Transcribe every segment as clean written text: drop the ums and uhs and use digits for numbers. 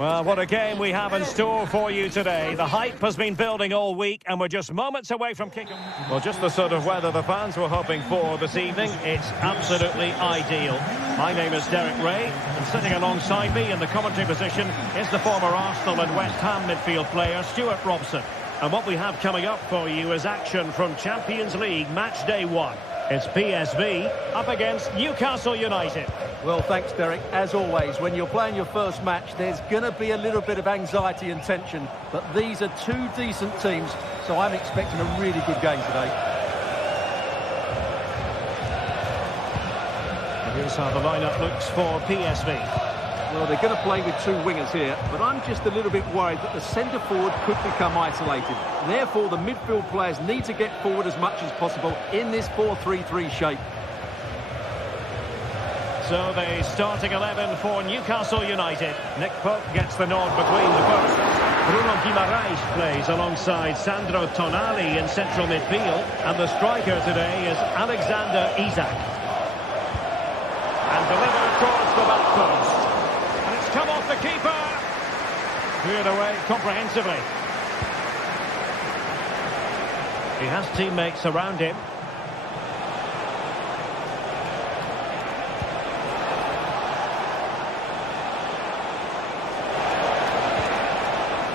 Well, what a game we have in store for you today. The hype has been building all week, and we're just moments away from kicking. Well, just the sort of weather the fans were hoping for this evening. It's absolutely ideal. My name is Derek Ray, and sitting alongside me in the commentary position is the former Arsenal and West Ham midfield player, Stuart Robson. And what we have coming up for you is action from Champions League match day 1. It's PSV up against Newcastle United. Well, thanks, Derek. As always, when you're playing your first match, there's going to be a little bit of anxiety and tension. But these are two decent teams, so I'm expecting a really good game today. Here's how the lineup looks for PSV. Well, they're going to play with two wingers here, but I'm just a little bit worried that the centre-forward could become isolated. Therefore, the midfield players need to get forward as much as possible in this 4-3-3 shape. So the starting 11 for Newcastle United. Nick Pope gets the nod between the posts. Bruno Guimaraes plays alongside Sandro Tonali in central midfield. And the striker today is Alexander Isak. And delivered towards the back post. And it's come off the keeper. Cleared away comprehensively. He has teammates around him.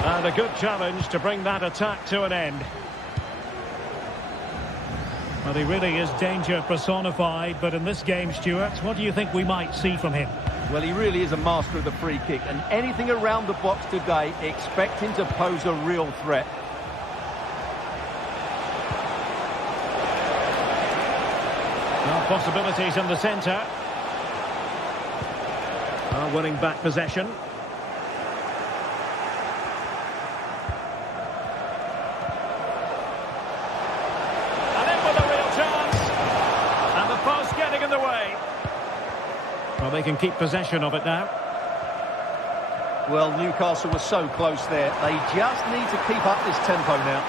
And a good challenge to bring that attack to an end. Well, he really is danger personified, but in this game, Stuart, what do you think we might see from him? Well, he really is a master of the free kick, and anything around the box today, expect him to pose a real threat. Well, possibilities in the centre. Winning back possession. Well, they can keep possession of it now. Well, Newcastle was so close there. They just need to keep up this tempo now.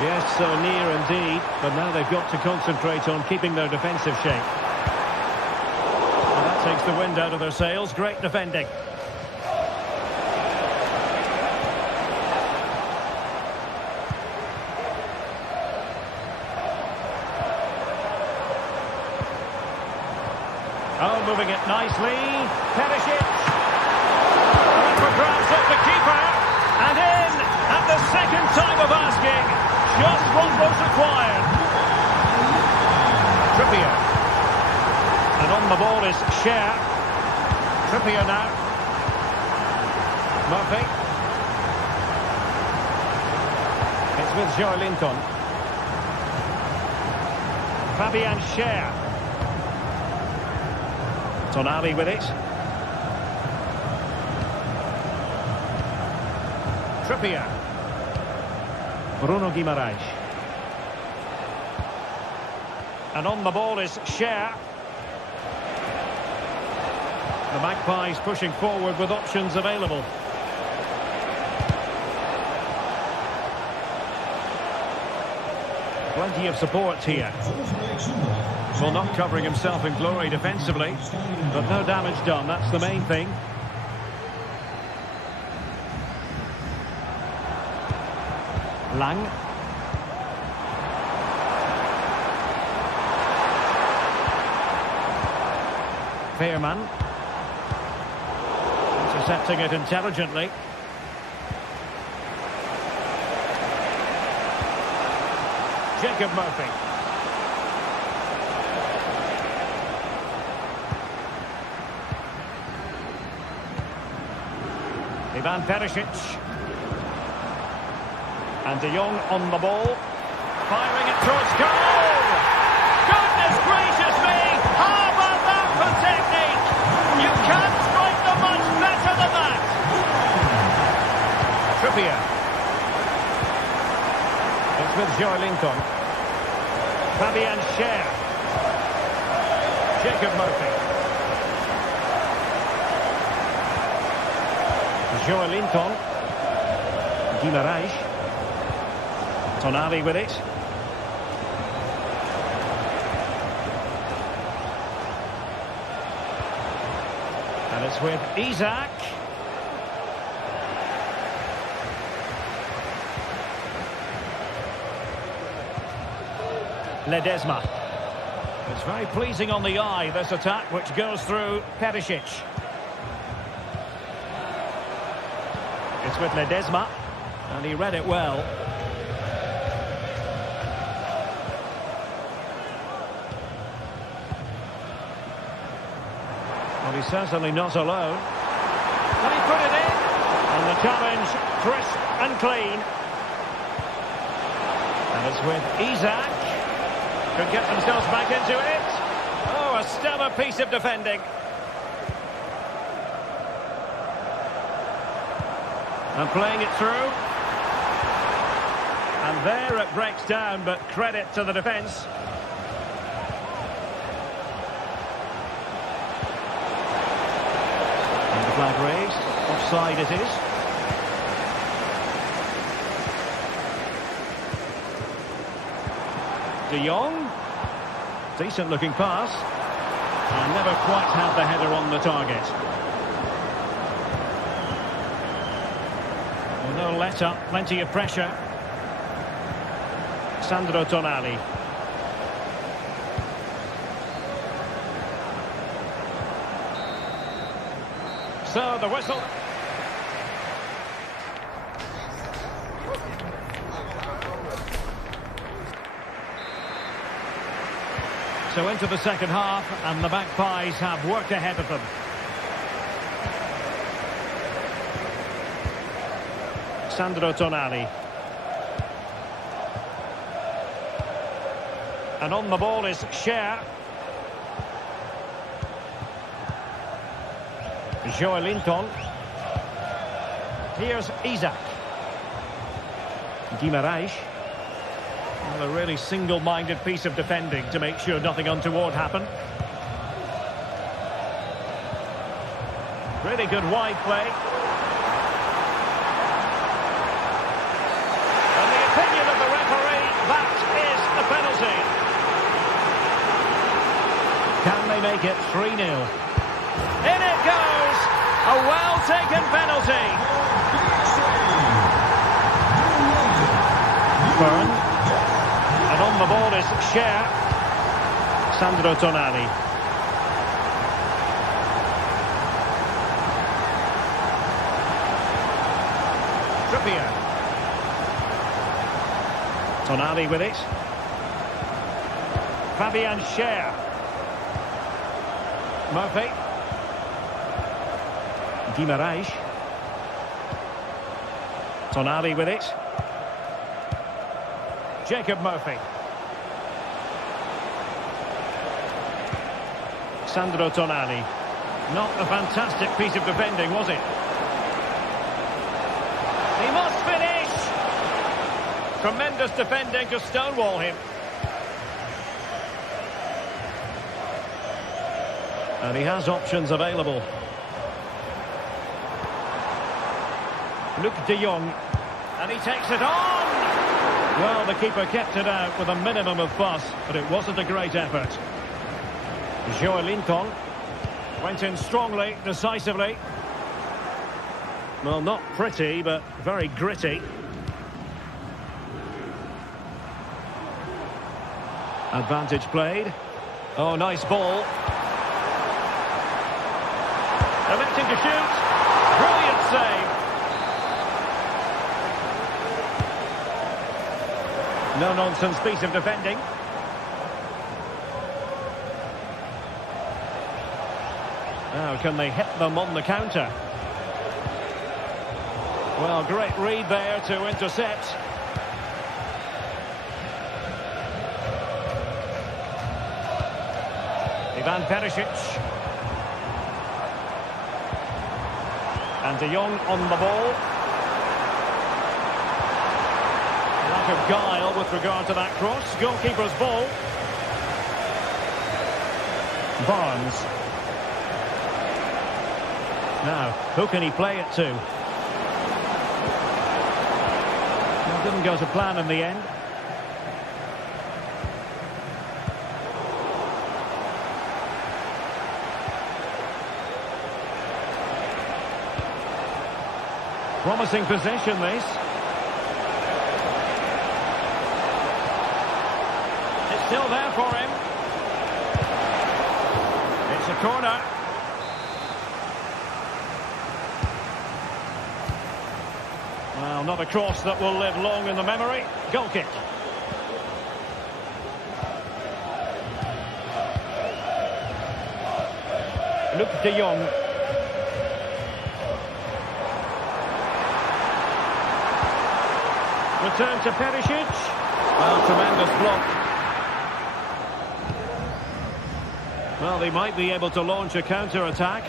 Yes, so near indeed. But now they've got to concentrate on keeping their defensive shape. And that takes the wind out of their sails. Great defending. Oh, moving it nicely. Perisic. Up for grabs off the keeper. And in at the second time of asking. Just what was required. Trippier. And on the ball is Cher. Trippier now. Murphy. It's with Joe Linton. Fabian Cher. Tonali with it. Trippier. Bruno Guimaraes. And on the ball is Cher. The Magpies pushing forward with options available. Plenty of support here. Well, not covering himself in glory defensively, but no damage done, that's the main thing. Lang. Veerman. Intercepting it intelligently. Jacob Murphy. Ivan Perisic. And De Jong on the ball. Firing it towards goal! Goodness gracious me! How about that for technique? You can't strike them much better than that! Trippier. It's with Joe Linton. Fabian Cher. Jacob Murphy. Joe Linton. Guimaraes. Tonali with it. And it's with Isak. Ledesma. It's very pleasing on the eye, this attack, which goes through Perisic. It's with Ledesma, and he read it well. Well, he's certainly not alone. And he put it in. And the challenge, crisp and clean. And it's with Isak. Could get themselves back into it. Oh, a stellar piece of defending. And playing it through. And there it breaks down, but credit to the defence. And the flag raised. Offside it is. De Jong. Decent looking pass. And never quite had the header on the target. Well, no let up, plenty of pressure. Sandro Tonali. So the whistle. So into the second half, and the Magpies have work ahead of them. Sandro Tonali. And on the ball is Cher. Joelinton. Here's Isak. Guimaraes. Well, a really single-minded piece of defending to make sure nothing untoward happened. Really good wide play. And the opinion of the referee, that is a penalty. Can they make it 3-0? In it goes! A well-taken penalty. Burn. And on the ball is Cher. Sandro Tonali. Trippier. Tonali with it. Fabian Cher. Murphy. Guimaraes. Tonali with it. Jacob Murphy. Sandro Tonali. Not a fantastic piece of defending, was it? He must finish! Tremendous defending to stonewall him. And he has options available. Luke de Jong. And he takes it on! Well, the keeper kept it out with a minimum of fuss, but it wasn't a great effort. Joelinton went in strongly, decisively. Well, not pretty, but very gritty. Advantage played. Oh, nice ball. Electing to shoot. Brilliant save. No-nonsense piece of defending. Now, can they hit them on the counter? Well, great read there to intercept. Ivan Perisic. And De Jong on the ball. Lack of guile with regard to that cross. Goalkeeper's ball. Barnes. Now, who can he play it to? Well, didn't go to plan in the end. Promising possession, this. It's Still there for him. It's a corner. Well, not a cross that will live long in the memory. Goal kick. Luc de Jong. Return to Perisic. Well, tremendous block. Well, they might be able to launch a counter-attack.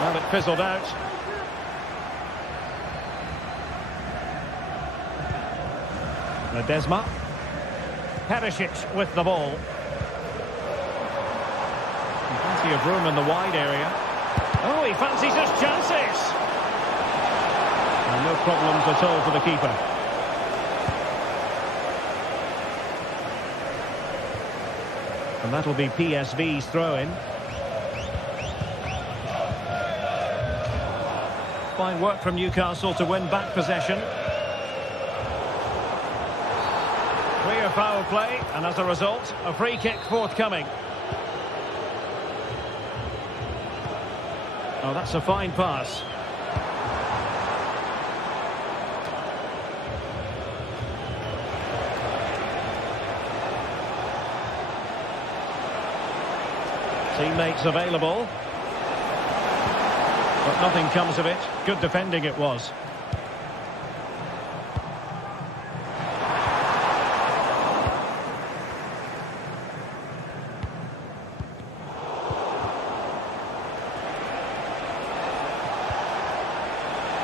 Well, it fizzled out. Ledesma. Perisic with the ball. Plenty of room in the wide area. Oh, he fancies his chances. And no problems at all for the keeper. And that'll be PSV's throw-in. Fine work from Newcastle to win back possession. Clear foul play, and as a result, a free kick forthcoming. Oh, that's a fine pass. Teammates available. But nothing comes of it. Good defending it was.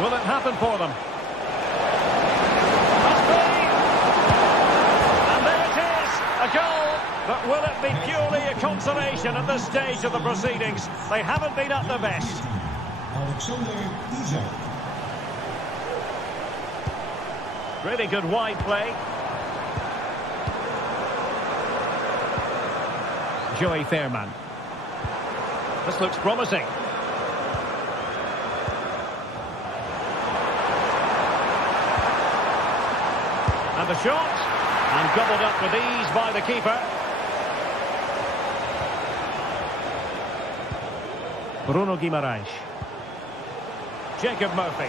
Will it happen for them? Must be! And there it is! A goal! But will it be purely a consolation at this stage of the proceedings? They haven't been at their best. Really good wide play. Joey Fairman. This looks promising. And the shot, and gobbled up with ease by the keeper. Bruno Guimaraes. Jacob Murphy.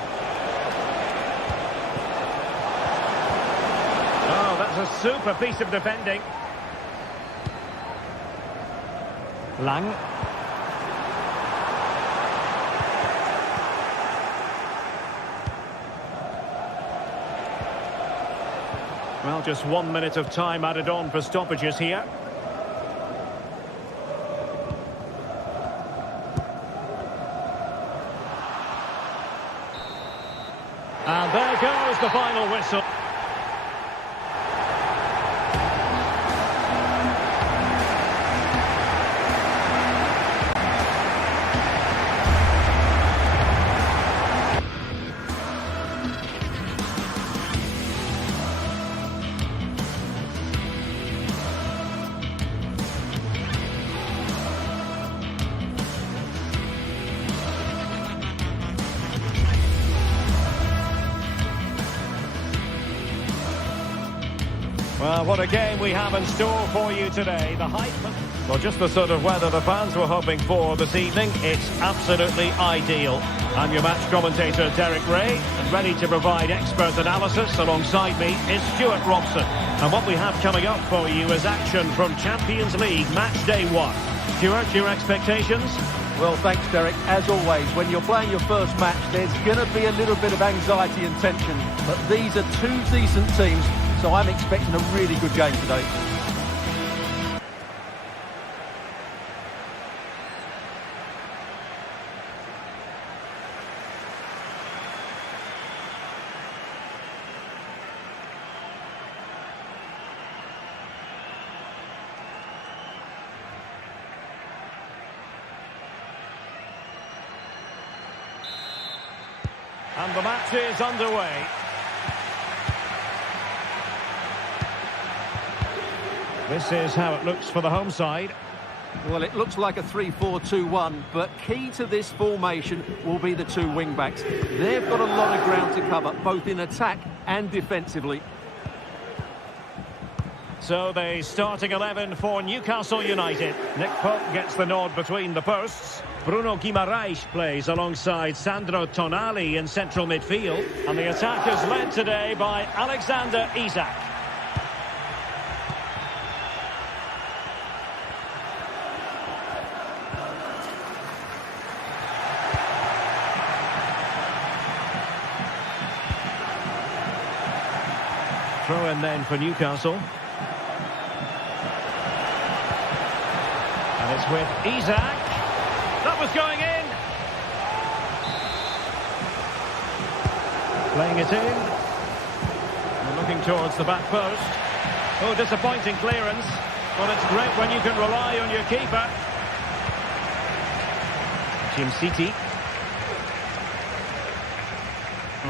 Oh, that's a super piece of defending. Lang. Well, just 1 minute of time added on for stoppages here. And there goes the final whistle. Well, what a game we have in store for you today. The hype... Well, just the sort of weather the fans were hoping for this evening. It's absolutely ideal. I'm your match commentator, Derek Ray, and ready to provide expert analysis alongside me is Stuart Robson. And what we have coming up for you is action from Champions League Match Day 1. Stuart, your expectations? Well, thanks, Derek. As always, when you're playing your first match, there's going to be a little bit of anxiety and tension. But these are two decent teams, so I'm expecting a really good game today. And the match is underway. This is how it looks for the home side. Well, it looks like a 3-4-2-1, but key to this formation will be the two wing-backs. They've got a lot of ground to cover, both in attack and defensively. So the starting 11 for Newcastle United. Nick Pope gets the nod between the posts. Bruno Guimaraes plays alongside Sandro Tonali in central midfield. And the attack is led today by Alexander Isak. Throw in then for Newcastle. And it's with Isak. That was going in. Playing it in. And looking towards the back post. Oh, disappointing clearance. But it's great when you can rely on your keeper. Jim City.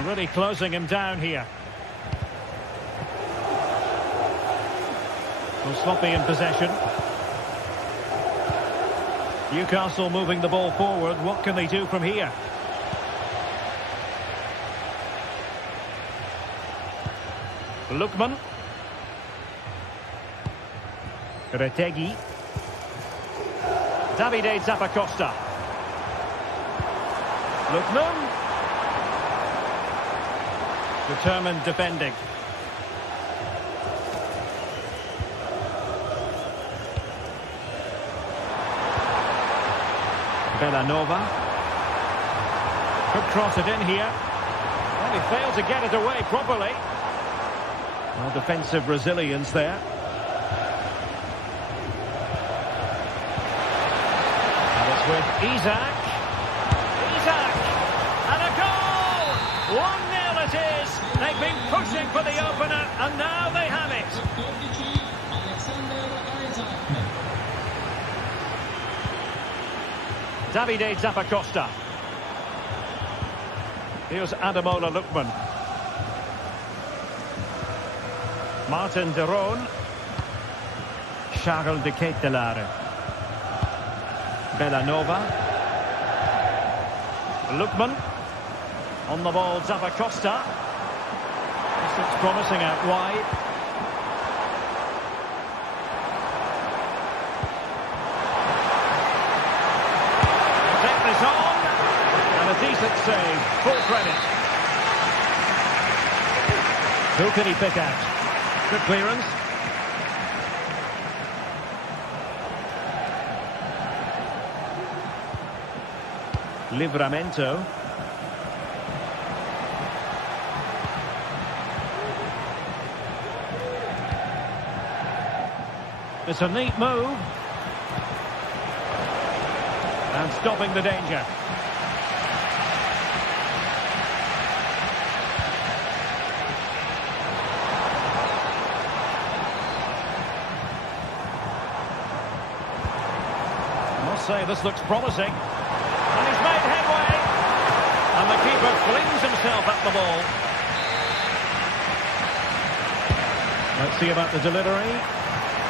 Really closing him down here. Well, sloppy in possession. Newcastle moving the ball forward. What can they do from here? Lookman. Retegui. Davide Zappacosta. Lookman. Determined defending. Bellanova. Could cross it in here. Well, he failed to get it away properly. Well, defensive resilience there. And it's with Isak. Isak! And a goal! 1-0 it is. They've been pushing for the opener, and now they have it. Davide Zappacosta. Here's Ademola Lookman. Martin de Roon. Charles de Ketelaere. Bellanova. Lookman. On the ball, Zappacosta. This looks promising out wide. Decent save, full credit. Who can he pick out? Good clearance. Livramento. It's a neat move. And stopping the danger. Say this looks promising, and he's made headway, and the keeper flings himself at the ball. Let's see about the delivery.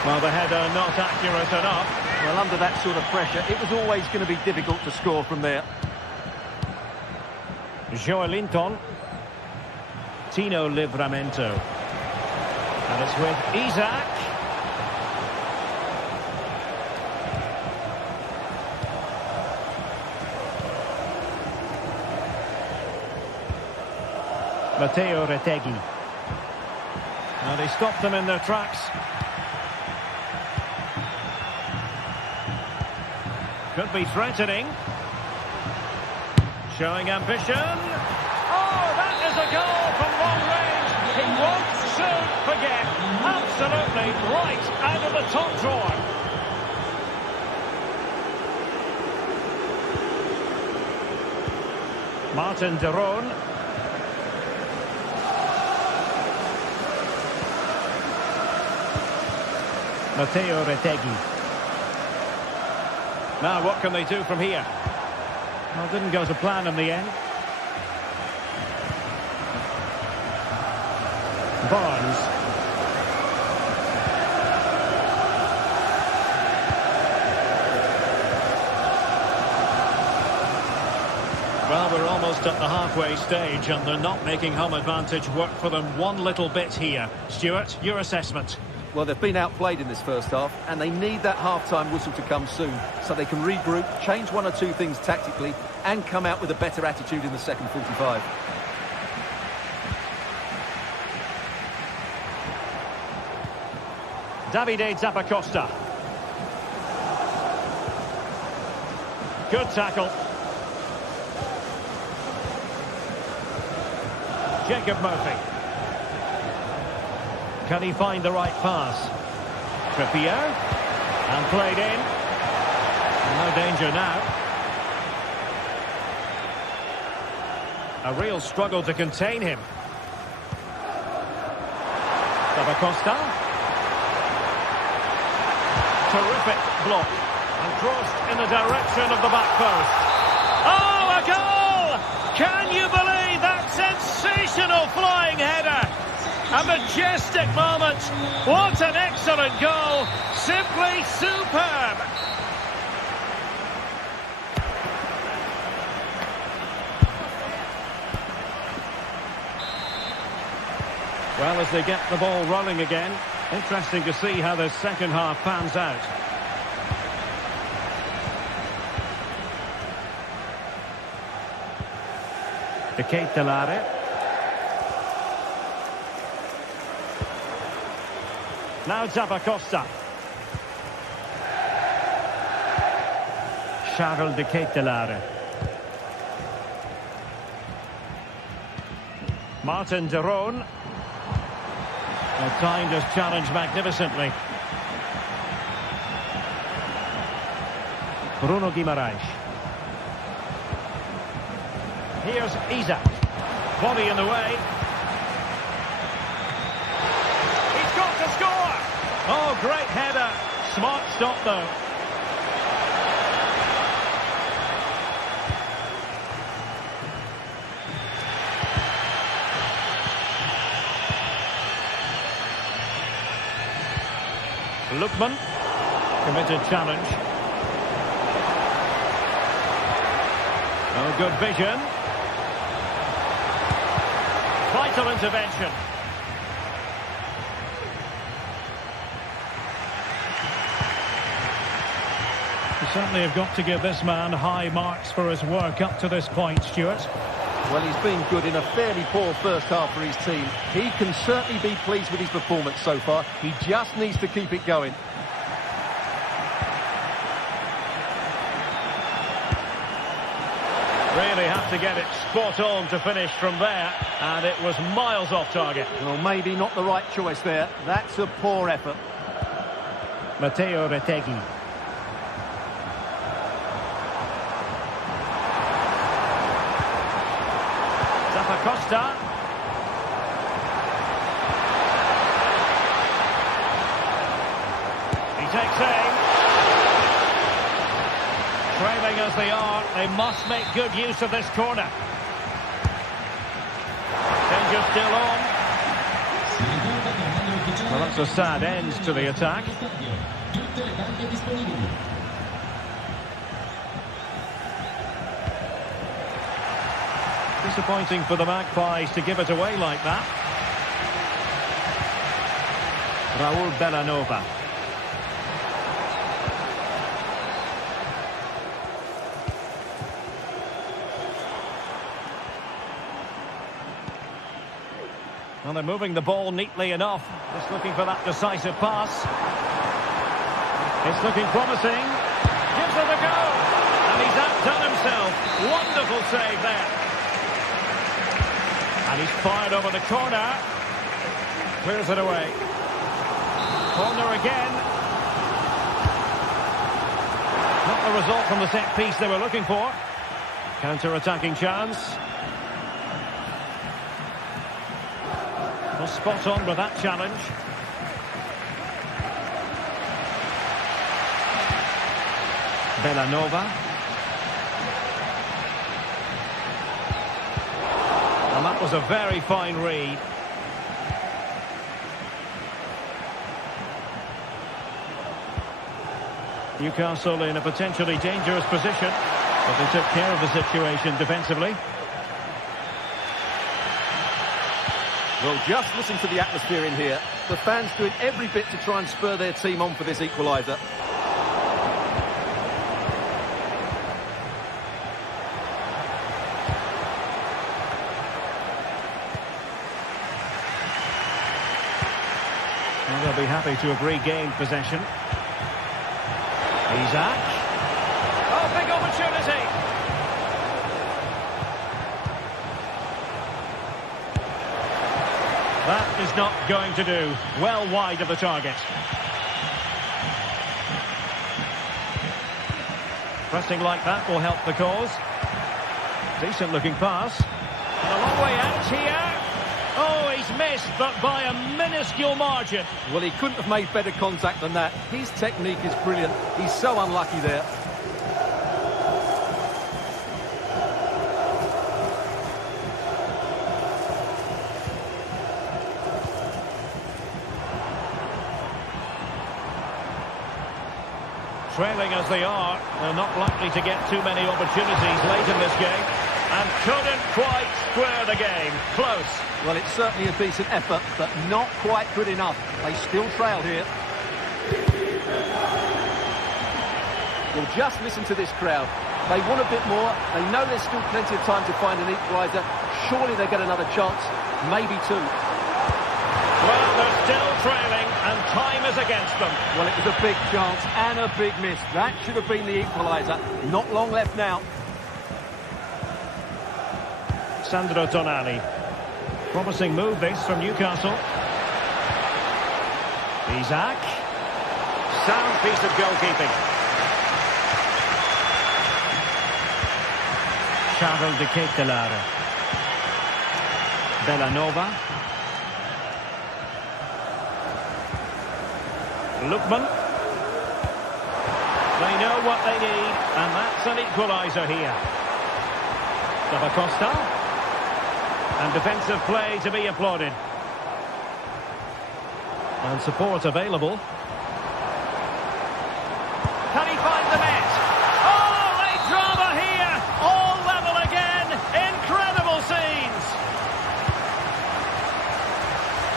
Well, the header not accurate enough. Well, under that sort of pressure, it was always going to be difficult to score from there. Joelinton. Tino Livramento, and it's with Isak. Matteo Retegui. Now they stopped them in their tracks. Could be threatening. Showing ambition. Oh, that is a goal from long range. He won't soon forget. Absolutely right out of the top drawer. Martin de Roon. Matteo Retegui. Now what can they do from here? Well, it didn't go to plan in the end. Barnes. Well, we're almost at the halfway stage and they're not making home advantage work for them one little bit here. Stuart, your assessment? Well, they've been outplayed in this first half, and they need that half-time whistle to come soon, so they can regroup, change one or two things tactically, and come out with a better attitude in the second 45. Davide Zappacosta. Good tackle. Jacob Murphy. Can he find the right pass? Trippier. And played in. No danger now. A real struggle to contain him. Zappacosta. Terrific block. And crossed in the direction of the back post. Oh, a goal! Can you believe that sensational flying header? A majestic moment. What an excellent goal. Simply superb. Well, as they get the ball rolling again, interesting to see how the second half pans out. GTSports. Now Zappacosta. Charles GTSports. Martin de Roon. Timed his challenge magnificently. Bruno Guimaraes. Here's Isak. Body in the way. He's got to score! Oh, great header. Smart stop, though. Lookman. Committed challenge. Oh, good vision. Vital intervention. You certainly have got to give this man high marks for his work up to this point, Stuart. Well, he's been good in a fairly poor first half for his team. He can certainly be pleased with his performance so far. He just needs to keep it going. Really have to get it spot on to finish from there, and it was miles off target. Well, maybe not the right choice there. That's a poor effort. Matteo Retegui. Zappacosta. He takes aim. Trailing as they are, they must make good use of this corner. Danger still on. Well, that's a sad end to the attack. Disappointing for the Magpies to give it away like that. Raul Bellanova. Well, they're moving the ball neatly enough. Just looking for that decisive pass. It's looking promising. Gives it a go. And he's outdone himself. Wonderful save there. And he's fired over the corner. Clears it away. Corner again. Not the result from the set piece they were looking for. Counter-attacking chance. Well, spot on with that challenge. Bellanova. And that was a very fine read. Newcastle in a potentially dangerous position, but they took care of the situation defensively. Well, just listen to the atmosphere in here. The fans doing every bit to try and spur their team on for this equaliser. Well, they'll be happy to have regained possession. Isaac. Oh, big opportunity. That is not going to do. Well wide of the target. Pressing like that will help the cause. Decent looking pass. And a long way out here. Oh, he's missed, but by a minuscule margin. Well, he couldn't have made better contact than that. His technique is brilliant. He's so unlucky there. Trailing as they are, they're not likely to get too many opportunities late in this game. And couldn't quite square the game. Close. Well, it's certainly a decent effort, but not quite good enough. They still trail here. Well, just listen to this crowd. They want a bit more. They know there's still plenty of time to find an equaliser. Surely they get another chance. Maybe two. Well, they're still trailing, and time is against them. Well, it was a big chance and a big miss. That should have been the equaliser. Not long left now. Sandro Tonali. Promising move this from Newcastle. Isaac. Sound piece of goalkeeping. Charles de Ketelaere. Bellanova. Lookman. They know what they need, and that's an equaliser here. Costa. And defensive play to be applauded. And support available. Can he find the net? Oh, late drama here! All level again! Incredible scenes!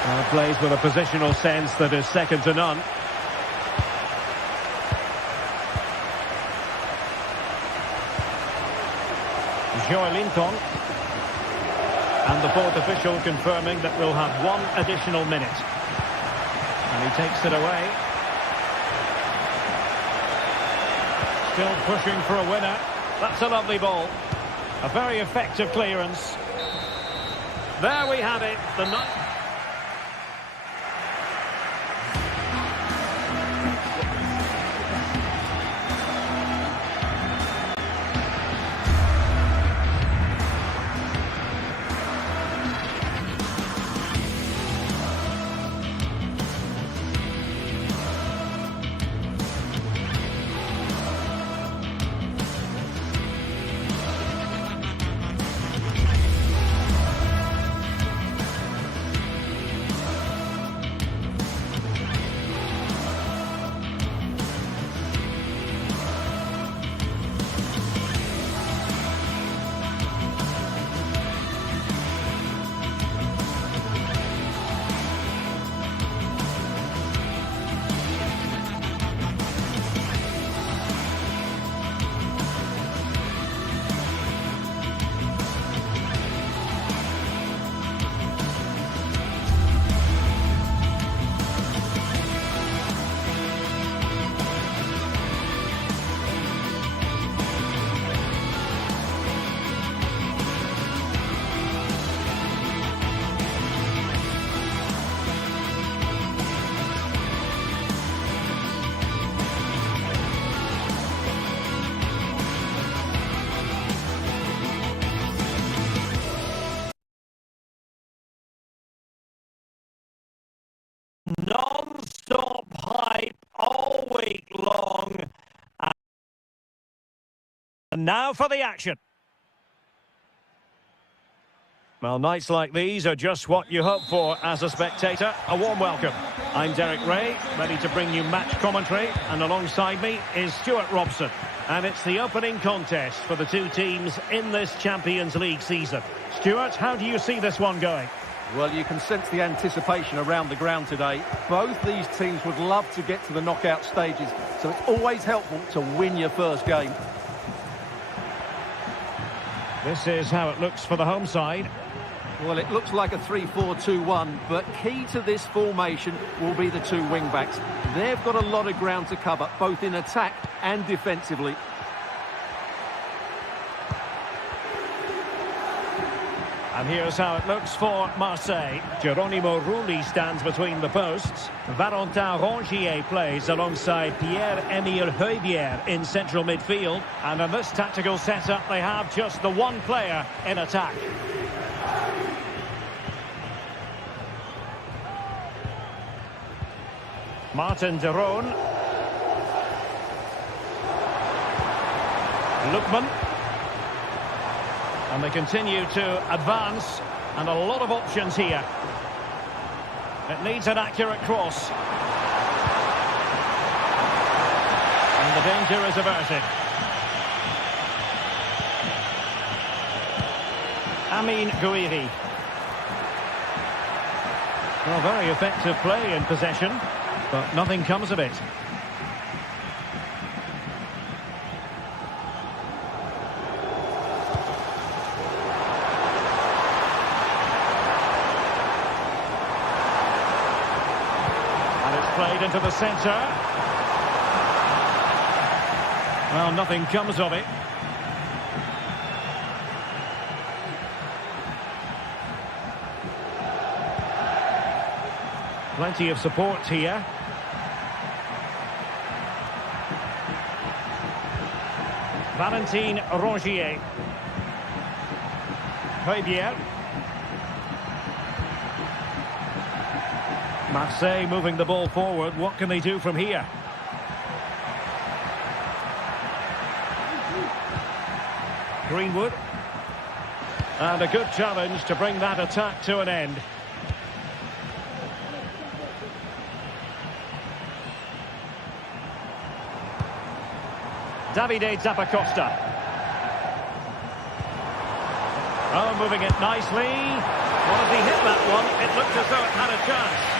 Well, plays with a positional sense that is second to none. Joelinton. And the fourth official confirming that we'll have one additional minute. And he takes it away. Still pushing for a winner. That's a lovely ball. A very effective clearance. There we have it. The ninth. Non-stop hype all week long. And now for the action. Well, nights like these are just what you hope for as a spectator. A warm welcome. I'm Derek Ray, ready to bring you match commentary, and alongside me is Stuart Robson. And it's the opening contest for the two teams in this Champions League season. Stuart, how do you see this one going? Well, you can sense the anticipation around the ground today. Both these teams would love to get to the knockout stages, so it's always helpful to win your first game. This is how it looks for the home side. Well, it looks like a 3-4-2-1, but key to this formation will be the two wing-backs. They've got a lot of ground to cover, both in attack and defensively. And here's how it looks for Marseille. Geronimo Rulli stands between the posts. Valentin Rongier plays alongside Pierre-Emile Højbjerg in central midfield. And in this tactical setup, they have just the one player in attack. Martin de Roon. Lookman. And they continue to advance, and a lot of options here. It needs an accurate cross. And the danger is averted. Amin Gouiri. Well, very effective play in possession, but nothing comes of it. Played into the centre. Well, nothing comes of it. Plenty of support here. Valentin Rongier. Højbjerg. Marseille moving the ball forward. What can they do from here? Greenwood. And a good challenge to bring that attack to an end. Davide Zappacosta. Oh, moving it nicely. Well, as he hit that one, it looked as though it had a chance.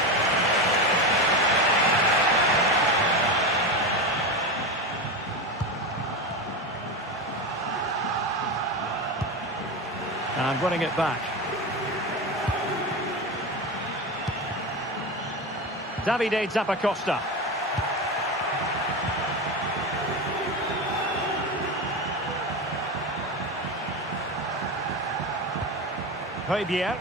And running it back. Davide Zappacosta. Højbjerg.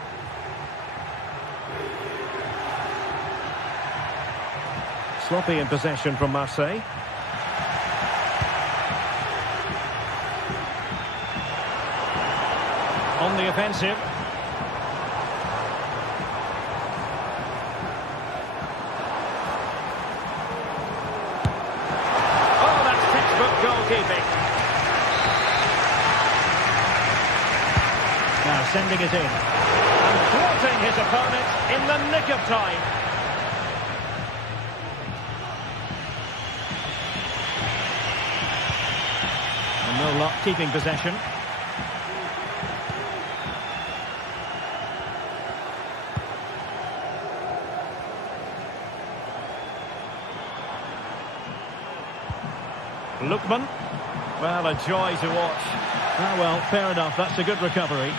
Sloppy in possession from Marseille. On the offensive. Oh, that's textbook goalkeeping. Now sending it in. And thwarting his opponent in the nick of time. And no luck keeping possession. Lookman. Well, a joy to watch. Ah, well, fair enough. That's a good recovery.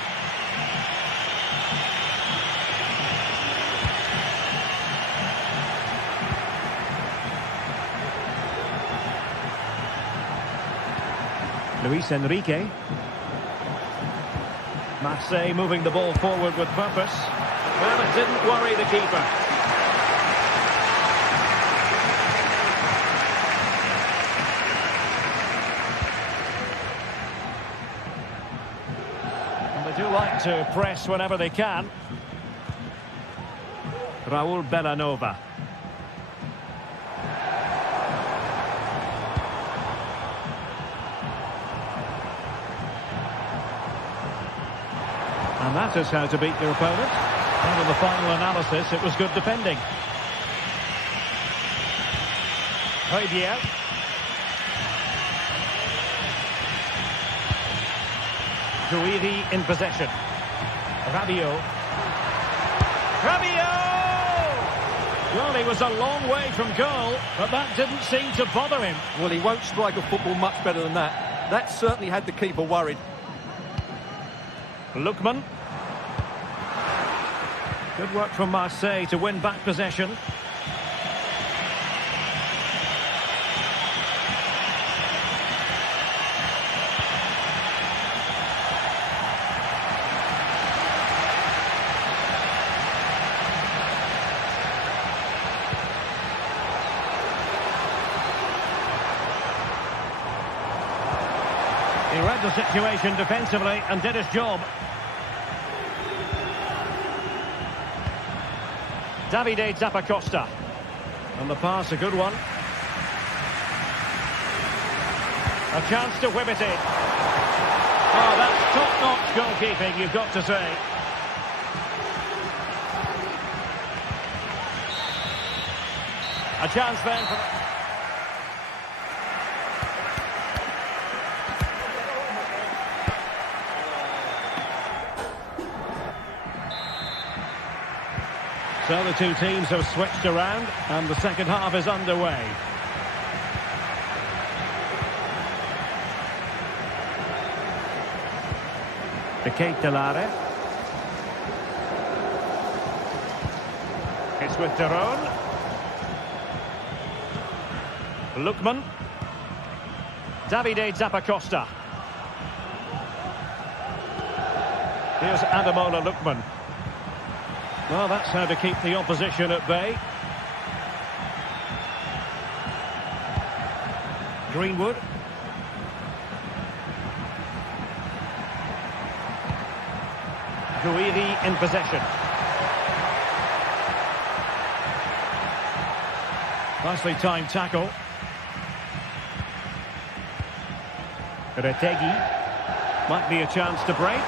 Luis Enrique. Marseille moving the ball forward with purpose. Well, it didn't worry the keeper. Do like to press whenever they can. Raul Bellanova. And that is how to beat your opponent. And in the final analysis, it was good defending. Højbjerg. Gouiri in possession. Rabiot. Rabiot! Well, he was a long way from goal, but that didn't seem to bother him. Well, he won't strike a football much better than that. That certainly had the keeper worried. Lookman. Good work from Marseille to win back possession. He read the situation defensively and did his job. Davide Zappacosta. And the pass, a good one. A chance to whip it in. Oh, that's top-notch goalkeeping, you've got to say. A chance then for... So the two teams have switched around and the second half is underway. GTSports. It's with Daron. Lookman. Davide Zappacosta. Here's Ademola Lookman. Well, that's how to keep the opposition at bay. Greenwood. Guidi in possession. Nicely timed tackle. Retegi. Might be a chance to break.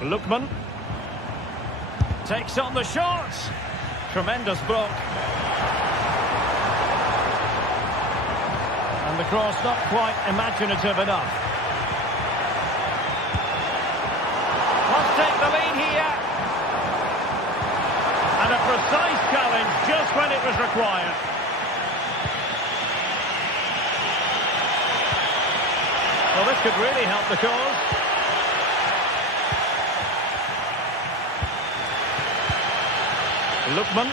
Lookman takes on the shot. Tremendous block. And the cross not quite imaginative enough. Must take the lead here. And a precise challenge just when it was required. Well, this could really help the cause. Lookman.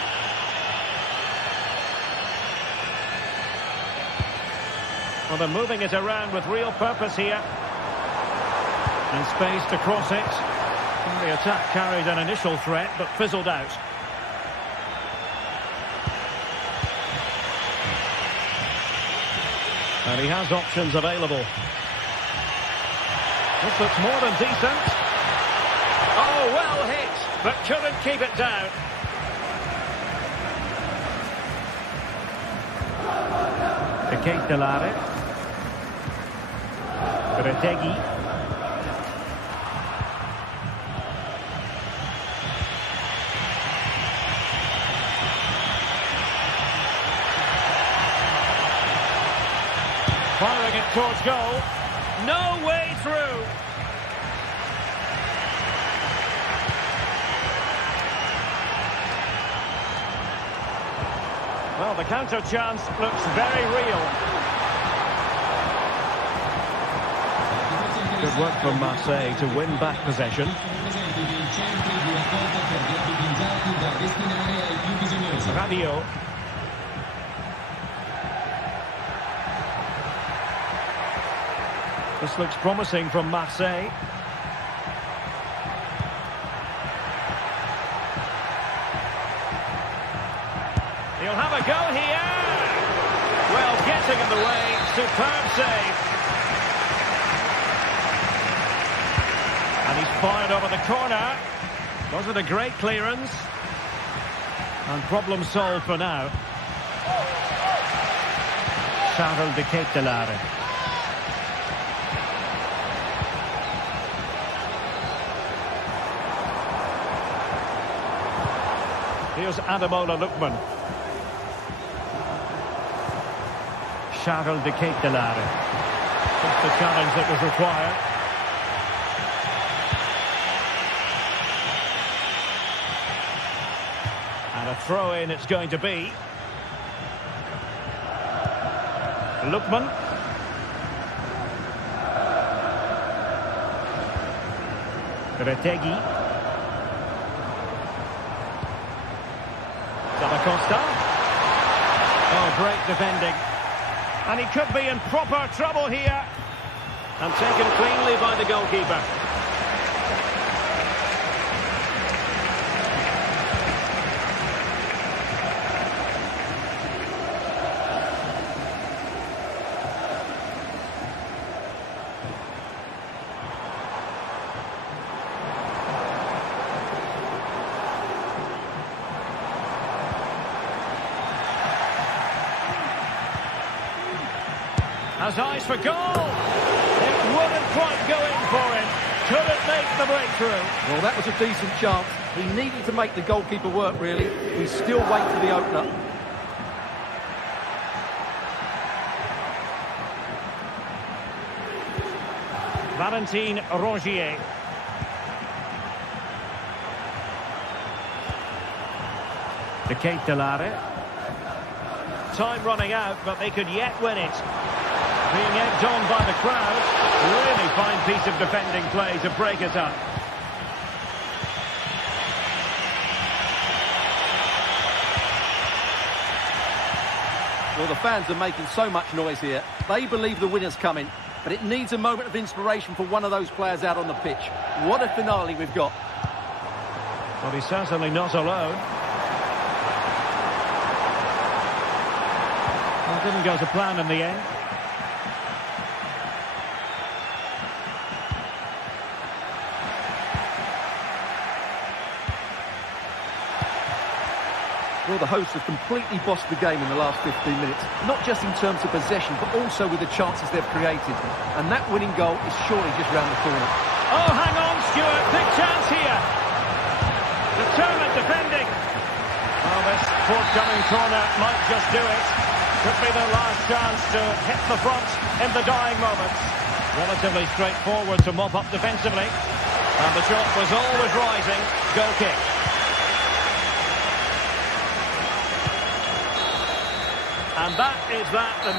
Well, they're moving it around with real purpose here. And space to cross it. Well, the attack carried an initial threat, but fizzled out. And he has options available. This looks more than decent. Oh, well hit, but couldn't keep it down. GTSports. Retegi. Firing it towards goal. No way through. Well, the counter chance looks very real. Good work from Marseille to win back possession. Rabiot. This looks promising from Marseille. He'll have a go here. Well, getting in the way. Superb save. And he's fired over the corner. Wasn't a great clearance. And problem solved for now. Charles de Ketelaere. Here's Ademola Lookman. Charles de Ketelare. Just the challenge that was required. And a throw-in it's going to be. Lookman. Retegi. Costa. Oh, great defending. And he could be in proper trouble here. And taken cleanly by the goalkeeper. Has eyes for goal. It wouldn't quite go in for him. Couldn't make the breakthrough. Well, that was a decent chance. He needed to make the goalkeeper work, really. We still wait for the opener. Valentin Rongier. De Ketelare. Time running out, but they could yet win it. Being egged on by the crowd. Really fine piece of defending play to break it up. Well, the fans are making so much noise here. They believe the winner's coming, but it needs a moment of inspiration for one of those players out on the pitch. What a finale we've got. Well, he's certainly not alone. Well, didn't go to plan in the end. Well, the hosts have completely bossed the game in the last 15 minutes, not just in terms of possession, but also with the chances they've created. And that winning goal is surely just round the corner. Oh, hang on, Stuart. Big chance here. Determined defending. Well, this forthcoming corner might just do it. Could be the last chance to hit the front in the dying moments. Relatively straightforward to mop up defensively. And the shot was always rising. Goal kick. And that is that. The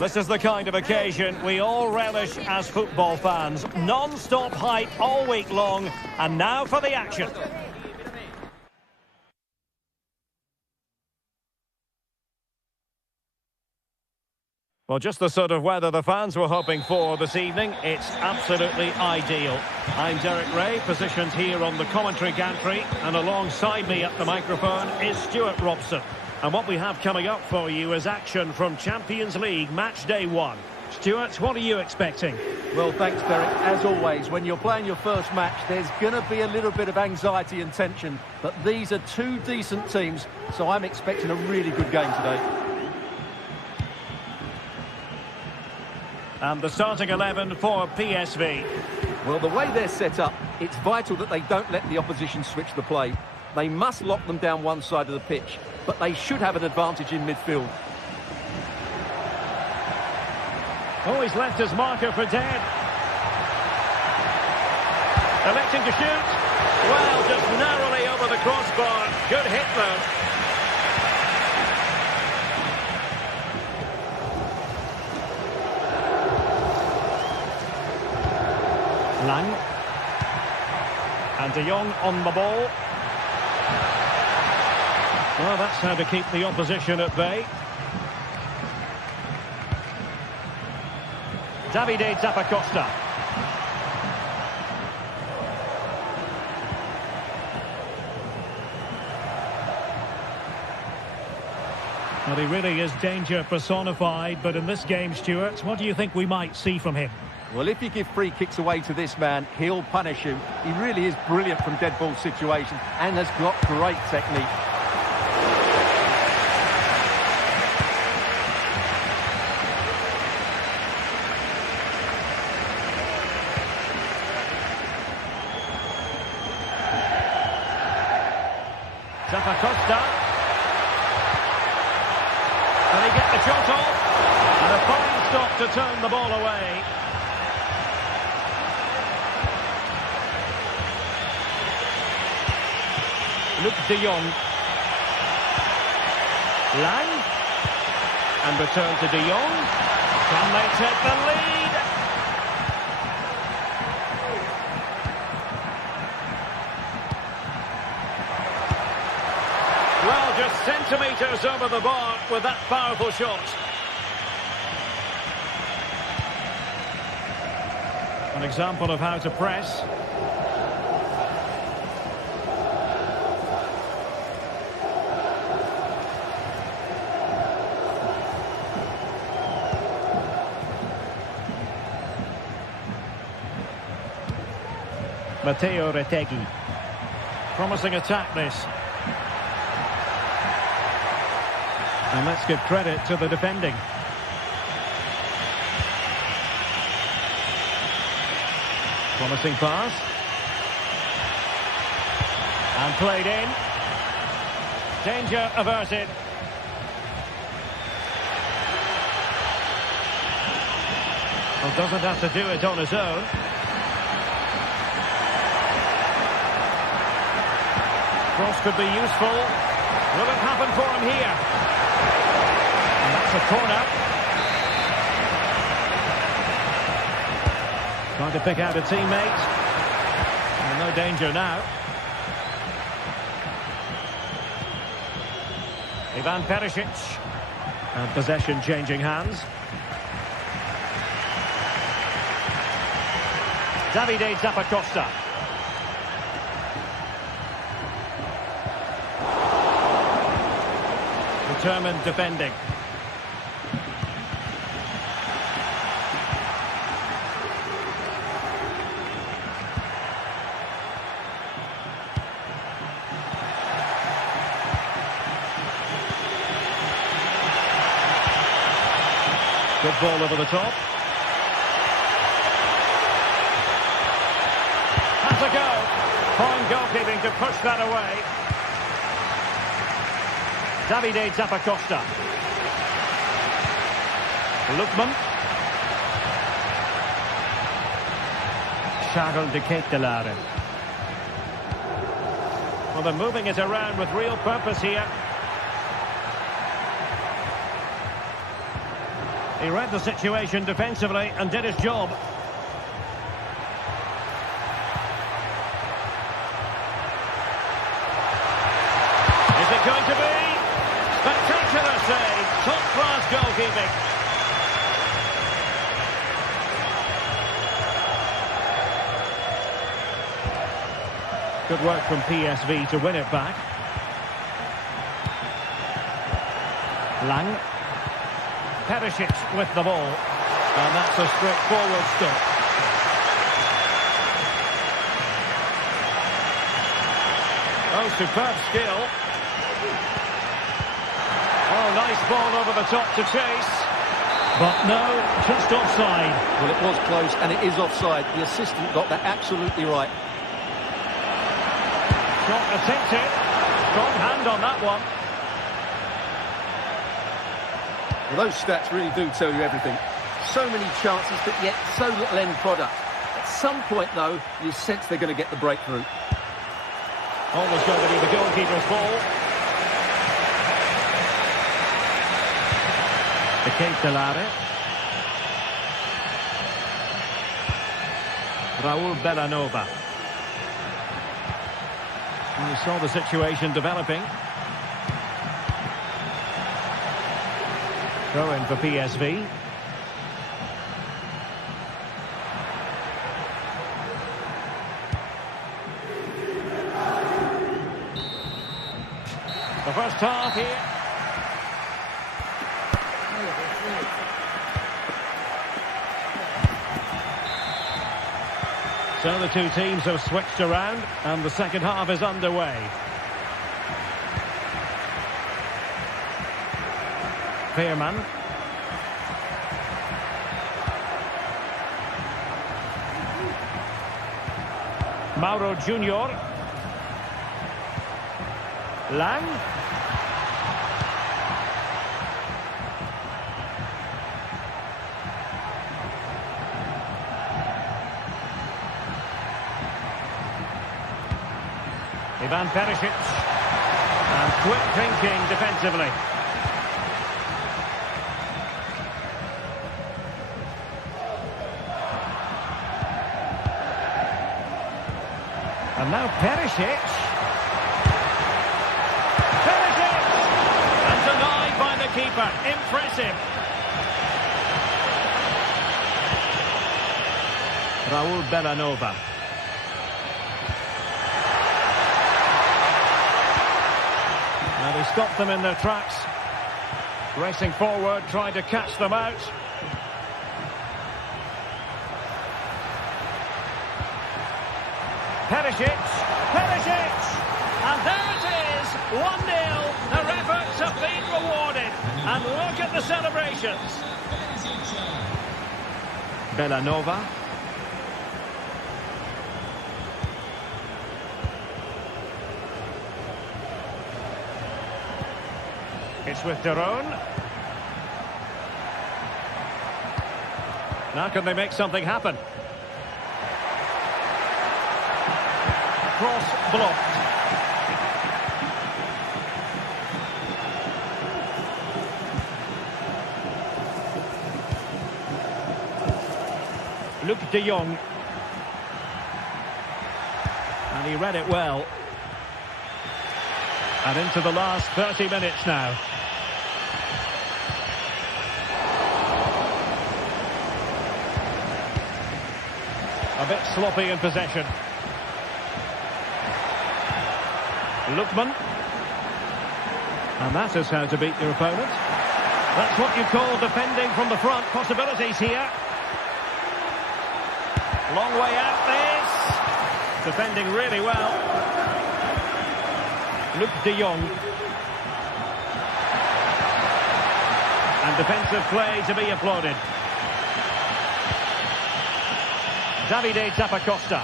This is the kind of occasion we all relish as football fans. Non-stop hype all week long, and now for the action. Well, just the sort of weather the fans were hoping for this evening. It's absolutely ideal. I'm Derek Ray, positioned here on the commentary gantry, and alongside me at the microphone is Stuart Robson. And what we have coming up for you is action from Champions League match day 1. Stuart, what are you expecting? Well, thanks, Derek. As always, when you're playing your first match, there's going to be a little bit of anxiety and tension. But these are two decent teams, so I'm expecting a really good game today. And the starting 11 for PSV. Well, the way they're set up, it's vital that they don't let the opposition switch the play. They must lock them down one side of the pitch, but they should have an advantage in midfield. Oh, he's left his marker for dead. Electing to shoot. Well, just narrowly over the crossbar. Good hit, though. Lang. And De Jong on the ball. Well, that's how to keep the opposition at bay. Davide Zappacosta. Well, he really is danger personified, but in this game, Stuart, what do you think we might see from him? Well, if you give free kicks away to this man, he'll punish you. He really is brilliant from dead ball situations and has got great technique. Zappacosta. Can he get the shot off? And a fine stop to turn the ball away. Luke De Jong. Lang. And return to De Jong. Can they take the lead? Well, just centimetres over the bar with that powerful shot. An example of how to press. Matteo Retegui. Promising attack, this. And let's give credit to the defending. Promising pass. And played in. Danger averted. Well, doesn't have to do it on his own. Cross could be useful. Will it happen for him here? And that's a corner. Trying to pick out a teammate. And no danger now. Ivan Perisic. And possession changing hands. Davide Zappacosta. Determined defending. Good ball over the top. Has a go. Fine goalkeeping to push that away. Davide Zappacosta. Lookman. Charles de Ketelaere. Well, they're moving it around with real purpose here. He read the situation defensively and did his job. Is it going to be? Spectacular save. Top-class goalkeeping. Good work from PSV to win it back. Lang. Perisic with the ball. And that's a straightforward stop. Oh, superb skill. Oh, nice ball over the top to chase. But no, just offside. Well, it was close, and it is offside. The assistant got that absolutely right. Shot attempted. Strong hand on that one. Well, those stats really do tell you everything. So many chances, but yet so little end product. At some point, though, you sense they're going to get the breakthrough. Almost going to be the goalkeeper's ball. The Cape Delare. Raul Bellanova. And we saw the situation developing. Throw in for PSV. The first half here. So the two teams have switched around and the second half is underway. Veerman. Mauro Junior. Lang. Ivan Perisic. And quick thinking defensively. And now Perisic. Perisic! And denied by the keeper. Impressive. Raul Bellanova. Now they stopped them in their tracks. Racing forward, trying to catch them out. Perisic, Perisic, and there it is, 1-0. Their efforts have been rewarded, and look at the celebrations. Bellanova. It's with Deron. Now can they make something happen? Cross blocked. Luc de Jong. And he read it well. And into the last 30 minutes now. A bit sloppy in possession. Lookman. And that is how to beat your opponent. That's what you call defending from the front. Possibilities here. Long way out this. Defending really well. Luc de Jong. And defensive play to be applauded. Davide Zappacosta.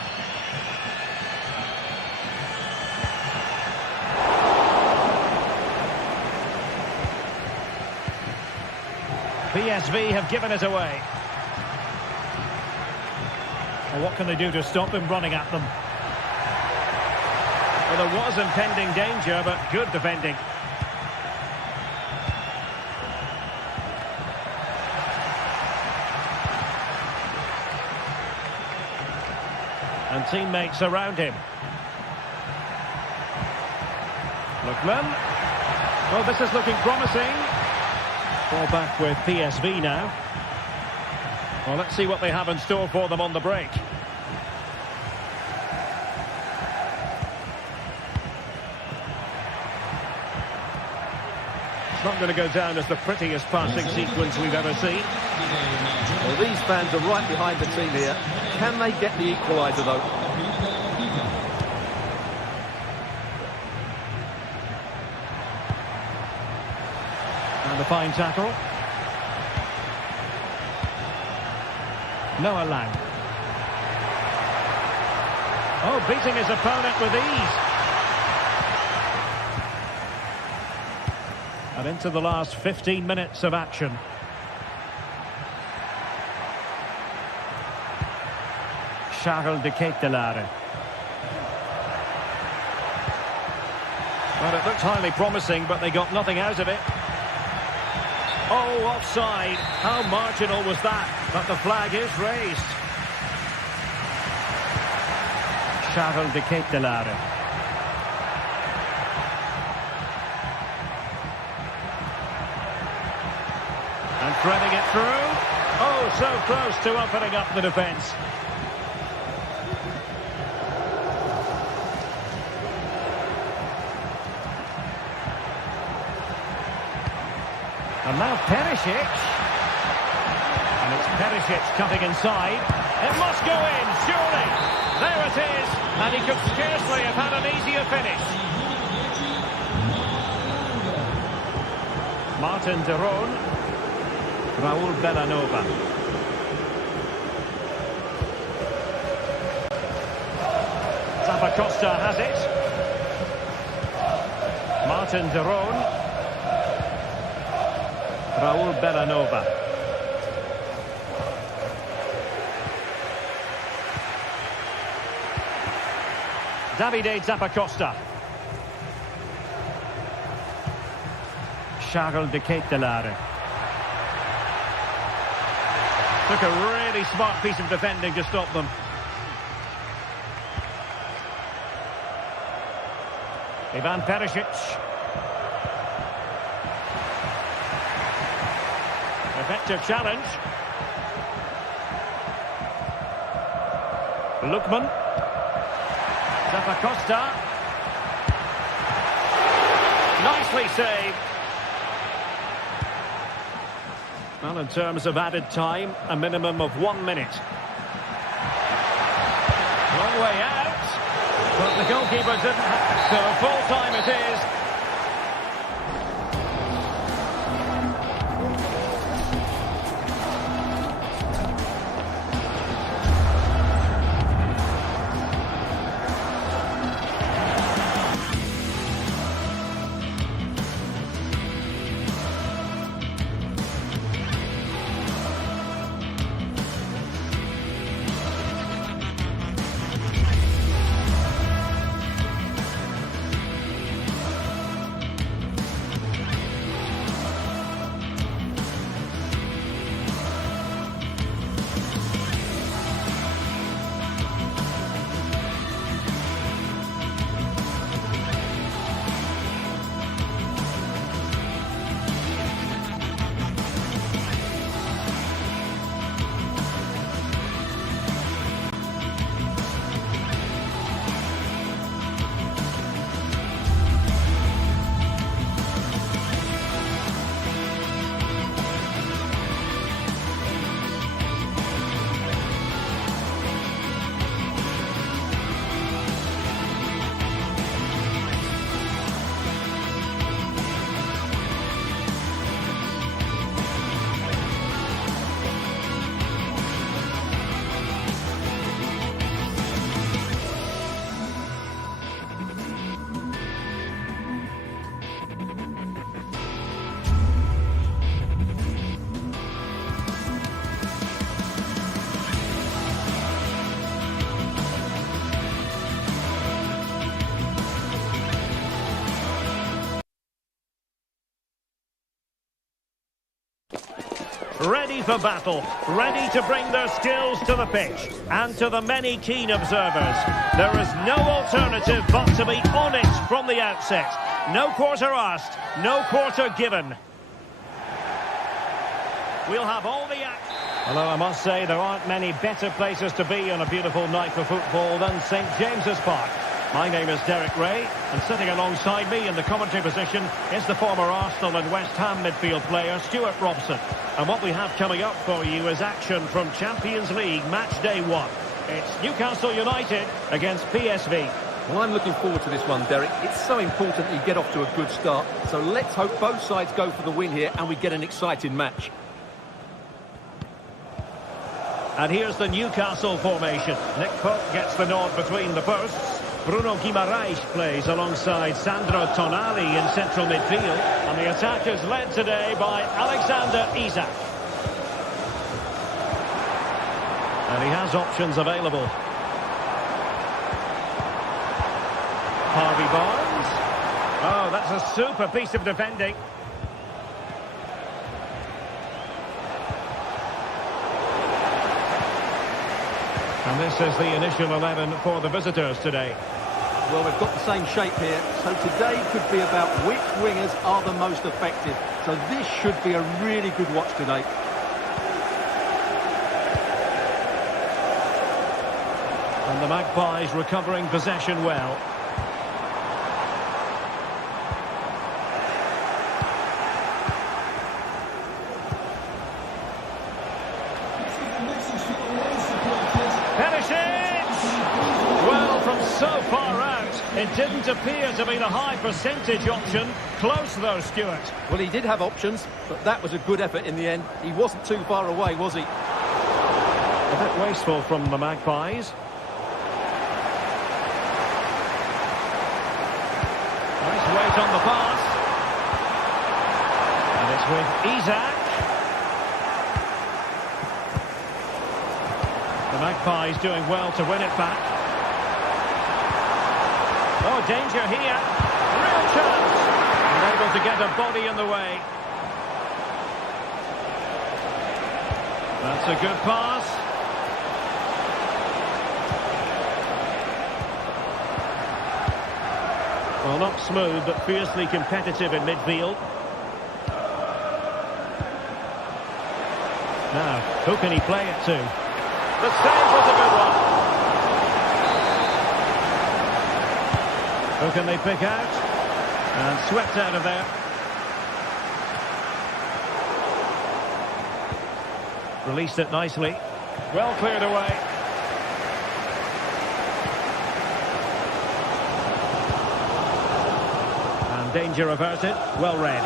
PSV have given it away. Well, what can they do to stop him running at them? Well, there was impending danger, but good defending. And teammates around him. Lookman. Oh, this is looking promising. Ball back with PSV now. Well, let's see what they have in store for them on the break. It's not going to go down as the prettiest passing sequence we've ever seen. Well, these fans are right behind the team here. Can they get the equaliser, though? And a fine tackle. Noah Lang. Oh, beating his opponent with ease. And into the last 15 minutes of action. Charles de Ketelaere. Well, it looked highly promising, but they got nothing out of it. Oh, offside. How marginal was that? But the flag is raised. Charles de Ketelaere. And threading it through. Oh, so close to opening up the defence. And now Perisic. And it's Perisic cutting inside. It must go in, surely. There it is. And he could scarcely have had an easier finish. Martin de Roon. Raul Bellanova. Zappacosta has it. Martin de Roon. Raul Bellanova. Davide Zappacosta. Charles de Ketelaere. Took a really smart piece of defending to stop them. Ivan Perisic. Effective challenge. Lookman. Zappacosta. Nicely saved. Well, in terms of added time, a minimum of 1 minute. Long way out. But the goalkeeper didn't have, so full time it is. for battle, ready to bring their skills to the pitch. And to the many keen observers, there is no alternative but to be on it from the outset. No quarter asked, no quarter given. We'll have all the action. Although I must say there aren't many better places to be on a beautiful night for football than St James's Park. My name is Derek Ray, and sitting alongside me in the commentary position is the former Arsenal and West Ham midfield player Stuart Robson. And what we have coming up for you is action from Champions League match day 1. It's Newcastle United against PSV. Well, I'm looking forward to this one, Derek. It's so important that you get off to a good start. So let's hope both sides go for the win here and we get an exciting match. And here's the Newcastle formation. Nick Pope gets the nod between the posts. Bruno Guimaraes plays alongside Sandro Tonali in central midfield. And the attack is led today by Alexander Isak. And he has options available. Harvey Barnes. Oh, that's a super piece of defending. And this is the initial 11 for the visitors today. Well, we've got the same shape here, so today could be about which wingers are the most effective. So this should be a really good watch today. And the Magpies recovering possession well. So far out, it didn't appear to be the high percentage option. Close though, Stuart. Well, he did have options, but that was a good effort in the end. He wasn't too far away, was he? A bit wasteful from the Magpies. Nice weight on the pass. And it's with Isak. The Magpies doing well to win it back. Oh, danger here. Real chance. And able to get a body in the way. That's a good pass. Well, not smooth, but fiercely competitive in midfield. Now, who can he play it to? The save was a good one. Who can they pick out? And swept out of there. Released it nicely. Well cleared away. And danger averted. Well read.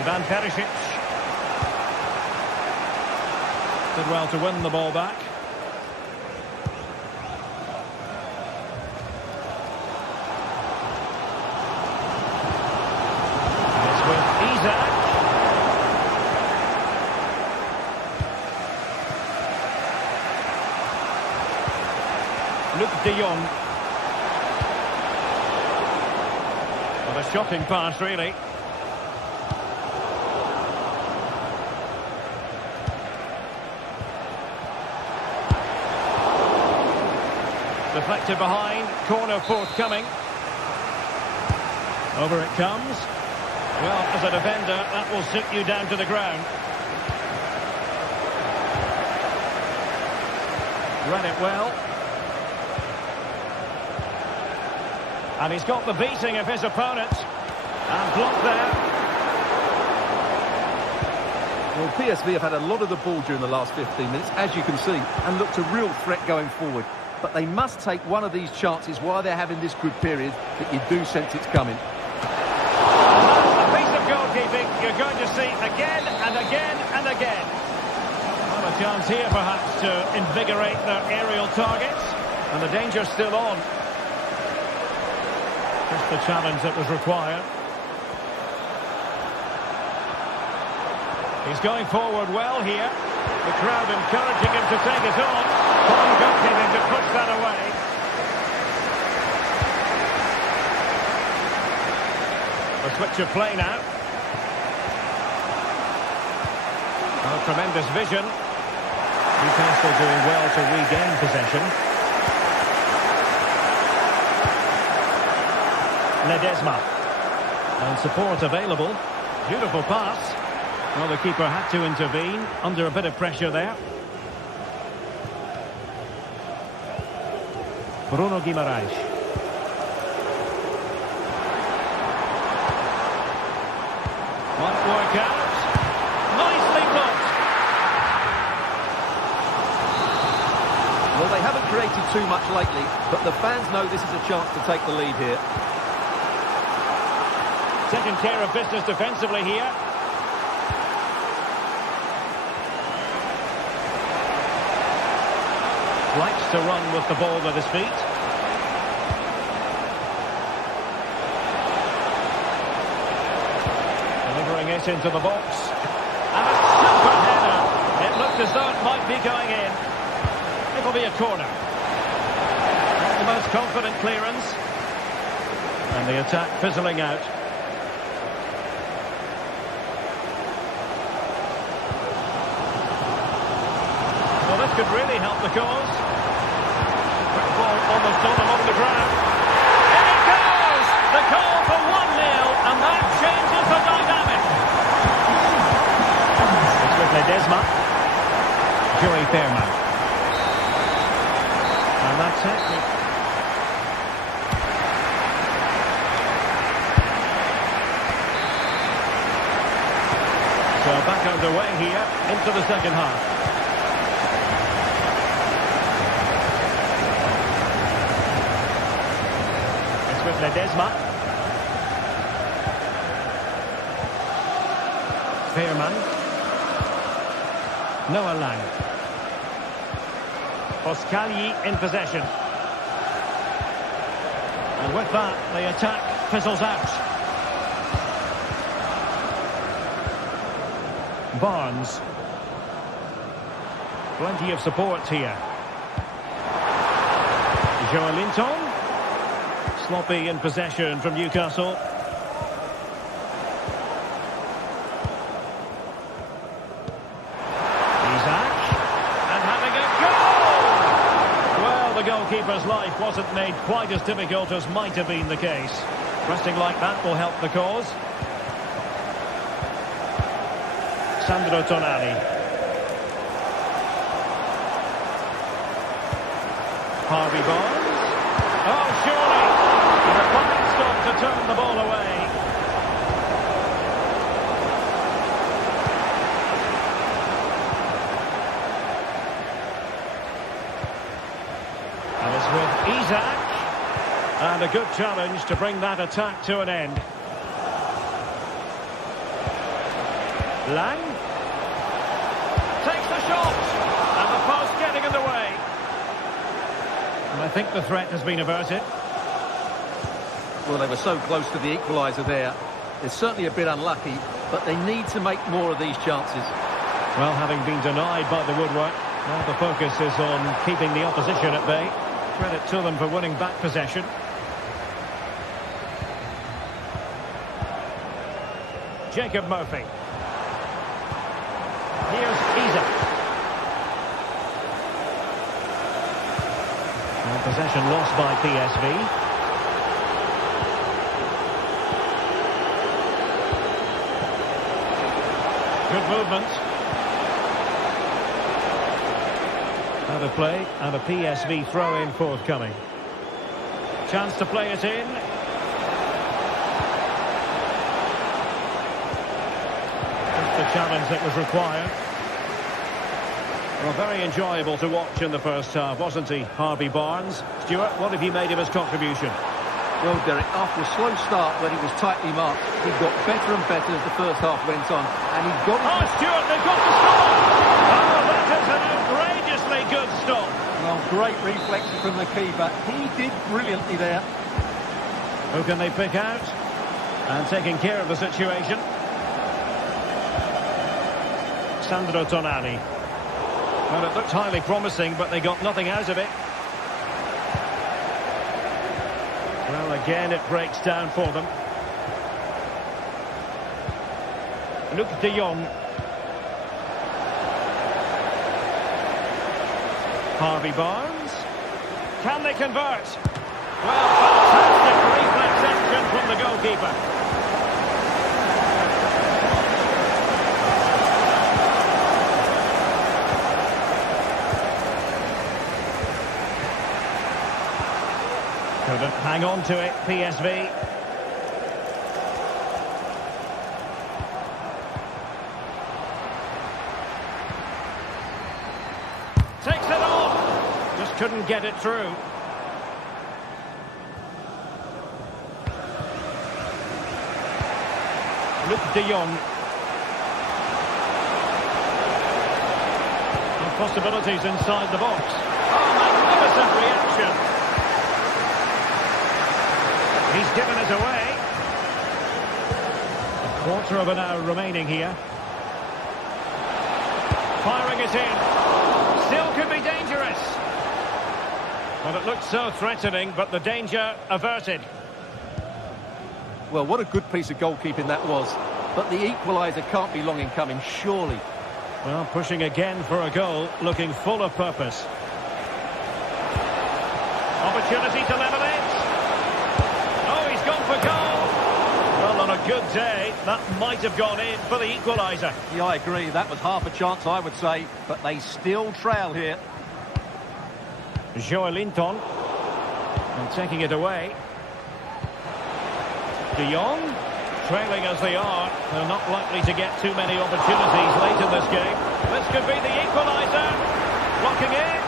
Ivan Perisic. Did well to win the ball back. And it's with Isak. Luke de Jong. What a shocking pass, really. Deflected behind, corner forthcoming. Over it comes. Well, as a defender, that will sit you down to the ground. Read it well. And he's got the beating of his opponent. And blocked there. Well, PSV have had a lot of the ball during the last 15 minutes, as you can see, and looked a real threat going forward. But they must take one of these chances while they're having this good period that you do sense it's coming. A piece of goalkeeping you're going to see again and again and again. Well, a chance here perhaps to invigorate their aerial targets. And the danger's still on. Just the challenge that was required. He's going forward well here. The crowd encouraging him to take it on. Fine goalkeeping to push that away. A switch of play now. Oh, tremendous vision. Newcastle doing well to regain possession. Ledesma. And support available. Beautiful pass. Well, the keeper had to intervene under a bit of pressure there. Bruno Guimaraes. Might work out. Nicely put. Well, they haven't created too much lately, but the fans know this is a chance to take the lead here. Taking care of business defensively here. Likes to run with the ball at his feet. Delivering it into the box. And a super header. It looked as though it might be going in. It'll be a corner. Not the most confident clearance. And the attack fizzling out. Well, this could really help the cause. Quick ball almost on along the ground. In it goes! The goal for 1-0, and that changes the dynamic. It's with Ledesma. Joey Fairman. And that's it. So back underway here into the second half. With Ledesma. Fairman. Noah Lang. Oskali in possession. And with that, the attack fizzles out. Barnes. Plenty of support here. Joelinton. Sloppy in possession from Newcastle. Isaac. And having a goal! Well, the goalkeeper's life wasn't made quite as difficult as might have been the case. Resting like that will help the cause. Sandro Tonali. Harvey Barnes. Oh, surely! And a fine stop to turn the ball away. And it's with Isaac. And a good challenge to bring that attack to an end. Lang. Takes the shot. And the post getting in the way. And I think the threat has been averted. Well, they were so close to the equaliser there. They're certainly a bit unlucky, but they need to make more of these chances. Well, having been denied by the woodwork, now the focus is on keeping the opposition at bay. Credit to them for winning back possession. Jacob Murphy. Here's Isaac. And possession lost by PSV. Good movement. Out of play and a PSV throw-in forthcoming. Chance to play it in. Just the challenge that was required. Well, very enjoyable to watch in the first half, wasn't he, Harvey Barnes? Stuart, what have you made of his contribution? Well, Derek, after a slow start when he was tightly marked, he got better and better as the first half went on. And he got it. Oh, Stuart, they've got to stop! Oh, that is an outrageously good stop. Well, great reflection from the keeper. He did brilliantly there. Who can they pick out? And taking care of the situation. Sandro Tonali. Well, it looked highly promising, but they got nothing out of it. Well, again, it breaks down for them. Luke de Jong. Harvey Barnes. Can they convert? Well, fantastic reflex action from the goalkeeper. Couldn't hang on to it, PSV. Takes it on. Just couldn't get it through. Luke de Jong. And possibilities inside the box. Oh, magnificent reaction. He's given it away. A quarter of an hour remaining here. Firing it in. Still could be dangerous. Well, it looked so threatening, but the danger averted. Well, what a good piece of goalkeeping that was. But the equaliser can't be long in coming, surely. Well, pushing again for a goal, looking full of purpose. Opportunity to level it. Oh, he's gone for goal. Well, on a good day, that might have gone in for the equaliser. Yeah, I agree. That was half a chance, I would say. But they still trail here. Joelinton. And taking it away. De Jong, trailing as they are, they're not likely to get too many opportunities late in this game. This could be the equaliser. Blocking it.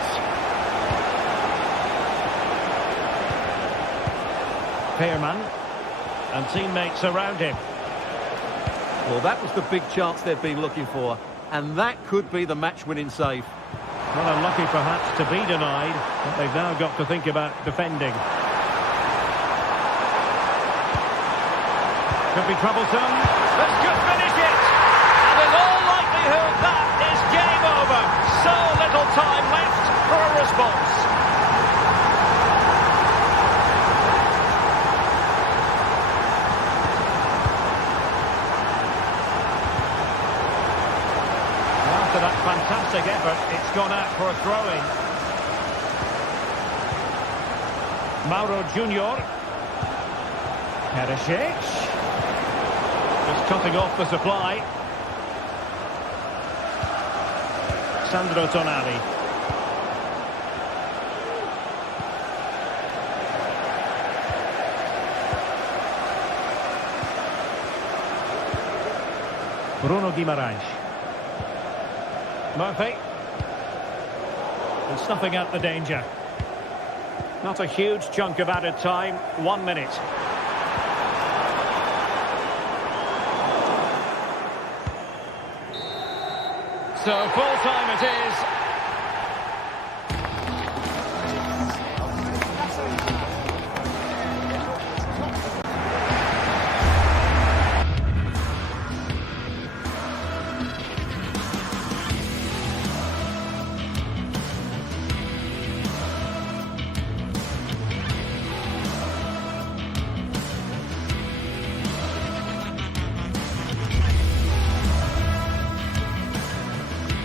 Pearman and teammates around him. Well, that was the big chance they've been looking for. And that could be the match-winning save. Well, unlucky perhaps to be denied, but they've now got to think about defending. Could be troublesome. This could finish it. And in all likelihood, that is game over. So little time left for a response. After that fantastic effort, it's gone out for a throw-in. Mauro Junior. Perisic. Just cutting off the supply. Sandro Tonali. Bruno Guimaraes. Murphy. And snuffing out the danger. Not a huge chunk of added time. 1 minute. So full time it is.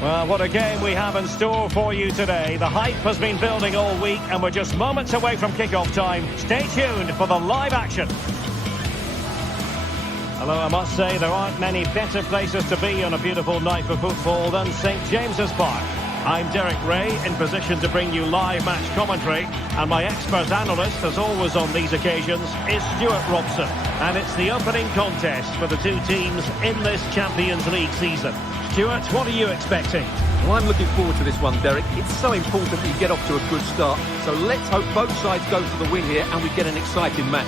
Well, what a game we have in store for you today. The hype has been building all week and we're just moments away from kick-off time. Stay tuned for the live action. Although I must say there aren't many better places to be on a beautiful night for football than St James's Park. I'm Derek Ray, in position to bring you live match commentary, and my expert analyst, as always on these occasions, is Stuart Robson. And it's the opening contest for the two teams in this Champions League season. Stuart, what are you expecting? Well, I'm looking forward to this one, Derek. It's so important that you get off to a good start. So let's hope both sides go for the win here and we get an exciting match.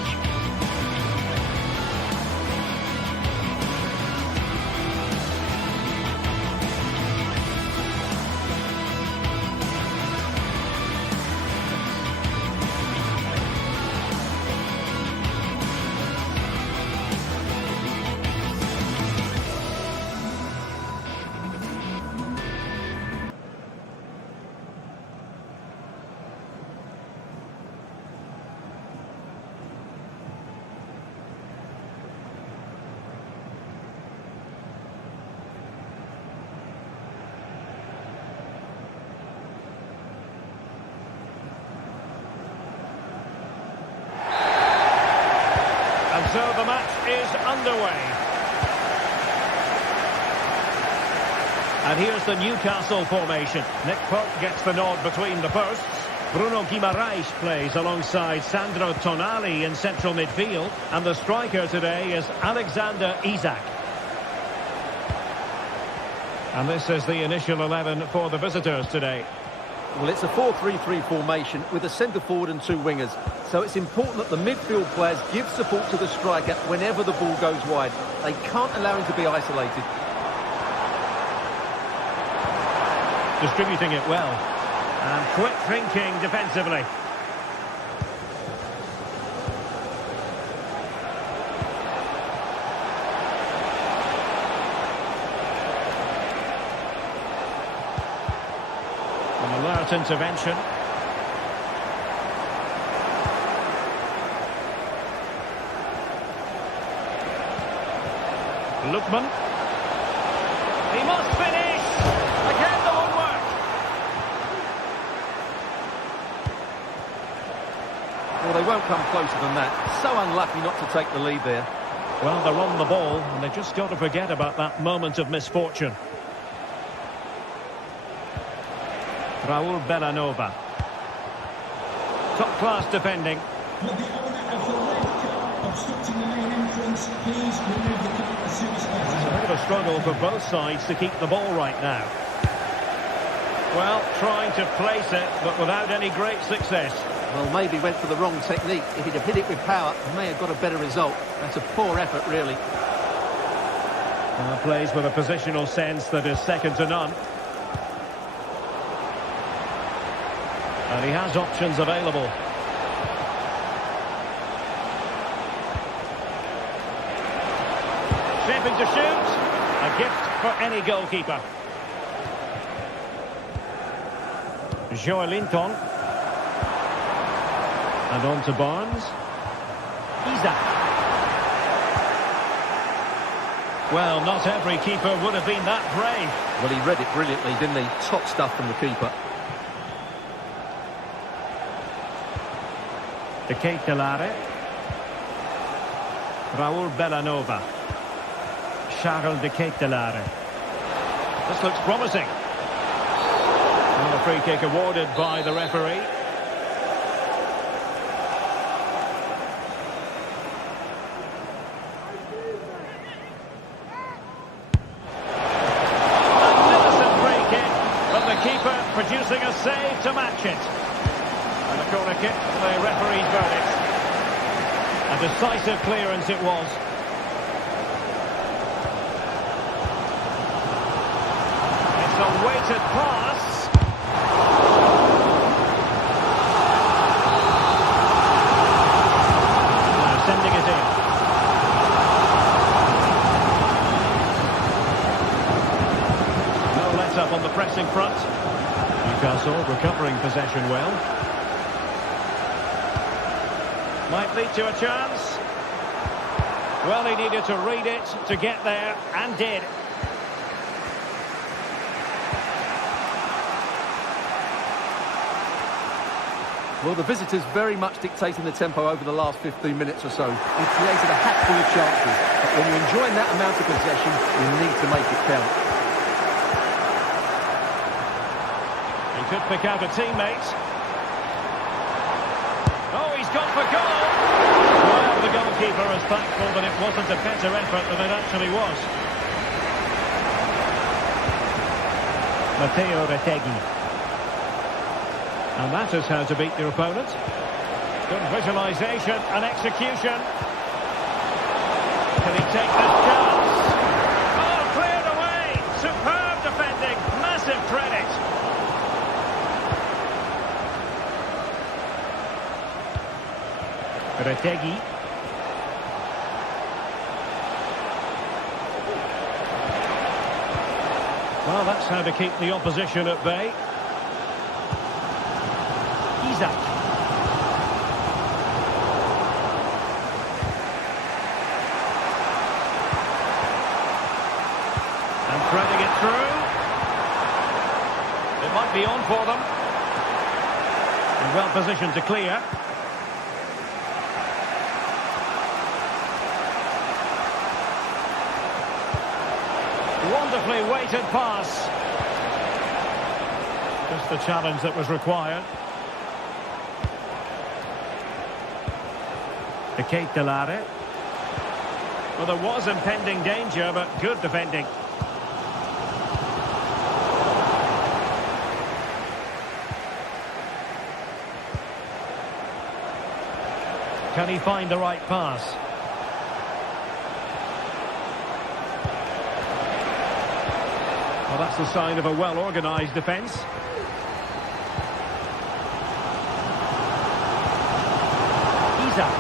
is underway. And here's the Newcastle formation. Nick Pope gets the nod between the posts. Bruno Guimaraes plays alongside Sandro Tonali in central midfield. And the striker today is Alexander Isak. And this is the initial 11 for the visitors today. Well, it's a 4-3-3 formation with a centre forward and two wingers. So it's important that the midfield players give support to the striker whenever the ball goes wide. They can't allow him to be isolated. Distributing it well. And quick thinking defensively. An alert intervention. Lookman. He must finish. Again, the won't work. Well, they won't come closer than that. So unlucky not to take the lead there. Well, they're on the ball, and they've just got to forget about that moment of misfortune. Raul Bellanova. Top-class defending. Would the owner of the red car obstructing the main entrance please remove the car as soon as possible? It's a bit of a struggle for both sides to keep the ball right now. Well, trying to place it, but without any great success. Well, maybe went for the wrong technique. If he'd have hit it with power, he may have got a better result. That's a poor effort, really. Plays with a positional sense that is second to none. And he has options available. Shaping to shoot. A gift for any goalkeeper. Joelinton. And on to Barnes. Isak. Well, not every keeper would have been that brave. Well, he read it brilliantly, didn't he? Top stuff from the keeper. De Ketelaere. Raul Bellanova. Charles De Ketelaere. This looks promising. And a free kick awarded by the referee. Magnificent free kick, but the keeper producing a save to match it. And a corner kick, the referee's verdict. A decisive clearance it was. It's a weighted pass. Now sending it in. No let-up on the pressing front. Newcastle recovering possession well. Might lead to a chance. Well, he needed to read it to get there, and did. Well, the visitors very much dictating the tempo over the last 15 minutes or so. They've created a hatful of chances. But when you're enjoying that amount of possession, you need to make it count. He could pick out a teammate. Oh, he's gone for goal! Well, the goalkeeper is thankful that it wasn't a better effort than it actually was. Matteo Retegui. And that is how to beat your opponent. Good visualisation and execution. Can he take this chance? Oh, cleared away! Superb defending. Massive credit. Retegui. Well, that's how to keep the opposition at bay. Isak. And threading it through. It might be on for them. And well positioned to clear. Wonderfully weighted pass. Just the challenge that was required. The Kate Delare. Well, there was impending danger, but good defending. Can he find the right pass? Well, that's the sign of a well-organised defence. Isaac.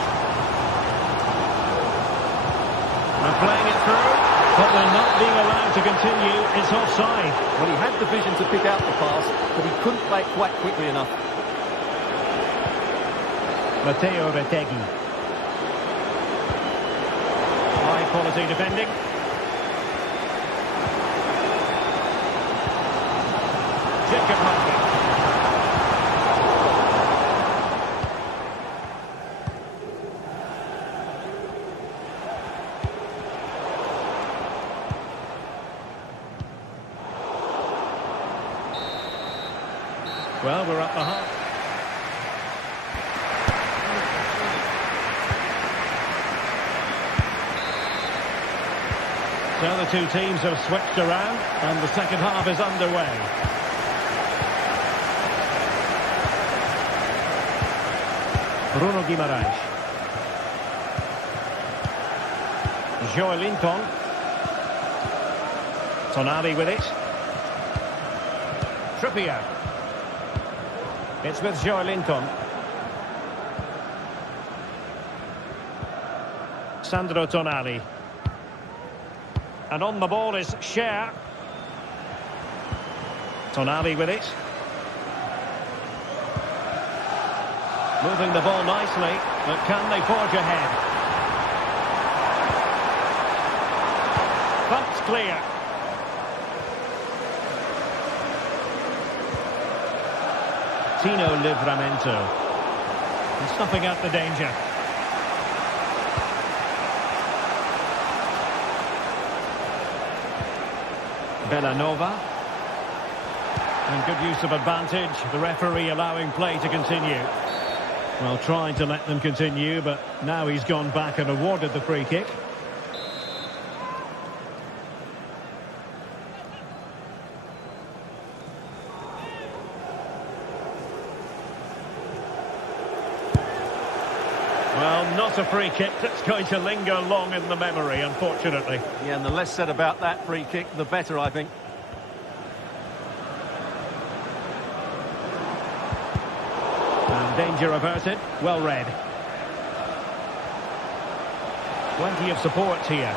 And playing it through, but they're not being allowed to continue. It's offside. Well, he had the vision to pick out the pass, but he couldn't play it quite quickly enough. Matteo Retegui. High quality defending. Jacob Martin. Well, we're at the half. So the two teams have switched around and the second half is underway. Bruno Guimaraes. Joelinton. Tonali with it. Trippier. It's with Joelinton. Sandro Tonali. And on the ball is Cher. Tonali with it. Moving the ball nicely, but can they forge ahead? Bumps clear. Tino Livramento. And snuffing out the danger. Bellanova. And good use of advantage. The referee allowing play to continue. Well, trying to let them continue, but now he's gone back and awarded the free kick. Well, not a free kick that's going to linger long in the memory, unfortunately. Yeah, and the less said about that free kick, the better, I think. And danger averted. Well read. Plenty of support here.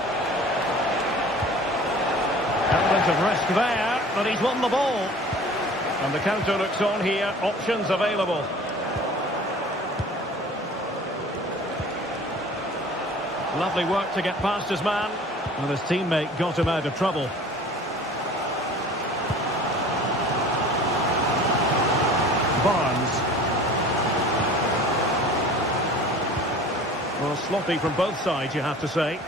Element of risk there, but he's won the ball. And the counter looks on here. Options available. Lovely work to get past his man. And his teammate got him out of trouble. Barnes. Well, sloppy from both sides, you have to say.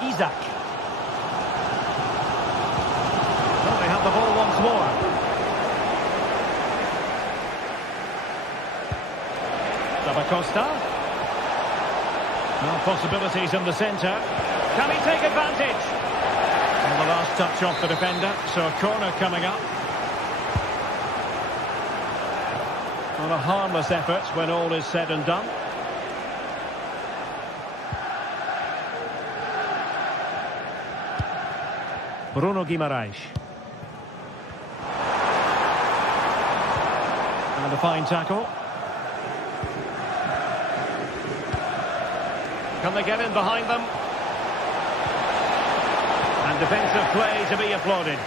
Isaac. Well, they have the ball once more. Dabacosta. Well, possibilities in the centre. Can he take advantage? And the last touch off the defender, so a corner coming up. Well, a harmless effort when all is said and done. Bruno Guimaraes. And a fine tackle. Can they get in behind them? And defensive play to be applauded.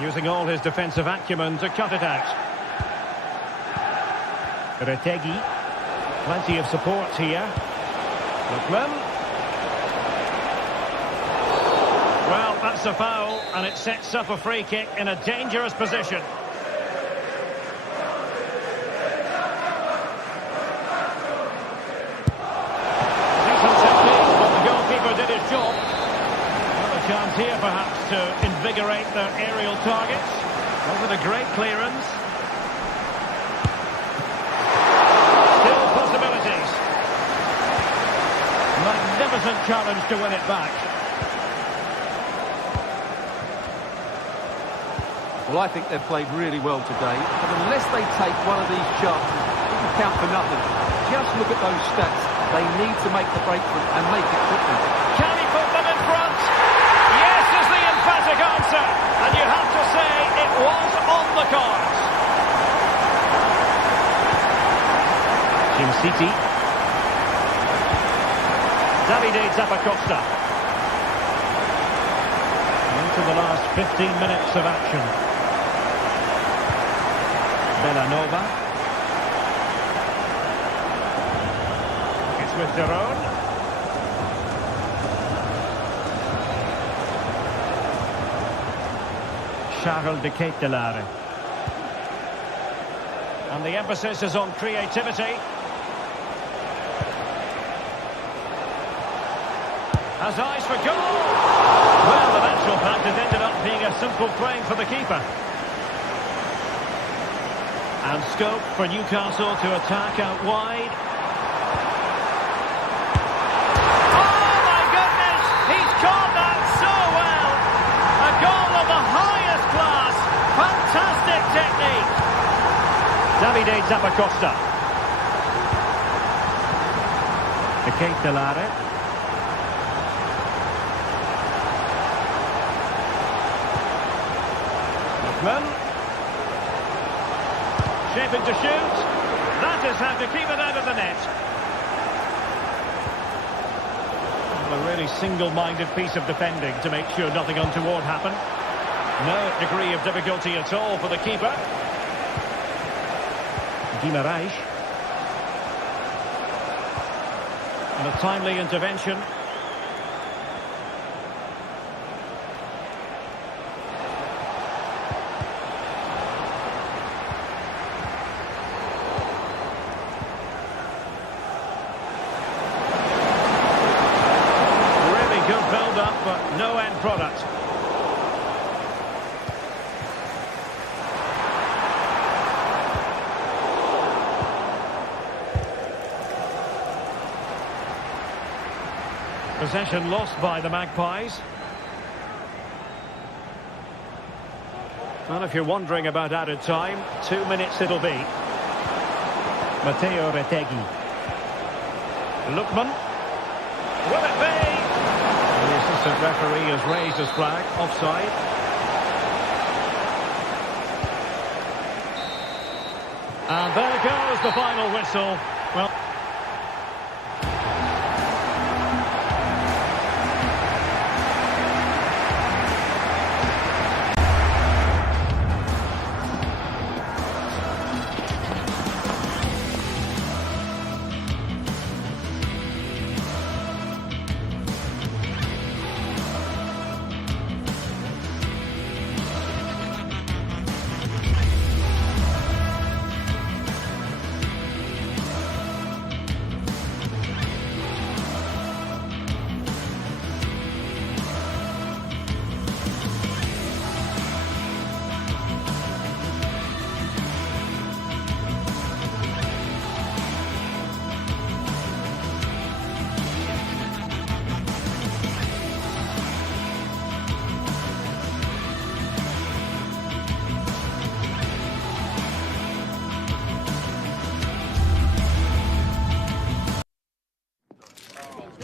Using all his defensive acumen to cut it out. Retegui. Plenty of support here. Lookman. Well, that's a foul, and it sets up a free kick in a dangerous position. Decent technique, but the goalkeeper did his job. Another chance here, perhaps, to invigorate their aerial targets. Wasn't a great clearance. Still possibilities. Magnificent challenge to win it back. Well, I think they've played really well today, but unless they take one of these chances, it can count for nothing. Just look at those stats. They need to make the breakthrough and make it quickly. Can he put them in front? Yes is the emphatic answer, and you have to say it was on the cards. Jim City. Davide Zappacosta. Into the last 15 minutes of action. Bellanova. It's with Derone. Charles de Ketelare. And the emphasis is on creativity. Has eyes for goal. Well, the actual fact has ended up being a simple frame for the keeper. And scope for Newcastle to attack out wide. Oh my goodness! He's caught that so well! A goal of the highest class! Fantastic technique! Davide Zappacosta. De Ketelare. Lookman. Shaping to shoot. That is how to keep it out of the net. Well, a really single-minded piece of defending to make sure nothing untoward happened. No degree of difficulty at all for the keeper. Guimaraes. And a timely intervention. But no end product. Possession lost by the Magpies. Well, if you're wondering about added time, 2 minutes it'll be. Matteo Retegui. Lookman. Will it be? The assistant referee has raised his flag, offside. And there goes the final whistle. Well,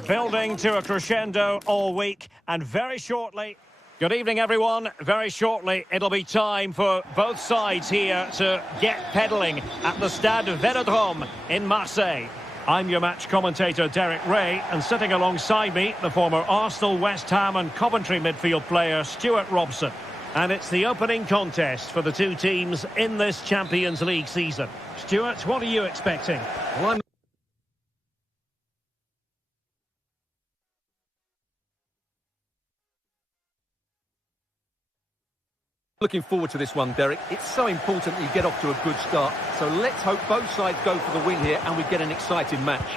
building to a crescendo all week, and very shortly... Good evening, everyone. Very shortly, it'll be time for both sides here to get pedalling at the Stade Vélodrome in Marseille. I'm your match commentator, Derek Ray, and sitting alongside me, the former Arsenal, West Ham and Coventry midfield player, Stuart Robson. And it's the opening contest for the two teams in this Champions League season. Stuart, what are you expecting? Well, Looking forward to this one, Derek. It's so important that you get off to a good start. So let's hope both sides go for the win here and we get an exciting match.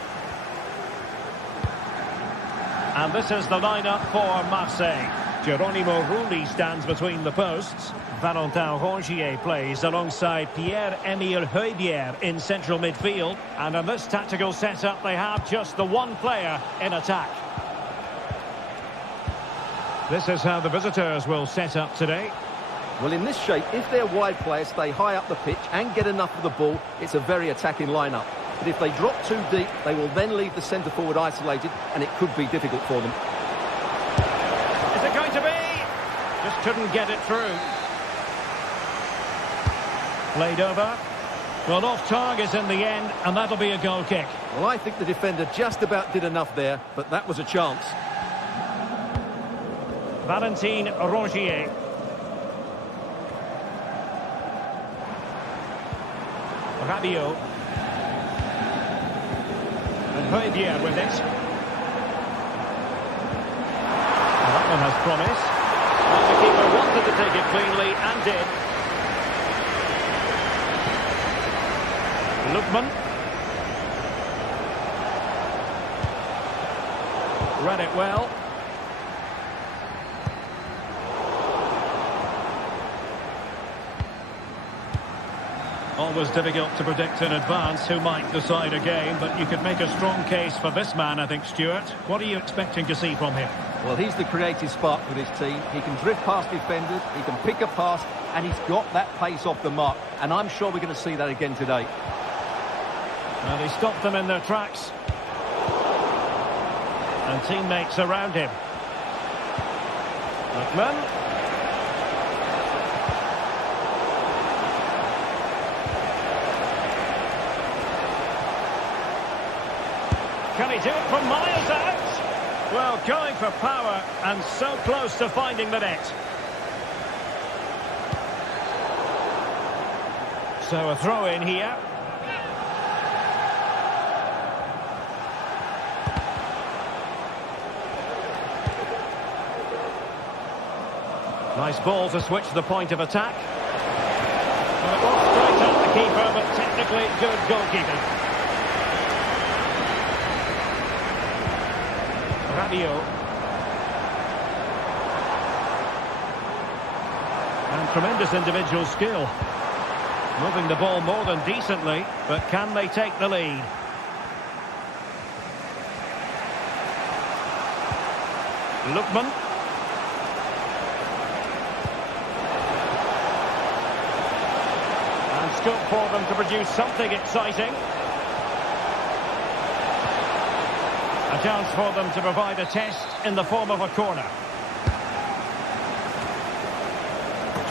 And this is the lineup for Marseille. Geronimo Rulli stands between the posts. Valentin Rongier plays alongside Pierre-Emile Højbjerg in central midfield. And in this tactical setup, they have just the one player in attack. This is how the visitors will set up today. Well, in this shape, if their wide players stay high up the pitch and get enough of the ball, it's a very attacking lineup. But if they drop too deep, they will then leave the centre-forward isolated, and it could be difficult for them. Is it going to be? Just couldn't get it through. Played over. Well, off target in the end, and that'll be a goal kick. Well, I think the defender just about did enough there, but that was a chance. Valentin Rongier. Rabiot. And Højbjerg with it. Well, that one has promise. Well, the keeper wanted to take it cleanly and did. Lookman. Read it well. Always difficult to predict in advance who might decide a game, but you could make a strong case for this man, I think, Stuart. What are you expecting to see from him? Well, he's the creative spark for this team. He can drift past defenders, he can pick a pass, and he's got that pace off the mark. And I'm sure we're going to see that again today. Well, he stopped them in their tracks. And teammates around him. Lookman. Can he do it from miles out? Well, going for power and so close to finding the net. So a throw in here. Nice ball to switch the point of attack. Well, it was straight at the keeper, but technically good goalkeeping. Rabiot. And tremendous individual skill. Moving the ball more than decently, but can they take the lead? Lookman. And scope for them to produce something exciting. A chance for them to provide a test in the form of a corner.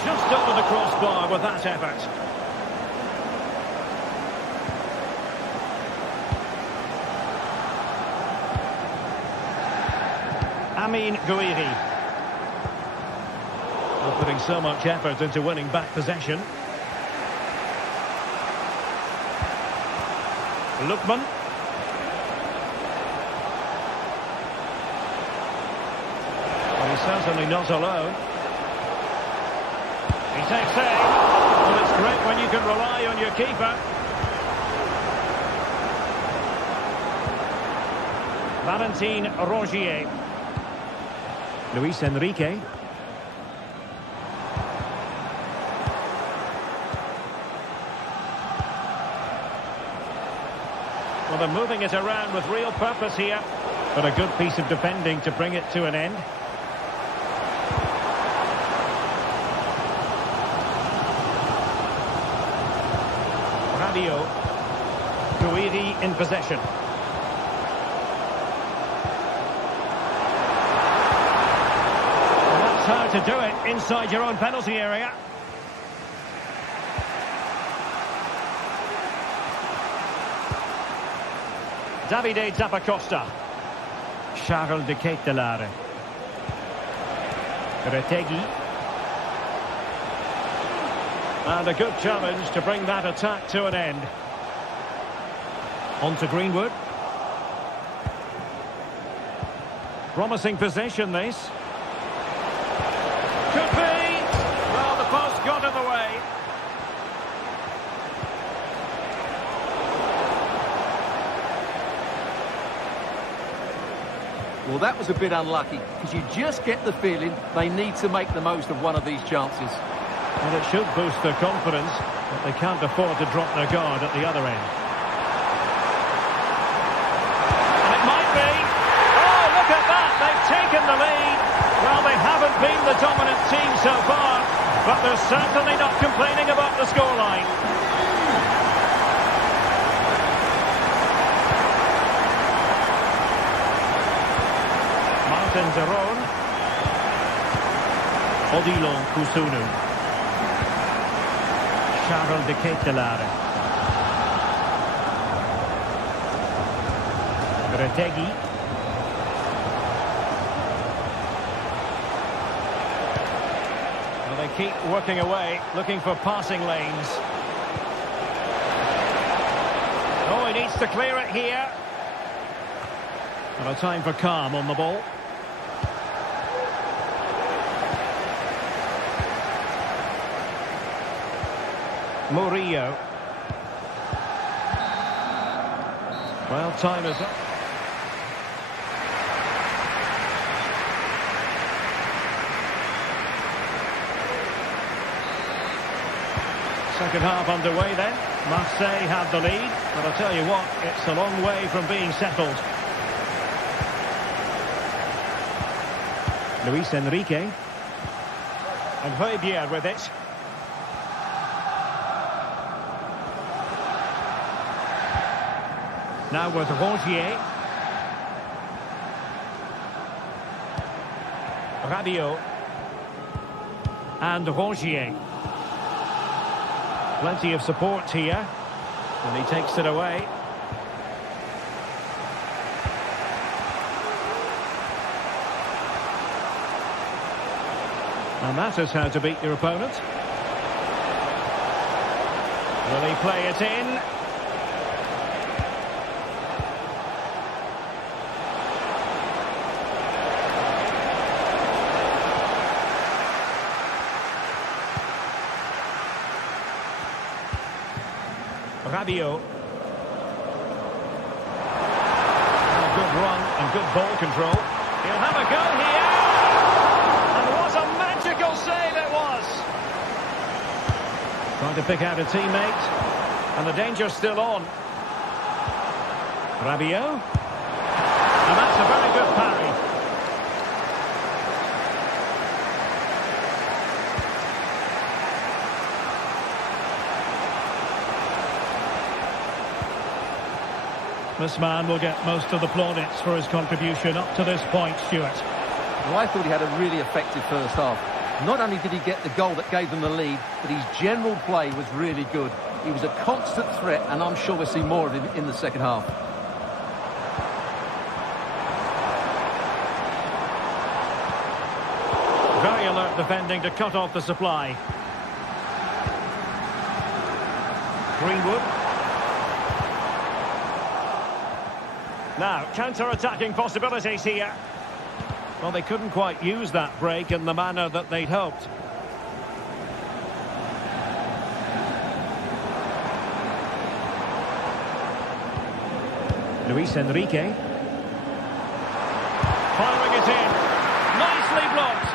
Just over the crossbar with that effort. Amin Gouiri. Well, putting so much effort into winning back possession. Lookman. Certainly not alone. He takes aim. Well, it's great when you can rely on your keeper. Valentin Rongier. Luis Enrique. Well, they're moving it around with real purpose here. But a good piece of defending to bring it to an end. Rabiot. Gouiri in possession. Well, that's how to do it inside your own penalty area. Davide Zappacosta. Charles de Ketelaere. Retegui. And a good challenge to bring that attack to an end. On to Greenwood. Promising possession, this. Could be! Well, the Well, that was a bit unlucky, because you just get the feeling they need to make the most of one of these chances. And it should boost their confidence, but they can't afford to drop their guard at the other end. And it might be. Oh, look at that! They've taken the lead. Well, they haven't been the dominant team so far, but they're certainly not complaining about the scoreline. Martin Zeron. Odilon Kusunu. Charles de Ketelare. Retegi. Well, they keep working away, looking for passing lanes. Oh, he needs to clear it here. And a time for calm on the ball. Murillo. Well, time is up. Second half underway then. Marseille have the lead, but I'll tell you what, it's a long way from being settled. Luis Enrique. And Højbjerg with it. Now with Rongier. Rabiot. And Rongier. Plenty of support here. And he takes it away. And that is how to beat your opponent. Will he play it in? Rabiot. A good run and good ball control. He'll have a go here. And what a magical save it was. Trying to pick out a teammate. And the danger's still on. Rabiot. And that's a very good parry. This man will get most of the plaudits for his contribution up to this point, Stuart. Well, I thought he had a really effective first half. Not only did he get the goal that gave them the lead, but his general play was really good. He was a constant threat, and I'm sure we'll see more of him in the second half. Very alert defending to cut off the supply. Greenwood. Now, counter-attacking possibilities here. Well, they couldn't quite use that break in the manner that they'd hoped. Luis Enrique. Firing it in. Nicely blocked.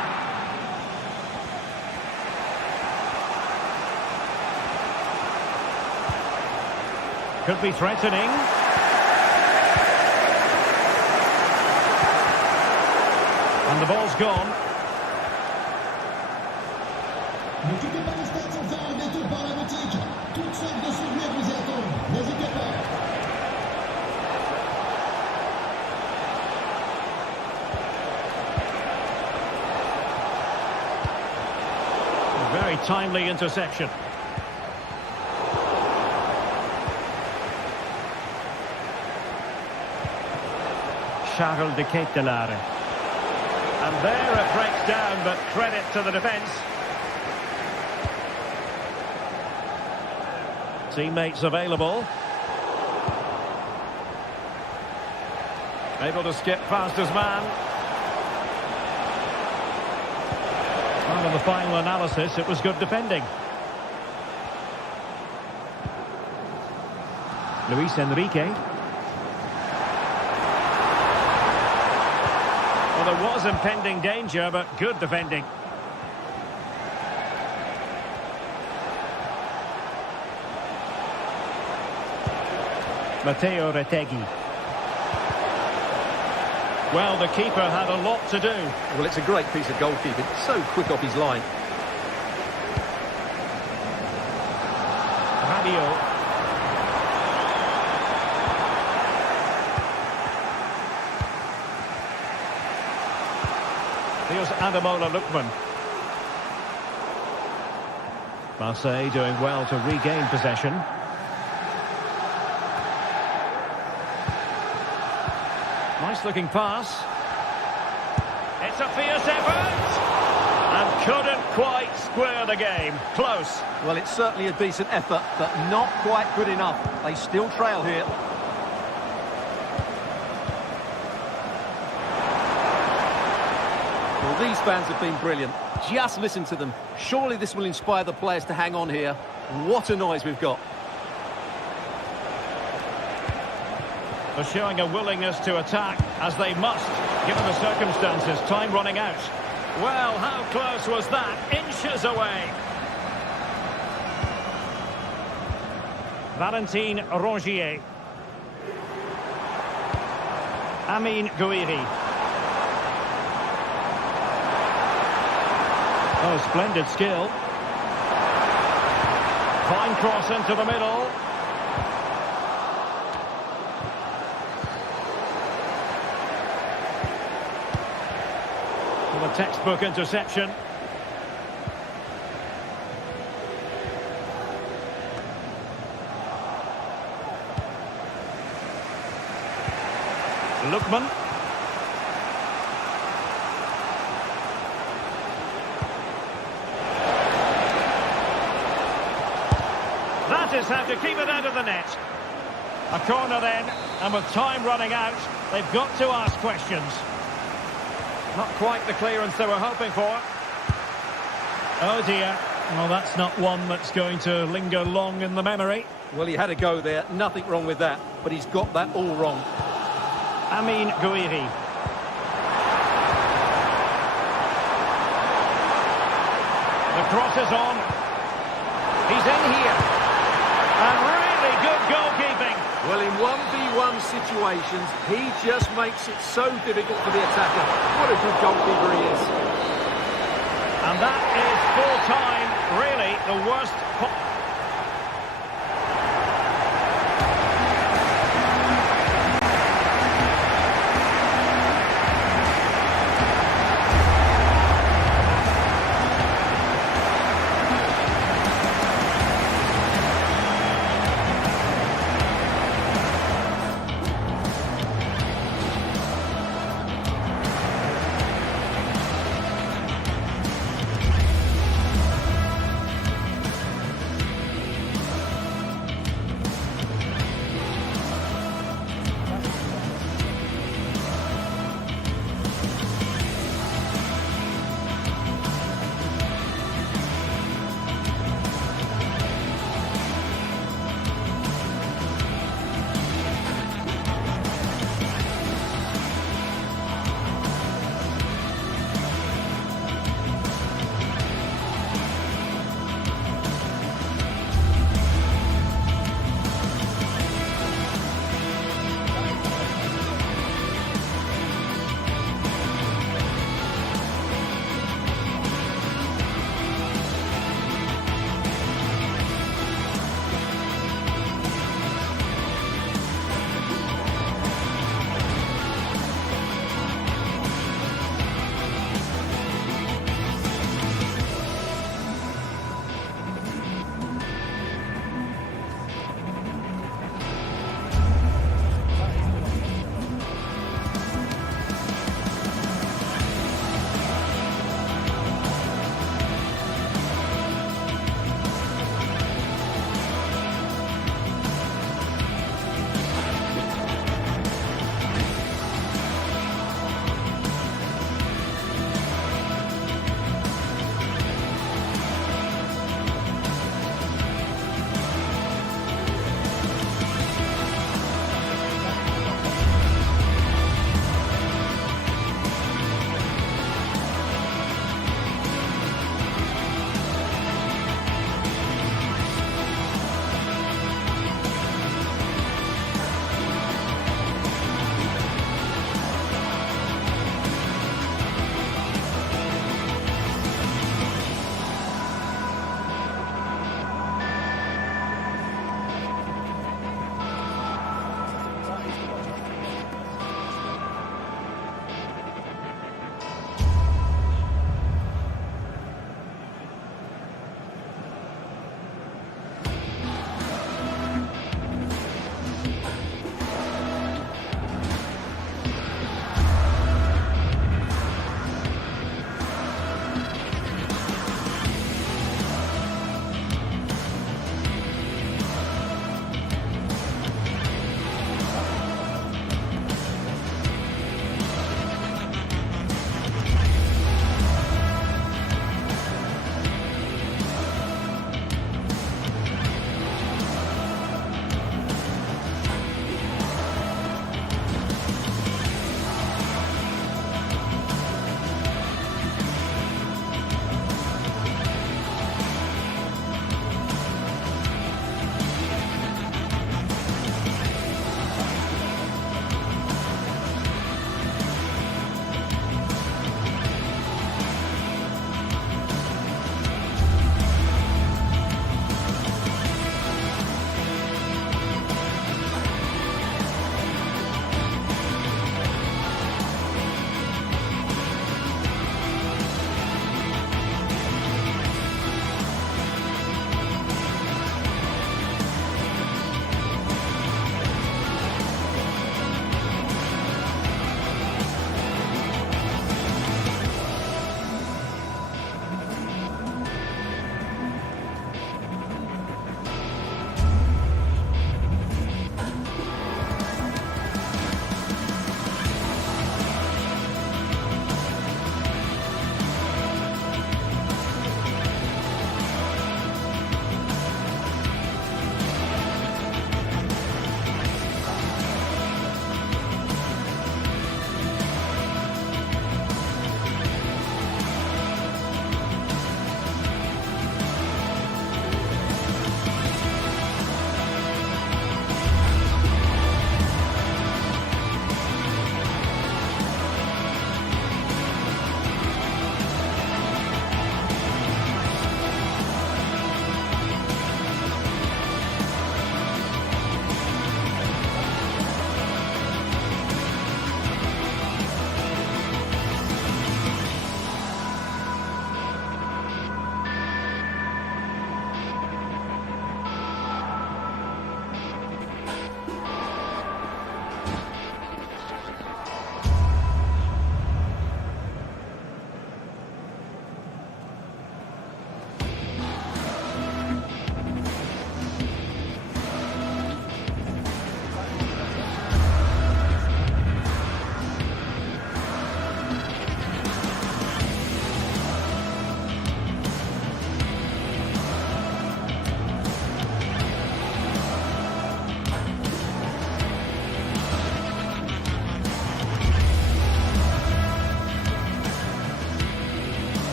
Could be threatening. And the ball's gone. A very timely interception. Charles de Ketelare. And there it breaks down, but credit to the defence. Teammates available. Able to skip past his man. Well, in the final analysis, it was good defending. Luis Enrique. there was impending danger, but good defending. Matteo Retegui. Well, the keeper had a lot to do. Well, it's a great piece of goalkeeping. So quick off his line. Rabiot. Here's Ademola Lookman. Marseille doing well to regain possession. Nice looking pass. It's a fierce effort. And couldn't quite square the game. Close. Well, it's certainly a decent effort, but not quite good enough. They still trail here. Well, these fans have been brilliant. Just listen to them. Surely this will inspire the players to hang on here. What a noise we've got. They're showing a willingness to attack, as they must, given the circumstances. Time running out. Well, how close was that? Inches away. Valentin Rongier. Amin Gouiri. Oh, splendid skill. Fine cross into the middle. Well, a textbook interception. Lookman. That is how to keep it out of the net. A corner then, and with time running out, they've got to ask questions. Not quite the clearance they were hoping for. Oh dear. Well, that's not one that's going to linger long in the memory. Well, he had a go there. Nothing wrong with that, but he's got that all wrong. Amin Gouiri. The cross is on. He's in here. And really good goalkeeping. Well, in 1v1 situations, he just makes it so difficult for the attacker. What a good goalkeeper he is. And that is full time, really the worst.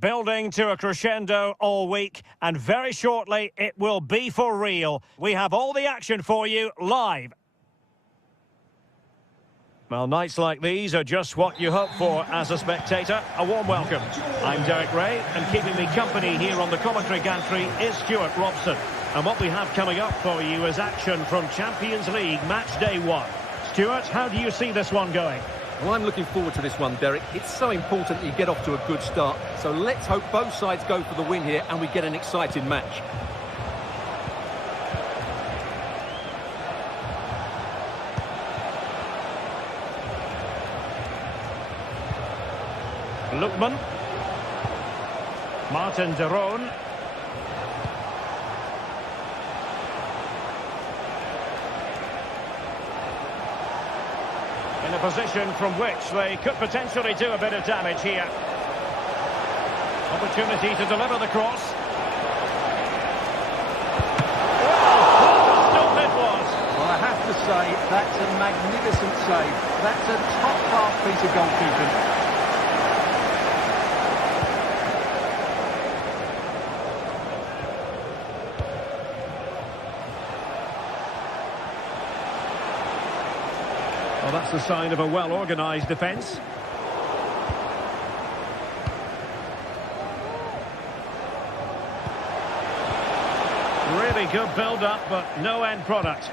building to a crescendo all week, and very shortly it will be for real. We have all the action for you live. Well, nights like these are just what you hope for as a spectator. A warm welcome. I'm Derek Ray, and keeping me company here on the commentary gantry is Stuart Robson. And what we have coming up for you is action from Champions League Match Day 1. Stuart, how do you see this one going? Well, I'm looking forward to this one, Derek. It's so important that you get off to a good start. So let's hope both sides go for the win here and we get an exciting match. Lookman. Martin de Roon. In a position from which they could potentially do a bit of damage here. Opportunity to deliver the cross. What a stop it was! Well, I have to say, that's a magnificent save. That's a top-class piece of goalkeeping. Well, that's the sign of a well-organised defence. Really good build-up, but no end product.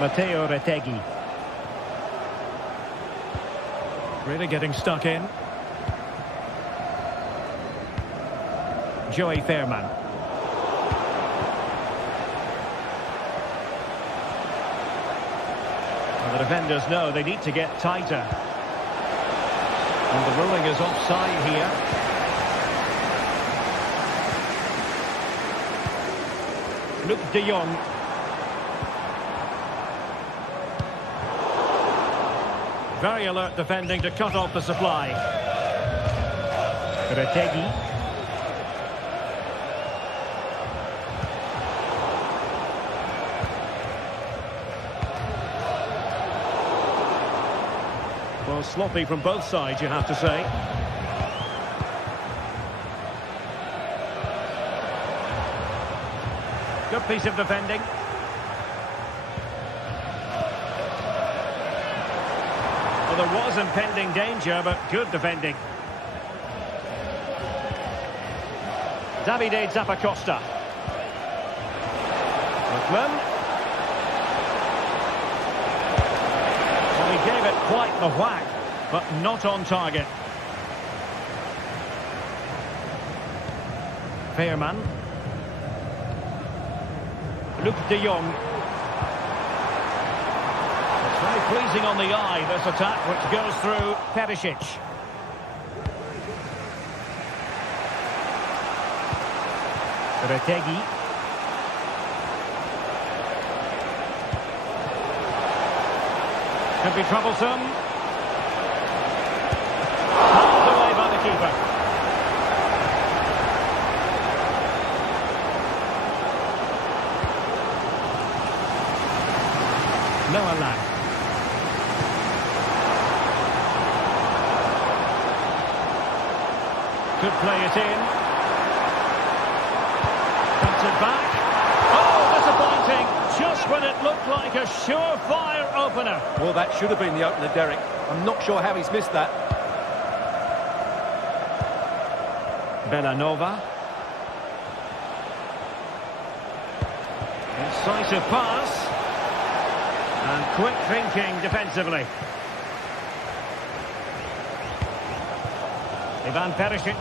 Matteo Retegui. Really getting stuck in. Joey Fairman. Well, the defenders know they need to get tighter. And the ruling is offside here. Luc de Jong. Very alert defending to cut off the supply. Retegui. Well, sloppy from both sides, you have to say. Good piece of defending. Well, there was impending danger, but good defending. Davide Zappacosta. Lookman. Well, he gave it quite the whack, but not on target. Fairman. Luc de Jong. It's very pleasing on the eye, this attack, which goes through Perisic. Retegui. Could be troublesome. Pulled away by the keeper. Noah Lang. Could play it in. Cuts it back. Oh, disappointing. Just when it looked like a surefire opener. Well, that should have been the opener, Derek. I'm not sure how he's missed that. Bellanova. Incisive pass. And quick thinking defensively. Ivan Perisic.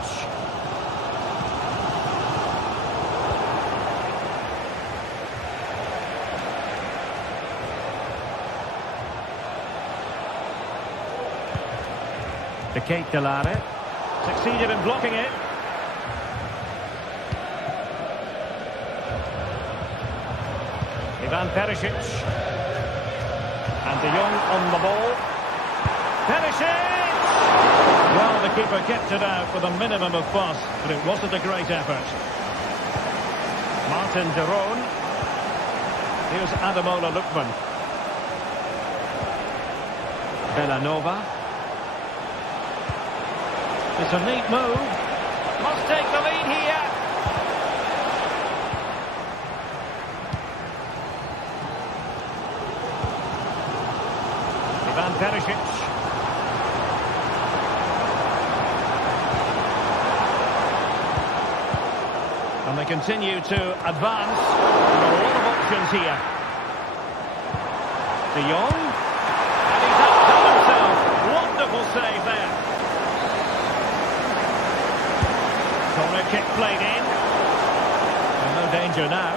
To Kate Delare. Succeeded in blocking it. Ivan Perisic. And De Jong on the ball. Perisic! Well, the keeper kept it out with a minimum of fuss, but it wasn't a great effort. Martin de Roon. Here's Ademola Lookman. Villanova. It's a neat move. Must take the lead here. Ivan Perisic. And they continue to advance. There are a lot of options here. De Jong. And he's outdone himself. Wonderful save there. Corner kick played in. And no danger now.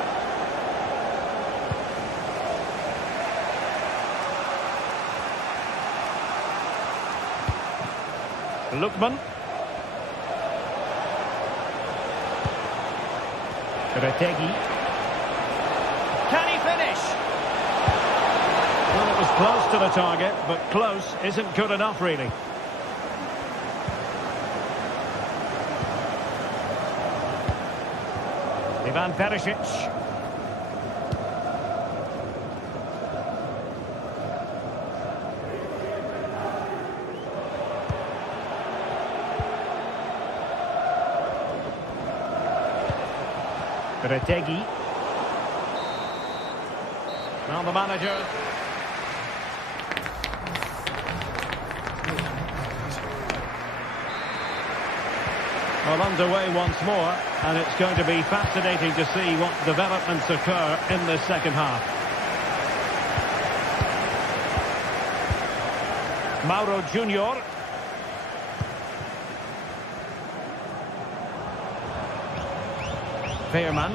Lookman. Retegi. Can he finish? Well, it was close to the target, but close isn't good enough, really. Ivan Perisic. Retegi. Now the manager. Well, underway once more, and it's going to be fascinating to see what developments occur in the second half. Mauro Junior. Veerman.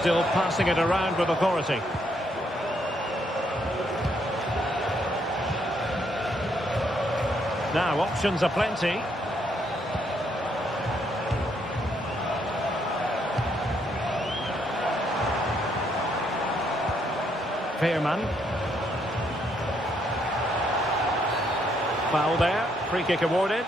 Still passing it around with authority. Now, options are plenty. Veerman. Foul there. Free kick awarded.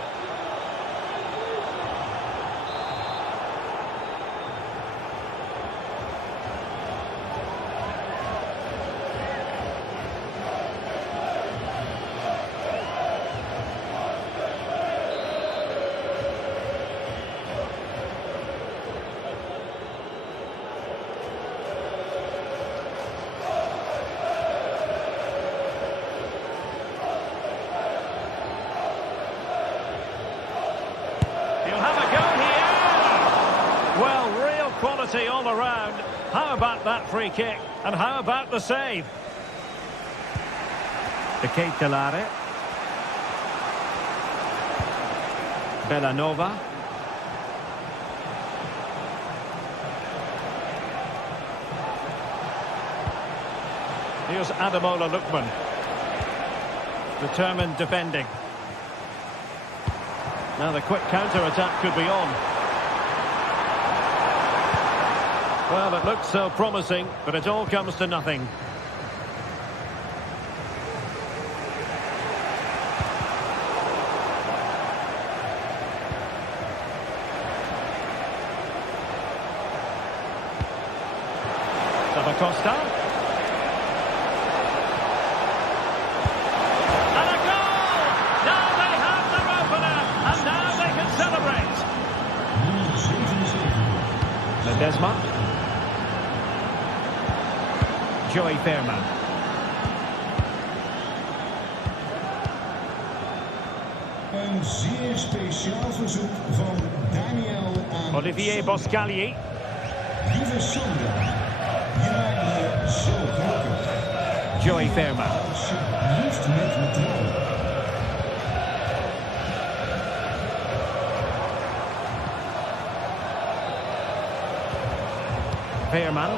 Quality all around. How about that free kick? And how about the save? De Ketelare. Villanova. Here's Ademola Lookman. Determined defending. Now the quick counter-attack could be on. Well, it looks so promising, but it all comes to nothing. Costa. And a goal! Now they have their opener, and now they can celebrate. Ledesma. Joey Veerman. Een zeer speciaal verzoek van Daniel aan Olivier Boscagli. Lieve Sandra, je maakt me zo gelukkig. Joey Veerman. Alsjeblieft met me trouwen. Veerman.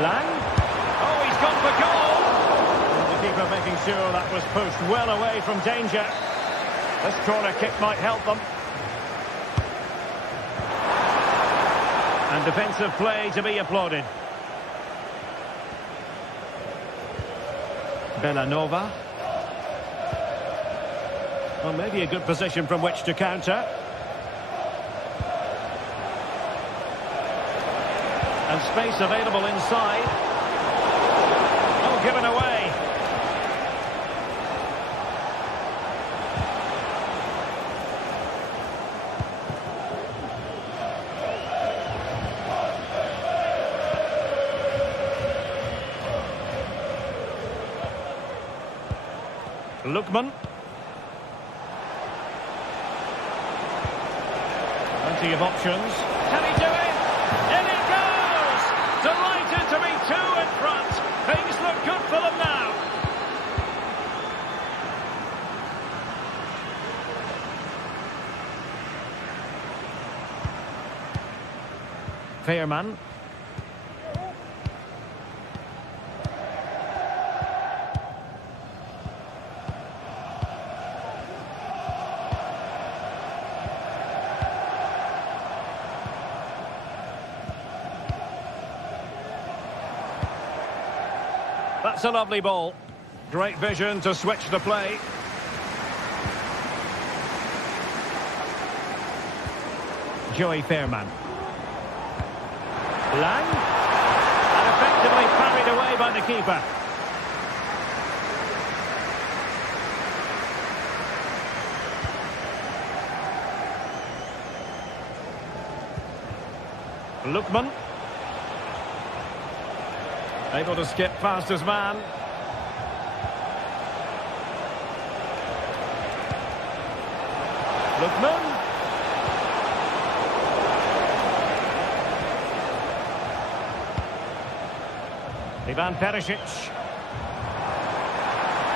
Lang. Oh, he's gone for goal. And the keeper making sure that was pushed well away from danger. This corner kick might help them. And defensive play to be applauded. Villanova. Well, maybe a good position from which to counter. And space available inside. Oh, given away. Lookman. Plenty of options. Can he do it? In it goes! Delighted to be two in front. Things look good for them now. Fairman. That's a lovely ball. Great vision to switch the play. Joey Fairman. Lang. And effectively parried away by the keeper. Lookman. Able to skip past his man. Lookman. Ivan Perisic.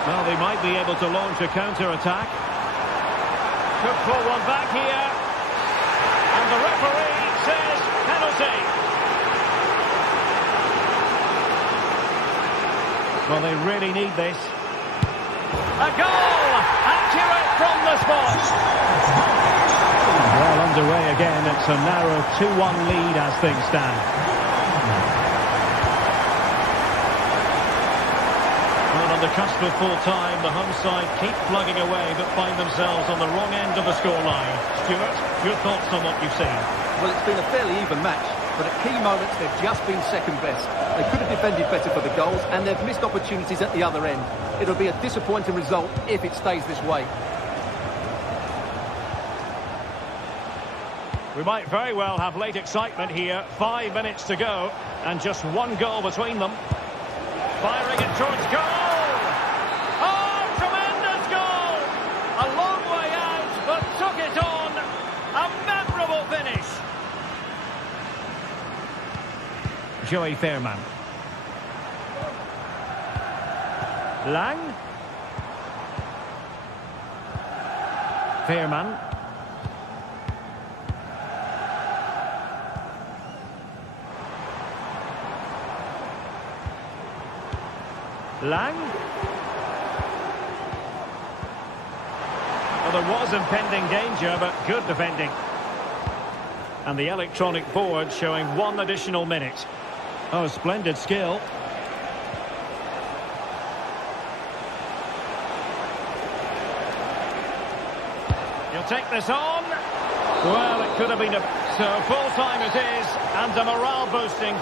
Well, they might be able to launch a counter-attack. Could pull one back here. And the referee says penalty. Well, they really need this. A goal! Accurate from the spot. Well underway again. It's a narrow 2-1 lead as things stand. Well, on the cusp of full time, the home side keep plugging away but find themselves on the wrong end of the scoreline. Stuart, your thoughts on what you've seen? Well, it's been a fairly even match, but at key moments they've just been second best. They could have defended better for the goals, and they've missed opportunities at the other end. It'll be a disappointing result if it stays this way. We might very well have late excitement here. 5 minutes to go, and just one goal between them. Firing it towards goal! Oh, tremendous goal! A long way out, but took it on. A memorable finish. Joey Fairman. Lang. Fairman. Lang. Well, there was impending danger, but good defending. And the electronic board showing 1 additional minute. Oh, splendid skill. He'll take this on. Well, it could have been so full time it is, and a morale boosting.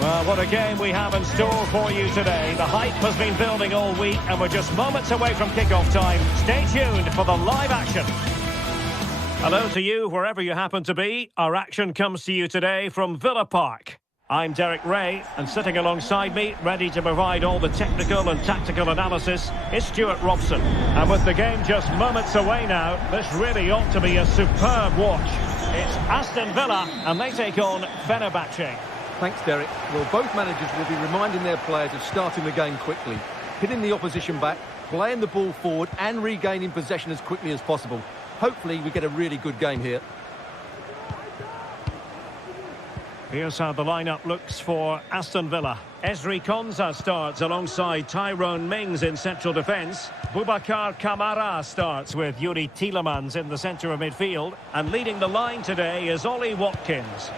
Well, what a game we have in store for you today. The hype has been building all week, and we're just moments away from kickoff time. Stay tuned for the live action. Hello to you, wherever you happen to be. Our action comes to you today from Villa Park. I'm Derek Ray, and sitting alongside me, ready to provide all the technical and tactical analysis, is Stuart Robson. And with the game just moments away now, this really ought to be a superb watch. It's Aston Villa, and they take on Fenerbahce. Thanks, Derek. Well, both managers will be reminding their players of starting the game quickly, hitting the opposition back, playing the ball forward and regaining possession as quickly as possible. Hopefully we get a really good game here. Here's how the lineup looks for Aston Villa. Ezri Konsa starts alongside Tyrone Mings in central defence. Boubacar Kamara starts with Yuri Tielemans in the centre of midfield. And leading the line today is Ollie Watkins.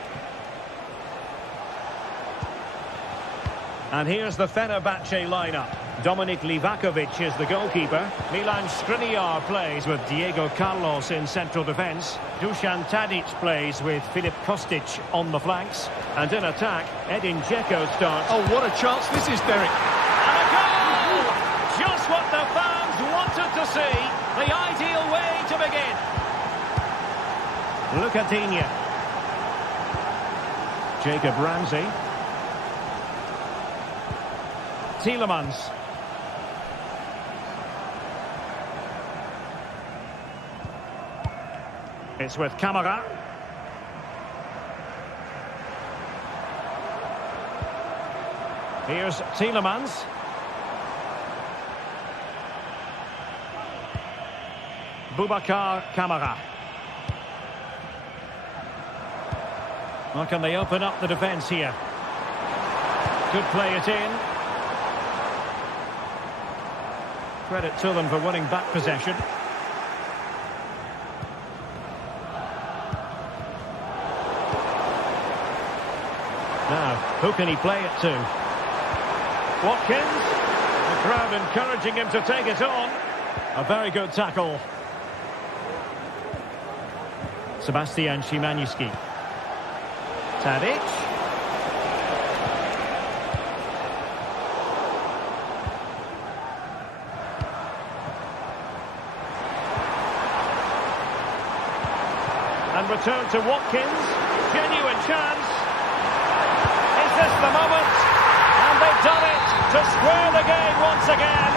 And here's the Fenerbahce lineup. Dominik Livakovic is the goalkeeper. Milan Skriniar plays with Diego Carlos in central defence. Dusan Tadic plays with Filip Kostic on the flanks. And in attack, Edin Dzeko starts. Oh, what a chance this is, Derek. And a goal! Just what the fans wanted to see. The ideal way to begin. Lucatinha. Jacob Ramsey. Tielemans. It's with Kamara. Here's Tielemans. Boubacar Kamara. Well, can they open up the defence here? Could play it in. Credit to them for winning back possession. Now, who can he play it to? Watkins. The crowd encouraging him to take it on. A very good tackle. Sebastian Szymanski. Tadic. And return to Watkins. Genuine chance. Is this the moment? And they've done it to square the game once again.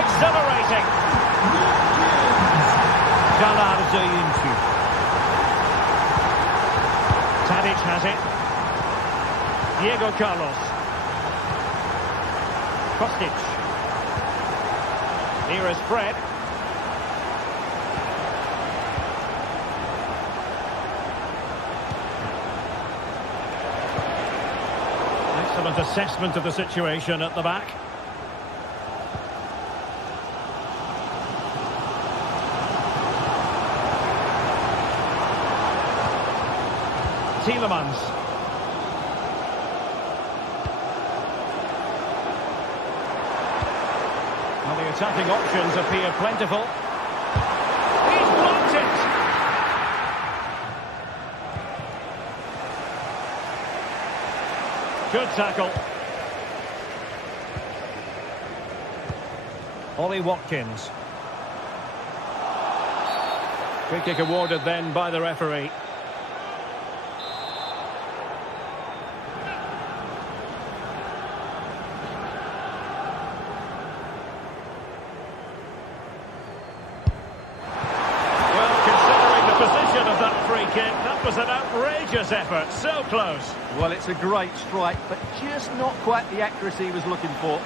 Exhilarating. Tadic has it. Diego Carlos. Kostic. Here is Fred. Excellent assessment of the situation at the back. Tielemans. Well, the attacking options appear plentiful. He's blocked it! Good tackle. Ollie Watkins. Free kick awarded then by the referee. That was an outrageous effort, so close. Well, it's a great strike, but just not quite the accuracy he was looking for.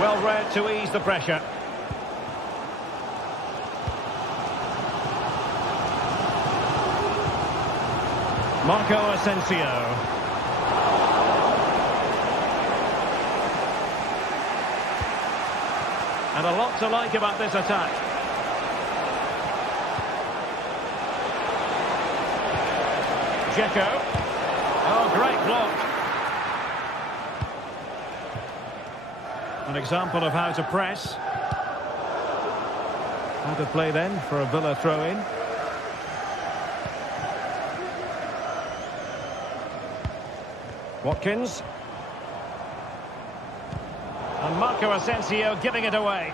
Well read to ease the pressure. Marco Asensio. And a lot to like about this attack. Dzeko. Oh, great block. An example of how to press. How to play then for a Villa throw-in. Watkins. And Marco Asensio giving it away.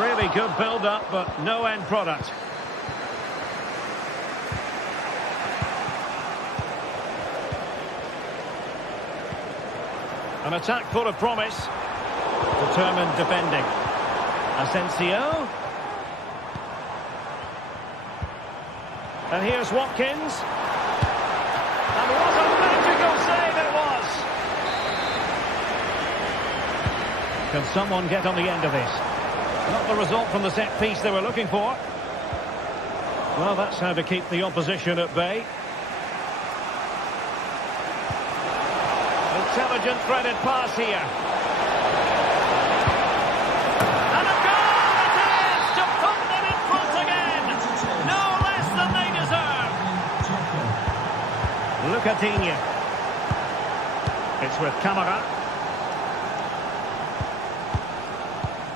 Really good build-up, but no end product. An attack full of promise. Determined defending. Asensio. And here's Watkins. And what a magical save it was! Can someone get on the end of this? Not the result from the set piece they were looking for. Well, that's how to keep the opposition at bay. Intelligent threaded pass here. And a goal it is to put them in front again. No less than they deserve. Lucatinia. It's with Camara.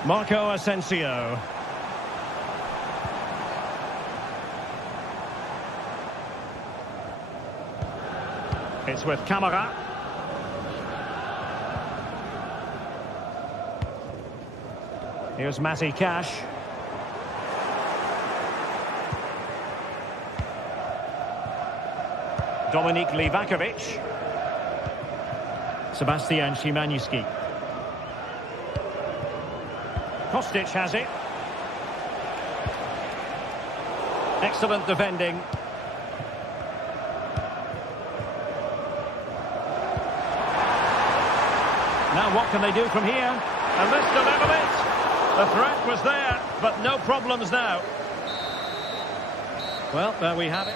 Marco Asensio. It's with Camara. Here's Matty Cash. Dominik Livakovic. Sebastian Szymański. Kostic has it. Excellent defending. Now what can they do from here? And this to level it. The threat was there, but no problems now. Well, there we have it.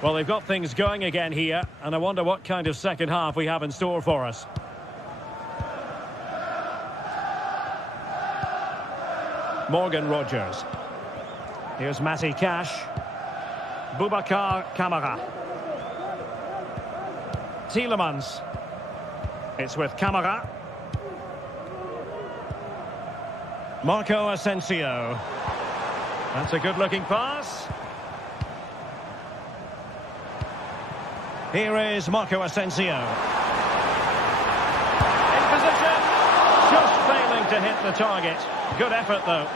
Well, they've got things going again here, and I wonder what kind of second half we have in store for us. Morgan Rogers. Here's Matty Cash. Boubacar Kamara. Tielemans. It's with Kamara. Marco Asensio. That's a good-looking pass. Here is Marco Asensio. In position. Just failing to hit the target. Good effort, though.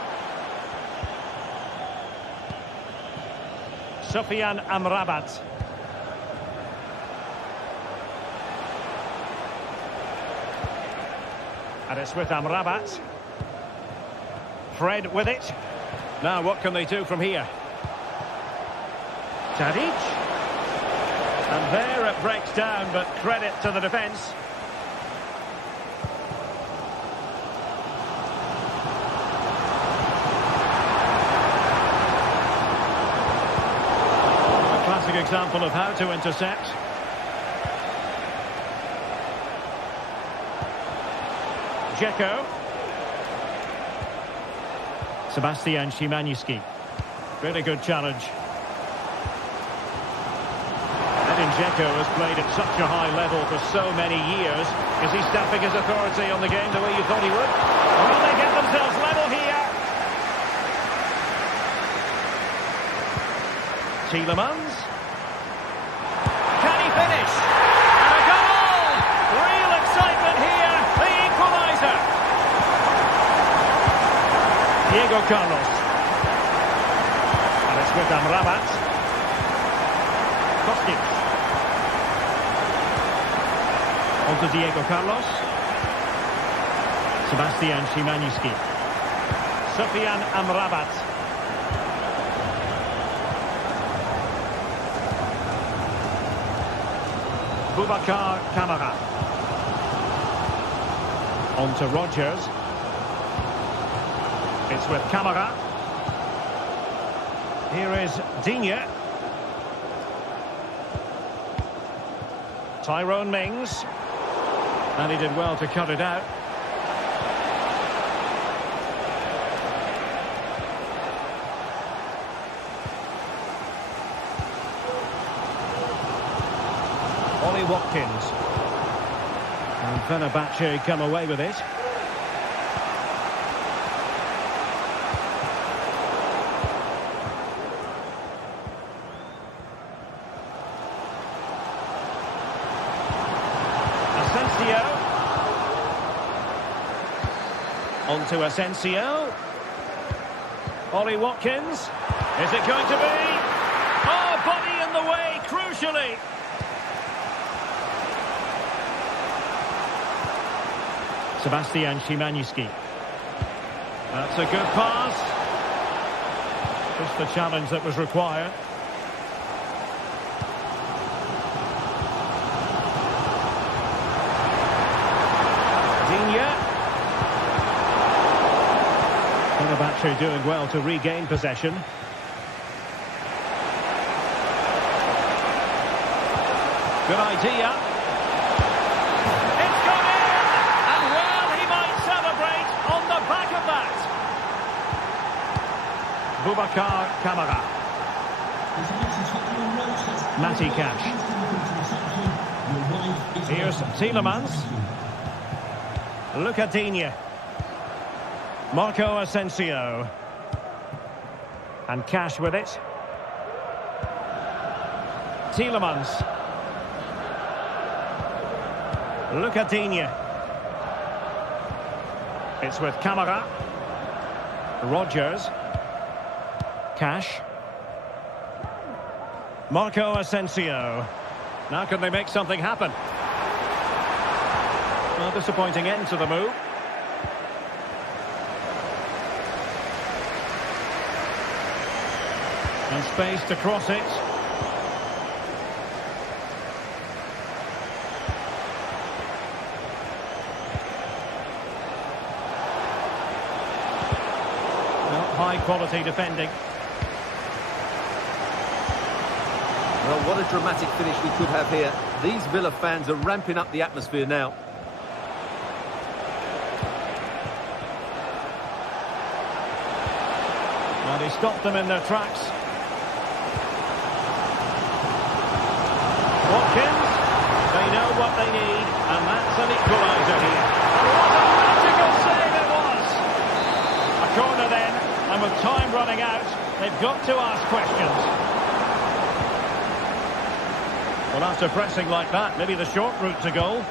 Sofian Amrabat. And it's with Amrabat. Fred with it. Now what can they do from here? Tadic. And there it breaks down, but credit to the defence. A classic example of how to intercept. Dzeko. Sebastian Szymański. Really good challenge. Edin Dzeko has played at such a high level for so many years. Is he stamping his authority on the game the way you thought he would? Will they get themselves level here? Tielemans. Can he finish? And a goal! Real excitement here. The equaliser. Diego Carlos. And it's with Amrabat. Kostic. On to Diego Carlos. Sebastian Szymański. Sofian Amrabat. Boubacar Kamara. On to Rogers. It's with Kamara. Here is Digne. Tyrone Mings. And he did well to cut it out. Ollie Watkins. And Fenerbahce come away with it. Asensio. On to Asensio. Ollie Watkins. Is it going to be? Oh, body in the way, crucially. Sebastian Szymanski. That's a good pass. Just the challenge that was required. Fenerbahce doing well to regain possession. Good idea. It's gone in! And well, he might celebrate on the back of that. Boubacar Kamara. Matty Cash. Here's Tielemans. Luca Digne. Marco Asensio. And Cash with it. Tielemans. Luca Digne. It's with Kamara. Rodgers. Cash. Marco Asensio. Now can they make something happen? A disappointing end to the move. And space to cross it. High quality defending. Well, what a dramatic finish we could have here. These Villa fans are ramping up the atmosphere now. And he stopped them in their tracks. Watkins, they know what they need, and that's an equaliser here. And what a magical save it was! A corner then, and with time running out, they've got to ask questions. Well, after pressing like that, maybe the short route to goal.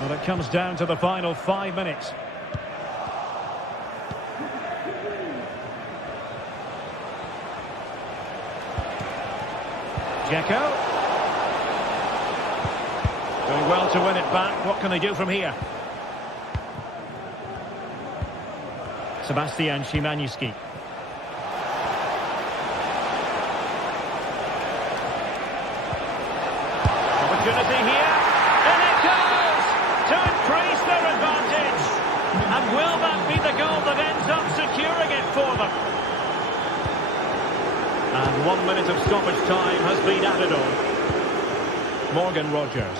Well, it comes down to the final 5 minutes. Dzeko. Doing well to win it back. What can they do from here? Sebastian Szymanski. Opportunity here. And it goes! To increase their advantage. And will that be the goal that ends up securing it for them? And 1 minute of stoppage time has been added on. Morgan Rodgers.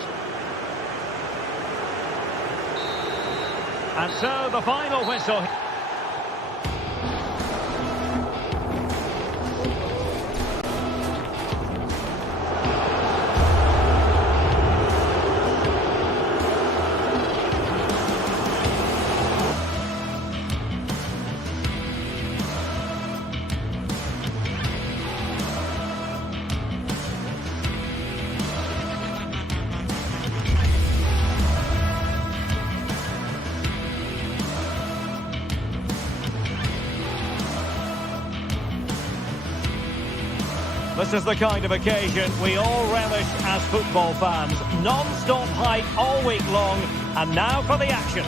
And so the final whistle. This is the kind of occasion we all relish as football fans. Non-stop hype all week long, and now for the action.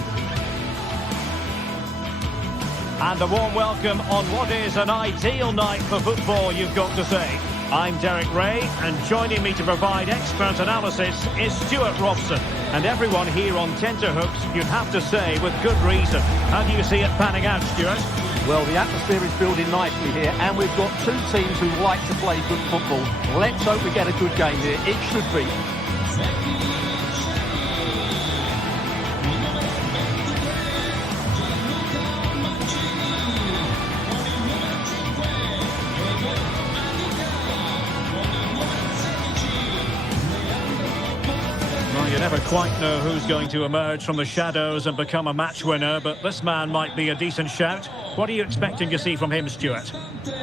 And a warm welcome on what is an ideal night for football, you've got to say. I'm Derek Ray, and joining me to provide expert analysis is Stuart Robson. And everyone here on tenterhooks, you'd have to say, with good reason. How do you see it panning out, Stuart? Well, the atmosphere is building nicely here, and we've got two teams who like to play good football. Let's hope we get a good game here. It should be. Well, you never quite know who's going to emerge from the shadows and become a match winner, but this man might be a decent shout. What are you expecting to see from him, Stuart?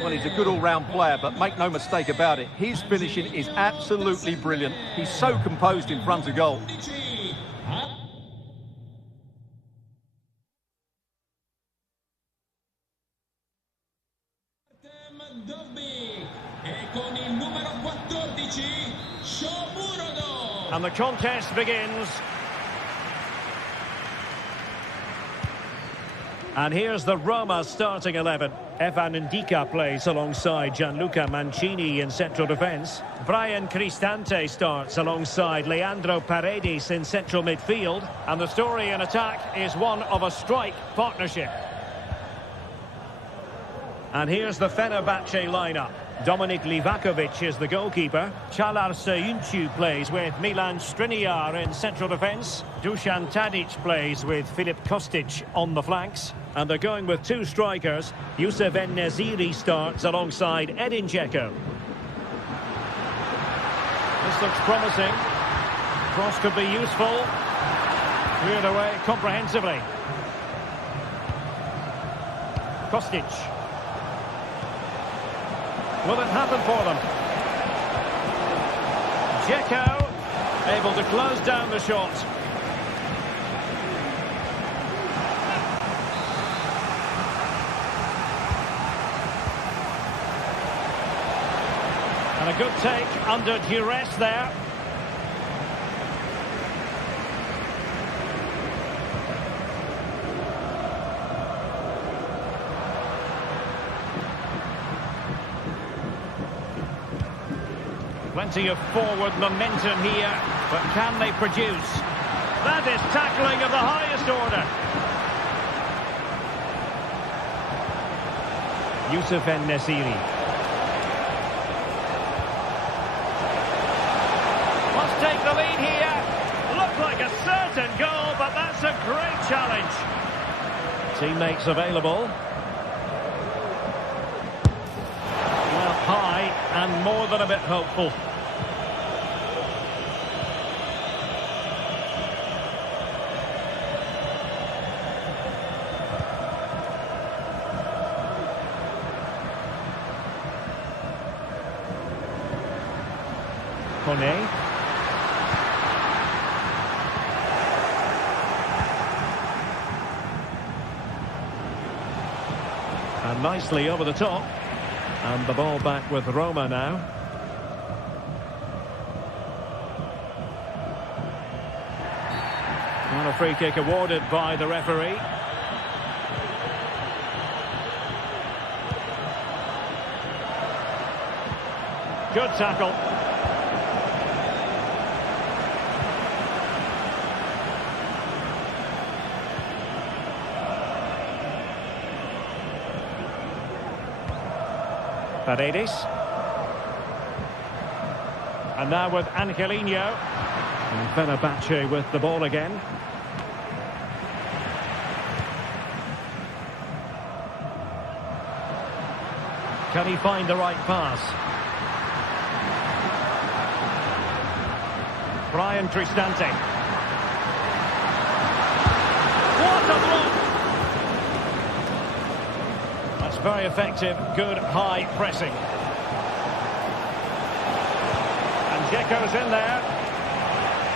Well, he's a good all-round player, but make no mistake about it, his finishing is absolutely brilliant. He's so composed in front of goal. And the contest begins. And here's the Roma starting 11. Evan Ndika plays alongside Gianluca Mancini in central defence. Brian Cristante starts alongside Leandro Paredes in central midfield. And the story in attack is one of a strike partnership. And here's the Fenerbahce lineup. Dominik Livakovic is the goalkeeper. Çağlar Söyüncü plays with Milan Skriniar in central defence. Dusan Tadic plays with Filip Kostic on the flanks. And they're going with two strikers. Youssef En-Nesyri starts alongside Edin Dzeko. This looks promising. Cross could be useful. Cleared away comprehensively. Kostic. Will it happen for them? Dzeko able to close down the shot. And a good take under duress there. Plenty of forward momentum here, but can they produce? That is tackling of the highest order. Youssef En-Nesyri. Must take the lead here. Looked like a certain goal, but that's a great challenge. Teammates available. Well, high and more than a bit hopeful. Kone. And nicely over the top. And the ball back with Roma now. And a free kick awarded by the referee. Good tackle. Paredes. And now with Angelino. And Fenerbahce with the ball again. Can he find the right pass? Brian Cristante. What a block! That's very effective, good high pressing. And Dzeko's in there.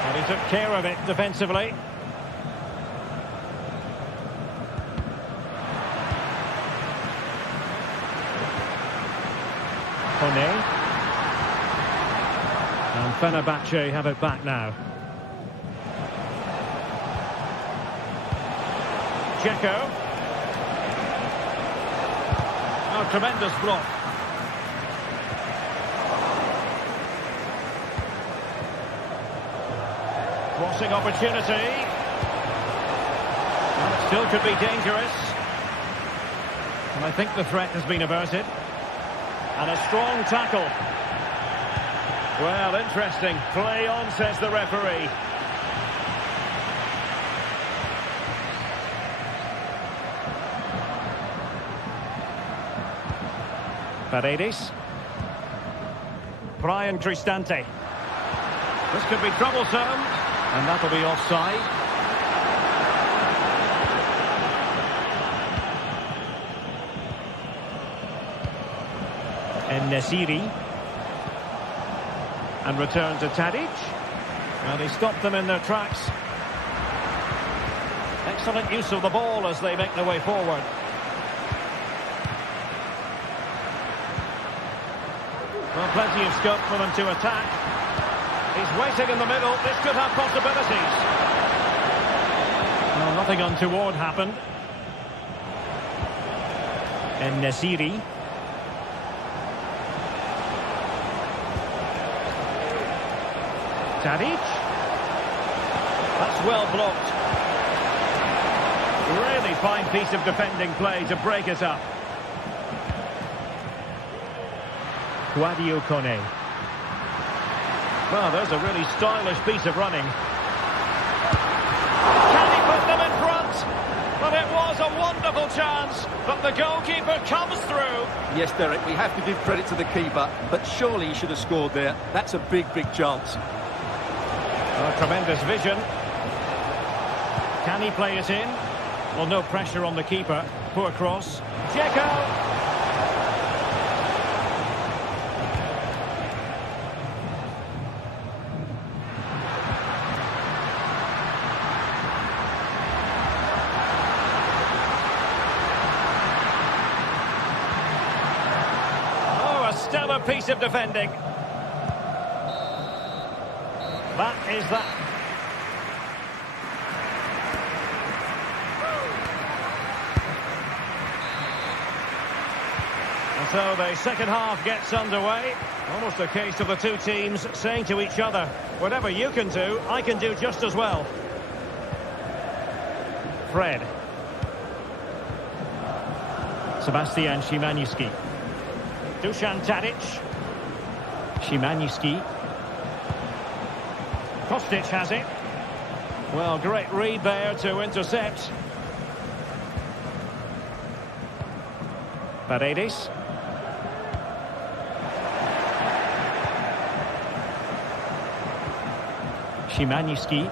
And he took care of it defensively. Kone. And Fenerbahce have it back now. Dzeko. Oh, tremendous block. Crossing opportunity. And it still could be dangerous. And I think the threat has been averted. And a strong tackle. Well, interesting. Play on, says the referee. Paredes. Brian Cristante. This could be troublesome. And that'll be offside. En-Nesyri. And return to Tadic. And he stopped them in their tracks. Excellent use of the ball as they make their way forward. Well, plenty of scope for them to attack. He's waiting in the middle. This could have possibilities. Well, nothing untoward happened. En-Nesyri. Tadic. That's well blocked. Really fine piece of defending play to break it up. Guadio Kone. Well, there's a really stylish piece of running. Can he put them in front? But it was a wonderful chance, but the goalkeeper comes through. Yes, Derek, we have to give credit to the keeper, but surely he should have scored there. That's a big, big chance. Oh, tremendous vision. Can he play it in? Well, no pressure on the keeper. Poor cross. Dzeko! Oh, a stellar piece of defending. That is that. And so the second half gets underway. Almost a case of the two teams saying to each other, whatever you can do, I can do just as well. Fred. Sebastian Szymański. Dusan Tadic. Szymański. Kostic has it. Well, great read there to intercept. Paredes. Szymański.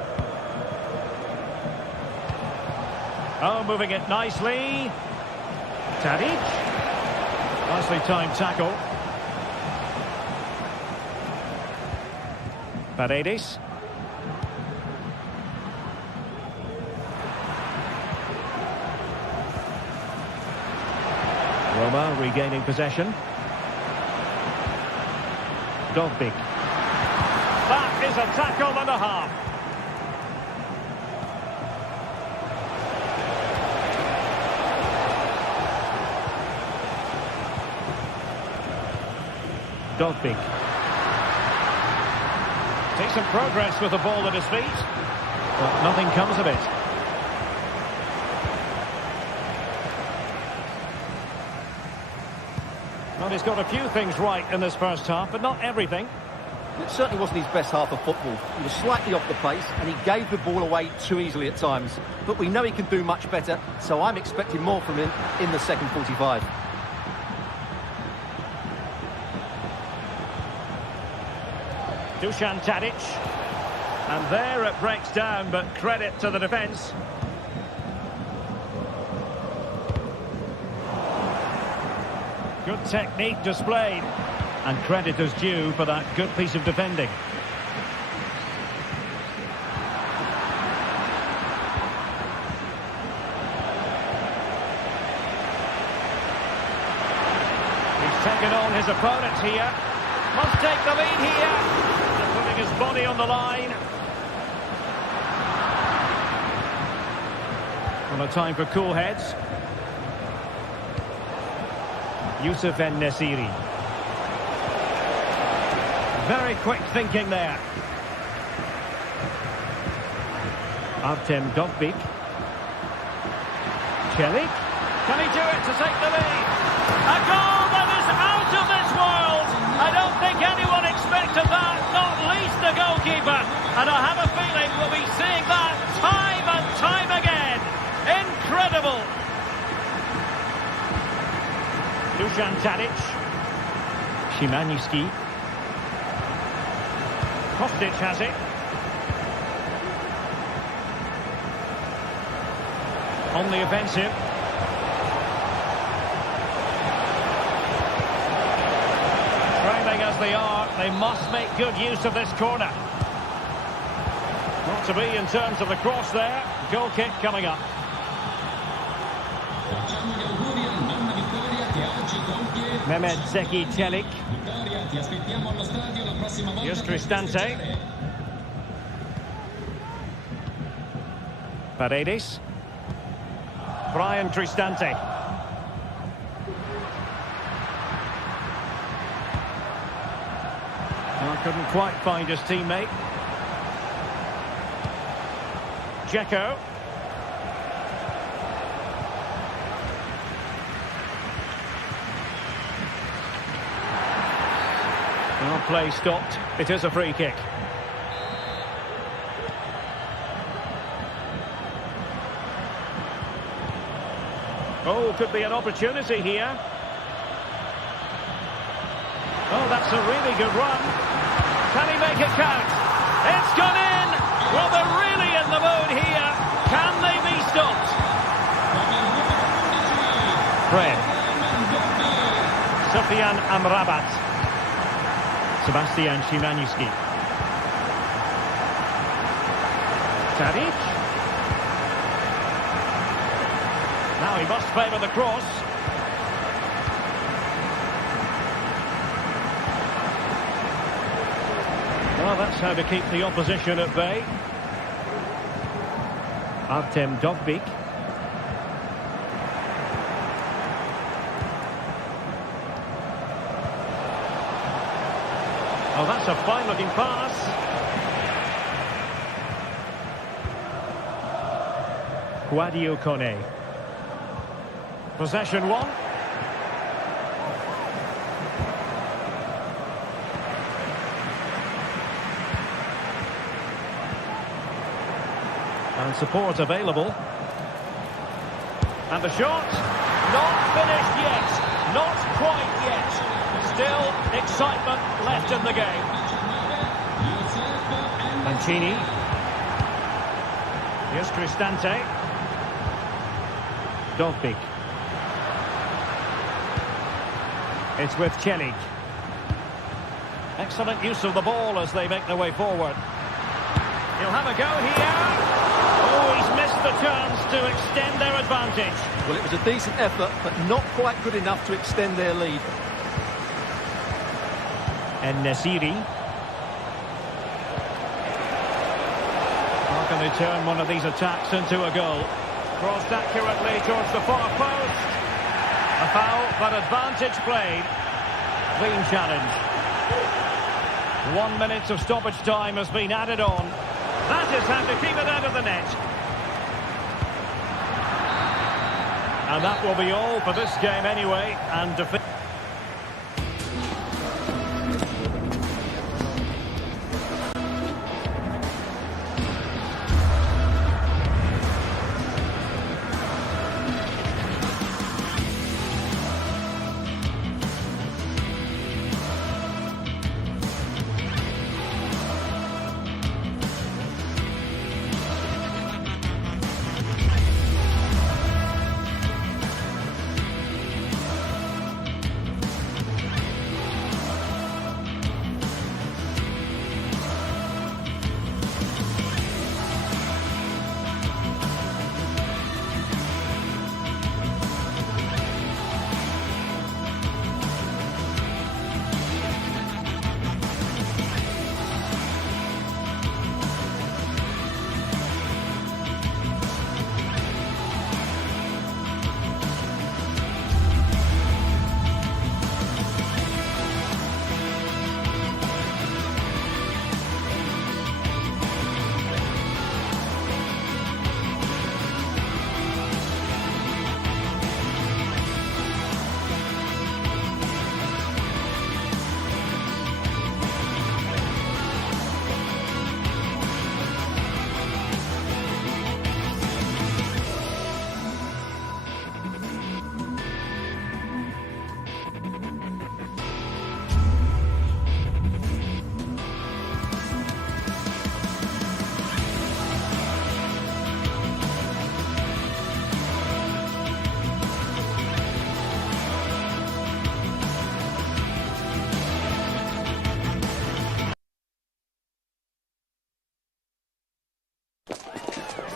Oh, moving it nicely. Tadic. Nicely timed tackle. Paredes. Roma regaining possession. Dogbig. That is a tackle and a half. Dogbig. Takes some progress with the ball at his feet, but nothing comes of it. Well, he's got a few things right in this first half, but not everything. It certainly wasn't his best half of football. He was slightly off the pace and he gave the ball away too easily at times. But we know he can do much better, so I'm expecting more from him in the second 45. Dusan Tadic. And there it breaks down, but credit to the defence. Good technique displayed. And credit is due for that good piece of defending. He's taken on his opponent here. Must take the lead here. And putting his body on the line. Well, a time for cool heads. Youssef En-Nesyri. Very quick thinking there. Artem Dogbig. Celik. Can he do it to take the lead? A goal that is out of this world. I don't think anyone expected that, not least the goalkeeper. And I have a feeling we'll be seeing that time and time again. Incredible. Dusan Tadic. Szymański. Kostic has it. On the offensive. They must make good use of this corner. Not to be in terms of the cross there. Goal kick coming up. Facciamo gli auguri al nonna Vittoria che oggi compie Mehmet Zeki Çelik. Vittoria, ti aspettiamo allo stadio la prossima volta. Just Cristante. Paredes. Brian Cristante. Well, couldn't quite find his teammate. Dzeko. Well, play stopped. It is a free kick. Oh, could be an opportunity here. Oh, that's a really good run. Can he make it count? It's gone in! Well, they're really in the mood here. Can they be stopped? Fred. Sofian Amrabat. Sebastian Szymanski. Tadic. Now he must favour the cross. Well, that's how to keep the opposition at bay. Artem Dovbyk. Oh, that's a fine-looking pass. Guadio Kone. Possession one. And support available. And the shot. Not finished yet. Not quite yet. Still excitement left in the game. Mancini. Here's Cristante. Dovbyk. It's with Çelik. Excellent use of the ball as they make their way forward. He'll have a go here. Oh, he's missed the chance to extend their advantage. Well, it was a decent effort, but not quite good enough to extend their lead. And Nasiri. How can they turn one of these attacks into a goal? Crossed accurately towards the far post. A foul, but advantage played. Clean challenge. 1 minute of stoppage time has been added on. That is how to keep it out of the net. And that will be all for this game anyway. And defeat.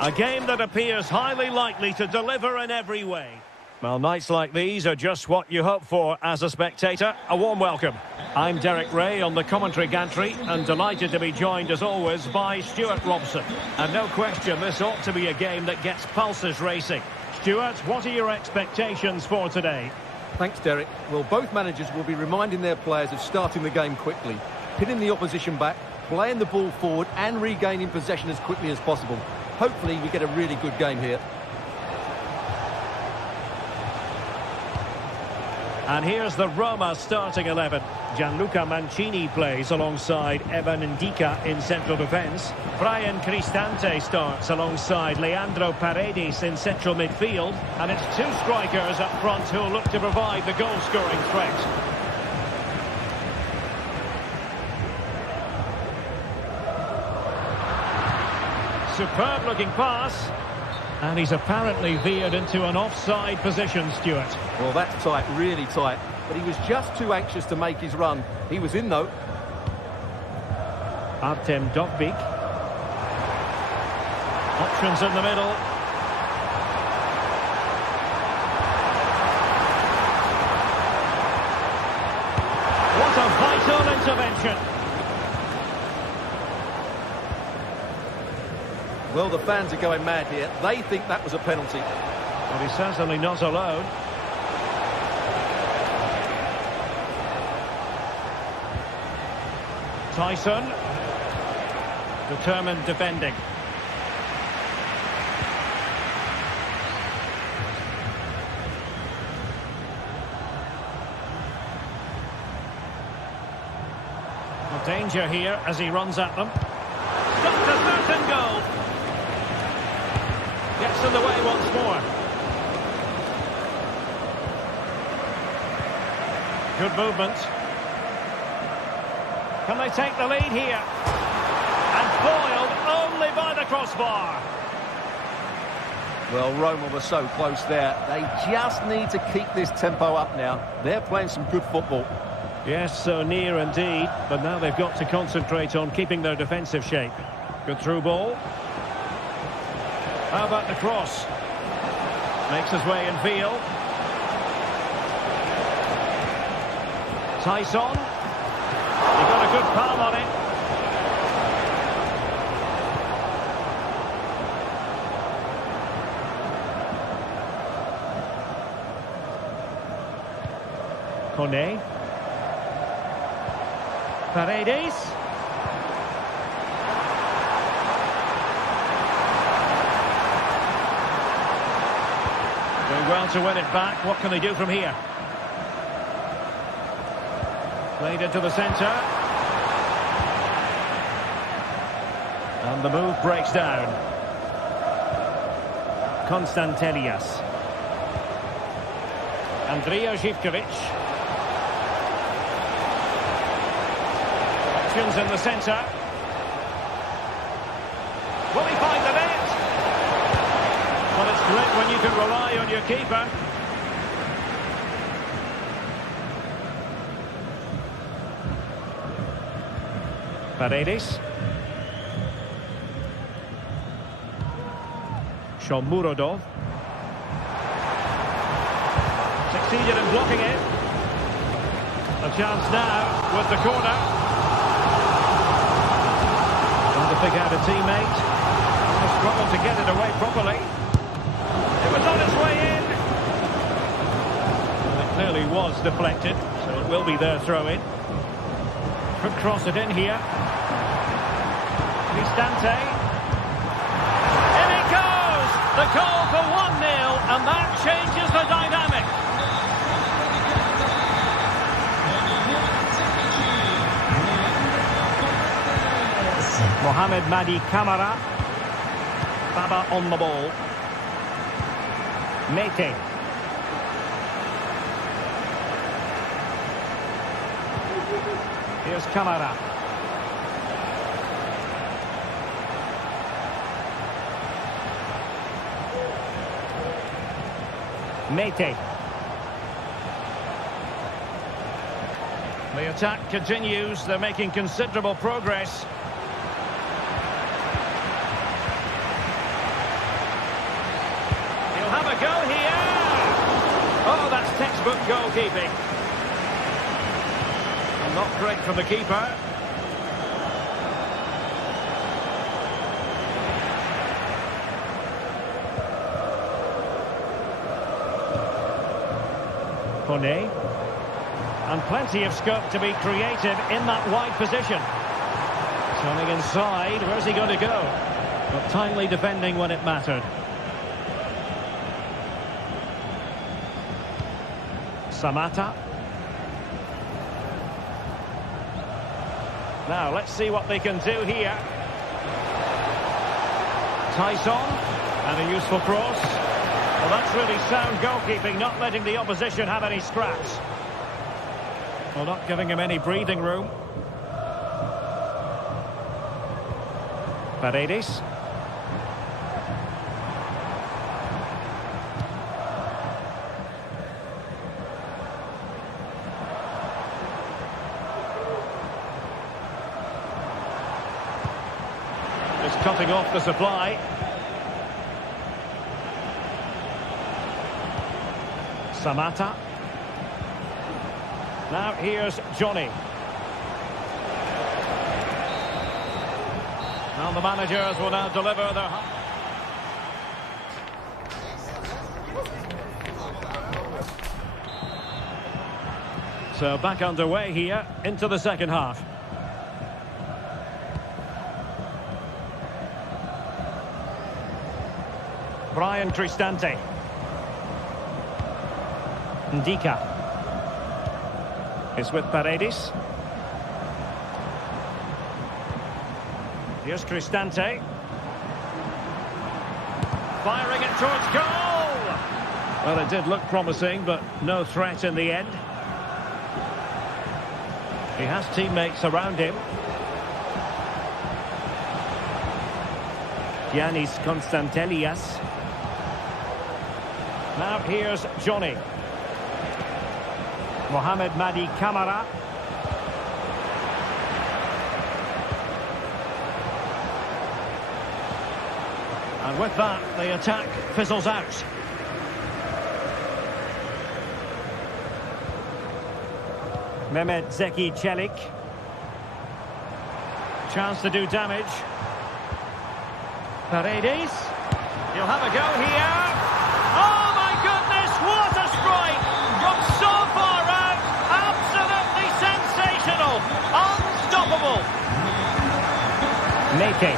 A game that appears highly likely to deliver in every way. Well, nights like these are just what you hope for as a spectator. A warm welcome. I'm Derek Ray on the commentary gantry and delighted to be joined as always by Stuart Robson. And no question, this ought to be a game that gets pulses racing. Stuart, what are your expectations for today? Thanks, Derek. Well, both managers will be reminding their players of starting the game quickly, pinning the opposition back, playing the ball forward and regaining possession as quickly as possible. Hopefully we get a really good game here. And here's the Roma starting 11. Gianluca Mancini plays alongside Evan Ndika in central defence. Brian Cristante starts alongside Leandro Paredes in central midfield. And it's two strikers up front who'll look to provide the goal-scoring threat. Superb looking pass. And he's apparently veered into an offside position, Stuart. Well, that's tight, really tight. But he was just too anxious to make his run. He was in, though. Artem Dovbyk. Options in the middle. What a vital intervention. Well, the fans are going mad here. They think that was a penalty. But he's certainly not alone. Tyson. Determined defending. Well, danger here as he runs at them. Stopped a certain goal. Gets in the way once more. Good movement. Can they take the lead here? And foiled only by the crossbar. Well, Roma were so close there. They just need to keep this tempo up now. They're playing some good football. Yes, so near indeed. But now they've got to concentrate on keeping their defensive shape. Good through ball. How about the cross? Makes his way in field. Tyson. He got a good palm on it. Kone. Paredes. Doing well to win it back. What can they do from here? Played into the centre. And the move breaks down. Konstantelias. Andrija Živković. Options in the centre. Will he find the net? Well, it's great when you can rely on your keeper. Paredes. Shomurodov. Succeeded in blocking it. A chance now with the corner. Trying to pick out a teammate. Struggled to get it away properly. It was on its way in. It clearly was deflected, so it will be their throw-in. Could cross it in here. Cristante. In it goes! The goal for 1-0, and that changes the dynamic. Mohamed Madi Camara. Baba on the ball. Mete. Here's Camara. Mete. The attack continues. They're making considerable progress. a go here. Oh, that's textbook goalkeeping. And not great from the keeper. Kone. And plenty of scope to be creative in that wide position. Turning inside, where's he going to go? But timely defending when it mattered. Samata. Now, let's see what they can do here. Tyson, and a useful cross. Well, that's really sound goalkeeping, not letting the opposition have any scraps. Well, not giving him any breathing room. Paredes. Just cutting off the supply. Samata. Now here's Johnny. Now the managers will now deliver their... So back underway here into the second half. Brian Cristante. Ndika is with Paredes. Here's Cristante. Firing it towards goal! Well, it did look promising, but no threat in the end. He has teammates around him. Giannis Constantelias. Now here's Johnny. Mohamed Madi Camara. And with that, the attack fizzles out. Mehmet Zeki Çelik. Chance to do damage. Paredes. He'll have a go here. Oh my goodness, what a strike! From so far out, absolutely sensational, unstoppable. Meke.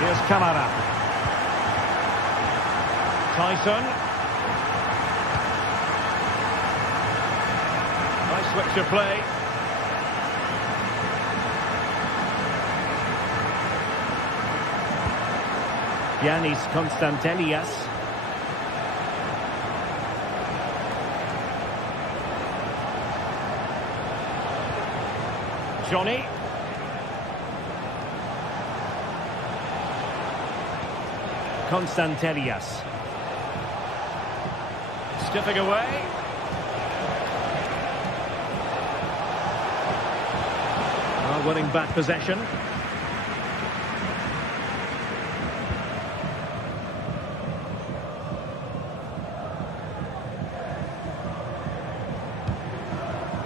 Here's Camara. Tyson. Nice switch of play. Giannis Constantelias. Johnny. Constantelias. Stiffing away. Well, winning back possession.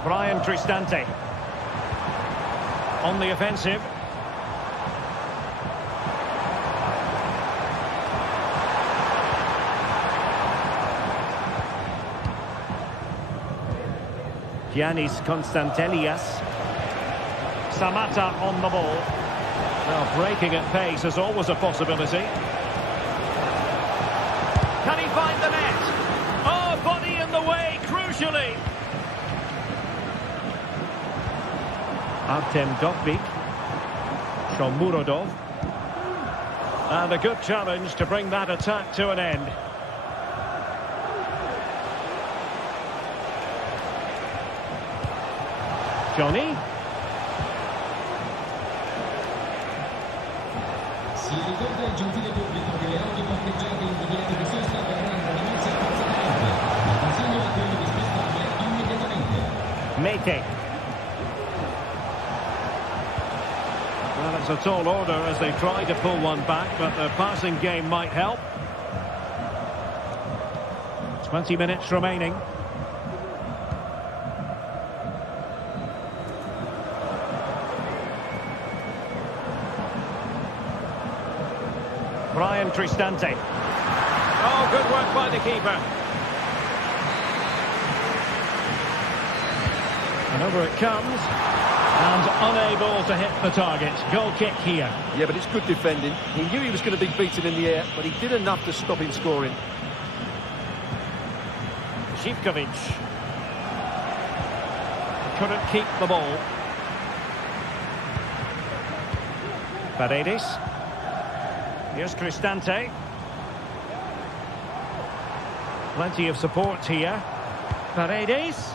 Brian Cristante on the offensive. Giannis Constantelias. Samata on the ball. Well, breaking at pace is always a possibility. Can he find the net? Oh, body in the way, crucially. Artem Dovbyk. Shomurodov. And a good challenge to bring that attack to an end. Johnny. Si ricorda il gentile pubblico che le auto parcheggiate in divieto di sosta verranno rimesse a piazzamento. Il consiglio è quello di spostarle immediatamente. Meke. Well, it's a tall order as they try to pull one back, but the passing game might help. 20 minutes remaining. Brian Cristante. Oh, good work by the keeper. And over it comes. And unable to hit the target. Goal kick here. Yeah, but it's good defending. He knew he was going to be beaten in the air, but he did enough to stop him scoring. Zivkovic. Couldn't keep the ball. Paredes. Here's Cristante. Plenty of support here. Paredes.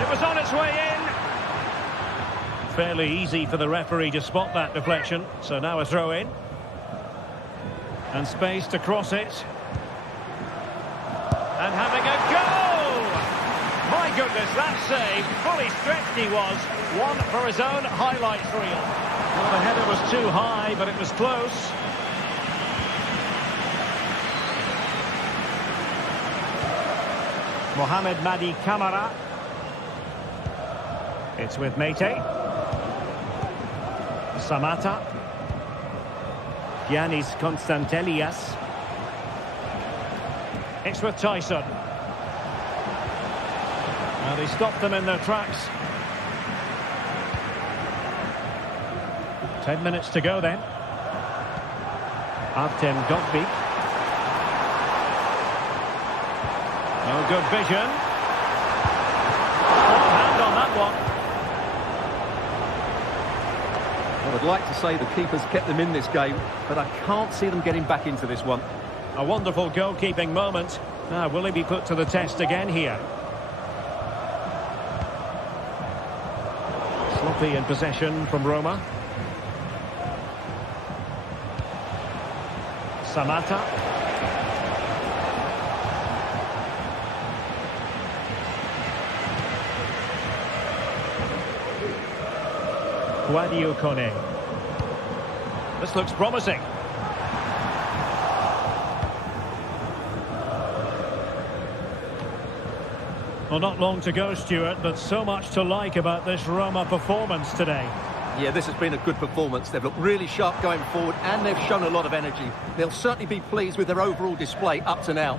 It was on its way in. Fairly easy for the referee to spot that deflection. So now a throw in. And space to cross it. And having a go! My goodness, that save. Fully stretched he was. One for his own highlights reel. Well, the header was too high, but it was close. Mohamed Madi Camara. It's with Mete. Samata. Giannis Konstantelias. It's with Tyson. Now they stopped them in their tracks. 10 minutes to go then. Artem Gottbeek. No good vision. Hand on that one. I would like to say the keeper's kept them in this game, but I can't see them getting back into this one. A wonderful goalkeeping moment. Now, will he be put to the test again here? Sloppy in possession from Roma. Samata. Guadio Kone. This looks promising. Well, not long to go, Stuart, but so much to like about this Roma performance today. Yeah, this has been a good performance. They've looked really sharp going forward and they've shown a lot of energy. They'll certainly be pleased with their overall display up to now.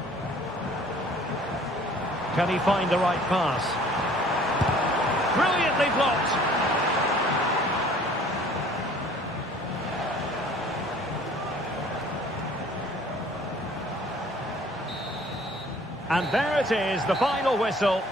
Can he find the right pass? Brilliantly blocked. And there it is, the final whistle.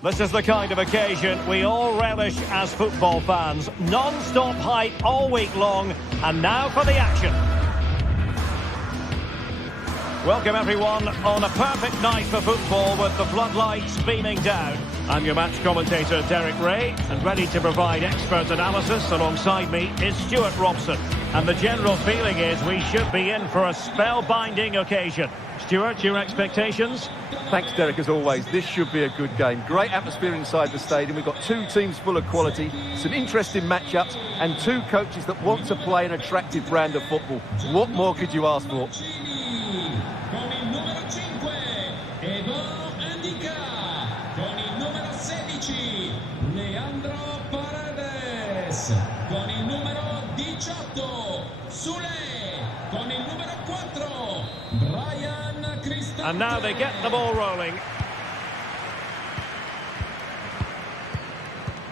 This is the kind of occasion we all relish as football fans. Non-stop hype all week long, and now for the action. Welcome everyone on a perfect night for football with the floodlights beaming down. I'm your match commentator Derek Ray, and ready to provide expert analysis alongside me is Stuart Robson. And the general feeling is we should be in for a spellbinding occasion. Stuart, your expectations? Thanks, Derek, as always. This should be a good game. Great atmosphere inside the stadium. We've got two teams full of quality, some interesting matchups, and two coaches that want to play an attractive brand of football. What more could you ask for? Con il numero 5, Evo Indica. Con il numero 16, Leandro Paredes. Con il numero 18, Sule. Con il numero 4, Brian Cristante. And now they get the ball rolling.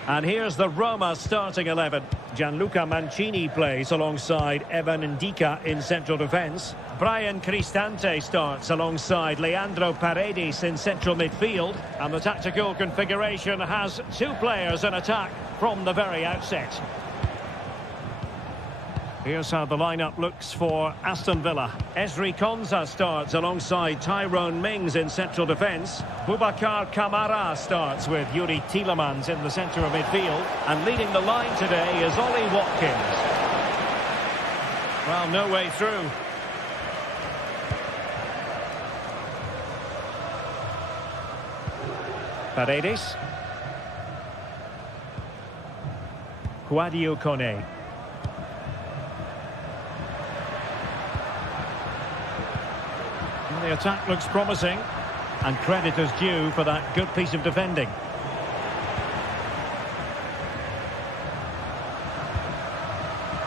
And here's the Roma starting 11. Gianluca Mancini plays alongside Evan Ndika in central defence. Brian Cristante starts alongside Leandro Paredes in central midfield. And the tactical configuration has two players in attack from the very outset. Here's how the lineup looks for Aston Villa. Ezri Konsa starts alongside Tyrone Mings in central defence. Boubacar Kamara starts with Yuri Tielemans in the centre of midfield. And leading the line today is Ollie Watkins. Well, no way through. Paredes. Kouadio Kone. The attack looks promising, and credit is due for that good piece of defending.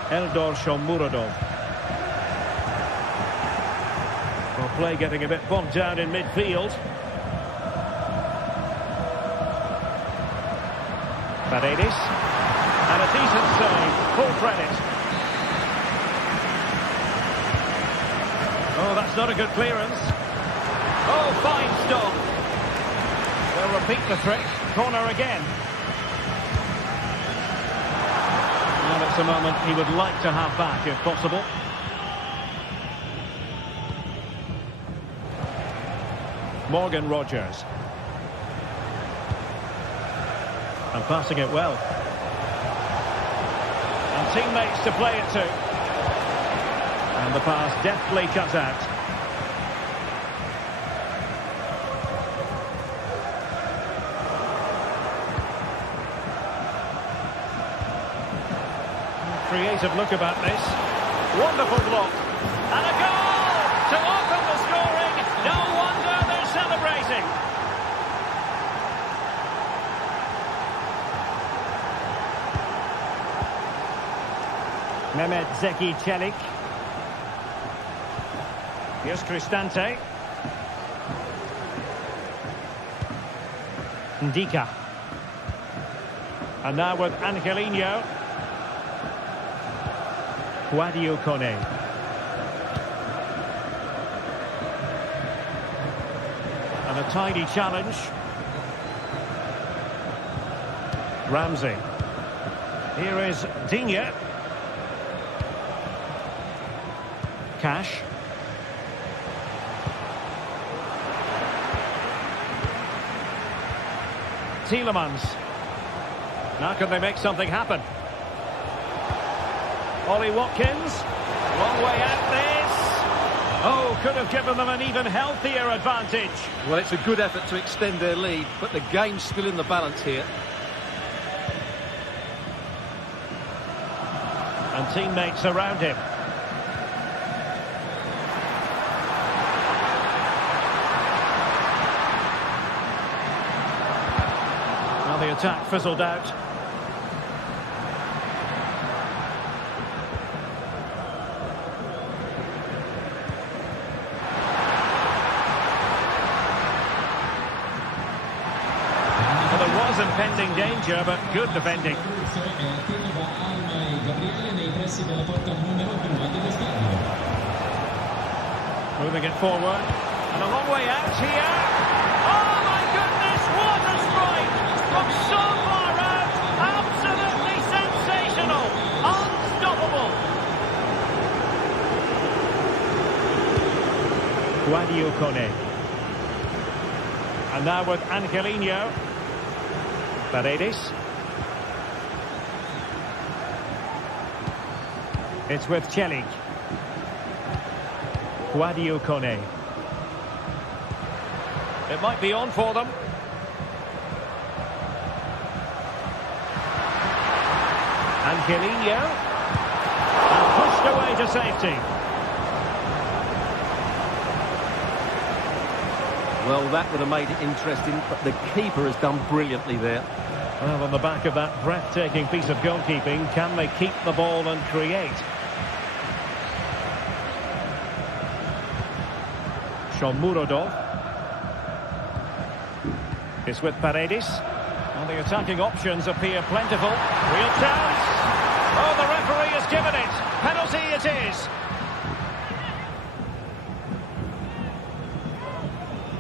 Eldor Shomurodov. Well, play getting a bit bogged down in midfield. Paredes. And a decent save, full credit. Oh, that's not a good clearance. Oh, fine stop. They'll repeat the trick. Corner again. Well, it's a moment he would like to have back, if possible. Morgan Rogers. And passing it well. And teammates to play it to. And the pass deftly cut out. Creative look about this. Wonderful block. And a goal to open the scoring. No wonder they're celebrating. Mehmet Zeki Çelik. Here's Cristante. Ndika. And now with Angelino. Kouadio Kone. And a tidy challenge. Ramsey. Here is Digne. Cash. Tielemans. Now can they make something happen? Ollie Watkins. Long way out this. Oh, could have given them an even healthier advantage. Well, it's a good effort to extend their lead, but the game's still in the balance here. And teammates around him. The attack fizzled out. Well, there was impending danger, but good defending. Moving it forward. And a long way out here. Oh, my goodness, what a strike! Sadio Kone. And now with Angelino. Paredes. It's with Celik. Sadio Kone. It might be on for them. Angelino. And pushed away to safety. Well, that would have made it interesting, but the keeper has done brilliantly there. Well, on the back of that breathtaking piece of goalkeeping, can they keep the ball and create? Shomurodov. It's with Paredes. And the attacking options appear plentiful. Real chance. Oh, the referee has given it. Penalty it is.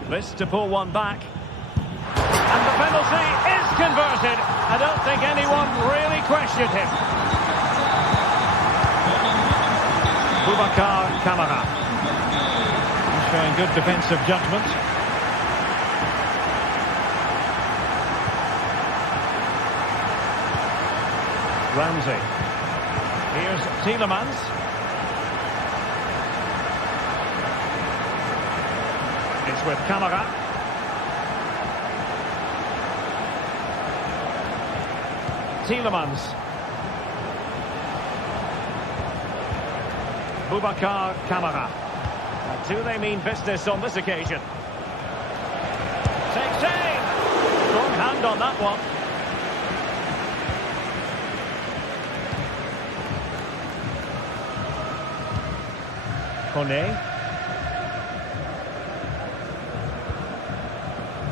This to pull one back. And the penalty is converted. I don't think anyone really questioned him. Boubacar Kamara. He's showing good defensive judgment. Ramsey. Here's Tielemans. It's with Kamara. Tielemans. Boubacar Kamara. Do they mean business on this occasion? Takes aim. Strong hand on that one. Kone.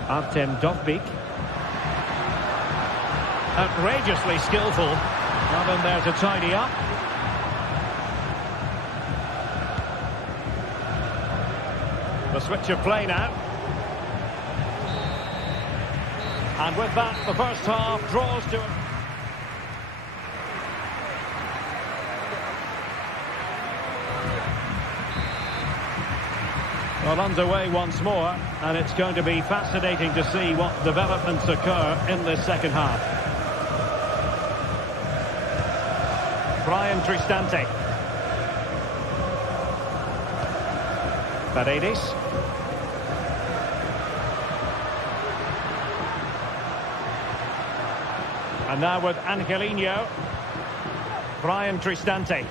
Artem Dovbyk. Outrageously skillful. Not in there to tidy up. The switch of play now. And with that, the first half draws to it. Well, underway once more, and it's going to be fascinating to see what developments occur in this second half. Brian Cristante. Paredes. And now with Angelino. Brian Cristante.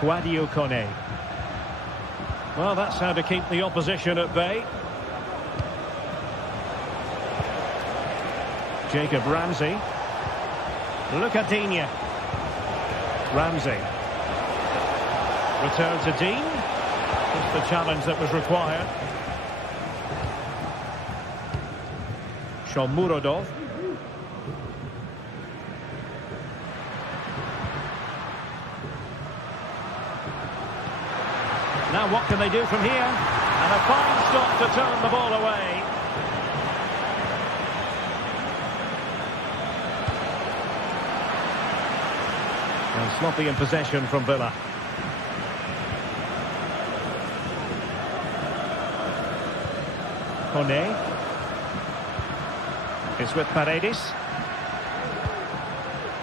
Sadio Kone. Well, that's how to keep the opposition at bay. Jacob Ramsey. Lucadinha. Ramsey. Return to Dean. Just the challenge that was required. Shomurodov. Now what can they do from here? And a fine stop to turn the ball away. And sloppy in possession from Villa. Kone. It's with Paredes.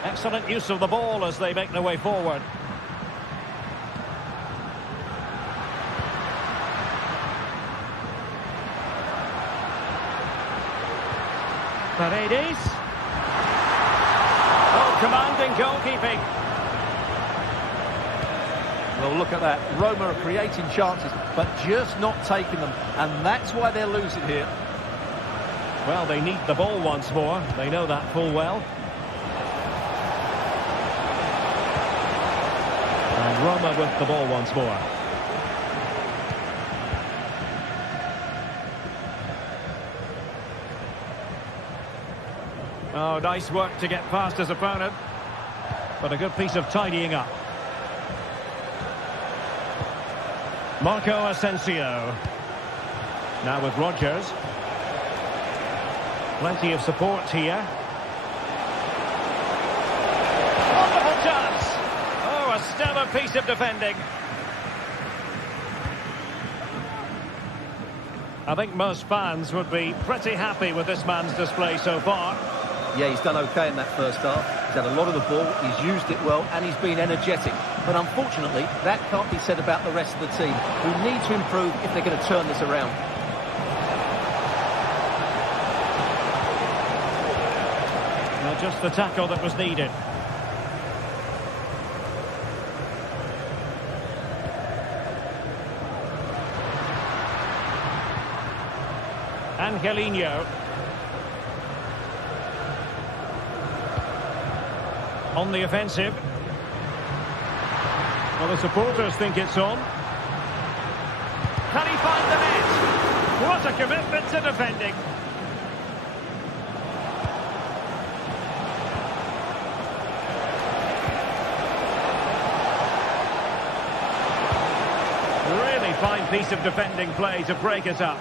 Excellent use of the ball as they make their way forward. Paredes. Oh, commanding goalkeeping. Well, look at that. Roma are creating chances, but just not taking them. And that's why they're losing here. Well, they need the ball once more. They know that full well. And Roma with the ball once more. Oh, nice work to get past his opponent. But a good piece of tidying up. Marco Asensio. Now with Rodgers. Plenty of support here. Wonderful chance. Oh, a stellar piece of defending. I think most fans would be pretty happy with this man's display so far. Yeah, he's done okay in that first half. He's had a lot of the ball, he's used it well, and he's been energetic. But unfortunately, that can't be said about the rest of the team, who need to improve if they're going to turn this around. Well, just the tackle that was needed. Angelino. On the offensive. Well, the supporters think it's on. Can he find the net? What a commitment to defending. Really fine piece of defending play to break it up.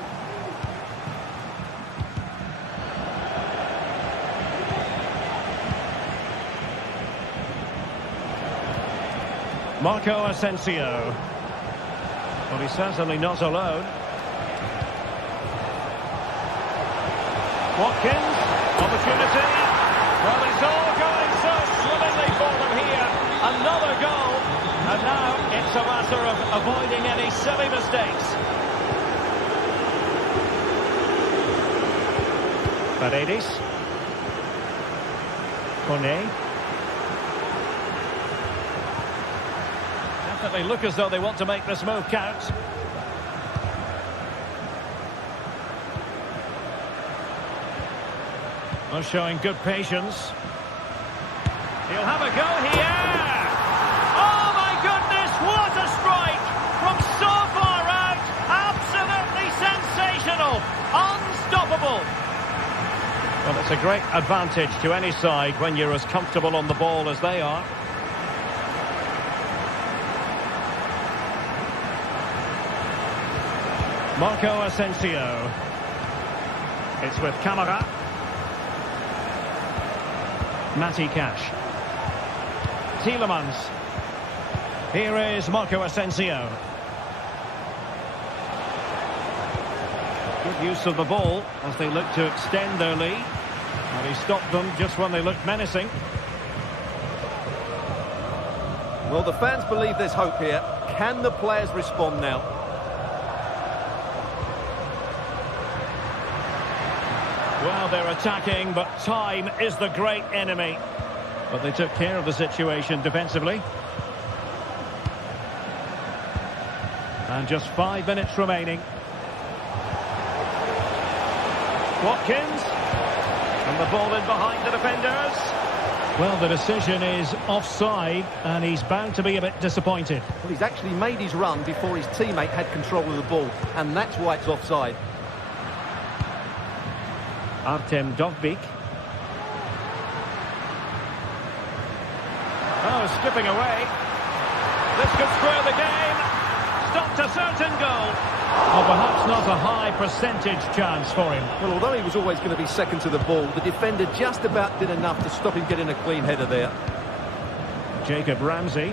Marco Asensio. Well, he's certainly not alone. Watkins, opportunity. Well, it's all going so swimmingly for them here. Another goal. And now it's a matter of avoiding any silly mistakes. Paredes. Kone. They look as though they want to make this move count. Well, showing good patience. He'll have a go here. Oh my goodness, what a strike from so far out. Absolutely sensational. Unstoppable. Well, it's a great advantage to any side when you're as comfortable on the ball as they are. Marco Asensio. It's with Camara. Matty Cash. Tielemans. Here is Marco Asensio. Good use of the ball as they look to extend their lead. And he stopped them just when they looked menacing. Well, the fans believe there's hope here. Can the players respond now? Well, they're attacking, but time is the great enemy. But they took care of the situation defensively. And just 5 minutes remaining. Watkins. And the ball in behind the defenders. Well, the decision is offside, and he's bound to be a bit disappointed. Well, he's actually made his run before his teammate had control of the ball, and that's why it's offside. Artem Dovbyk. Oh, skipping away. This could screw the game. Stopped a certain goal. Well, perhaps not a high percentage chance for him. Well, although he was always going to be second to the ball, the defender just about did enough to stop him getting a clean header there. Jacob Ramsey.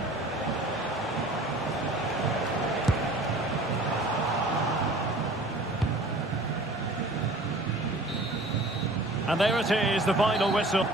And there it is, the final whistle.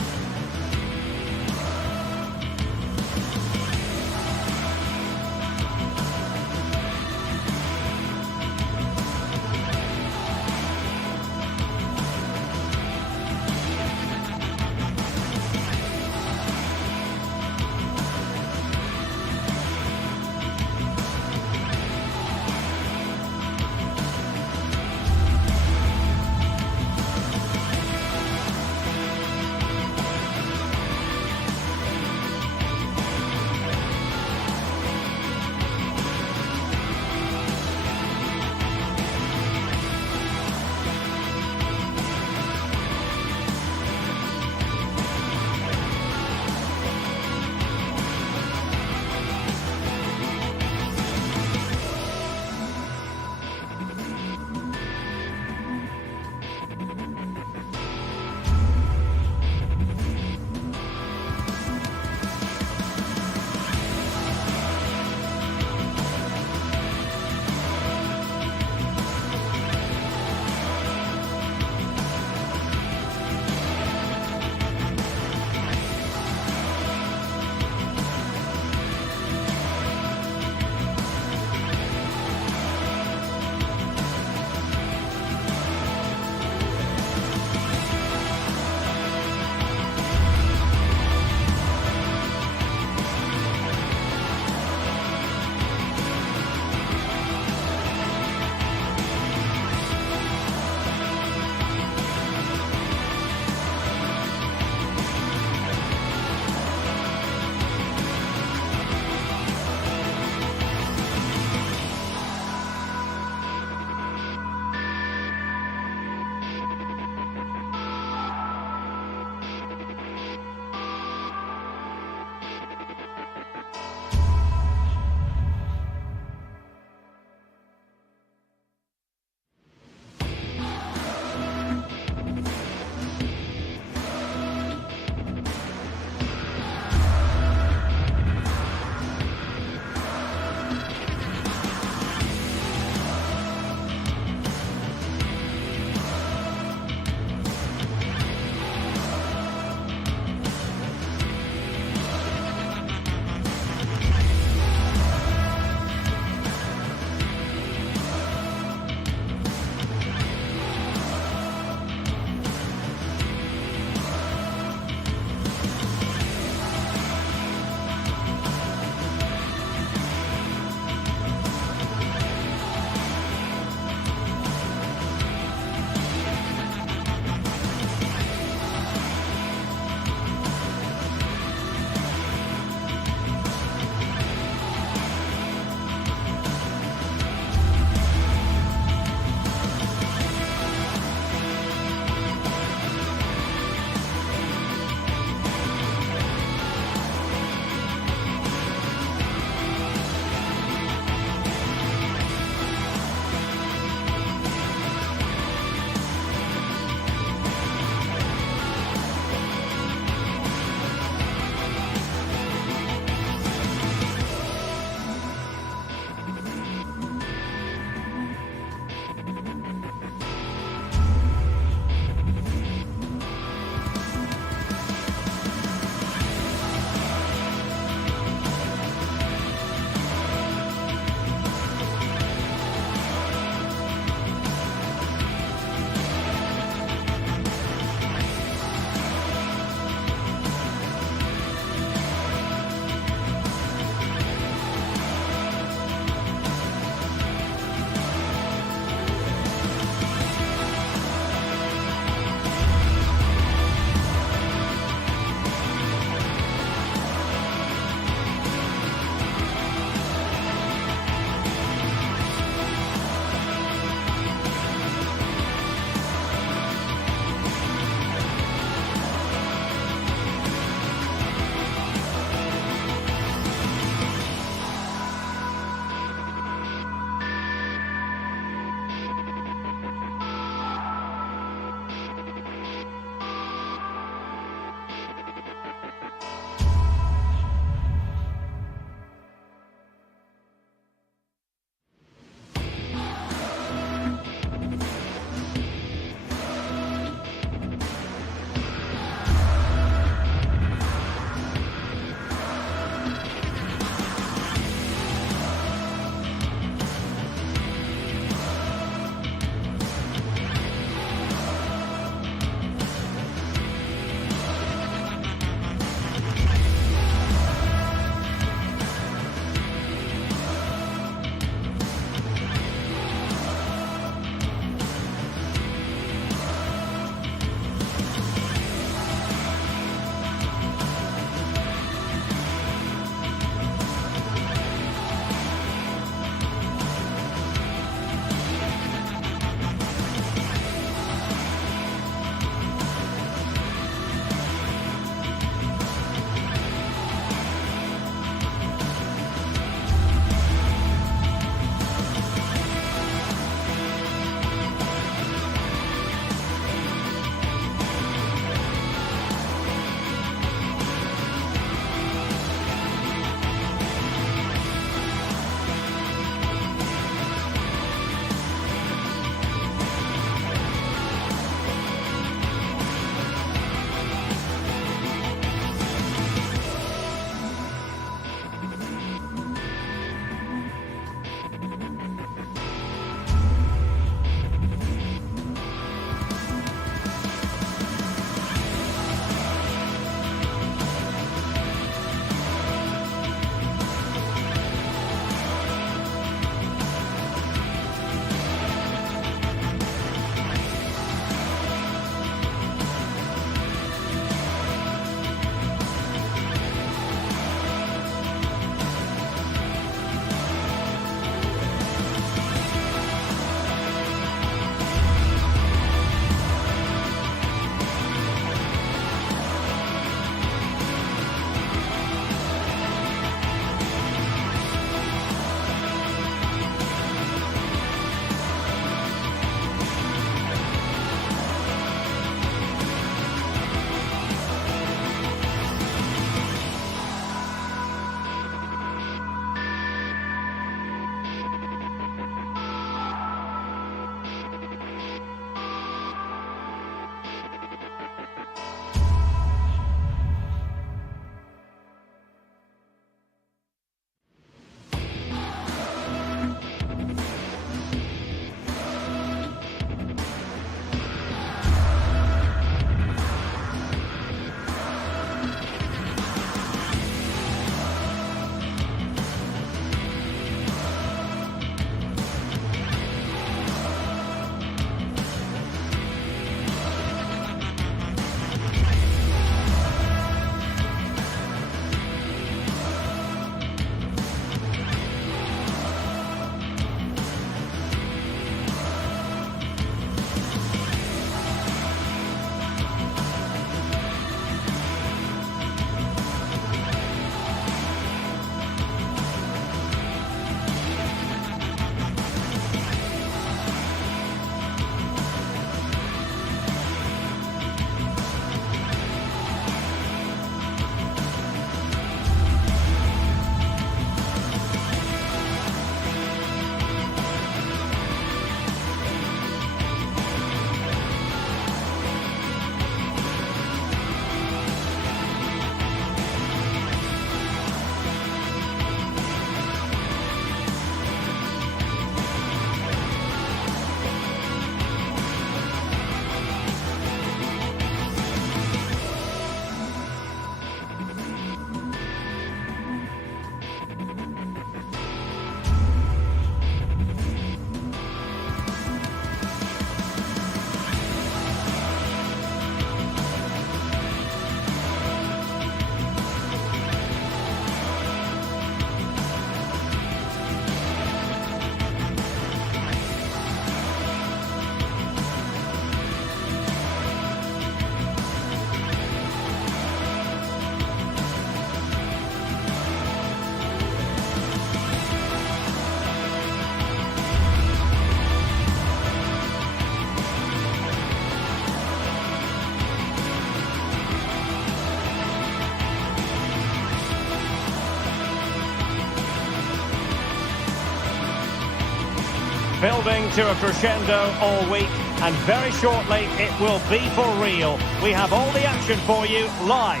Building to a crescendo all week, and very shortly it will be for real. We have all the action for you live.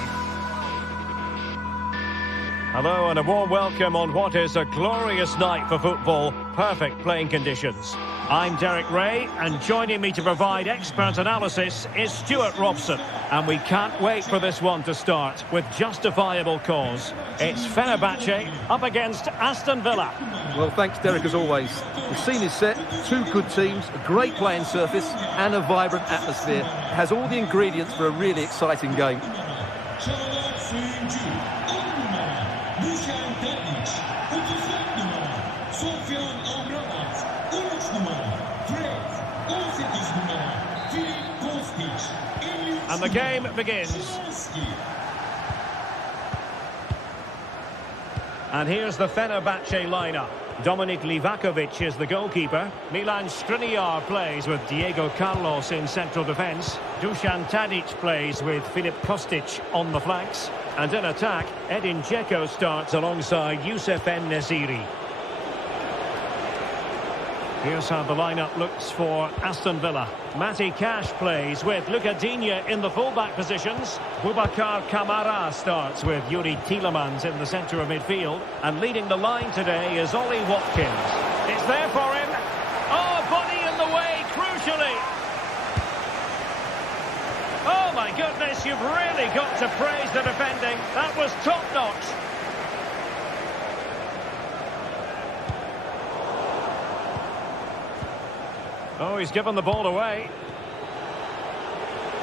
Hello and a warm welcome on what is a glorious night for football. Perfect playing conditions. I'm Derek Ray, and joining me to provide expert analysis is Stuart Robson. And we can't wait for this one to start with justifiable cause. It's Fenerbahce up against Aston Villa. Well, thanks, Derek, as always. The scene is set, two good teams, a great playing surface and a vibrant atmosphere. It has all the ingredients for a really exciting game. And the game begins. And here's the Fenerbahce lineup. Dominik Livakovic is the goalkeeper. Milan Skriniar plays with Diego Carlos in central defence. Dusan Tadic plays with Filip Kostic on the flanks. And in attack, Edin Dzeko starts alongside Youssef En-Nesyri. Here's how the lineup looks for Aston Villa. Matty Cash plays with Luca Digne in the fullback positions. Boubacar Kamara starts with Yuri Tielemans in the centre of midfield. And leading the line today is Ollie Watkins. It's there for him. Oh, body in the way, crucially. Oh, my goodness, you've really got to praise the defending. That was top-notch. Oh, he's given the ball away.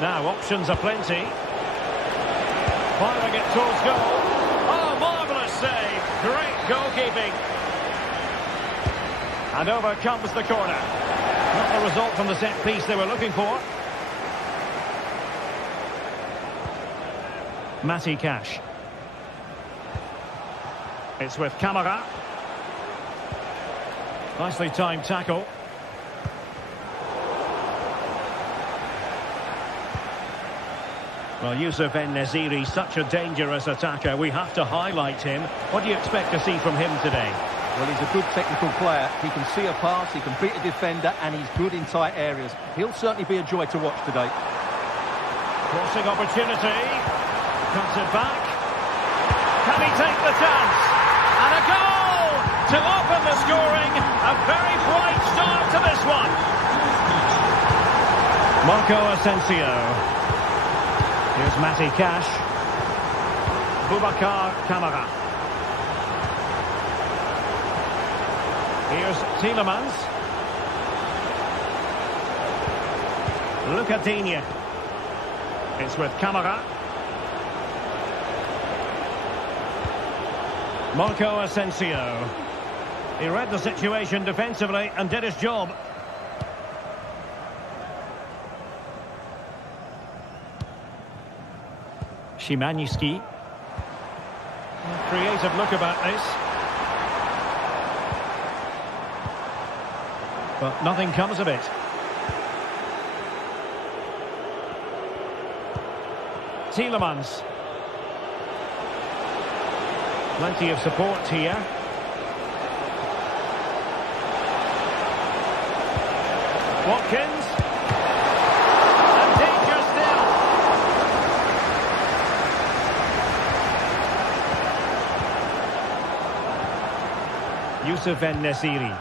Now, options are plenty. Firing it towards goal. Oh, marvellous save. Great goalkeeping. And over comes the corner. Not the result from the set piece they were looking for. Matty Cash. It's with Kamara. Nicely timed tackle. Well, Youssef En-Nesyri, such a dangerous attacker. We have to highlight him. What do you expect to see from him today? Well, he's a good technical player. He can see a pass, he can beat a defender, and he's good in tight areas. He'll certainly be a joy to watch today. Crossing opportunity. Cuts it back. Can he take the chance? And a goal to open the scoring. A very bright start to this one. Marco Asensio. Here's Matty Cash. Boubacar Kamara. Here's Tielemans. Luca Digne. It's with Kamara. Marco Asensio. He read the situation defensively and did his job. Szymański. Creative look about this. But nothing comes of it. Tielemans. Plenty of support here. Watkins. And danger still. Youssef En-Nesyri.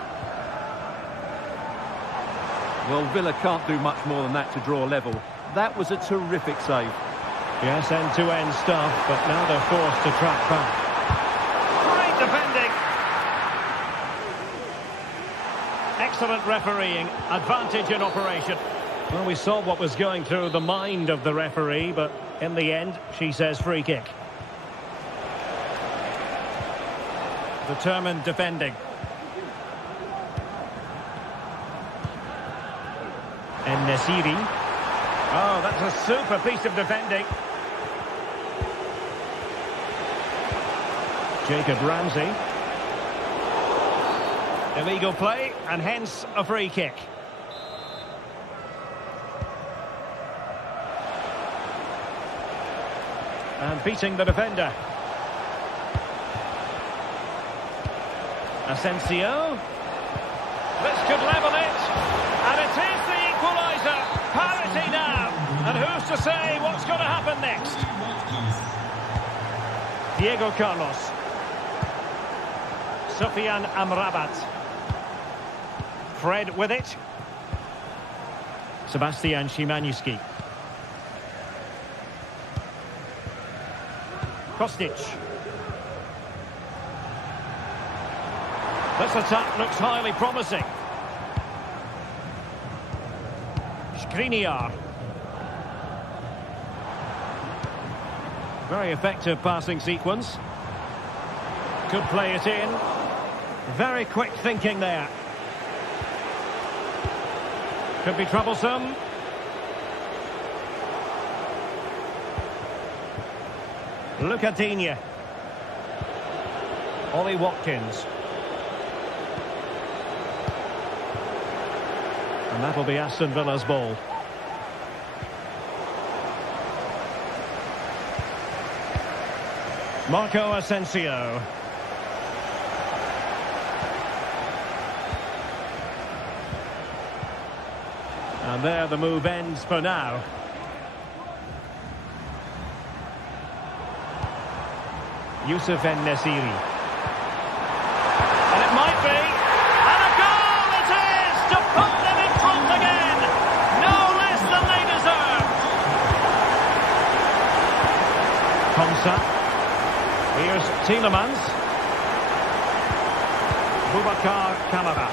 Well, Villa can't do much more than that to draw level. That was a terrific save. Yes, end-to-end stuff, but now they're forced to track back. Great defending. Excellent refereeing. Advantage in operation. Well, we saw what was going through the mind of the referee, but in the end, she says free kick. Determined defending. En-Nesyri. Oh, that's a super piece of defending. Jacob Ramsey. Illegal play, and hence a free kick. And beating the defender. Asensio. This could level it. And it is the equaliser. Parity now. And who's to say what's going to happen next? Diego Carlos. Sufyan Amrabat. Fred with it. Sebastian Szymanski. Kostic. This attack looks highly promising. Skriniar. Very effective passing sequence. Could play it in. Very quick thinking there. Could be troublesome. Luca Digne. Ollie Watkins. And that'll be Aston Villa's ball. Marco Asensio. And there the move ends for now. Youssef En-Nesyri. And it might be. And a goal it is to put them in front again. No less than they deserve. Konsa. Here's Tielemans. Boubacar Kamara.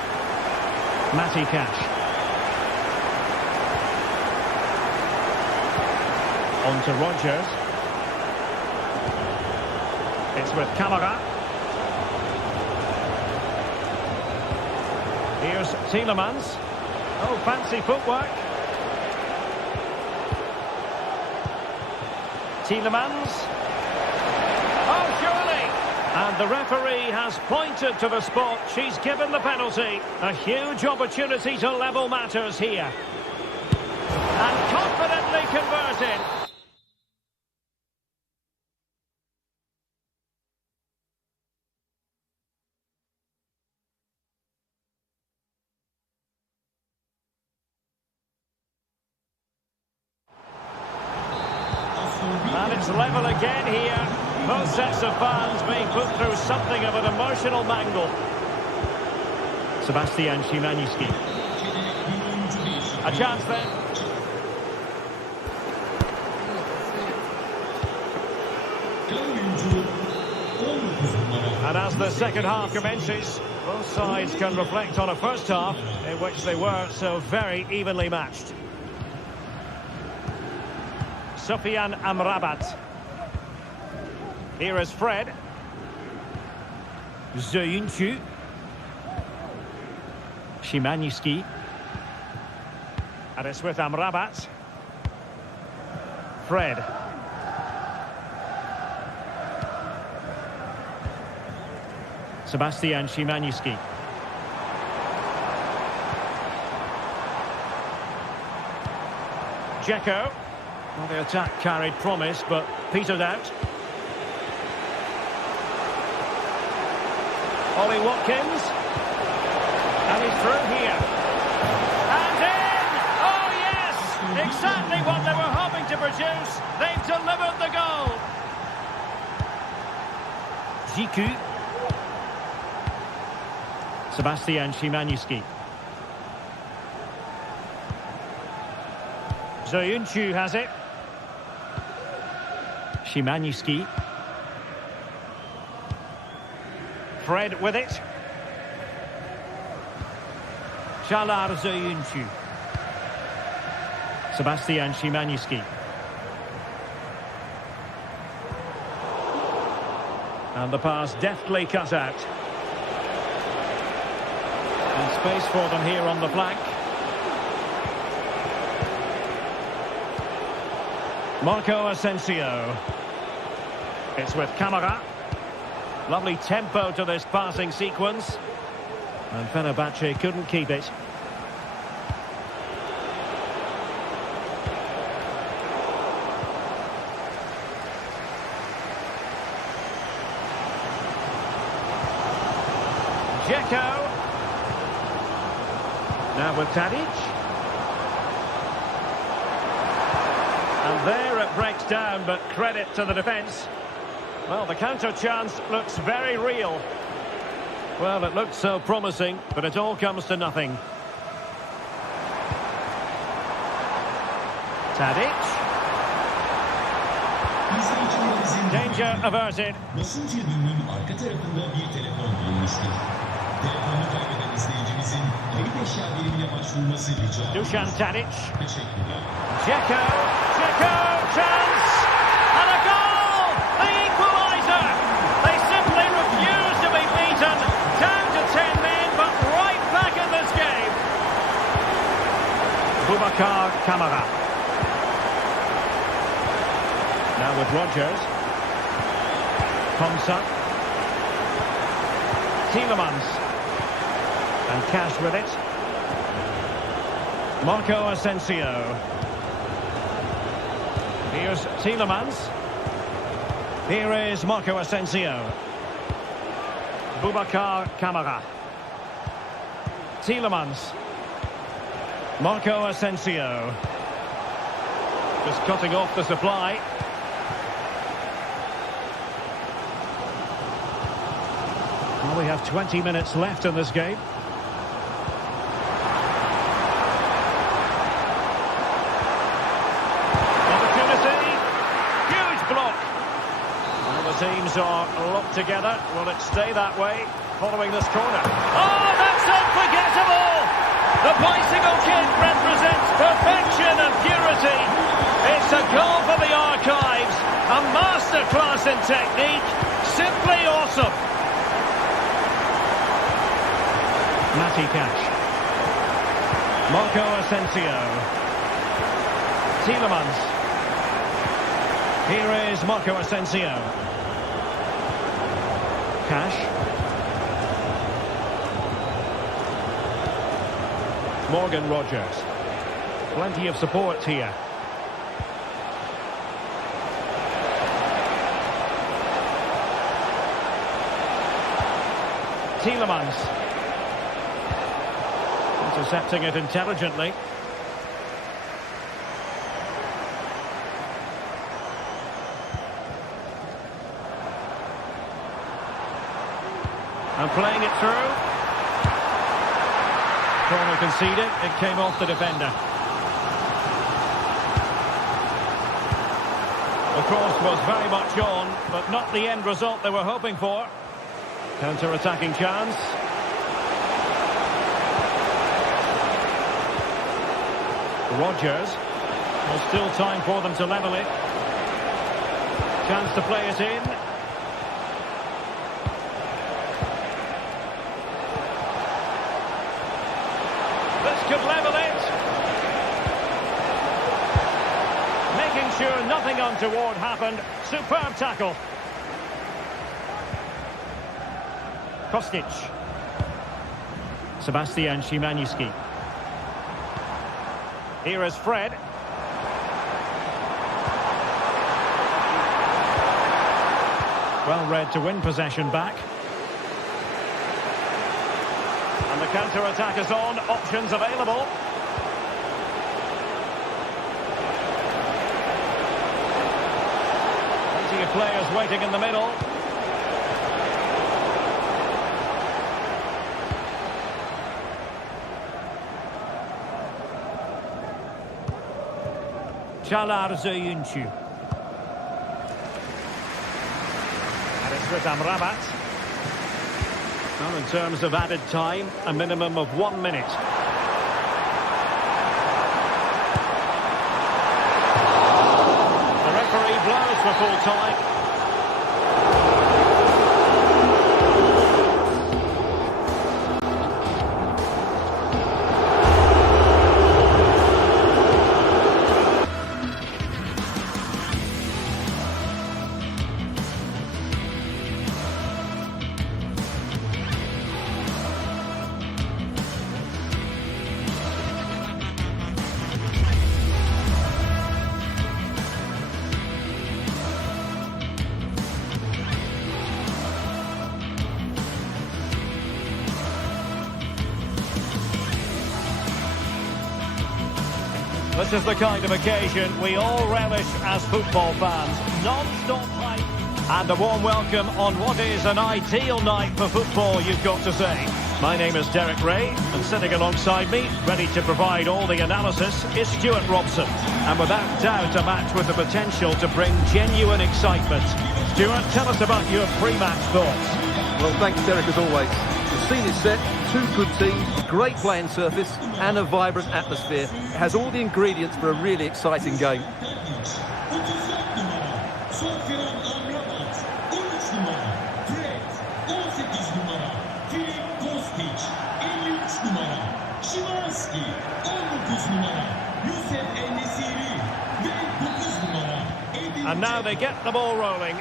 Matty Cash. On to Rodgers. It's with Kamara. Here's Tielemans. Oh, fancy footwork. Tielemans. Oh, surely. And the referee has pointed to the spot. She's given the penalty. A huge opportunity to level matters here. And confidently converted. And it's level again here. Both sets of fans being put through something of an emotional mangle. Sebastian Szymanski. A chance then. And as the second half commences, both sides can reflect on a first half in which they were so very evenly matched. Sufyan Amrabat. Here is Fred. Zöynçü. Szymanski. And it's with Amrabat. Fred. Sebastian Szymanski. Dzeko. Well, the attack carried promise, but petered out. Ollie Watkins. And he's through here. And in! Oh, yes! Exactly what they were hoping to produce. They've delivered the goal. Dziku. Sebastian Szymanski. Zöynçü has it. Szymanski. Fred with it. Çağlar Zöynçü. Sebastian Szymanski. And the pass deftly cut out. And space for them here on the flank. Marco Asensio. It's with Kamara. Lovely tempo to this passing sequence. And Fenerbahce couldn't keep it. Dzeko. Now with Tadic. And there it breaks down, but credit to the defence. Well, the counter chance looks very real. Well, it looked so promising, but it all comes to nothing. Tadic. Danger averted. Basın tribününün arka tarafında bir telefon bulunmuştur. Telefonu kaybeden izleyicimizin kayıp eşya birimine başvurması rica edilir. Dusan Tadic. Teşekkürler. Dzeko, chance! And a goal! The equaliser! They simply refuse to be beaten. Down to 10 men, but right back in this game. Boubacar Kamara. Now with Rodgers. Konsa. Tielemans. And Cash with it. Marco Asensio. Here's Tielemans. Here is Marco Asensio. Boubacar Kamara. Tielemans. Marco Asensio. Just cutting off the supply. Well, we have 20 minutes left in this game. Opportunity. Huge block. Well, the teams are locked together. Will it stay that way following this corner? Oh, that's unforgettable! The bicycle kid represents perfection and purity. It's a goal for the archives. A masterclass in technique. Simply awesome. Matty Cash. Marco Asensio. Tielemans. Here is Marco Asensio. Cash. Morgan Rodgers. Plenty of support here. Tielemans. Intercepting it intelligently. And playing it through. Corner conceded. It came off the defender. The cross was very much on, but not the end result they were hoping for. Counter-attacking chance. Rodgers. There's still time for them to level it. Chance to play it in. This could level it. Making sure nothing untoward happened. Superb tackle. Kostic. Sebastian Szymanski. Here is Fred. Well read to win possession back. And the counter-attack is on. Options available. Plenty of players waiting in the middle. Çağlar Söyüncü. And it's with Amrabat. Well, in terms of added time, a minimum of 1 minute. The referee blows for full time. This is the kind of occasion we all relish as football fans. Non-stop hype. And a warm welcome on what is an ideal night for football, you've got to say. My name is Derek Ray, and sitting alongside me, ready to provide all the analysis, is Stuart Robson. And without doubt, a match with the potential to bring genuine excitement. Stuart, tell us about your pre-match thoughts. Well, thanks, Derek, as always. The scene is set, two good teams, great playing surface, and a vibrant atmosphere. It has all the ingredients for a really exciting game. And now they get the ball rolling.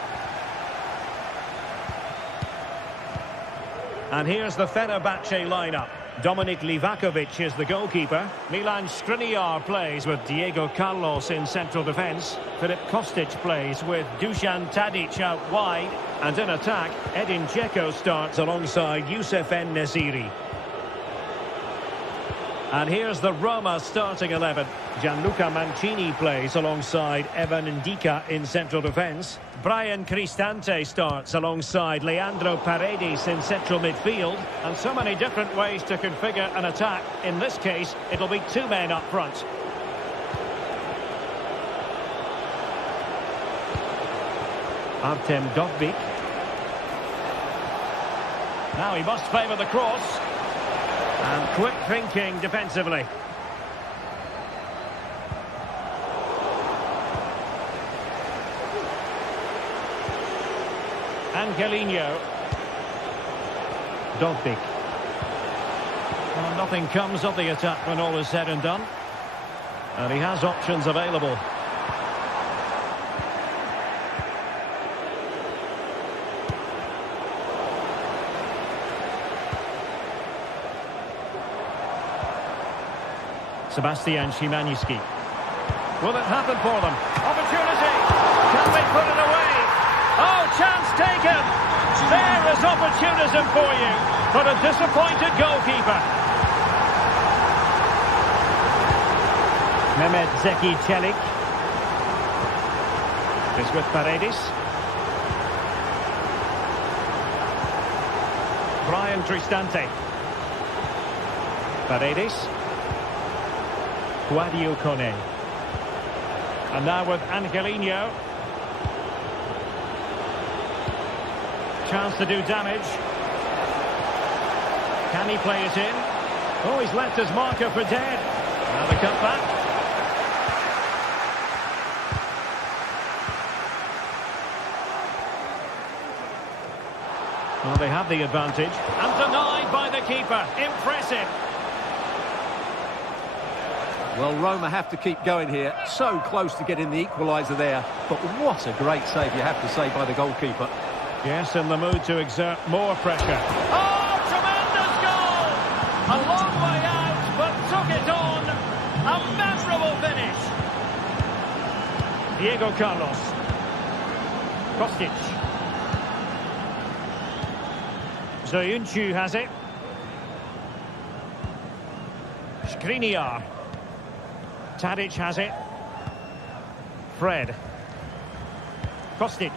And here's the Fenerbahce lineup. Dominik Livakovic is the goalkeeper. Milan Skriniar plays with Diego Carlos in central defence. Filip Kostic plays with Dusan Tadic out wide. And in attack, Edin Dzeko starts alongside Youssef En-Nesyri. And here's the Roma starting 11. Gianluca Mancini plays alongside Evan Ndika in central defence. Brian Cristante starts alongside Leandro Paredes in central midfield. And so many different ways to configure an attack. In this case, it'll be two men up front. Artem Dovbyk. Now he must favour the cross. And quick thinking defensively. Angelino. Dovbyk. Well, nothing comes of the attack when all is said and done. And he has options available. Sebastian Szymanski. Will it happen for them? Opportunity! Can they put it away? Oh, chance taken! There is opportunism for you, but a disappointed goalkeeper. Mehmet Zeki Çelik is with Paredes. Brian Cristante. Paredes. Guadio Kone. And now with Angelino. Chance to do damage. Can he play it in? Oh, he's left his marker for dead. Now the cutback. Well, they have the advantage. And denied by the keeper. Impressive. Well, Roma have to keep going here. So close to getting the equaliser there. But what a great save, you have to say, by the goalkeeper. Yes, in the mood to exert more pressure. Oh, tremendous goal! A long way out, but took it on. A memorable finish. Diego Carlos. Kostic. Zoyuncu has it. Skriniar. Tadic has it. Fred. Kostic.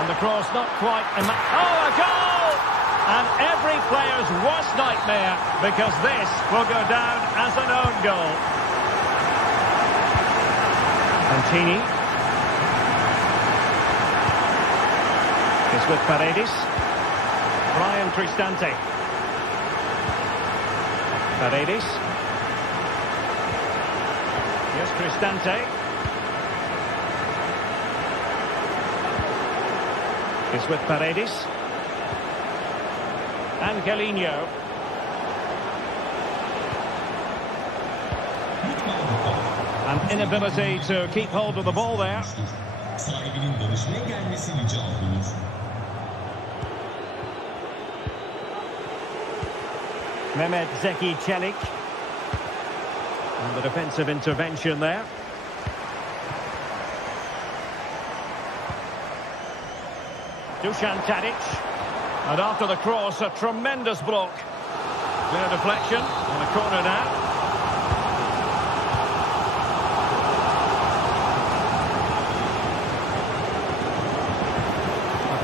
And the cross not quite... Oh, a goal! And every player's worst nightmare, because this will go down as an own goal. Mancini. Is with Paredes. Brian Cristante. Paredes. Yes, Cristante. Is with Paredes. Angelino. An inability to keep hold of the ball there. Mehmet Zeki Çelik. And the defensive intervention there. Dusan Tadic. And after the cross, a tremendous block. Clear deflection, and a corner now.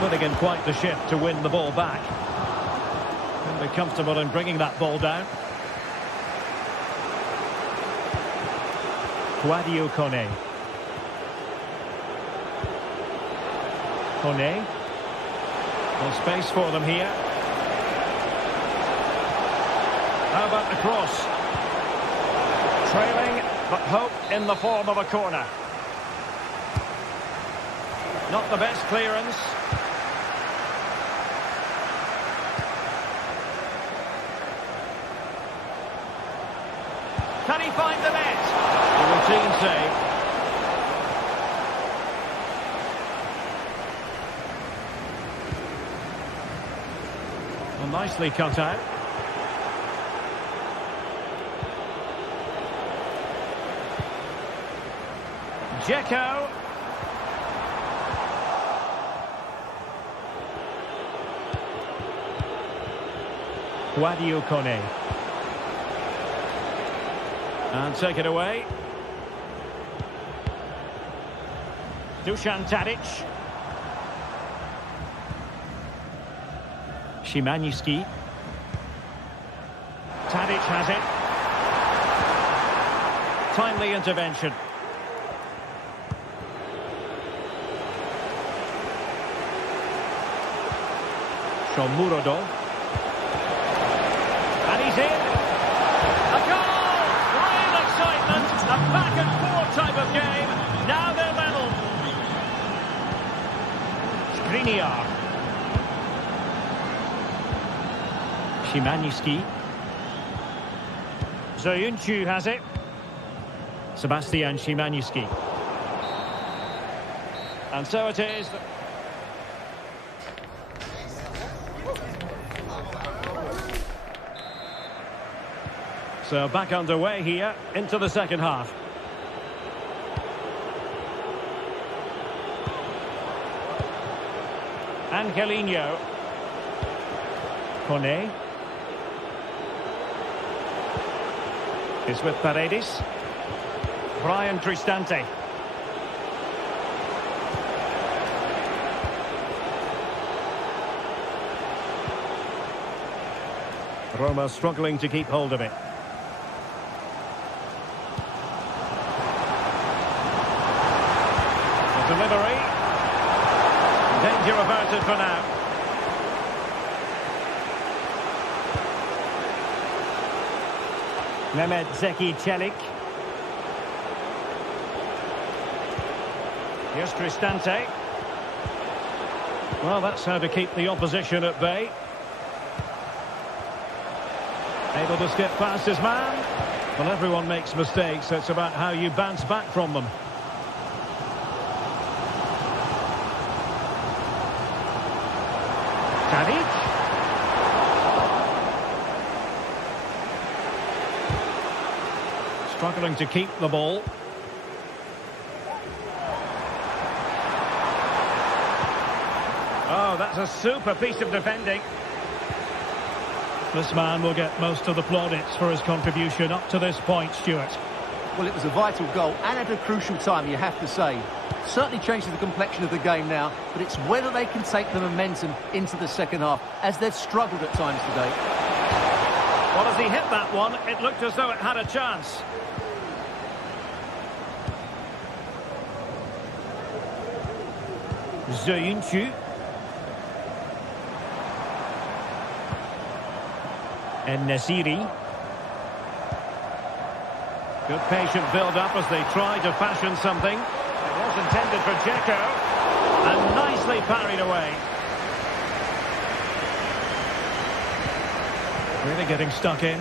Putting in quite the shift to win the ball back. And be comfortable in bringing that ball down. Guadio Kone. Kone. No space for them here. How about the cross? Trailing, but hope in the form of a corner. Not the best clearance. Can he find the net? A routine save. Well, nicely cut out. Dzeko. Guadio Kone. And take it away. Dusan Tadic. Szymański. Tadic has it. Timely intervention. Shomurodov. And he's in. A goal! Real excitement. A back and forth type of game. Now they're level. Skriniar. Szymański. Zayuncu has it. Sebastian Szymański. And so it is. So back underway here into the second half. Angelino. Kone. Is with Paredes. Brian Cristante. Roma struggling to keep hold of it. The delivery. Danger averted for now. Mehmet Zeki Çelik. Here's Cristante. Well, that's how to keep the opposition at bay. Able to skip past his man. Well, everyone makes mistakes. It's about how you bounce back from them. Tadic. Struggling to keep the ball. Oh, that's a super piece of defending. This man will get most of the plaudits for his contribution up to this point, Stuart. Well, it was a vital goal and at a crucial time, you have to say. Certainly changes the complexion of the game now, but it's whether they can take the momentum into the second half, as they've struggled at times today. Well, as he hit that one, it looked as though it had a chance. Zayuncu. And Nasiri. Good patient build-up as they try to fashion something. It was intended for Dzeko. And nicely parried away. Really getting stuck in.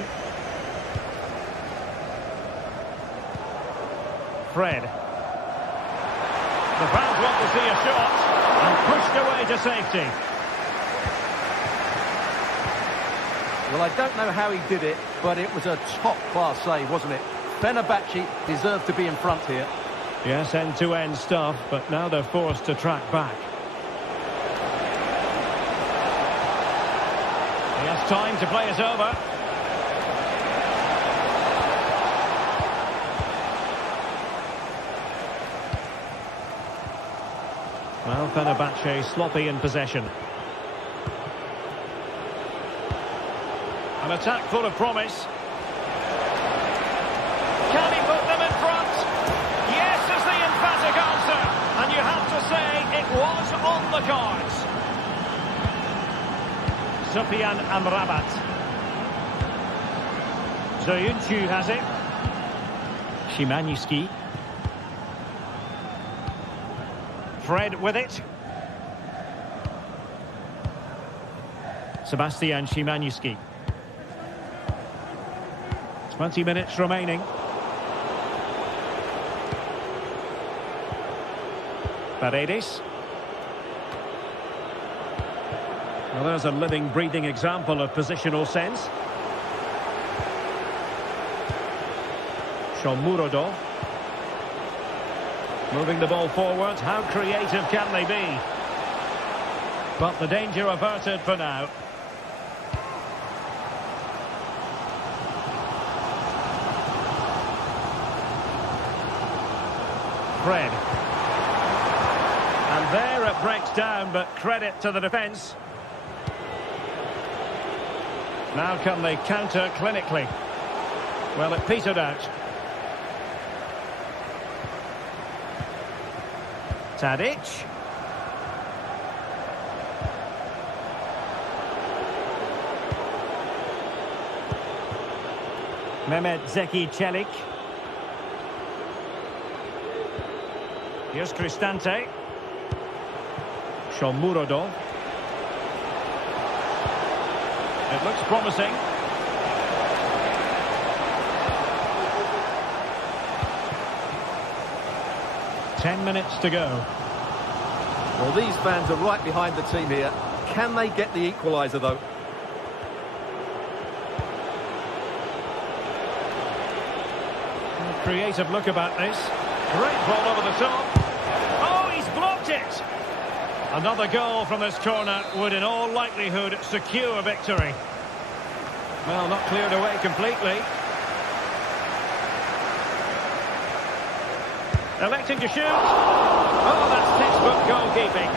Fred. The fans want to see a shot. And pushed away to safety. Well, I don't know how he did it, but it was a top-class save, wasn't it? Fenerbahce deserved to be in front here. Yes, end-to-end stuff, but now they're forced to track back. time to play it over. Well, Fenerbahce sloppy in possession. An attack full of promise. Can he put them in front? Yes is the emphatic answer. And you have to say it was on the cards. Sufyan Amrabat. Zoyuncu has it. Szymański. Fred with it. Sebastian Szymański. 20 minutes remaining. Paredes. Well, there's a living, breathing example of positional sense. Shomurodov. Moving the ball forward. How creative can they be? But the danger averted for now. Fred. And there it breaks down, but credit to the defence. Now can they counter clinically? Well, it petered out. Tadic. Mehmet Zeki Çelik. Here's Cristante. Shomurodov. It looks promising. Ten minutes to go. Well, these fans are right behind the team here. Can they get the equaliser, though? Creative look about this. Great ball over the top. Oh, he's blocked it! Another goal from this corner would in all likelihood secure victory. Well, not cleared away completely. Electing to shoot. Oh, that's textbook goalkeeping.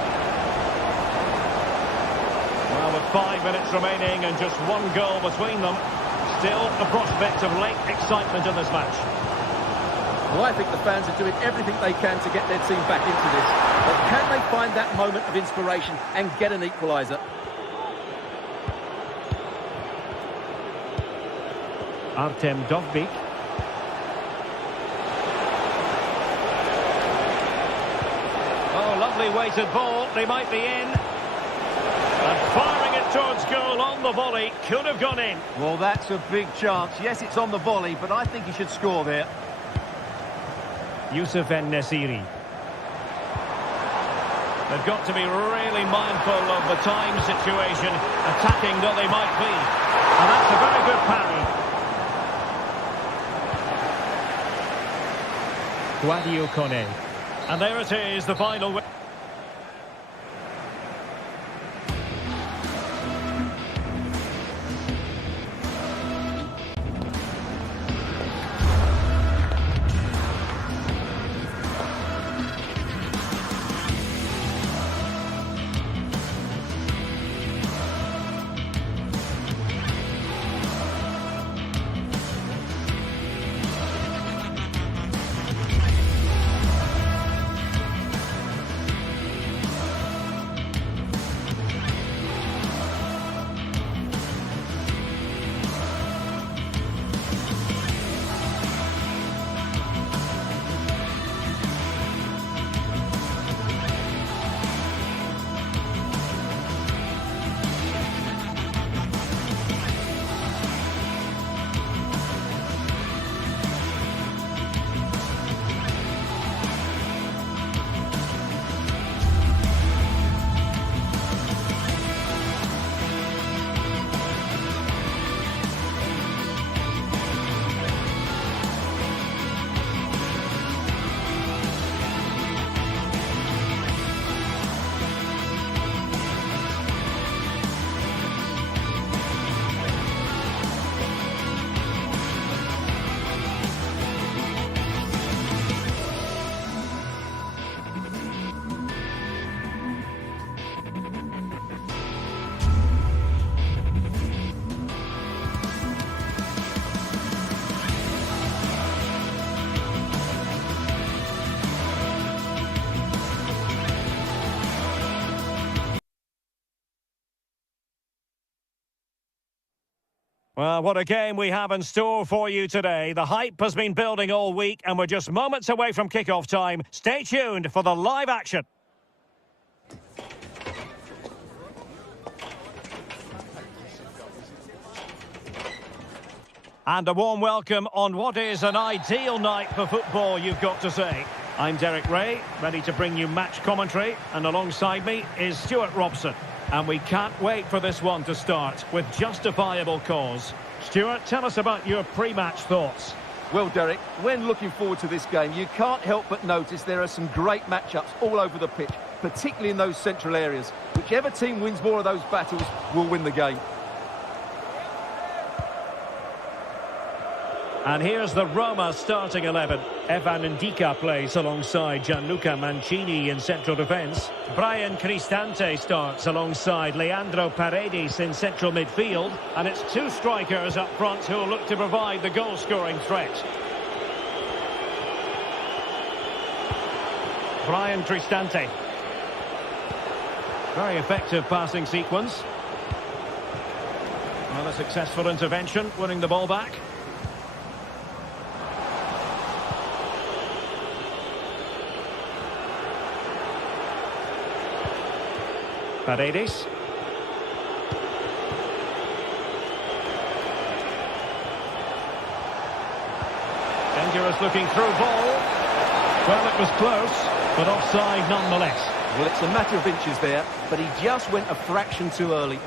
Well, with 5 minutes remaining and just one goal between them, still a prospect of late excitement in this match. Well, I think the fans are doing everything they can to get their team back into this. But can they find that moment of inspiration and get an equaliser? Artem Dovbyk. Oh, lovely weighted ball. They might be in. And firing it towards goal on the volley. Could have gone in. Well, that's a big chance. Yes, it's on the volley, but I think he should score there. Yusuf En-Nesyri. They've got to be really mindful of the time situation, attacking though they might be. And that's a very good parry. Guadio Kone. And there it is, the final. Well, what a game we have in store for you today. The hype has been building all week and we're just moments away from kick-off time. Stay tuned for the live action. And a warm welcome on what is an ideal night for football, you've got to say. I'm Derek Ray, ready to bring you match commentary, and alongside me is Stuart Robson. And we can't wait for this one to start with justifiable cause. Stuart, tell us about your pre-match thoughts. Well, Derek, when looking forward to this game, you can't help but notice there are some great matchups all over the pitch, particularly in those central areas. Whichever team wins more of those battles will win the game. And here's the Roma starting 11. Evan Ndika plays alongside Gianluca Mancini in central defence. Brian Cristante starts alongside Leandro Paredes in central midfield. And it's two strikers up front who will look to provide the goal-scoring threat. Brian Cristante. Very effective passing sequence. Well, a successful intervention, winning the ball back. Paredes. Dangerous looking through ball. Well, it was close, but offside nonetheless. Well, it's a matter of inches there, but he just went a fraction too early.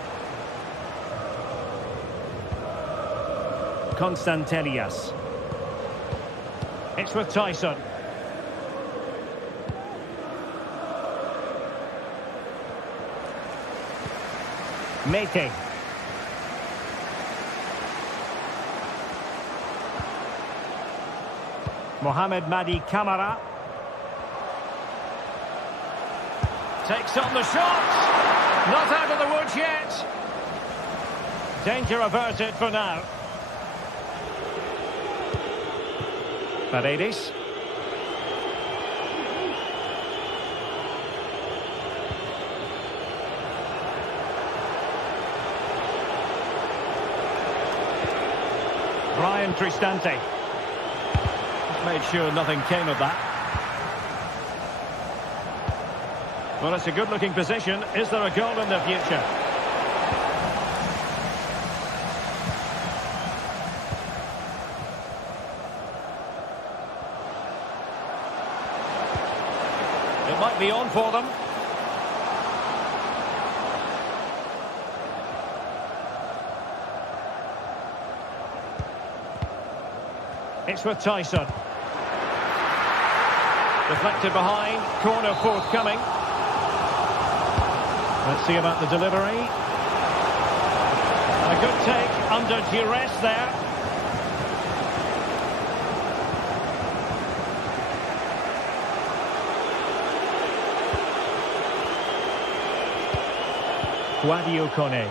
Constantelias. It's with Tyson. Mete. Mohamed Madi Camara. Takes on the shot. Not out of the woods yet. Danger averted for now. Paredes. Brian Cristante. Just made sure nothing came of that. Well, it's a good-looking position. Is there a goal in the future? It might be on for them. It's with Tyson. Deflected behind. Corner forthcoming. Let's see about the delivery. A good take under duress there. Guadio Kone.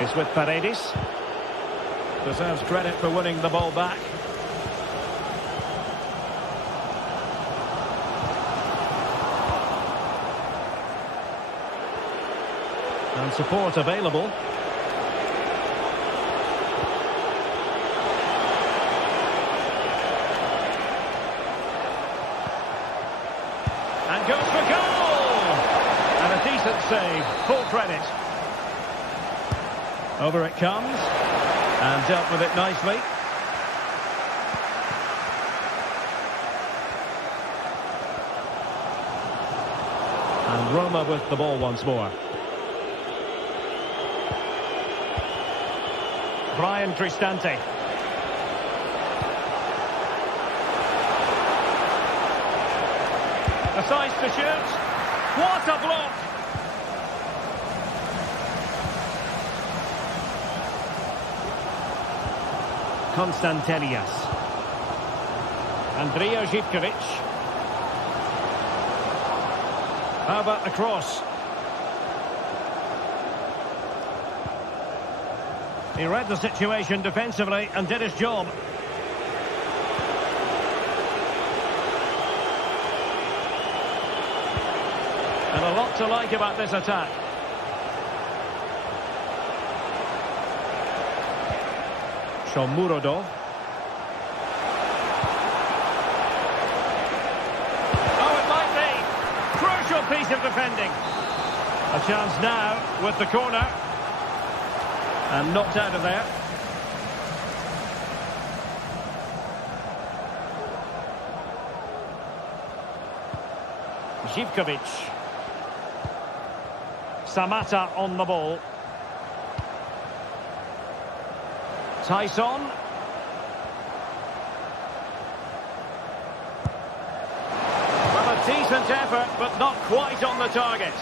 It's with Paredes. Deserves credit for winning the ball back. And support available. And goes for goal! And a decent save, full credit. Over it comes. And dealt with it nicely. And Roma with the ball once more. Brian Cristante. A size to shoot. What a block! Constantelias. Andrija Živković. How about the cross? He read the situation defensively and did his job. And a lot to like about this attack. Shomurodov. Oh, it might be. Crucial piece of defending. A chance now with the corner. And knocked out of there. Zivkovic. Samata on the ball. Tyson. Well, a decent effort, but not quite on the target.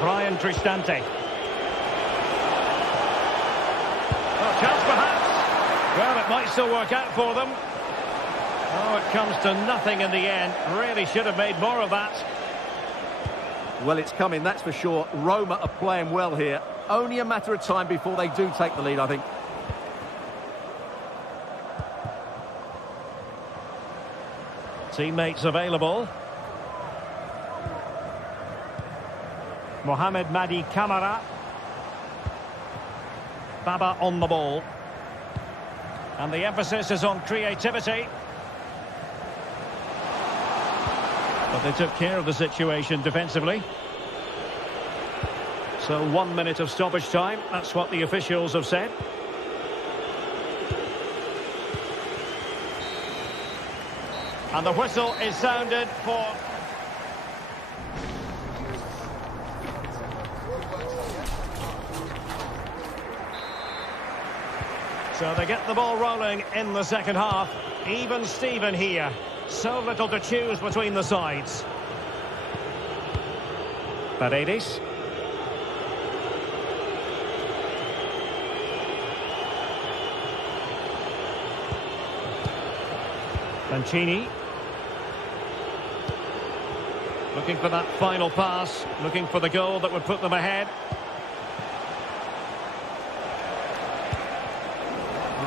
Brian Cristante. Oh, chance perhaps. Well, it might still work out for them. Oh, it comes to nothing in the end. Really should have made more of that. Well, it's coming, that's for sure. Roma are playing well here. Only a matter of time before they do take the lead, I think. Teammates available. Mohamed Madi Camara. Baba on the ball. And the emphasis is on creativity. But they took care of the situation defensively. So 1 minute of stoppage time. That's what the officials have said. And the whistle is sounded for... So they get the ball rolling in the second half. Even Steven here. So little to choose between the sides. Paredes. Mancini. Looking for that final pass. Looking for the goal that would put them ahead.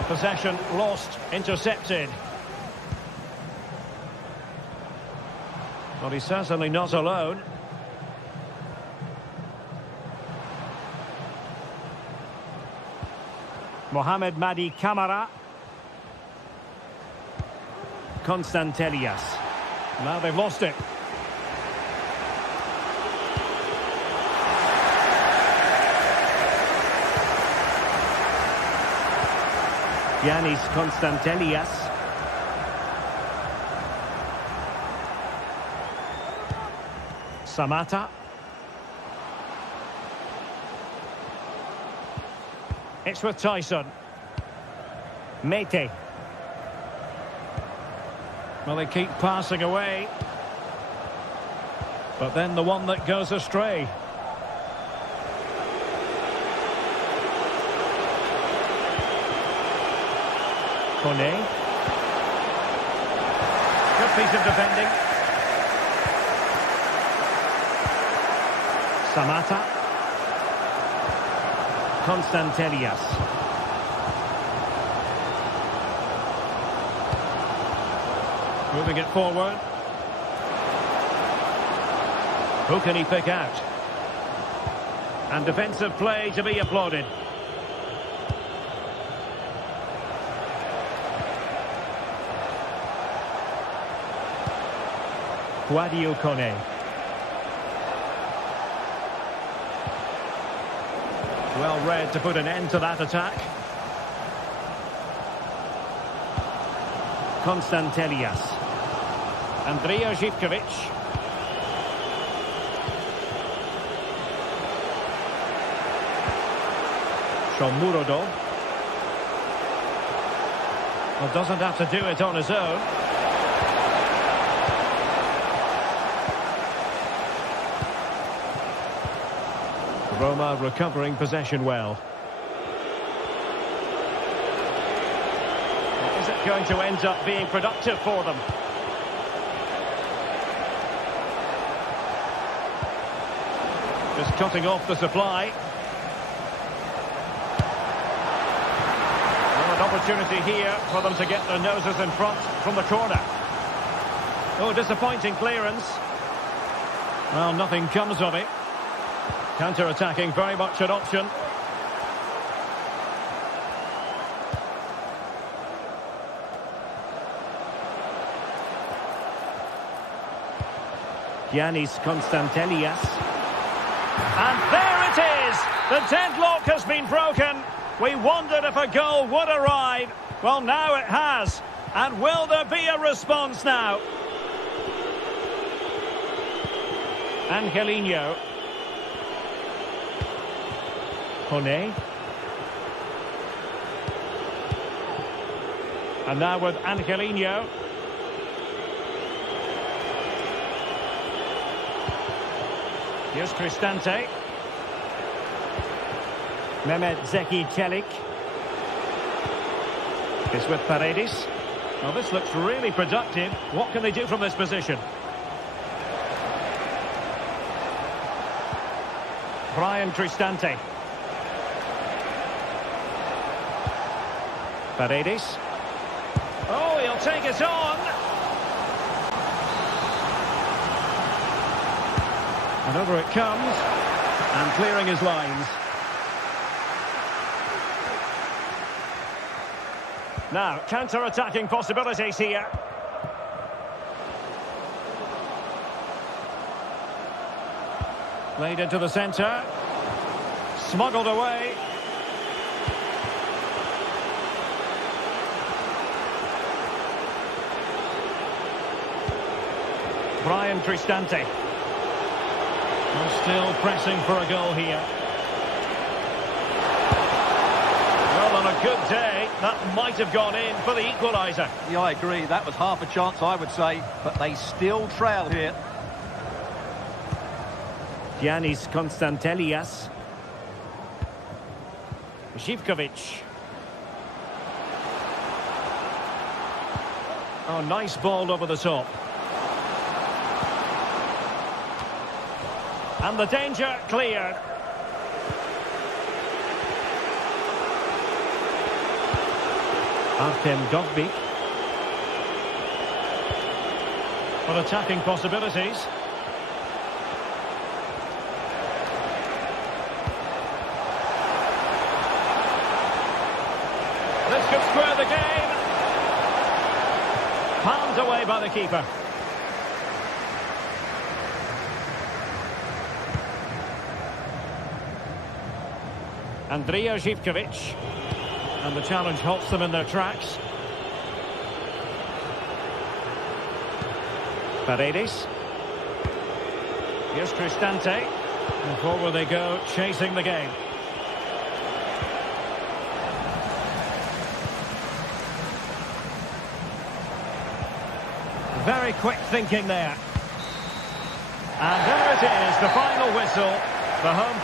Possession lost, intercepted. Well, he's certainly not alone. Mohamed Madi Camara. Constantelias. Now they've lost it. Yanis Constantelias. Samata. It's with Tyson. Mete. Well, they keep passing away. But then the one that goes astray. Kone. Good piece of defending. Samata. Constantelias. Moving it forward. Who can he pick out? And defensive play to be applauded. Guadio Kone. Well read to put an end to that attack. Constantelias. Andrea Zivkovic. Shomurodov. Well, doesn't have to do it on his own. Roma recovering possession well. Is it going to end up being productive for them? Just cutting off the supply. Well, it Opportunity here for them to get their noses in front from the corner. Oh, disappointing clearance. Well, nothing comes of it. Counter-attacking, very much an option. Giannis Constantelias. And there it is! The deadlock has been broken. We wondered if a goal would arrive. Well, now it has. And will there be a response now? Angelino. Hone. And now with Angelino. Here's Cristante. Mehmet Zeki Çelik. It's with Paredes. Well, this looks really productive. What can they do from this position? Brian Cristante. Paredes. Oh, he'll take it on. And over it comes. And clearing his lines. Now, counter-attacking possibilities here. Played into the centre. Smuggled away. Brian Cristante. And still pressing for a goal here. Well, on a good day, that might have gone in for the equaliser. Yeah, I agree. That was half a chance, I would say. But they still trail here. Giannis Constantelias. Zivkovic. Oh, nice ball over the top. And the danger cleared. Artem Dovbyk. For attacking possibilities. This could square the game. Palmed away by the keeper. Andrija Zivkovic. And the challenge halts them in their tracks. Paredes. Here's Cristante. And forward they go, chasing the game. Very quick thinking there. And there it is, the final whistle. The home.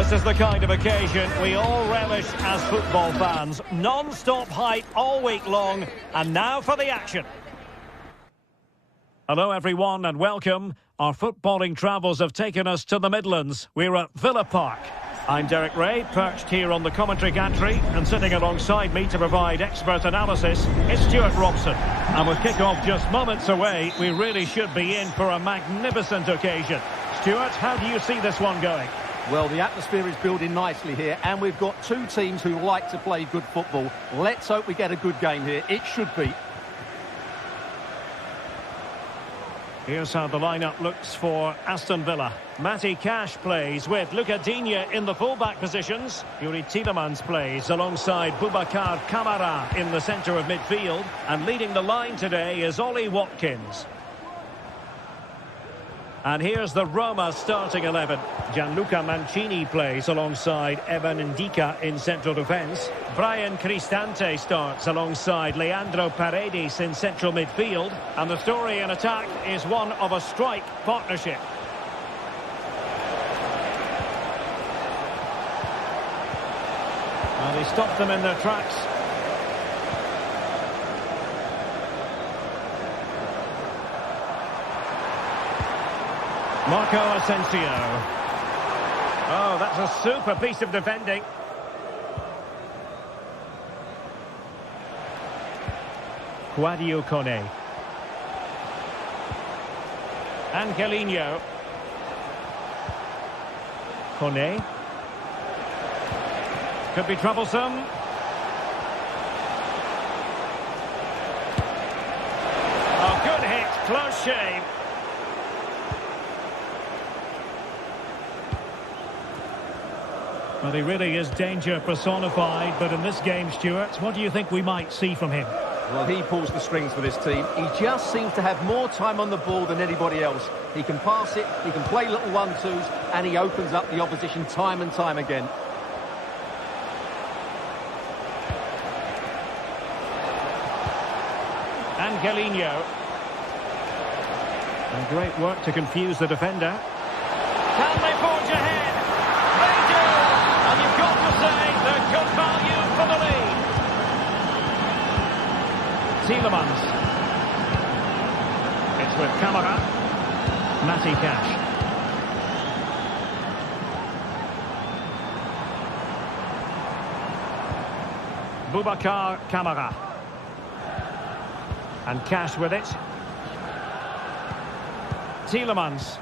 This is the kind of occasion we all relish as football fans. Non-stop hype all week long, and now for the action. Hello everyone and welcome. Our footballing travels have taken us to the Midlands. We're at Villa Park. I'm Derek Ray, perched here on the commentary gantry, and sitting alongside me to provide expert analysis is Stuart Robson. And with kick-off just moments away, we really should be in for a magnificent occasion. Stuart, how do you see this one going? Well, the atmosphere is building nicely here, and we've got two teams who like to play good football. Let's hope we get a good game here. It should be. Here's how the lineup looks for Aston Villa. Matty Cash plays with Luca Digne in the full-back positions. Yuri Tielemans plays alongside Boubacar Kamara in the centre of midfield. And leading the line today is Ollie Watkins. And here's the Roma starting 11. Gianluca Mancini plays alongside Evan Ndika in central defence. Brian Cristante starts alongside Leandro Paredes in central midfield. And the story in attack is one of a strike partnership. And he stopped them in their tracks. Marco Asensio. Oh, that's a super piece of defending. Sadio Kone. Angelino. Kone. Could be troublesome. Oh, good hit. Close shave. Well, he really is danger personified, but in this game, Stuart, what do you think we might see from him? Well, he pulls the strings for this team. He just seems to have more time on the ball than anybody else. He can pass it, he can play little one-twos, and he opens up the opposition time and time again. Angelino. And great work to confuse the defender. Can they forge ahead? They do! And you've got to say they're good value for the lead. Tielemans. It's with Kamara. Matty Cash. Boubacar Kamara. And Cash with it. Tielemans.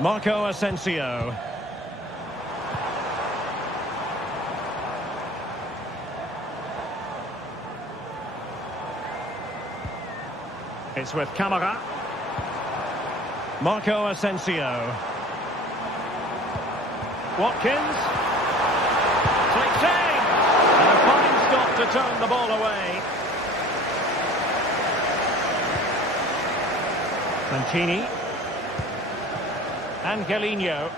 Marco Asensio. It's with Kamara. Marco Asensio. Watkins. Takes aim. And a fine stop to turn the ball away. Mancini. Angelino.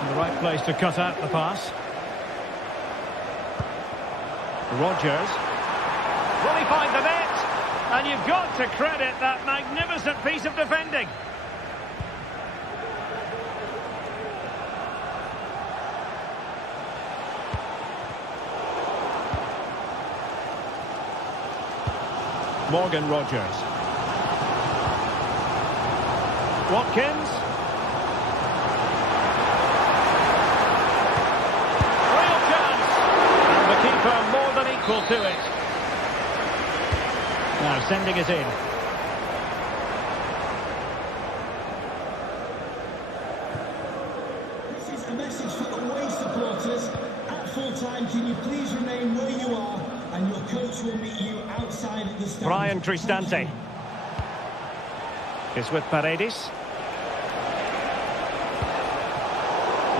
In the right place to cut out the pass. Rodgers. Will he find the net? And you've got to credit that magnificent piece of defending. Morgan Rodgers. Watkins. Real chance. And the keeper more than equal to it. Now sending it in. This is a message for away supporters. At full time, can you please remain where you are, and your coach will meet you outside the stand. Brian Cristante. It's with Paredes.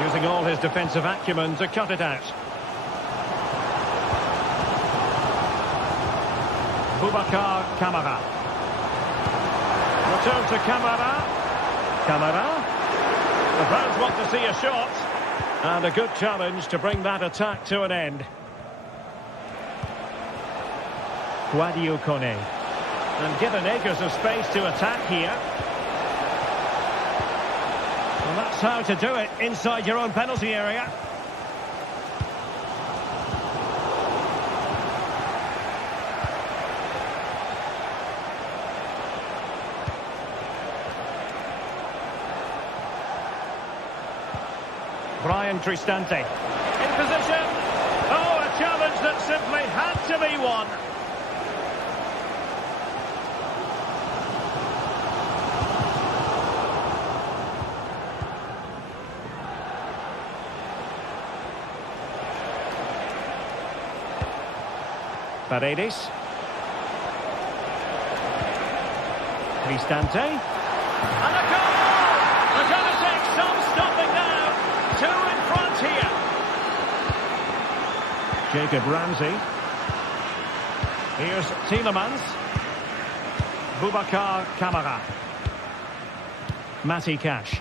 Using all his defensive acumen to cut it out. Boubacar Kamara. Return to Kamara. Kamara. The fans want to see a shot. And a good challenge to bring that attack to an end. Sadio Kone. And given acres of space to attack here. That's how to do it inside your own penalty area. Brian Cristante in position. Oh, a challenge that simply had to be won. Paredes. Cristante. And a goal! They're going to take some stopping now. Two in front here. Jacob Ramsey. Here's Tielemans. Boubacar Kamara. Matty Cash.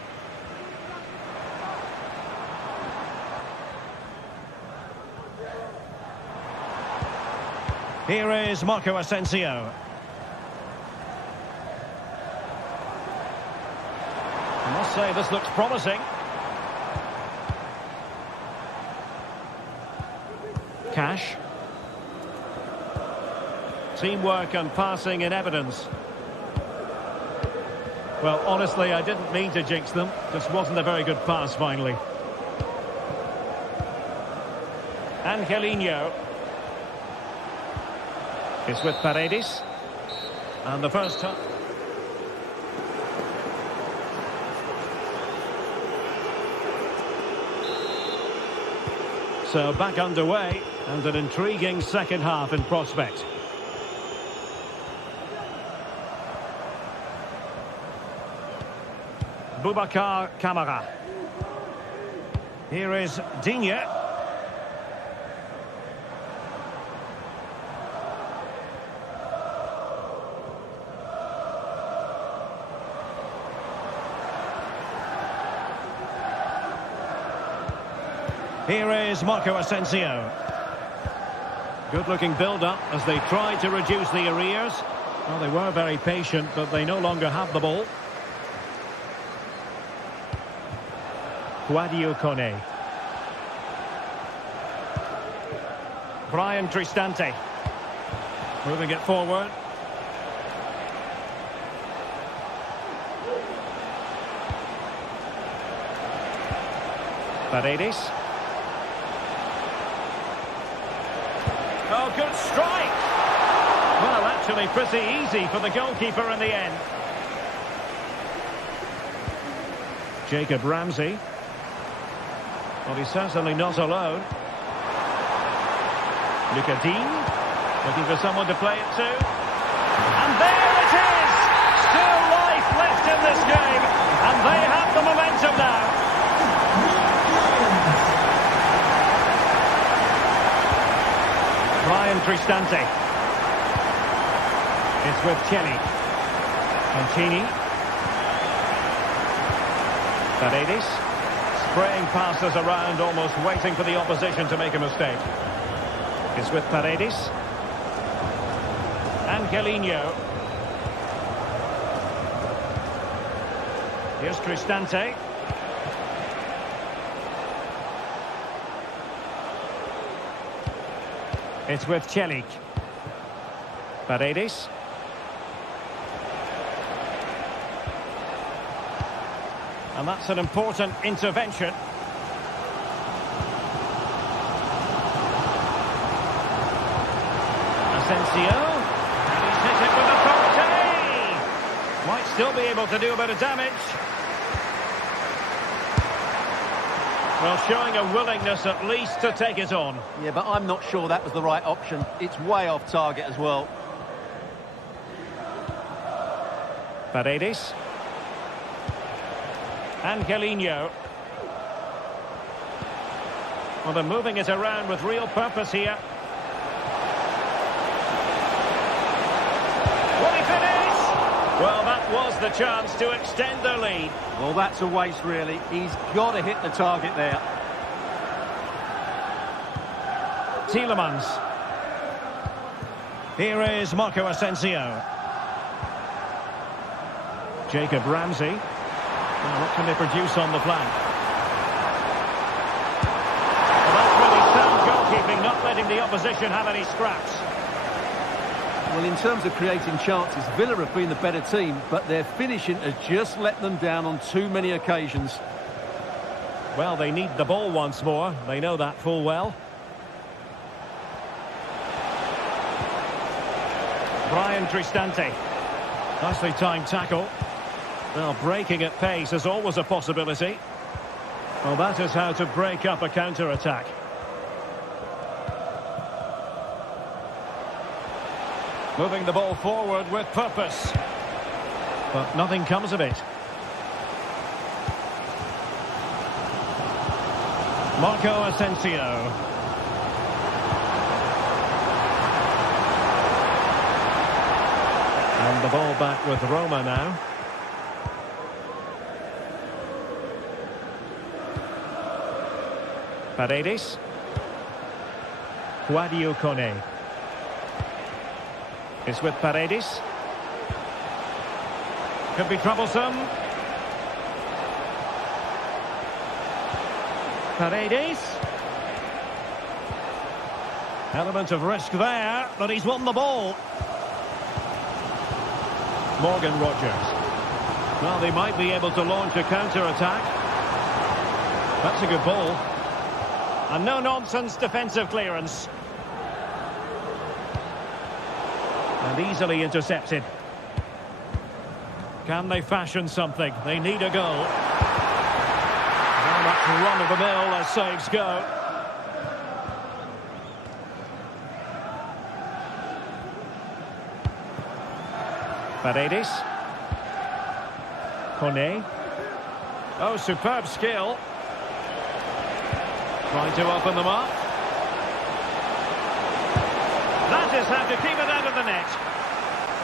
Here is Marco Asensio. I must say this looks promising. Cash. Teamwork and passing in evidence. Well, honestly, I didn't mean to jinx them. Just wasn't a very good pass, finally. Angelino. It's with Paredes. And the first time. So back underway, and an intriguing second half in prospect. Boubacar Kamara. Here is Digne. Here is Marco Asensio. Good-looking build-up as they tried to reduce the arrears. Well, they were very patient, but they no longer have the ball. Guadio Kone. Brian Cristante. Moving it forward. Paredes. Oh, good strike! Well, actually pretty easy for the goalkeeper in the end. Jacob Ramsey. Well, he's certainly not alone. Lucas Digne, looking for someone to play it to. And there it is! Still life left in this game, and they have the momentum now. Brian Cristante. It's with Kelly. Contini. Paredes. Spraying passes around, almost waiting for the opposition to make a mistake. It's with Paredes. Angelino. Here's Cristante. It's with Celik. Paredes. And that's an important intervention. Asensio. And he's hit it with authority. Might still be able to do a bit of damage. Well, showing a willingness at least to take it on. Yeah, but I'm not sure that was the right option. It's way off target as well. Paredes. Angelino. Well, they're moving it around with real purpose here. Will he finish? Well, that was the chance to extend their lead. Well, that's a waste, really. He's got to hit the target there. Tielemans. Here is Marco Asensio. Jacob Ramsey. Well, what can they produce on the flank? Well, that's really sound goalkeeping, not letting the opposition have any scraps. Well, in terms of creating chances, Villa have been the better team, but their finishing has just let them down on too many occasions. Well, they need the ball once more. They know that full well. Brian Cristante. Nicely timed tackle. Well, breaking at pace is always a possibility. Well, that is how to break up a counter-attack. Moving the ball forward with purpose. But nothing comes of it. Marco Asensio. And the ball back with Roma now. Paredes. Guadio Kone. It's with Paredes. Could be troublesome. Paredes. Element of risk there, but he's won the ball. Morgan Rogers. Well, they might be able to launch a counter-attack. That's a good ball. And no-nonsense defensive clearance. And easily intercepted. Can they fashion something? They need a goal. Very much run-of-the-mill as saves go. Paredes. Kone. Oh, superb skill. Trying to open them up. That is how to keep it out of the net.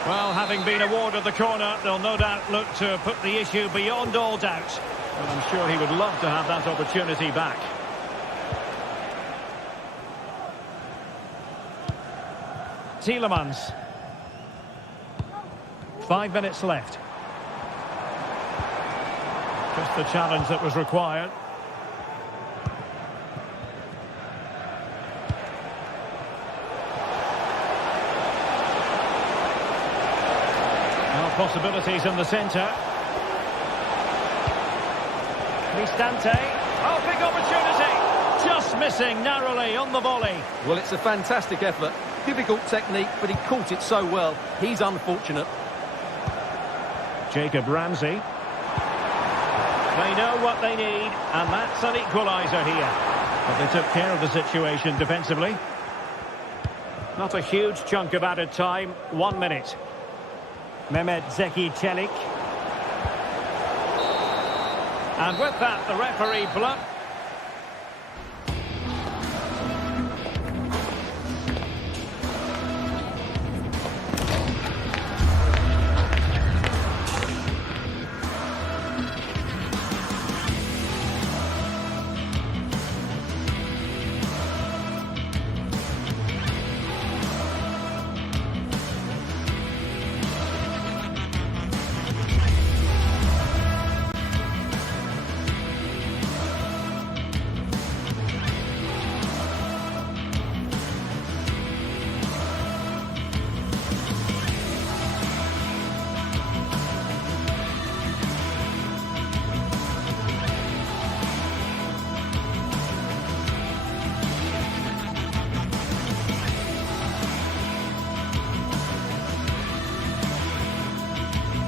Well, having been awarded the corner, they'll no doubt look to put the issue beyond all doubt. But I'm sure he would love to have that opportunity back. Tielemans. 5 minutes left. Just the challenge that was required. Possibilities in the centre. Cristante. Oh, big opportunity. Just missing narrowly on the volley. Well, it's a fantastic effort. Difficult technique, but he caught it so well. He's unfortunate. Jacob Ramsey. They know what they need, and that's an equaliser here. But they took care of the situation defensively. Not a huge chunk of added time. 1 minute. Mehmet Zeki Çelik. And with that, the referee blows.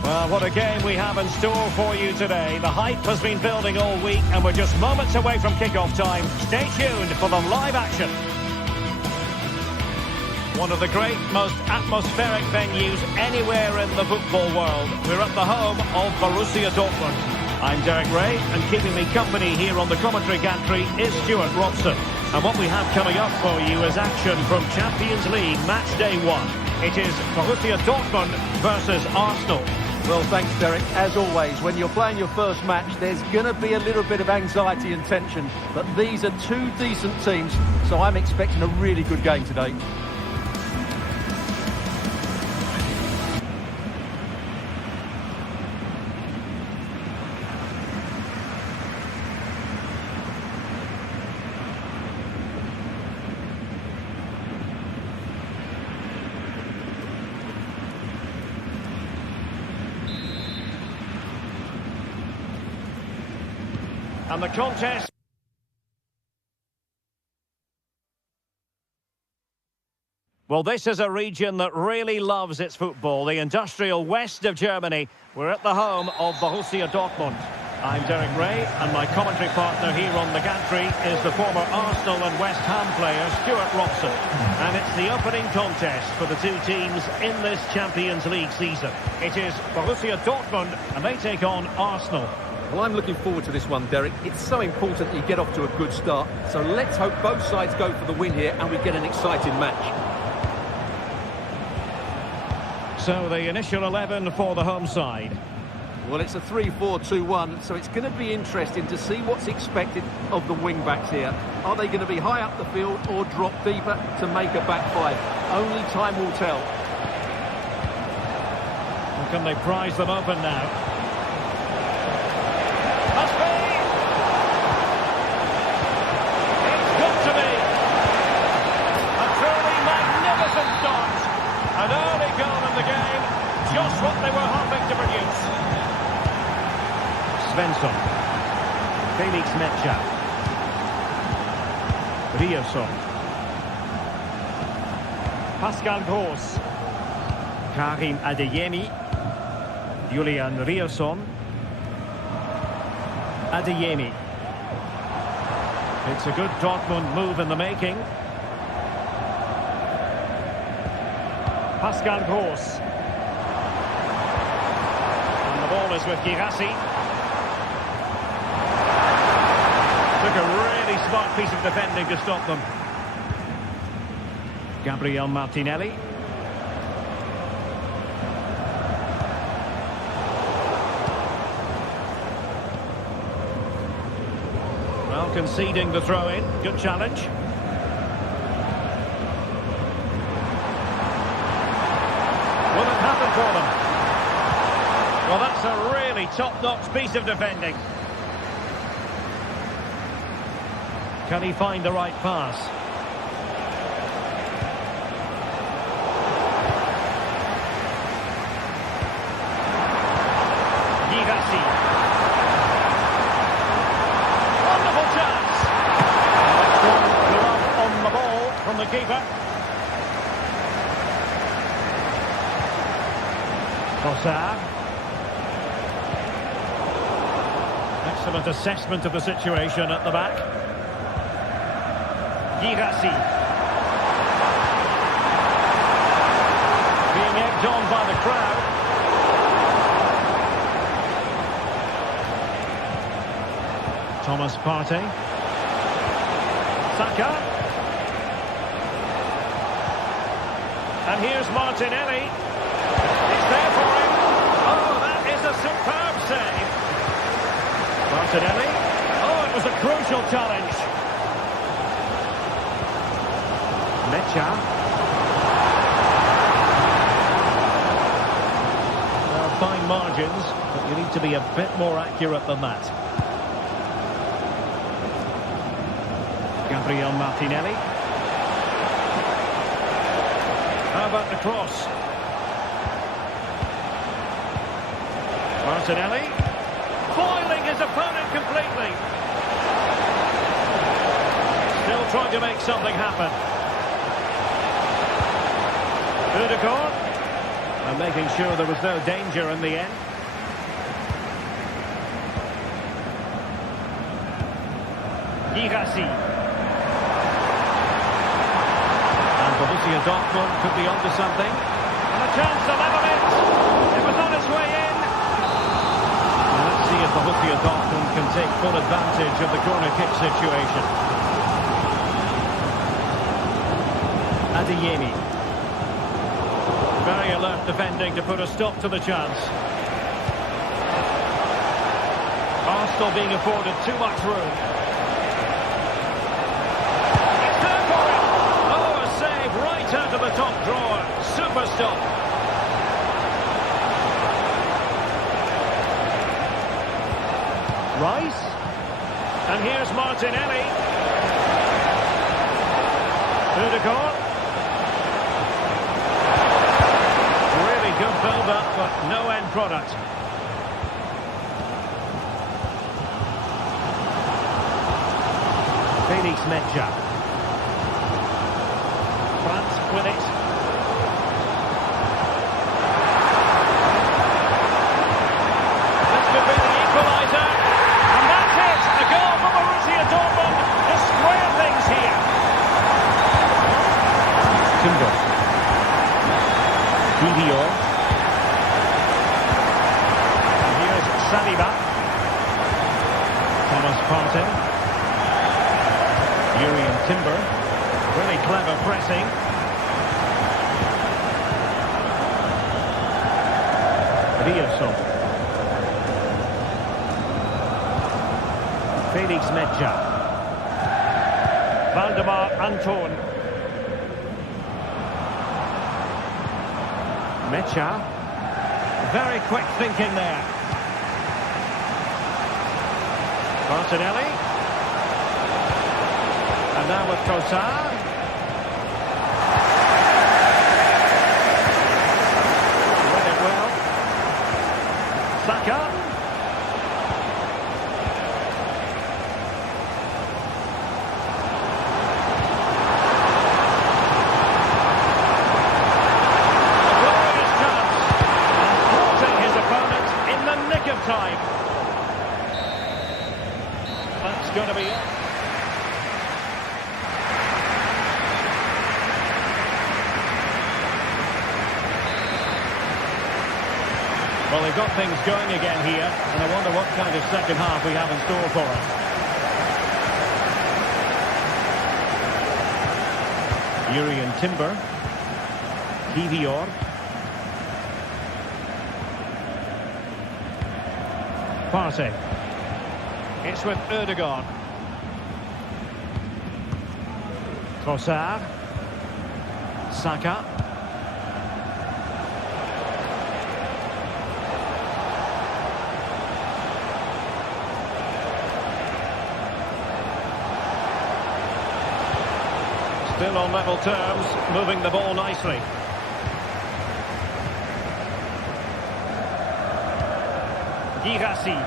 Well, what a game we have in store for you today. The hype has been building all week, and we're just moments away from kick-off time. Stay tuned for the live action. One of the great, most atmospheric venues anywhere in the football world. We're at the home of Borussia Dortmund. I'm Derek Ray, and keeping me company here on the commentary gantry is Stuart Robson. And what we have coming up for you is action from Champions League match day 1. It is Borussia Dortmund versus Arsenal. Well, thanks, Derek. As always, when you're playing your first match, there's going to be a little bit of anxiety and tension. But these are two decent teams, so I'm expecting a really good game today. And the contest... Well, this is a region that really loves its football, the industrial west of Germany. We're at the home of Borussia Dortmund. I'm Derek Ray, and my commentary partner here on the gantry is the former Arsenal and West Ham player, Stuart Robson. And it's the opening contest for the two teams in this Champions League season. It is Borussia Dortmund, and they take on Arsenal. Well, I'm looking forward to this one, Derek. It's so important that you get off to a good start. So let's hope both sides go for the win here and we get an exciting match. So the initial 11 for the home side. Well, it's a 3-4-2-1, so it's going to be interesting to see what's expected of the wing-backs here. Are they going to be high up the field or drop deeper to make a back five? Only time will tell. Or can they prize them open now? Must be! It's got to be! A truly magnificent start! An early goal in the game, just what they were hoping to produce. Svensson. Felix Metscher. Rierson. Pascal Gross. Karim Adeyemi. Julian Rierson. Adeyemi. It's a good Dortmund move in the making. Pascal Gross. And the ball is with Girassi. Took a really smart piece of defending to stop them. Gabriel Martinelli. Well, conceding the throw-in. Good challenge. Will it happen for them? Well, that's a really top-notch piece of defending. Can he find the right pass? Girassi. Wonderful chance. Glove on the ball from the keeper. Trossard. Excellent assessment of the situation at the back. Girassi. Being egged on by the crowd. Thomas Partey. Saka. And here's Martinelli. It's there for him. Oh, that is a superb save. Martinelli. Oh, it was a crucial challenge. Metscher. Well, fine margins, but you need to be a bit more accurate than that. Gabriel Martinelli. How about the cross? Martinelli. Foiling his opponent completely. Still trying to make something happen. Odegaard. And making sure there was no danger in the end. Girassi. And Borussia Dortmund could be onto something. And a chance to level it. It was on its way in. And let's see if Borussia Dortmund can take full advantage of the corner kick situation. Adeyemi. Very alert defending to put a stop to the chance. Arsenal being afforded too much room. It's there for it! Oh, a save right out of the top drawer. Super stop. Rice. And here's Martinelli. Odegaard. Good build-up, but no end product. Felix Medja. France with it. This could be the equaliser. And that's it. A goal for Borussia Dortmund to square things here. Timber. DVO. Here's Saliba. Thomas Partey. Urian Timber. Really clever pressing. Riasson. Felix Medja. Valdemar Anton. Medja. Very quick thinking there. Martinelli. And now with Trossard. Read it well. Saka. A glorious chance. And thwarting his opponent in the nick of time. That's going to be it. Well, they've got things going again here, and I wonder what kind of second half we have in store for us. Urian Timber. Kivior. Partey. It's with Ødegaard. Trossard. Saka. Still on level terms, moving the ball nicely. Girassi.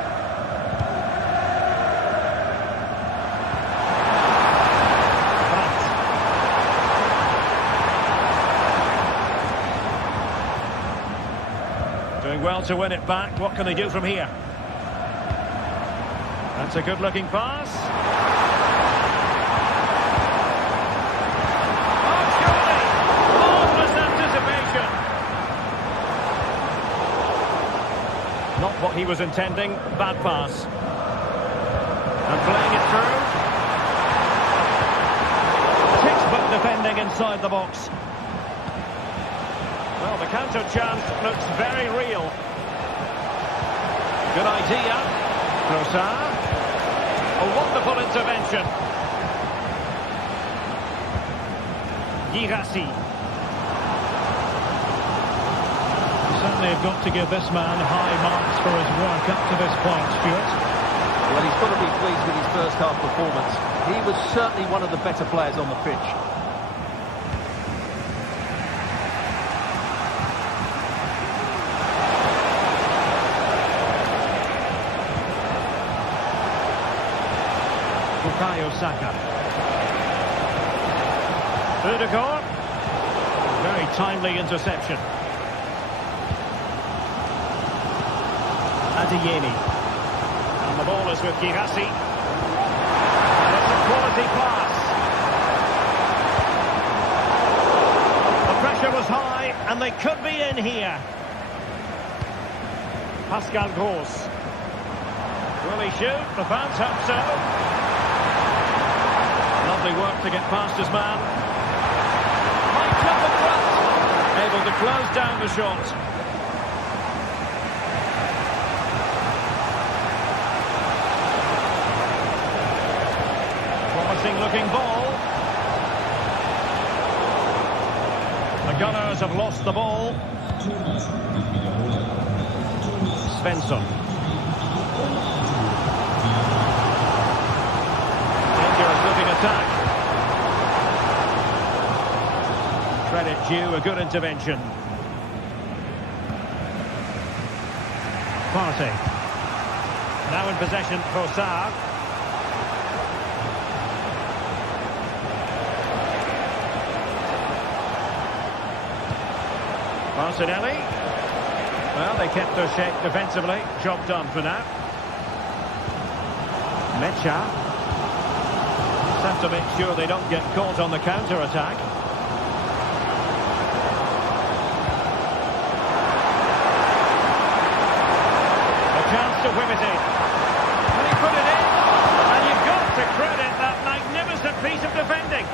Doing well to win it back. What can they do from here? That's a good-looking pass. Not what he was intending. Bad pass. And playing it through. Textbook defending inside the box. Well, the counter chance looks very real. Good idea. Trossard. A wonderful intervention. Girassi. Certainly have got to give this man high marks for his work up to this point, Stuart. Well, he's got to be pleased with his first half performance. He was certainly one of the better players on the pitch. Bukayo Saka. Ødegaard. Very timely interception. Adeyemi. And the ball is with Girassi. And it's a quality pass. The pressure was high, and they could be in here. Pascal Gross. Will he shoot? The fans hope so. Lovely work to get past his man. Might up in front. Able to close down the shot. Looking ball. The Gunners have lost the ball. Svensson. Dangerous looking attack. Credit due, a good intervention. Partey. Now in possession, Trossard. Martinelli. Well, they kept their shape defensively. Job done for now. Mecha. Have to make sure they don't get caught on the counter-attack. A chance to whip it in. And he put it in. And you've got to credit that magnificent piece of defending.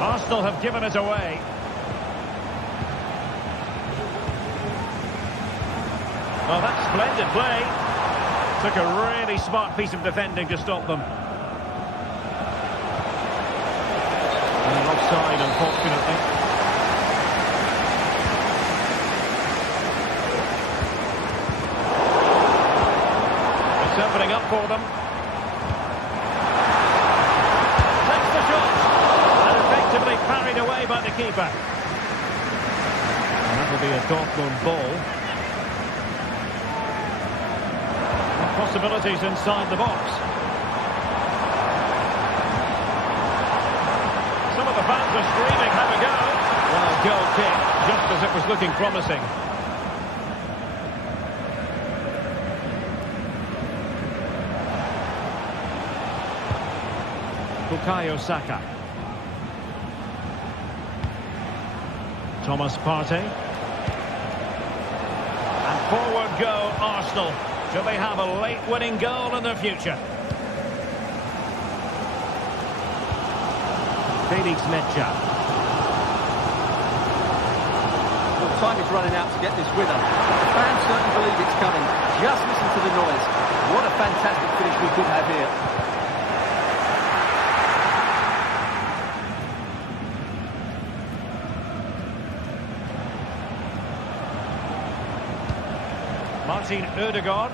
Arsenal have given it away. Well, that's splendid play. Took a really smart piece of defending to stop them. And offside, unfortunately. It's opening up for them. Takes the shot. And effectively parried away by the keeper. And that will be a Dortmund ball. Possibilities inside the box. Some of the fans are screaming, have a go. Well, goal kick, just as it was looking promising. Bukayo Saka. Thomas Partey. And forward go Arsenal. Should they have a late winning goal in their future? Felix Mecha. Well, time is running out to get this winner. The fans certainly believe it's coming. Just listen to the noise. What a fantastic finish we could have here. Martin Ødegaard.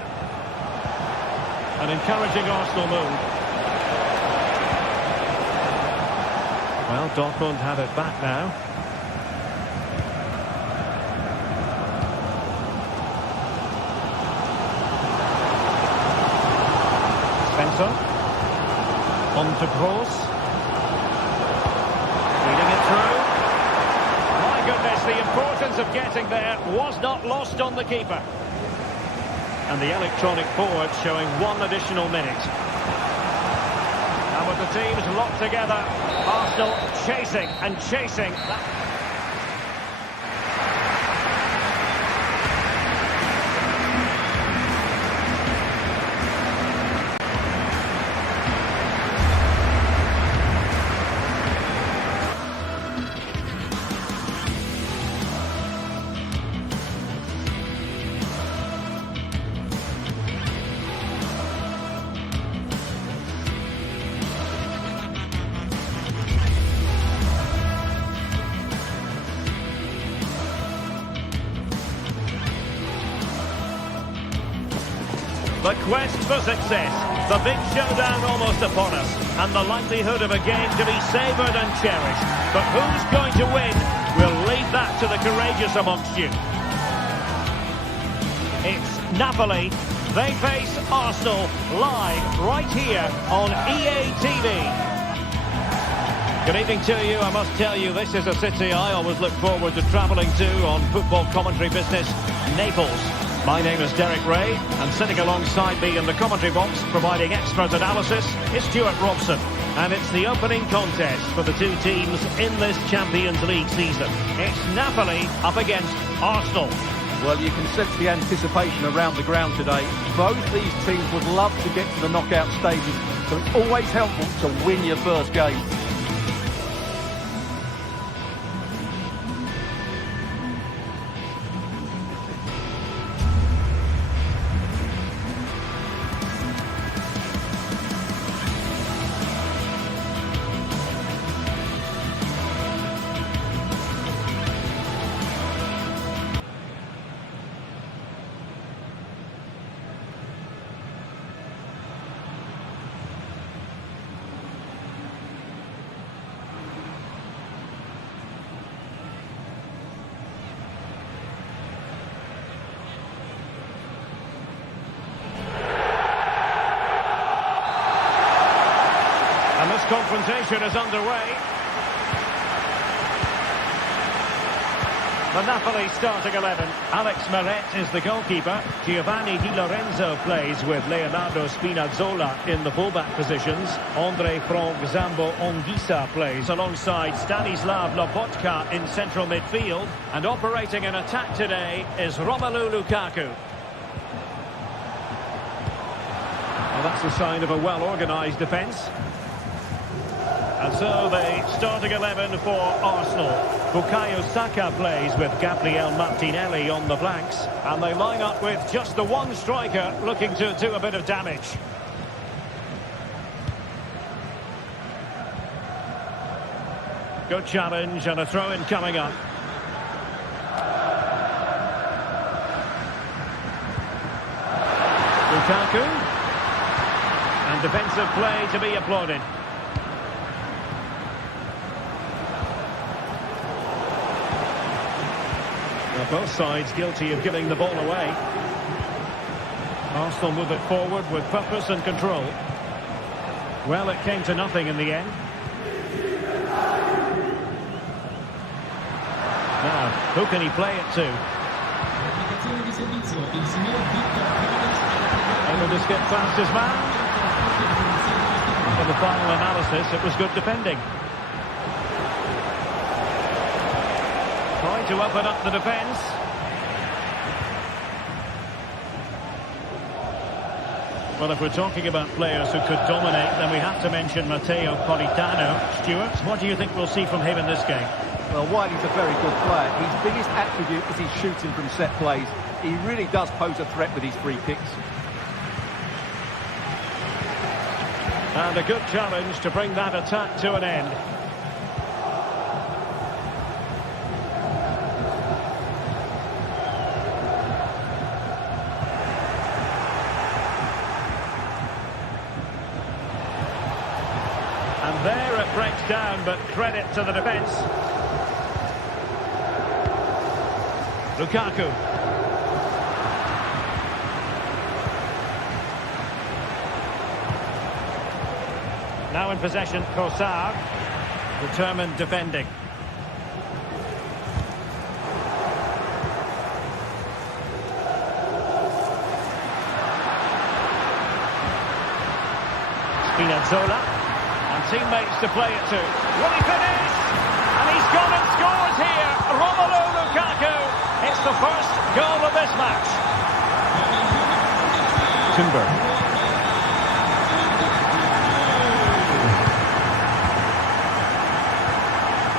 An encouraging Arsenal move. Well, Dortmund have it back now. Spencer. On to Kroos. Feeding it through. My goodness, the importance of getting there was not lost on the keeper. And the electronic board showing one additional minute. And with the teams locked together, Arsenal chasing and chasing. The quest for success, the big showdown almost upon us, and the likelihood of a game to be savoured and cherished. But who's going to win? We'll leave that to the courageous amongst you. It's Napoli. They face Arsenal live right here on EA TV. Good evening to you. I must tell you, this is a city I always look forward to travelling to on football commentary business, Naples. My name is Derek Ray, and sitting alongside me in the commentary box, providing expert analysis, is Stuart Robson. And it's the opening contest for the two teams in this Champions League season. It's Napoli up against Arsenal. Well, you can sense the anticipation around the ground today. Both these teams would love to get to the knockout stages, so it's always helpful to win your first game. confrontation is underway. The Napoli starting 11. Alex Meret is the goalkeeper. Giovanni Di Lorenzo plays with Leonardo Spinazzola in the fullback positions. Andre Frank Zambo Onguisa plays alongside Stanislav Lobotka in central midfield. And operating an attack today is Romelu Lukaku. Well, that's a sign of a well-organised defence. And so the starting 11 for Arsenal. Bukayo Saka plays with Gabriel Martinelli on the flanks. And they line up with just the one striker looking to do a bit of damage. Good challenge and a throw-in coming up. Lukaku. And defensive play to be applauded. Both sides guilty of giving the ball away. Arsenal move it forward with purpose and control. Well, it came to nothing in the end. Now, who can he play it to? Able to skip past his man. For the final analysis, it was good defending. Trying to open up the defence. Well, if we're talking about players who could dominate, then we have to mention Matteo Politano. Stuart, what do you think we'll see from him in this game? Well, while he's a very good player, his biggest attribute is his shooting from set plays. He really does pose a threat with his free kicks. And a good challenge to bring that attack to an end. And there it breaks down, but credit to the defence. Lukaku. Now in possession, Trossard. Determined defending. Spinazzola. And teammates to play it to. Will he finish? And he's gone and scores here. Romelu Lukaku. It's the first goal of this match. Timber.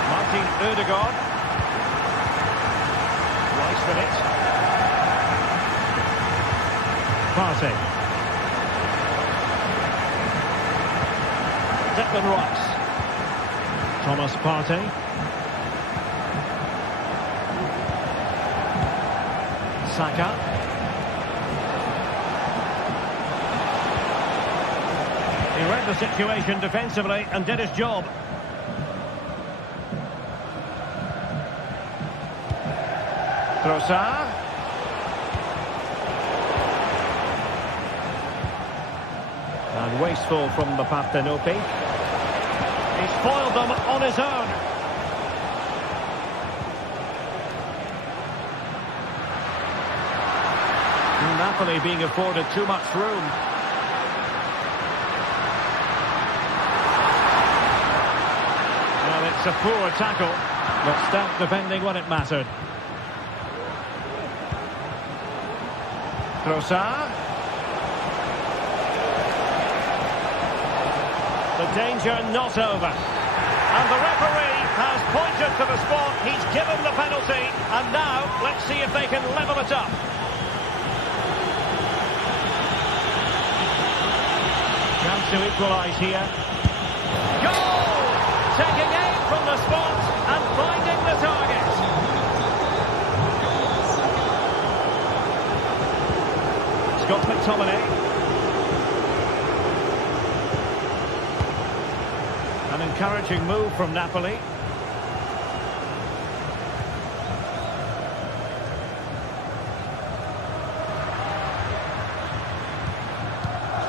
Martin Ødegaard. Rice with it. Partey. Declan Rice. Thomas Partey. Saka. He read the situation defensively and did his job. Trossard. And wasteful from the Partenope. He's foiled them on his own. Napoli being afforded too much room. Well, it's a poor tackle, but stout defending when it mattered. Trossard. The danger not over. And the referee has pointed to the spot. He's given the penalty. And now, let's see if they can level it up. Chance to equalise here. Goal! Taking aim from the spot and finding the target. Scott McTominay. An encouraging move from Napoli.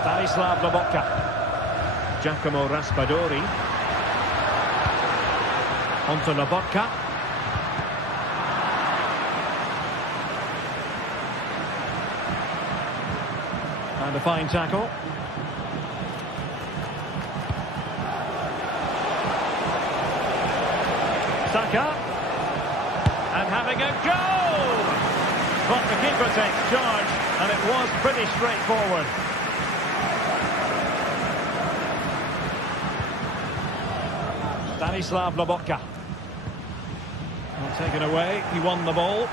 Stanislav Lobotka. Giacomo Raspadori. Onto Lobotka. And a fine tackle. Saka. And having a go! But the keeper takes charge, and it was pretty straightforward. Stanislav Lobotka. Well, taken away, he won the ball.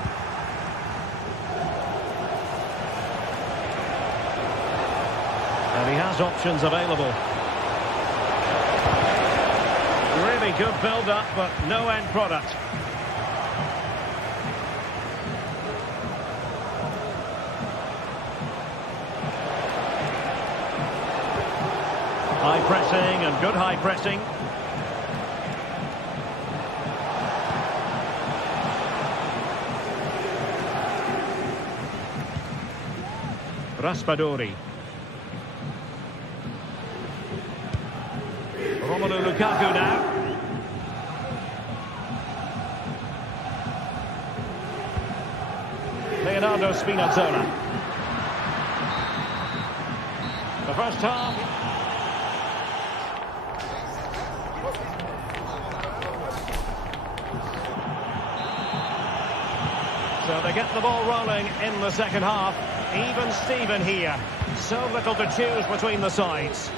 And he has options available. Really good build-up, but no end product. High pressing and good high pressing. Raspadori. Romelu Lukaku now. Leonardo Spinazzola. The first half. So they get the ball rolling in the second half. Even Steven here. So little to choose between the sides.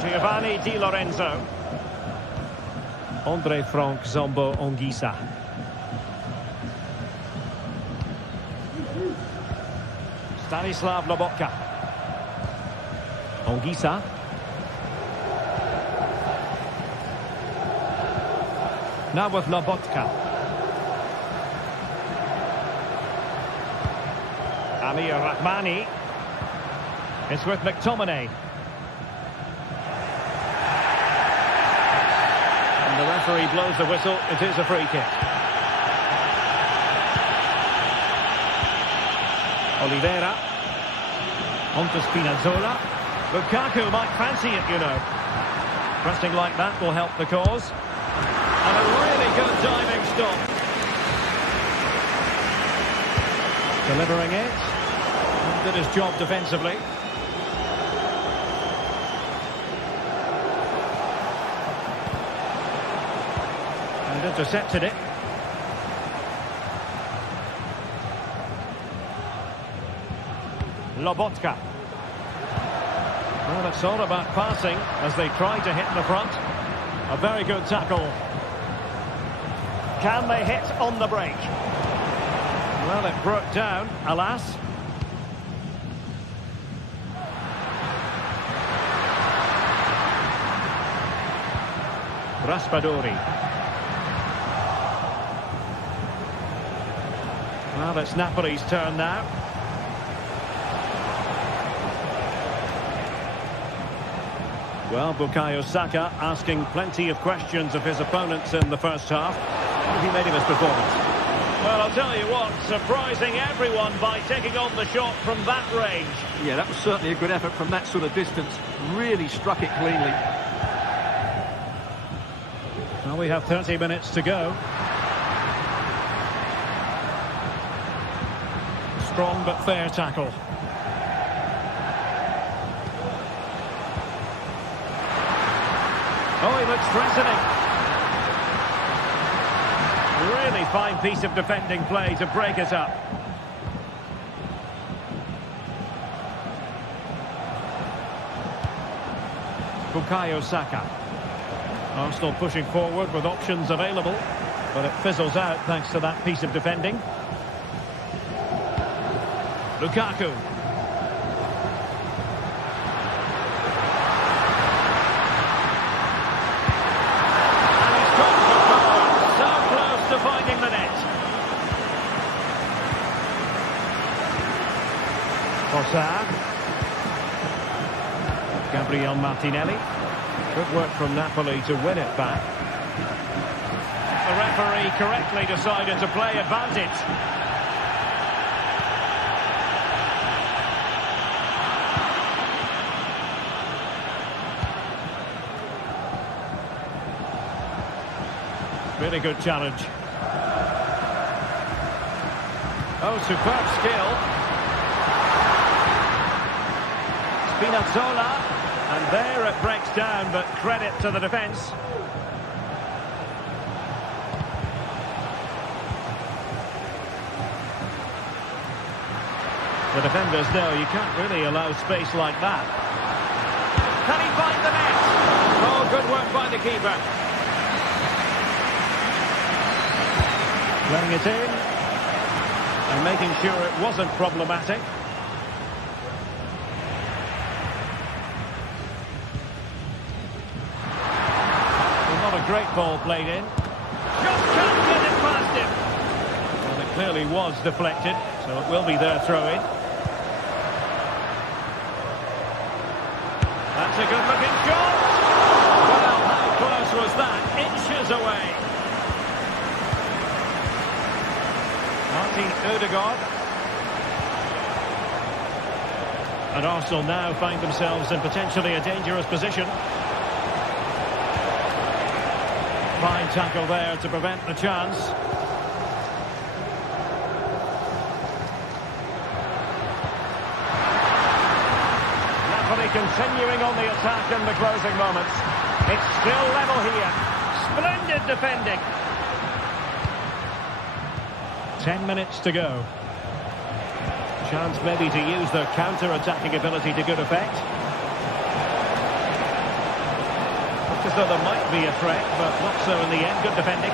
Giovanni Di Lorenzo. Andre Frank Zombo Ongisa. Stanislav Lobotka. Ongisa. Now with Lobotka. Amir Rahmani. It's with McTominay. And the referee blows the whistle. It is a free kick. Oliveira. Onto Spinazzola. Lukaku might fancy it, you know. Pressing like that will help the cause. And a really good diving stop. Delivering it. Did his job defensively. And intercepted it. Lobotka. Well, it's all about passing as they try to hit the front. A very good tackle. Can they hit on the break? Well, it broke down, alas. Raspadori. Well, it's Napoli's turn now. Well, Bukayo Saka asking plenty of questions of his opponents in the first half. What have you made of his performance? Well, I'll tell you what, surprising everyone by taking on the shot from that range. Yeah, that was certainly a good effort from that sort of distance. Really struck it cleanly. Well, we have 30 minutes to go. Strong but fair tackle. Oh, he looks threatening. Really fine piece of defending play to break it up. Bukayo Saka. Arsenal pushing forward with options available, but it fizzles out thanks to that piece of defending. Lukaku. And he's got the ball. So close to finding the net. Trossard. Gabriel Martinelli. Good work from Napoli to win it back. The referee correctly decided to play advantage. Really good challenge. Oh, superb skill. Spinazzola. And there it breaks down, but credit to the defence. The defenders know you can't really allow space like that. Can he find the net? Oh, good work by the keeper. Letting it in. And making sure it wasn't problematic. Well, not a great ball played in. Just can't get it past him. Well, it clearly was deflected, so it will be their throw-in. That's a good-looking shot. Well, how close was that? Inches away. Martin Ødegaard. And Arsenal now find themselves in potentially a dangerous position. Fine tackle there to prevent the chance. Napoli continuing on the attack in the closing moments. It's still level here. Splendid defending. 10 minutes to go. Chance maybe to use their counter-attacking ability to good effect. Looks as though there might be a threat, but not so in the end. Good defending.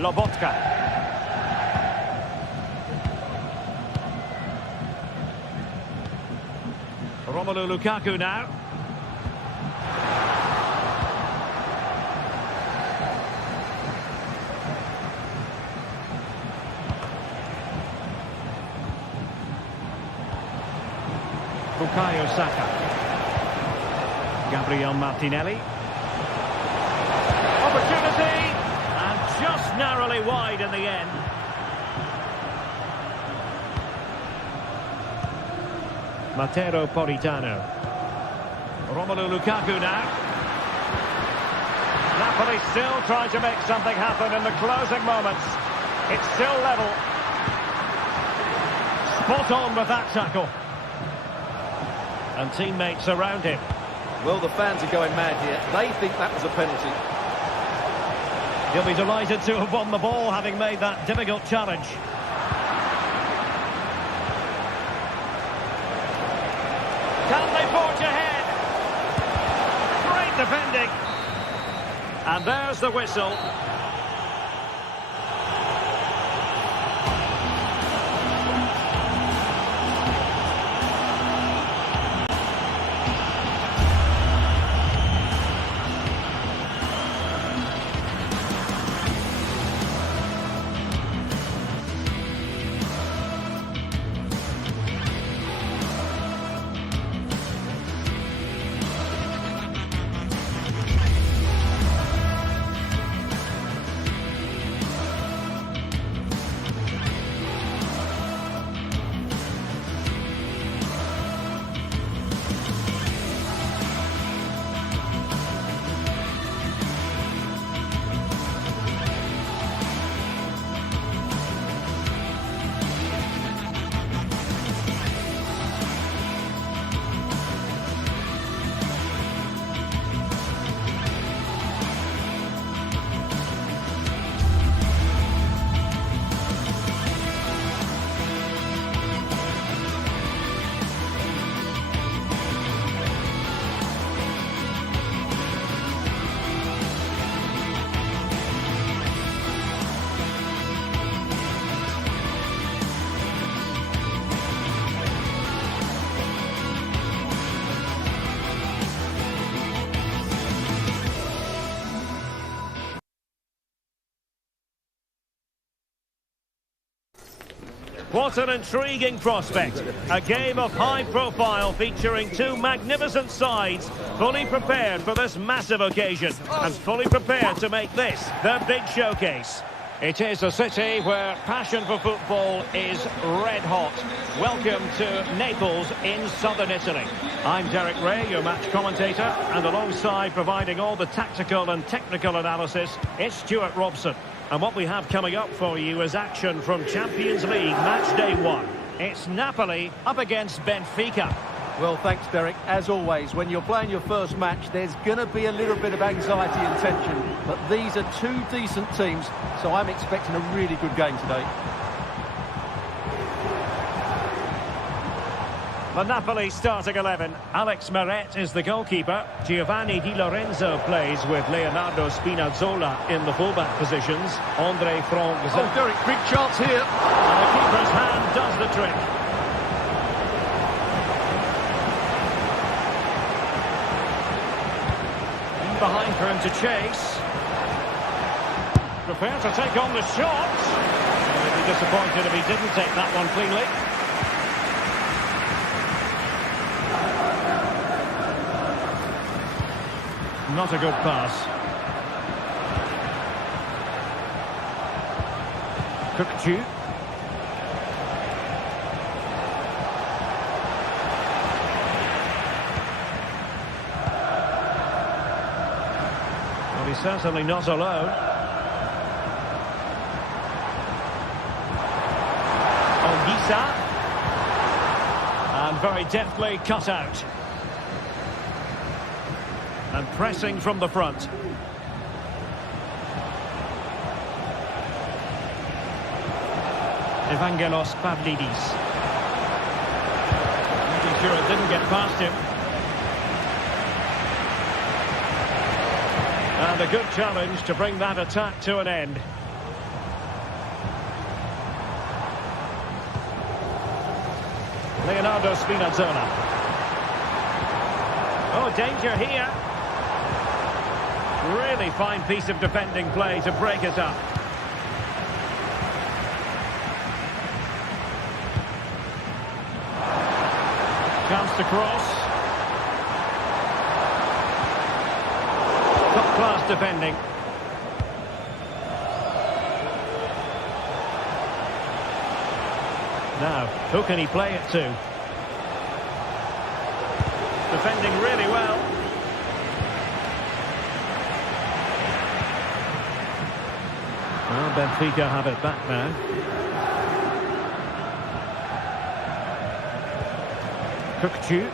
Lobotka. Romelu Lukaku now. Bukayo Saka. Gabriel Martinelli. Opportunity! And just narrowly wide in the end. Matteo Politano. Romelu Lukaku now. Napoli still trying to make something happen in the closing moments. It's still level. Spot on with that tackle. And teammates around him. Well, the fans are going mad here. They think that was a penalty. He'll be delighted to have won the ball, having made that difficult challenge. Can they forge ahead? Great defending. And there's the whistle. What an intriguing prospect. A game of high profile featuring two magnificent sides, fully prepared for this massive occasion and fully prepared to make this their big showcase. It is a city where passion for football is red hot. Welcome to Naples in southern Italy. I'm Derek Ray, your match commentator, and alongside providing all the tactical and technical analysis, it's Stuart Robson. And what we have coming up for you is action from Champions League match day 1. It's Napoli up against Benfica. Well, thanks, Derek. As always, when you're playing your first match, there's going to be a little bit of anxiety and tension. But these are two decent teams, so I'm expecting a really good game today. The Napoli starting 11. Alex Meret is the goalkeeper. Giovanni Di Lorenzo plays with Leonardo Spinazzola in the fullback positions. Andre Franck. Oh, Derek, big chance here. And the keeper's hand does the trick. Behind for him to chase. Prepared to take on the shot. He'd be disappointed if he didn't take that one cleanly. Not a good pass. Cookju. Well, he's certainly not alone. Ongisa. And very deftly cut out. And pressing from the front. Evangelos Pavlidis. Making sure it didn't get past him. And a good challenge to bring that attack to an end. Leonardo Spinazzola. Oh, danger here. Really fine piece of defending play to break it up. Chance to cross. Top-class defending. Now, who can he play it to? Defending really well. Well, Benfica have it back now. Cookju.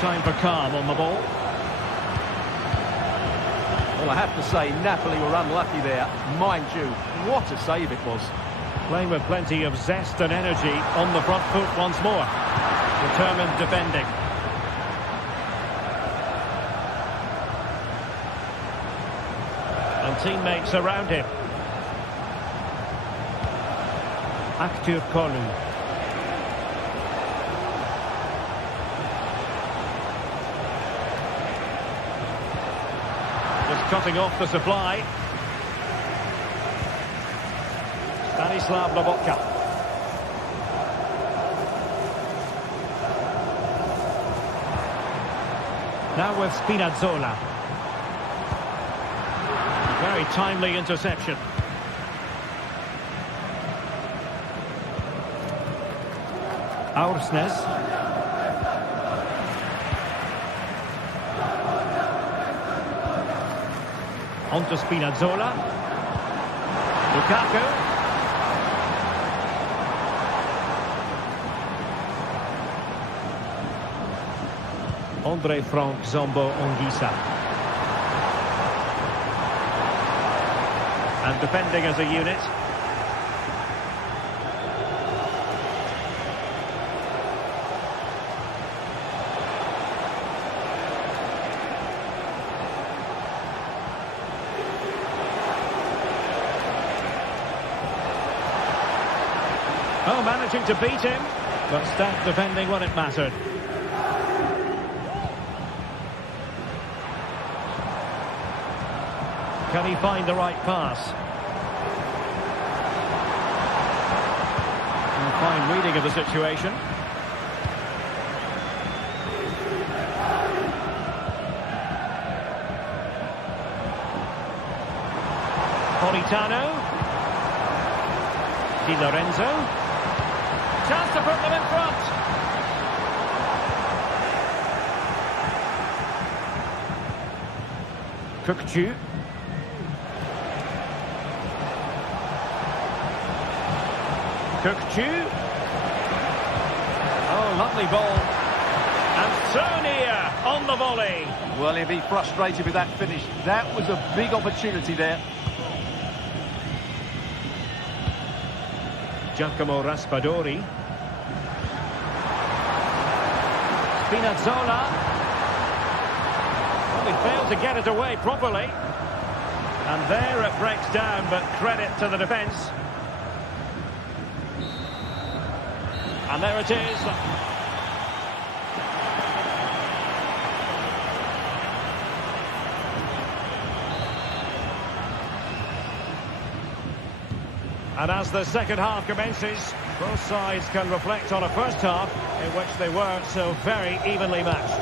Time for calm on the ball. Well, I have to say, Napoli were unlucky there. Mind you, what a save it was. Playing with plenty of zest and energy on the front foot once more. Determined defending. And teammates around him. Aktur Kolu. Cutting off the supply. Stanislav Lobotka. Now with Spinazzola. Very timely interception. Aursnes. On to Spinazzola. Lukaku. Andre Franck, Zombo, Ongisa. And defending as a unit. Oh, managing to beat him, but stout defending when it mattered. Can he find the right pass? A fine reading of the situation. Politano. Di Lorenzo. Chance to put them in front. Kukçu. Kukçu. Oh, lovely ball. And so near on the volley. Well, he'll be frustrated with that finish. That was a big opportunity there. Giacomo Raspadori. Spinazzola. Well, he failed to get it away properly. And there it breaks down, but credit to the defence. And there it is. And as the second half commences, both sides can reflect on a first half in which they weren't so very evenly matched.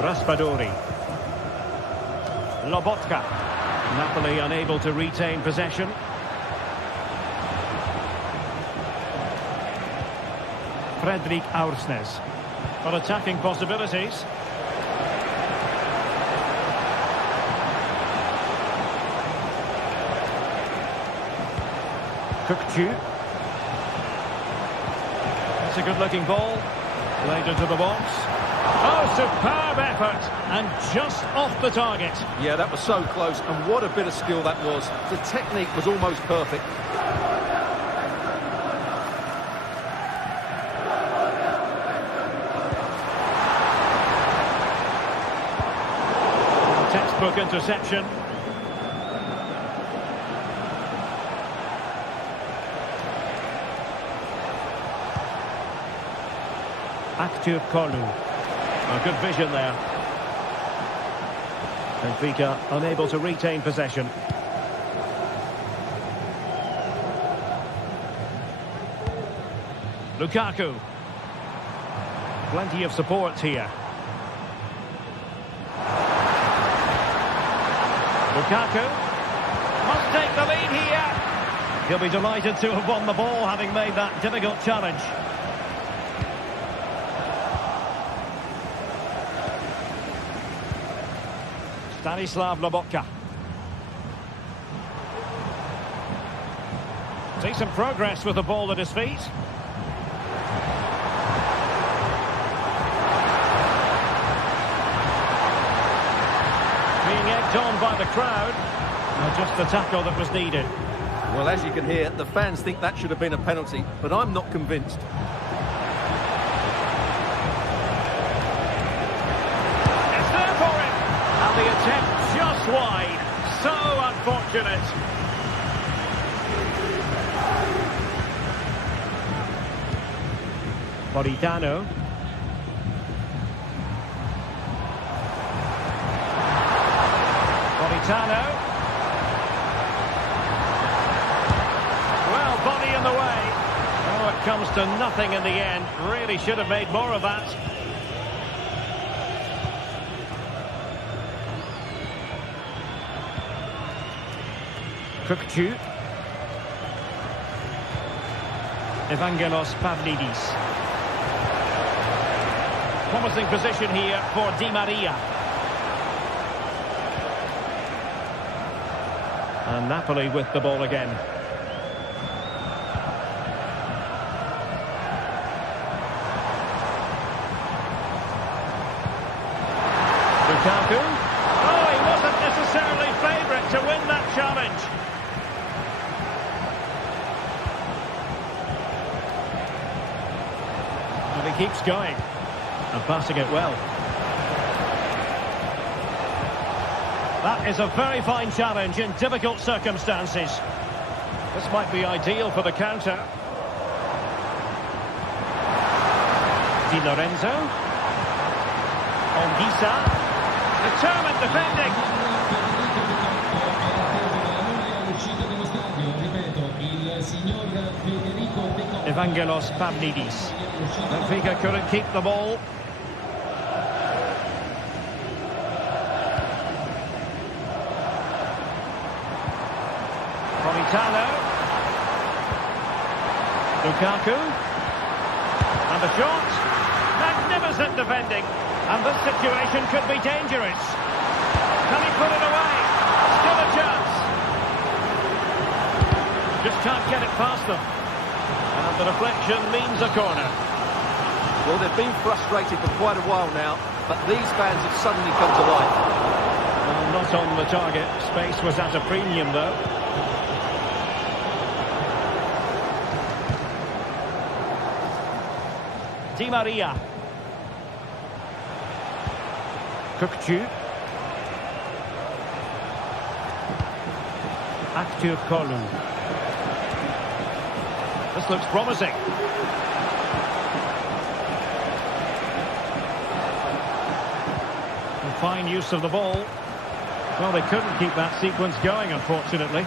Raspadori. Lobotka. Napoli unable to retain possession. Fredrik Aursnes. Got attacking possibilities. Kukçu. That's a good-looking ball. Played into the box. Oh, superb effort. And just off the target. Yeah, that was so close. And what a bit of skill that was. The technique was almost perfect. Textbook interception. Active Kolu. A good vision there. Benfica unable to retain possession. Lukaku. Plenty of support here. Lukaku must take the lead here. He'll be delighted to have won the ball, having made that difficult challenge. Stanislav Lobotka. Decent progress with the ball at his feet. Being egged on by the crowd. And just the tackle that was needed. Well, as you can hear, the fans think that should have been a penalty, but I'm not convinced. The attempt just wide. So unfortunate. Politano. Politano. Well, body in the way. Oh, it comes to nothing in the end. Really should have made more of that. Kukçu. Evangelos Pavlidis. Promising position here for Di Maria. And Napoli with the ball again. Lukaku. Oh, he wasn't necessarily favourite to win that challenge. And he keeps going and passing it well. That is a very fine challenge in difficult circumstances. This might be ideal for the counter. Di Lorenzo. Onguisa. Determined defending. Evangelos Pavlidis. Benfica couldn't keep the ball. Politano. Lukaku. And the shot. Magnificent defending. And this situation could be dangerous. Can he put it away? Still a chance. Just can't get it past them. And the deflection means a corner. Well, they've been frustrated for quite a while now, but these fans have suddenly come to life. Well, not on the target. Space was at a premium, though. Di Maria. Kökçü. Aktürkoğlu. This looks promising. And fine use of the ball. Well, they couldn't keep that sequence going, unfortunately.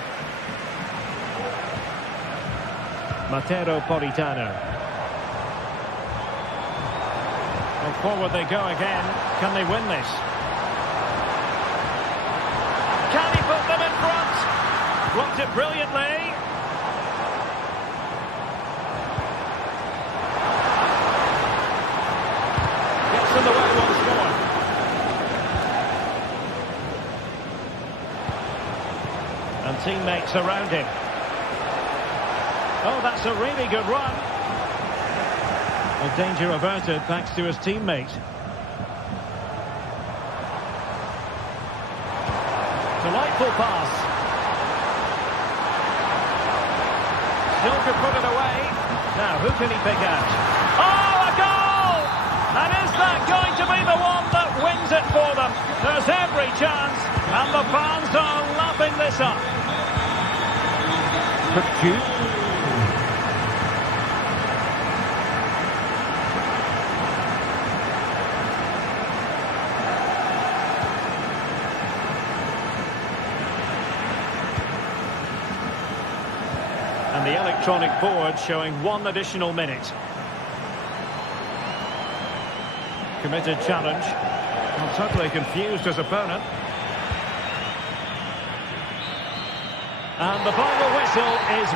Matteo Politano. Well, forward they go again. Can they win this? Can he put them in front? Blocked it brilliantly. Gets in the way once more. And teammates around him. Oh, that's a really good run. Well, danger averted thanks to his teammate. Delightful pass. Still could put it away. Now, who can he pick out? Oh, a goal! And is that going to be the one that wins it for them? There's every chance, and the fans are lapping this up. Kökçü. And the electronic board showing 1 additional minute. Committed challenge. Well, totally confused his opponent. And the final whistle is...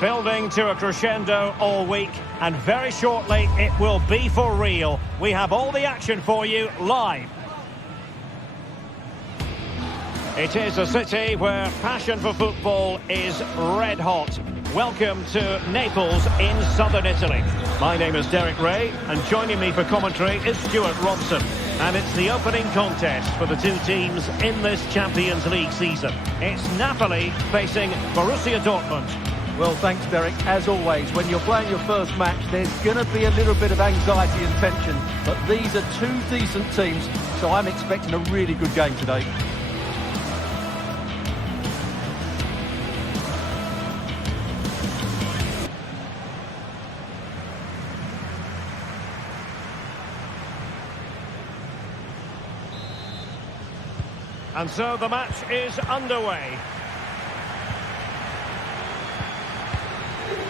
Building to a crescendo all week, and very shortly it will be for real. We have all the action for you live. It is a city where passion for football is red hot. Welcome to Naples in southern Italy. My name is Derek Ray, and joining me for commentary is Stuart Robson. And it's the opening contest for the two teams in this Champions League season. It's Napoli facing Borussia Dortmund. Well, thanks, Derek. As always, when you're playing your first match, there's going to be a little bit of anxiety and tension. But these are two decent teams, so I'm expecting a really good game today. And so the match is underway.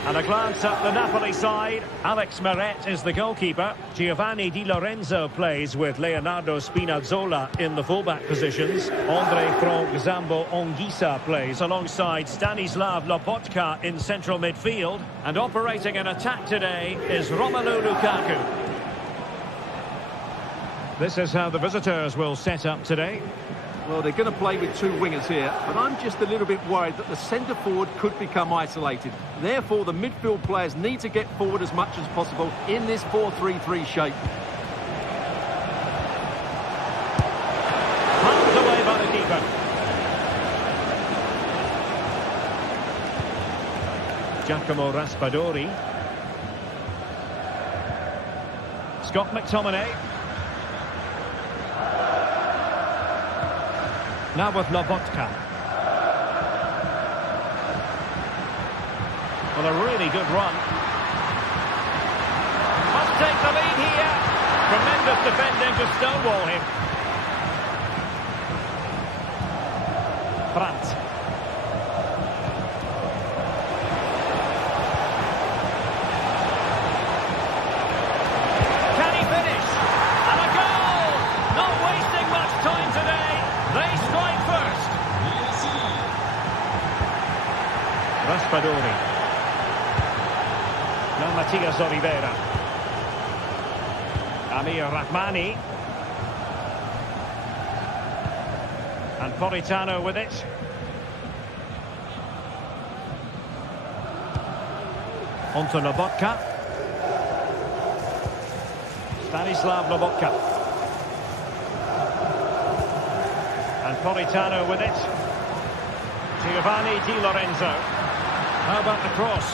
And a glance at the Napoli side. Alex Meret is the goalkeeper. Giovanni Di Lorenzo plays with Leonardo Spinazzola in the fullback positions. Andre Frank Zambo Anguissa plays alongside Stanislav Lobotka in central midfield. And operating an attack today is Romelu Lukaku. This is how the visitors will set up today. Well, they're going to play with two wingers here, but I'm just a little bit worried that the centre-forward could become isolated. Therefore, the midfield players need to get forward as much as possible in this 4-3-3 shape. Pumped away by the keeper. Giacomo Raspadori. Scott McTominay. Now with Lobotka. Well, a really good run. Must take the lead here. Tremendous defending to stonewall him. Brandt. Can he finish? And a goal! Not wasting much time today. They strike first. Raspadori. Now Matias Oliveira. Amir Rahmani. And Politano with it. Onto Lobotka. Stanislav Lobotka. And Politano with it. Giovanni Di Lorenzo. How about the cross?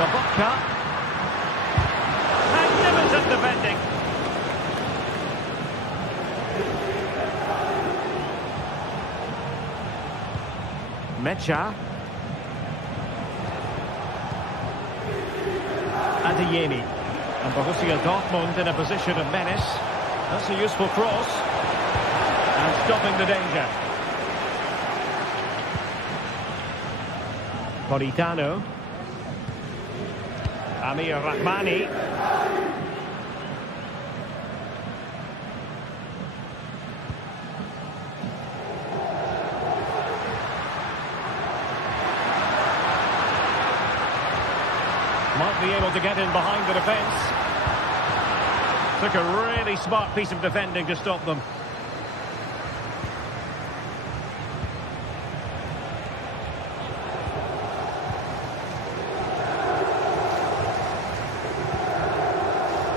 Lobotka. Magnificent defending. Mecha. Adeyemi. And Borussia Dortmund in a position of menace. That's a useful cross. And stopping the danger. Politano. Amir Rahmani. Might be able to get in behind the defence. Took a really smart piece of defending to stop them.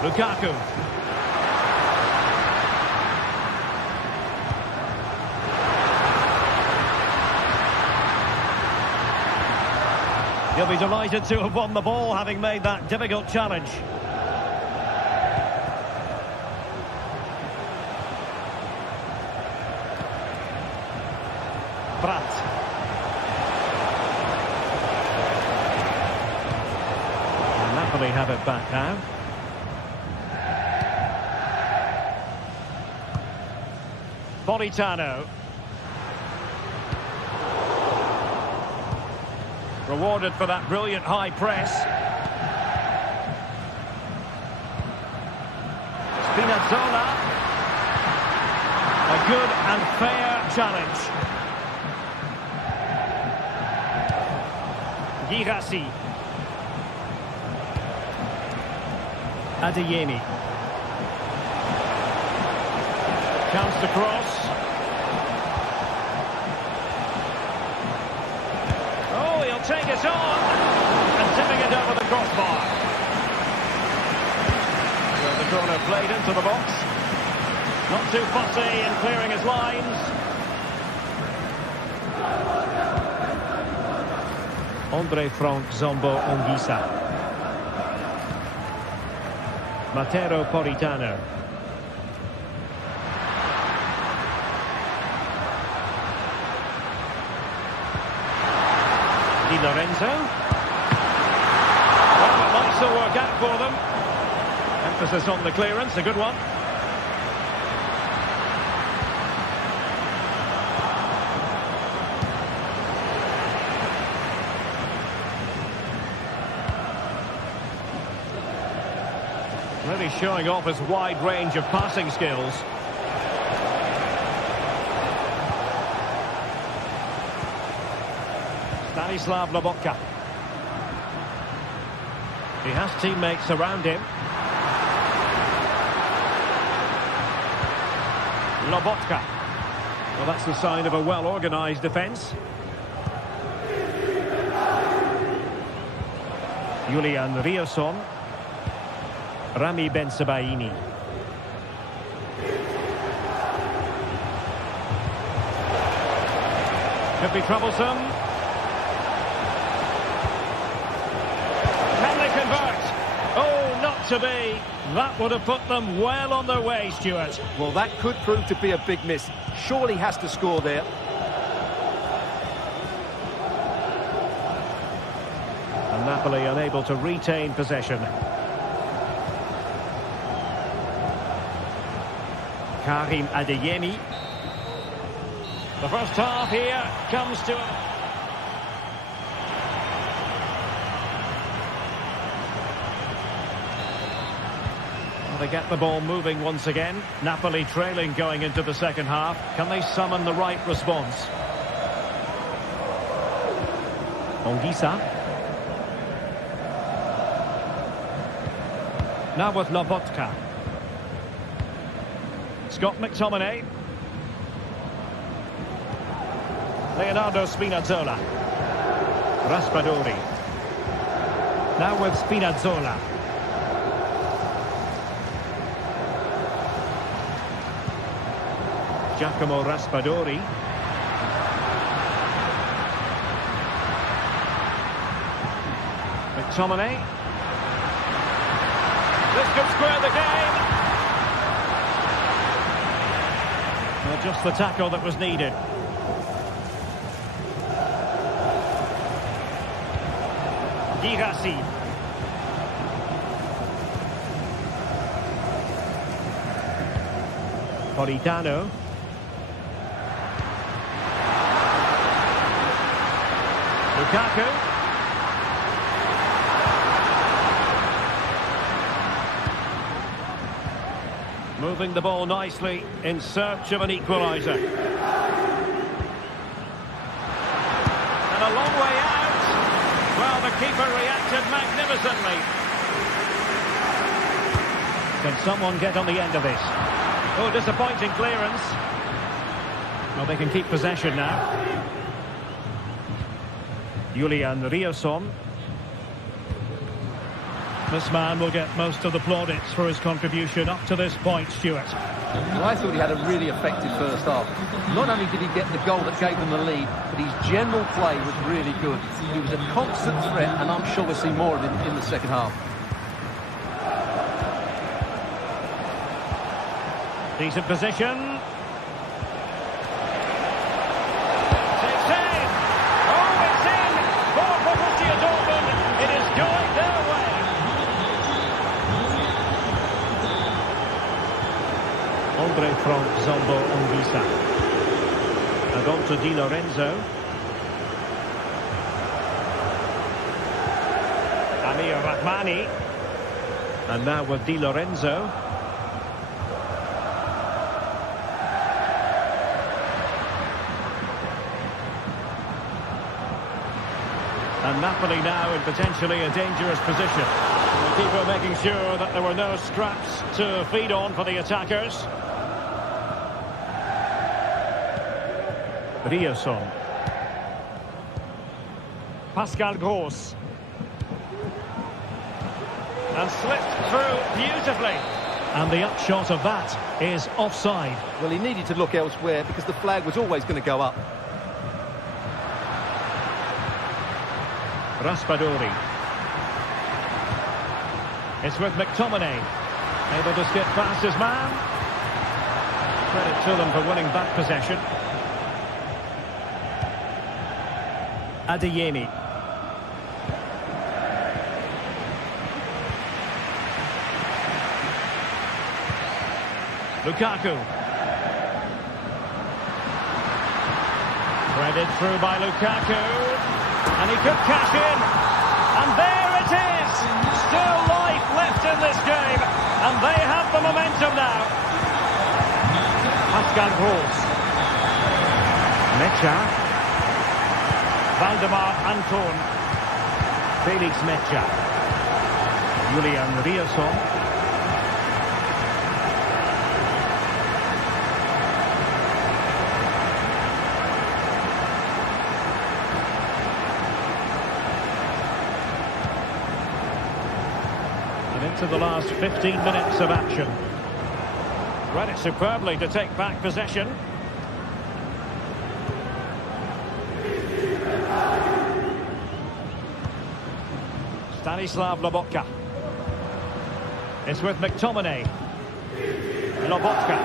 Lukaku. He'll be delighted to have won the ball, having made that difficult challenge. Brandt. And Napoli have it back now. Politano. Rewarded for that brilliant high press. Spinazzola. A good and fair challenge. Girassi. Adeyemi. Chance to cross. Oh, he'll take it on. And tipping it over the crossbar. So the corner played into the box. Not too fussy in clearing his lines. Andre Frank Zombo Ongisa. Matero Politano. Di Lorenzo. Well, it might still work out for them. Emphasis on the clearance, a good one. Really showing off his wide range of passing skills. Stanislav Lobotka. He has teammates around him. Lobotka. Well, that's the sign of a well-organised defence. Julian Riosson. Rami Bensebaini. Could be troublesome. Can they convert? Oh, not to be. That would have put them well on their way, Stuart. Well, that could prove to be a big miss. Surely has to score there. And Napoli unable to retain possession. Karim Adeyemi. The first half here comes to a... Well, they get the ball moving once again. Napoli trailing going into the second half. Can they summon the right response? Ongisa. Now with Lobotka. Scott McTominay. Leonardo Spinazzola. Raspadori. Now with Spinazzola. Giacomo Raspadori. McTominay. This could square the game. Well, just the tackle that was needed. Girassi. Politano. Lukaku. Moving the ball nicely in search of an equaliser. And a long way out. Well, the keeper reacted magnificently. Can someone get on the end of this? Oh, disappointing clearance. Well, they can keep possession now. Julian Riosson. This man will get most of the plaudits for his contribution up to this point, Stuart. Well, I thought he had a really effective first half. Not only did he get the goal that gave them the lead, but his general play was really good. He was a constant threat, and I'm sure we'll see more of him in the second half. Decent position. Andre Frank Zombo Ongisa. And on to Di Lorenzo. Amir Rahmani. And now with Di Lorenzo. And Napoli now in potentially a dangerous position. The keeper making sure that there were no scraps to feed on for the attackers. Rioson. Pascal Gross. And slipped through beautifully. And the upshot of that is offside. Well, he needed to look elsewhere because the flag was always going to go up. Raspadori. It's with McTominay. Able to skip past his man. Credit to them for winning back possession. Adeyemi. Lukaku. Threaded through by Lukaku. And he could cash in. And there it is! Still life left in this game. And they have the momentum now. Pascal Gross. Mecha. Valdemar Anton. Felix Mecha. Julian Rioson. To the last 15 minutes of action. Read it superbly to take back possession. Stanislav Lobotka. It's with McTominay. Lobotka.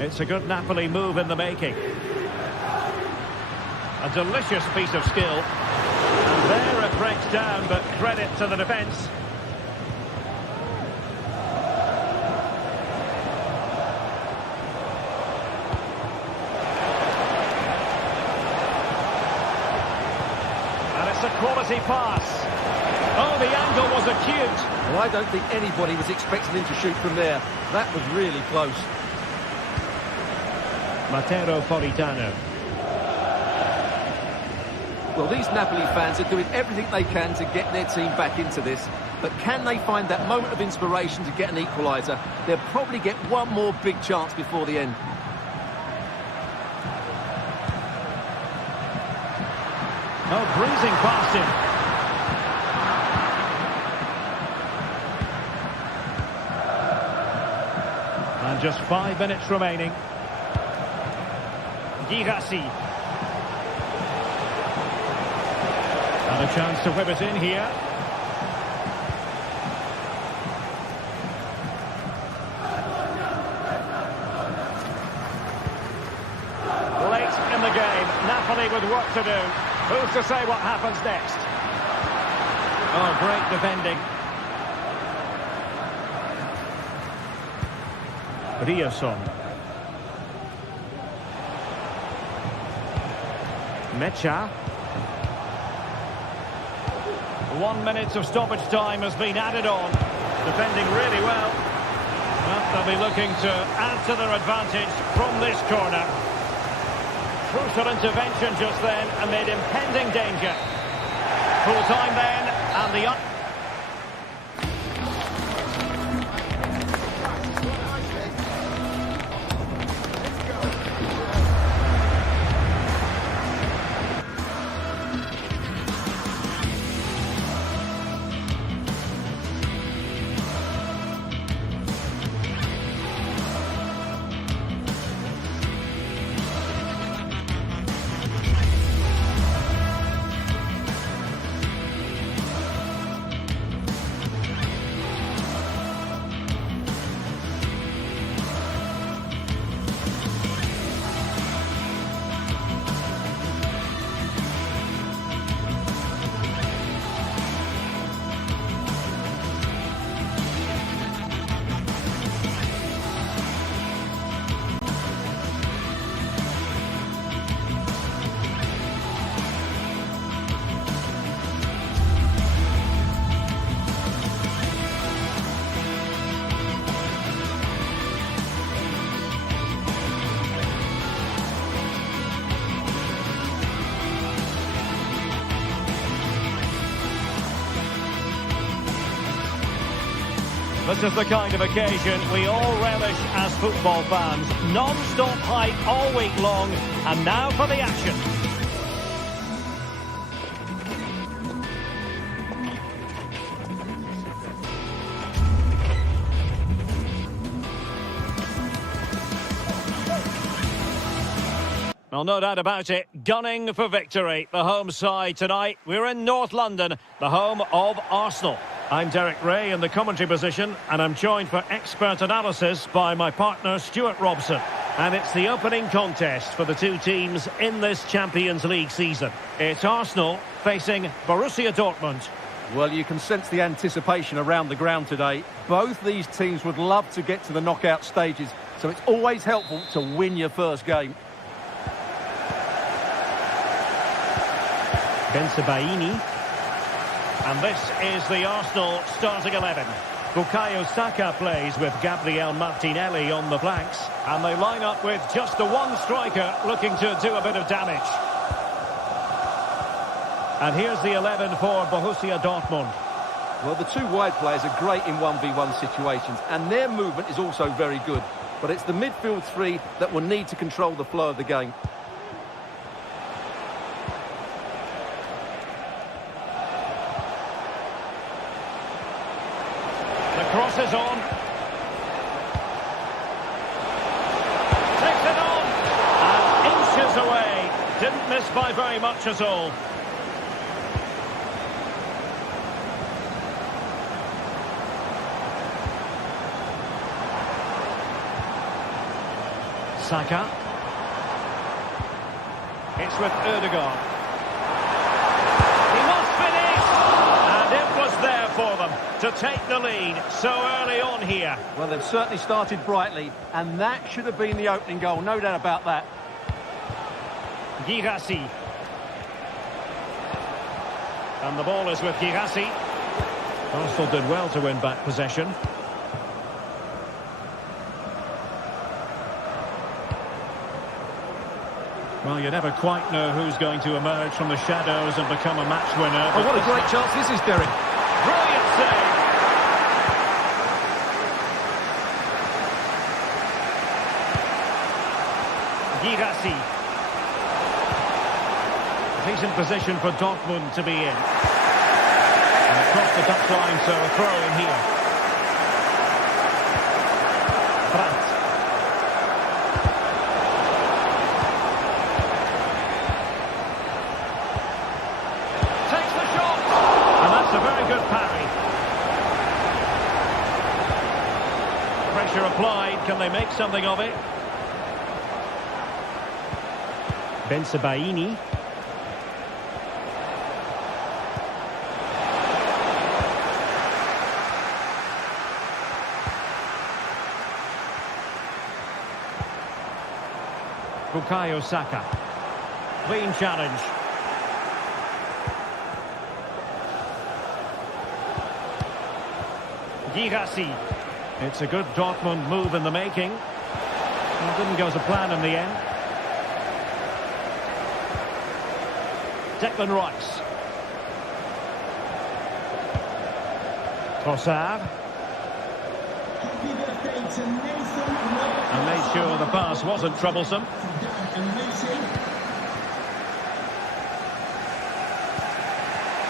It's a good Napoli move in the making. A delicious piece of skill. There it breaks down, but credit to the defence. And it's a quality pass. Oh, the angle was acute. Well, I don't think anybody was expecting him to shoot from there. That was really close. Matteo Politano. Well, these Napoli fans are doing everything they can to get their team back into this. But can they find that moment of inspiration to get an equaliser? They'll probably get one more big chance before the end. Oh, breezing past him. And just 5 minutes remaining. Girassi. And a chance to whip it in here. Late in the game, Napoli with work to do. Who's to say what happens next? Oh, great defending. Rioson. Mecha. 1 minute of stoppage time has been added on. Defending really well. Well, they'll be looking to add to their advantage from this corner. Crucial intervention just then amid impending danger. Full time then, and the... This is the kind of occasion we all relish as football fans. Non-stop hype all week long, and now for the action. Well, no doubt about it, gunning for victory. The home side tonight. We're in North London, the home of Arsenal. I'm Derek Ray in the commentary position, and I'm joined for expert analysis by my partner Stuart Robson. And it's the opening contest for the two teams in this Champions League season. It's Arsenal facing Borussia Dortmund. Well, you can sense the anticipation around the ground today. Both these teams would love to get to the knockout stages, so it's always helpful to win your first game. Bensebaini. And this is the Arsenal starting 11. Bukayo Saka plays with Gabriel Martinelli on the flanks. And they line up with just the one striker looking to do a bit of damage. And here's the 11 for Borussia Dortmund. Well, the two wide players are great in 1v1 situations, and their movement is also very good. But it's the midfield three that will need to control the flow of the game. Cross is on. Takes it on. And inches away. Didn't miss by very much at all. Saka. It's with Ødegaard. He must finish! And it was there for them to take the lead so early on here. Well, they've certainly started brightly, and that should have been the opening goal, no doubt about that. Girassi. And the ball is with Girassi. Arsenal did well to win back possession. Well, you never quite know who's going to emerge from the shadows and become a match winner. Oh, what a great chance this is, Derek. Brilliant save. Girassi. Decent position for Dortmund to be in. And across the touchline, so a throw in here. Brandt. Takes the shot. And that's a very good parry. Pressure applied. Can they make something of it? Bensebaini. Bukayo Saka. Clean challenge. Girassi. It's a good Dortmund move in the making. It didn't go to plan in the end. Declan Rice. Trossard. And made sure the pass wasn't troublesome.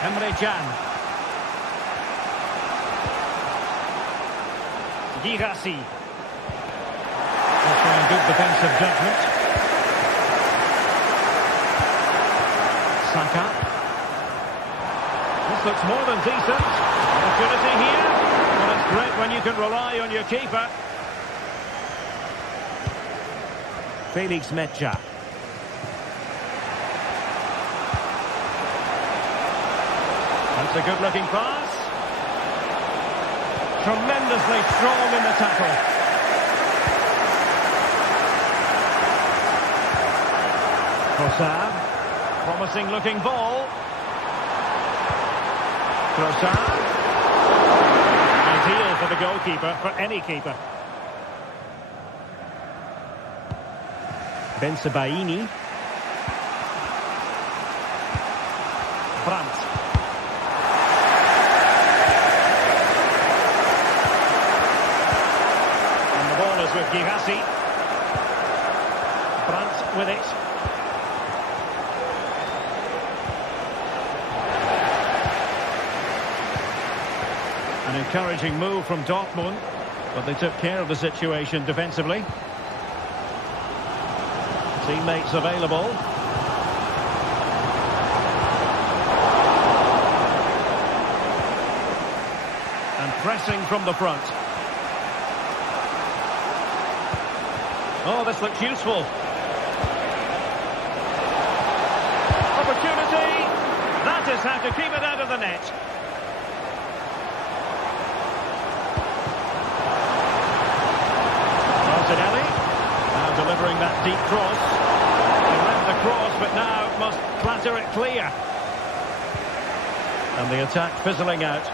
Emre Can. Girassi. Showing good defensive judgment. Saka. This looks more than decent. Opportunity here. Well, it's great when you can rely on your keeper. Felix Metja. That's a good-looking pass. Tremendously strong in the tackle. Trossard. Promising looking ball. Trossard. Ideal for the goalkeeper, for any keeper. Bensebaini. Brandt. encouraging move from Dortmund, but they took care of the situation defensively. Teammates available. And pressing from the front. Oh, this looks useful. Opportunity. That is how to keep it out of the net. Martinelli. Now delivering that deep cross. He left the cross, but now must clatter it clear. And the attack fizzling out.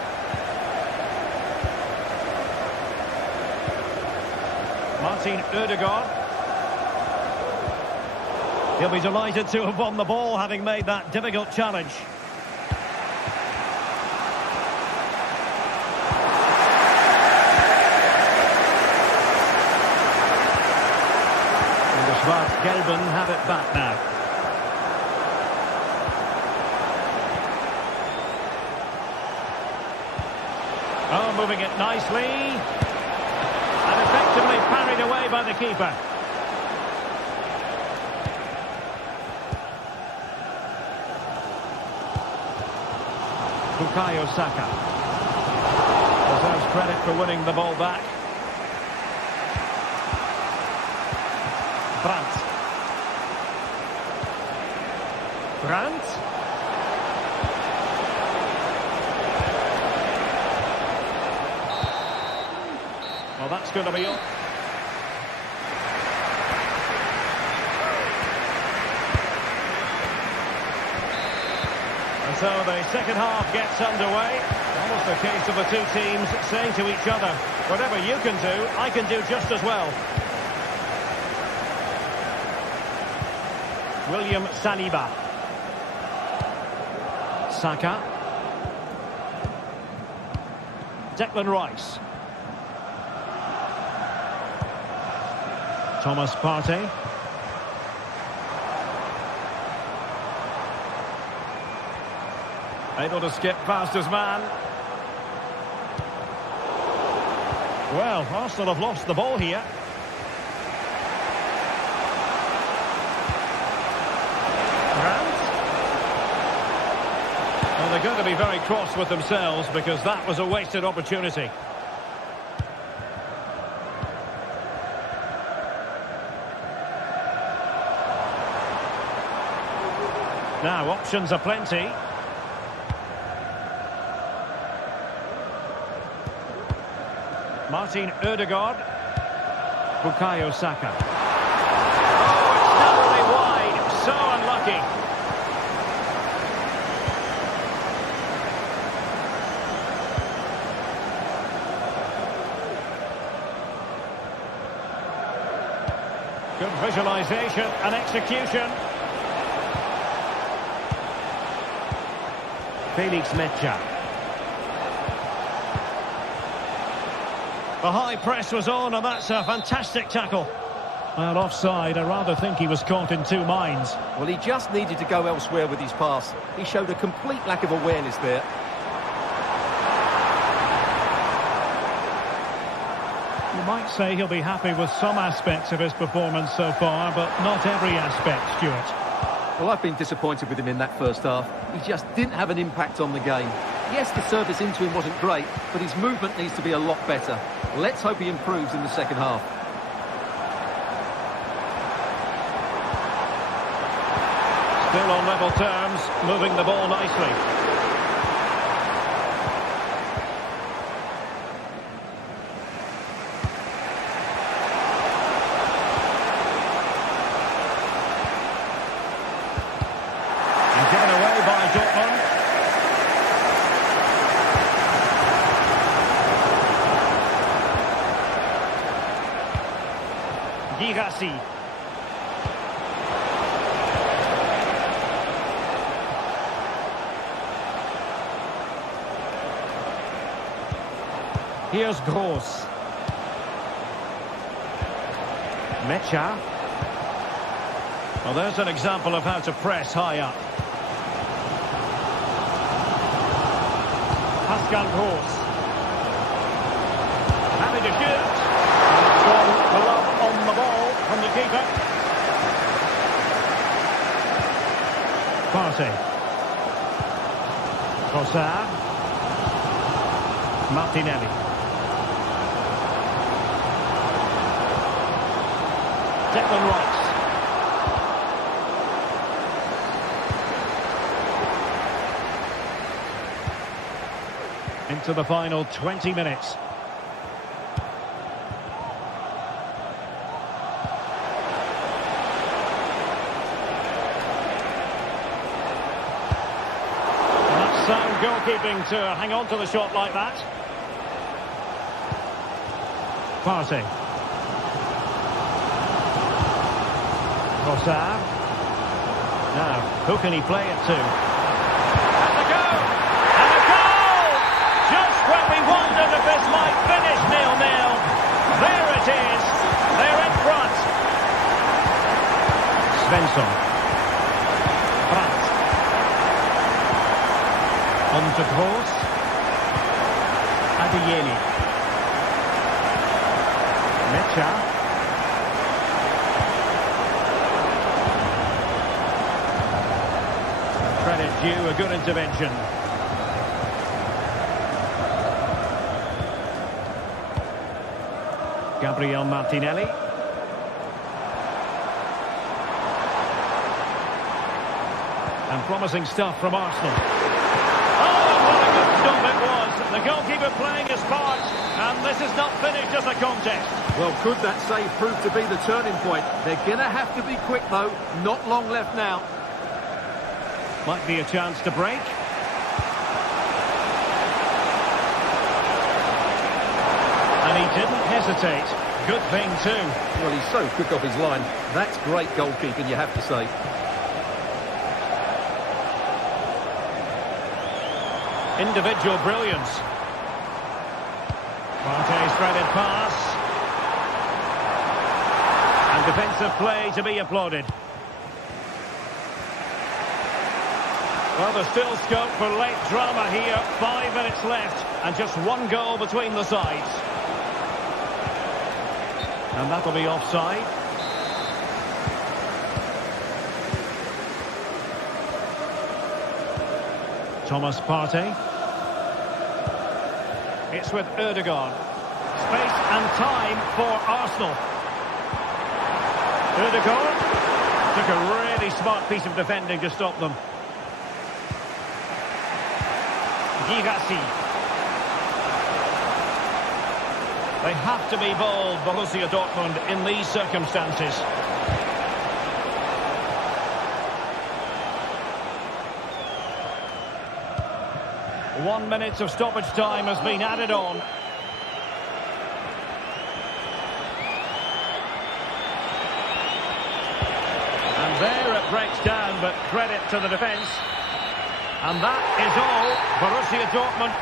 Martin Ødegaard. He'll be delighted to have won the ball, having made that difficult challenge. And the Schwarz-Gelben have it back now. Oh, moving it nicely. And effectively parried away by the keeper. Bukayo Saka deserves credit for winning the ball back. Brandt. Well, that's going to be all. And so the second half gets underway. Almost a case of the two teams saying to each other, whatever you can do, I can do just as well. William Saliba. Saka. Declan Rice. Thomas Partey. Able to skip past his man. Well, Arsenal have lost the ball here. Well, they're going to be very cross with themselves because that was a wasted opportunity. Now, options are plenty. Martin Ødegaard. Bukayo Saka. Oh, it's narrowly wide. So unlucky. Good visualisation and execution. Felix Mecha. The high press was on, and that's a fantastic tackle. Well, offside, I rather think he was caught in two minds. Well, he just needed to go elsewhere with his pass. He showed a complete lack of awareness there. You might say he'll be happy with some aspects of his performance so far, but not every aspect, Stuart. Well, I've been disappointed with him in that first half. He just didn't have an impact on the game. Yes, the service into him wasn't great, but his movement needs to be a lot better. Let's hope he improves in the second half. Still on level terms, moving the ball nicely. Given away by Dortmund. Girassi. Here's Gross. Mecha. Well, there's an example of how to press high up. Pascal Gross. happy to shoot. Strong glove on the ball from the keeper. Partey. Trossard. Martinelli. Declan Rice. Into the final 20 minutes. That's sound goalkeeping to hang on to the shot like that. Partey. Trossard. Now, who can he play it to? And a goal! And a goal! Just when we wondered if this might finish 0-0. There it is. They're in front. Svensson. Brandt. On to Gross. Adeyemi. Mecha. Credit due, a good intervention. Gabriel Martinelli. And promising stuff from Arsenal. Oh, what a good stop it was. The goalkeeper playing his part. And this is not finished as a contest. Well, could that save prove to be the turning point? They're going to have to be quick, though. Not long left now. Might be a chance to break. And he didn't hesitate. Good thing too. Well, he's so quick off his line. That's great goalkeeping, you have to say. Individual brilliance. Partey's threaded pass. And defensive play to be applauded. Well, there's still scope for late drama here. 5 minutes left and just one goal between the sides. And that'll be offside. Thomas Partey. It's with Ødegaard. Space and time for Arsenal. Ødegaard took a really smart piece of defending to stop them. Girassi. They have to be bold, Borussia Dortmund, in these circumstances. One minute of stoppage time has been added on. And there it breaks down, but credit to the defence. And that is all, Borussia Dortmund.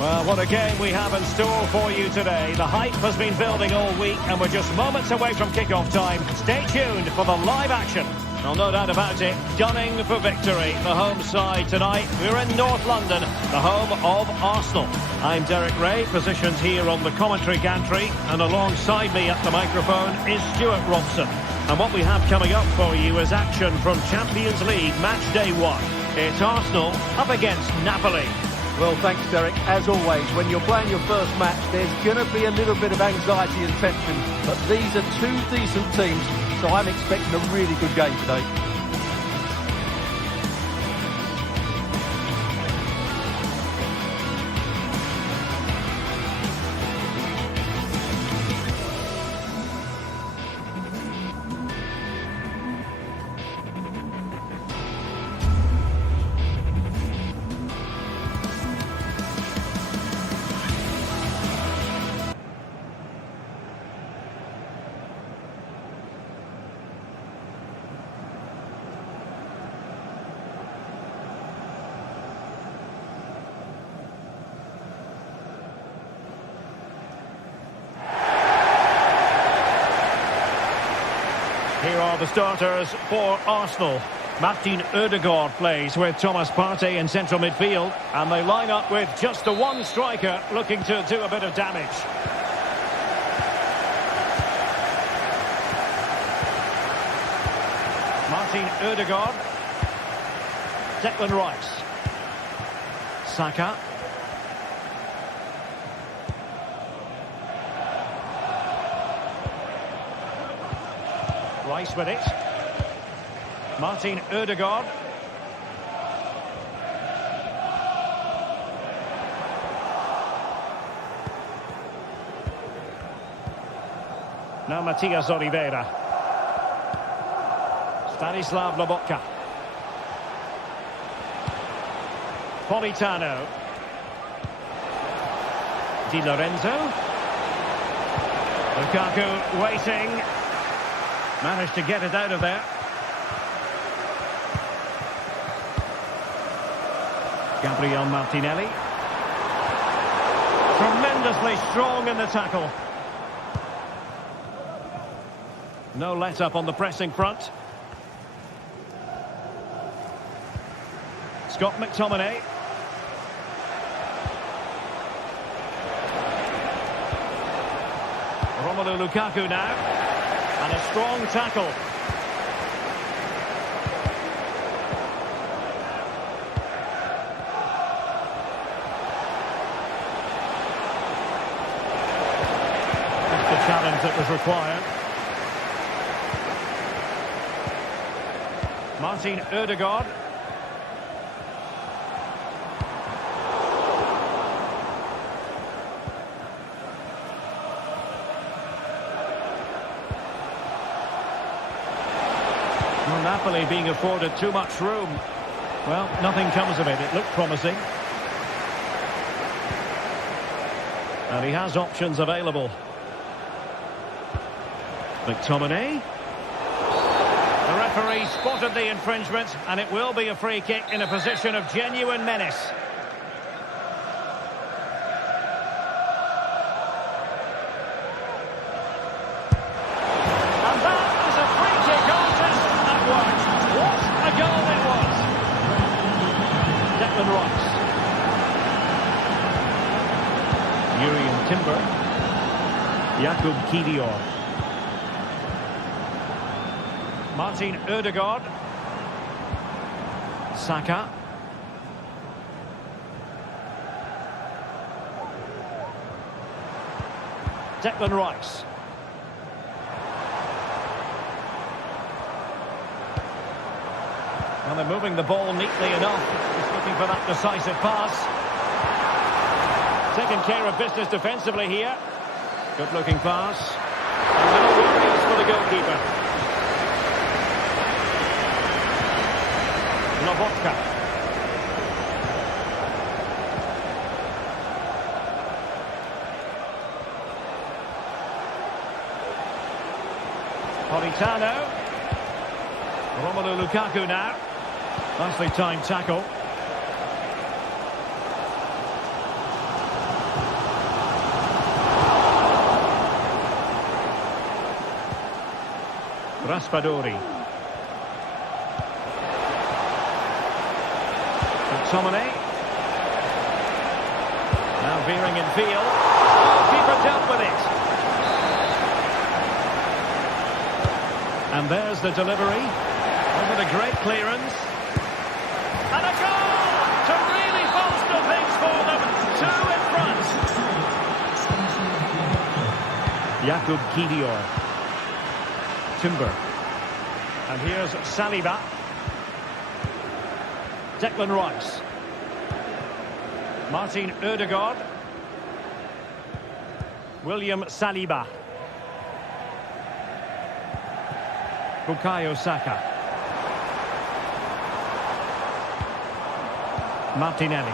Well, what a game we have in store for you today. The hype has been building all week and we're just moments away from kick-off time. Stay tuned for the live action. Well, no doubt about it, gunning for victory. The home side tonight. We're in North London, the home of Arsenal. I'm Derek Ray, positioned here on the commentary gantry, and alongside me at the microphone is Stuart Robson. And what we have coming up for you is action from Champions League match day 1. It's Arsenal up against Napoli. Well, thanks, Derek. As always, when you're playing your first match, there's going to be a little bit of anxiety and tension. But these are two decent teams, so I'm expecting a really good game today. Well, the starters for Arsenal. Martin Ødegaard plays with Thomas Partey in central midfield. And they line up with just the one striker looking to do a bit of damage. Martin Ødegaard. Declan Rice. Saka. Rice with it. Martin Ødegaard. Now Matias Oliveira. Stanislav Lobotka. Politano. Di Lorenzo. Lukaku waiting. Managed to get it out of there. Gabriel Martinelli. Tremendously strong in the tackle. No let-up on the pressing front. Scott McTominay. Romelu Lukaku now. And a strong tackle. Just the challenge that was required. Martin Ødegaard. Napoli being afforded too much room. Well, nothing comes of it. It looked promising. And he has options available. McTominay. The referee spotted the infringement, and it will be a free kick in a position of genuine menace. Timber. Jakub Kiwior. Martin Ødegaard. Saka. Declan Rice. Well, they're moving the ball neatly enough. Just looking for that decisive pass. Taking care of business defensively here. Good looking pass. And no worries for the goalkeeper. Lobotka. Politano. Romelu Lukaku now. Nicely timed tackle. Raspadori. McTominay. Now veering in field. Keeper dealt with it. And there's the delivery. Over the great clearance. And a goal to really bolster things for them. Two in front. Jakub Kiwior. Timber. And here's Saliba. Declan Rice. Martin Ødegaard. William Saliba. Bukayo Saka. Martinelli.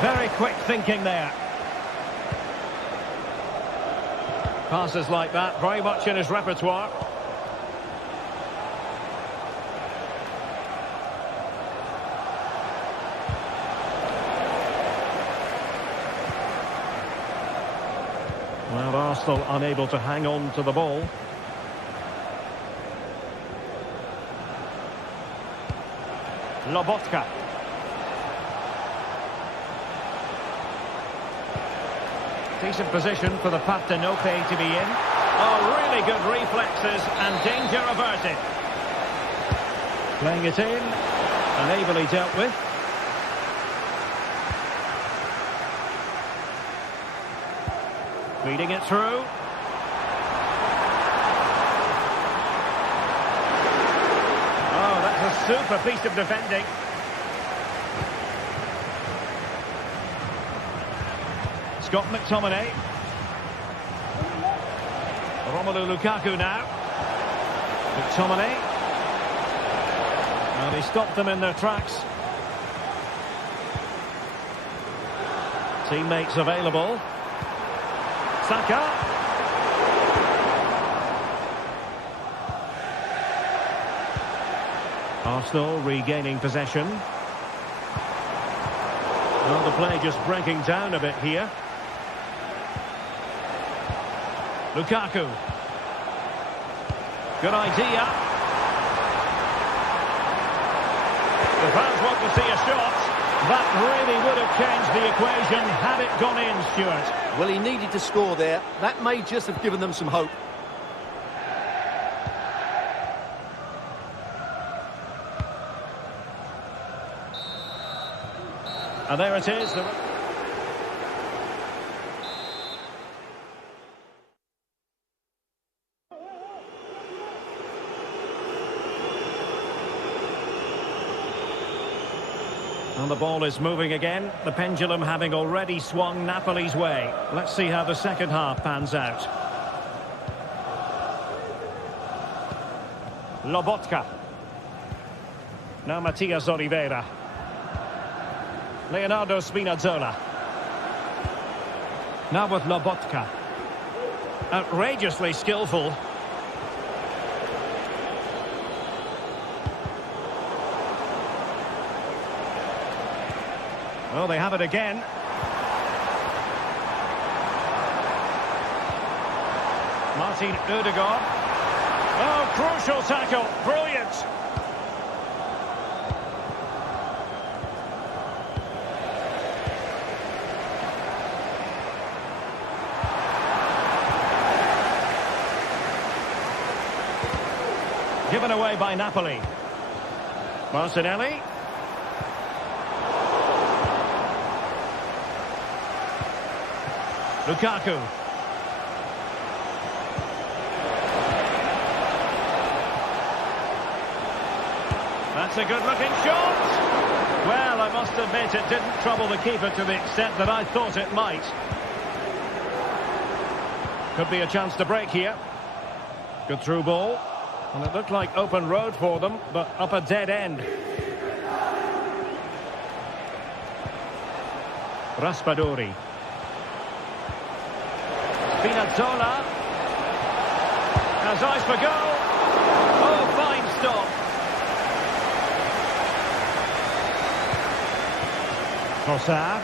Very quick thinking there. Passes like that, very much in his repertoire. Well, Arsenal unable to hang on to the ball. Lobotka. Decent position for the Partenope to be in. Oh, really good reflexes and danger averted. Playing it in and ably dealt with. Feeding it through. Oh, that's a super piece of defending. Scott McTominay. Romelu Lukaku now. McTominay. And he stopped them in their tracks. Teammates available. Saka. Arsenal regaining possession. Well, the play just breaking down a bit here. Lukaku. Good idea. The fans want to see a shot. That really would have changed the equation had it gone in, Stuart. Well, he needed to score there. That may just have given them some hope. And there it is. And the ball is moving again. The pendulum having already swung Napoli's way. Let's see how the second half pans out. Lobotka. Now Matias Oliveira. Leonardo Spinazzola. Now with Lobotka. Outrageously skillful. Well, they have it again. Martin Ødegaard. Oh, crucial tackle. Brilliant. Given away by Napoli. Martinelli. Lukaku. That's a good-looking shot. Well, I must admit it didn't trouble the keeper to the extent that I thought it might. Could be a chance to break here. Good through ball. And it looked like open road for them, but up a dead end. Raspadori. Spinazzola has eyes for goal. Oh, fine stop. Trossard.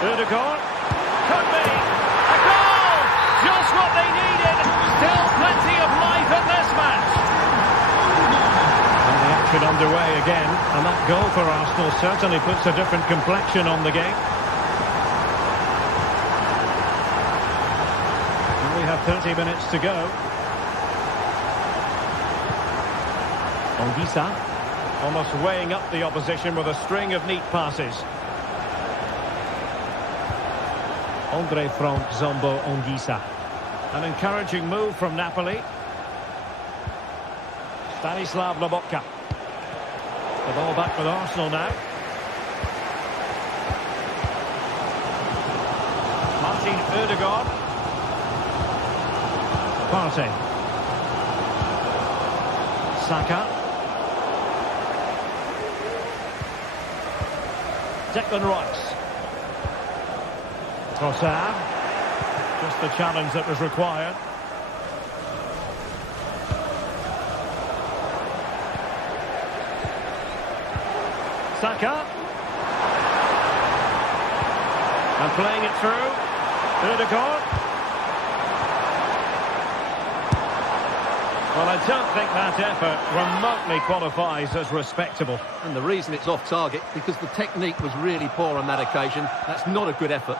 Ødegaard. Could be. A goal! Just what they needed. Still plenty of life in this match. And the action underway again. And that goal for Arsenal certainly puts a different complexion on the game. We have 30 minutes to go. Anguissa almost weighing up the opposition with a string of neat passes. Andre Frank Zombo Anguissa. An encouraging move from Napoli. Stanislav Lobotka. The ball back with Arsenal now. Martin Ødegaard. Partey. Saka. Declan Rice. Trossard. Just the challenge that was required. Saka. And playing it through. Ødegaard. Well, I don't think that effort remotely qualifies as respectable. And the reason it's off target, because the technique was really poor on that occasion. That's not a good effort.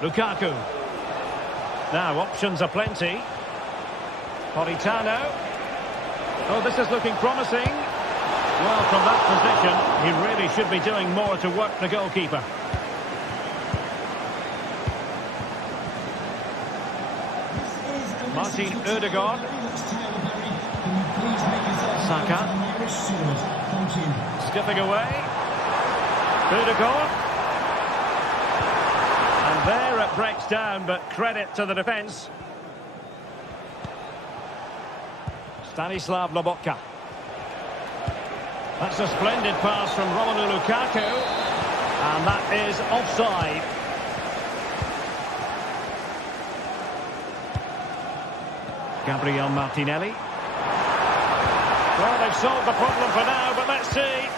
Lukaku. Now, options are plenty. Politano. Oh, this is looking promising. Well, from that position, he really should be doing more to work the goalkeeper. Martin Ødegaard. Saka. Skipping away. Ødegaard. And there it breaks down, but credit to the defence. Stanislav Lobotka. That's a splendid pass from Romelu Lukaku. And that is offside. Gabriel Martinelli. Well, they've solved the problem for now, but let's see.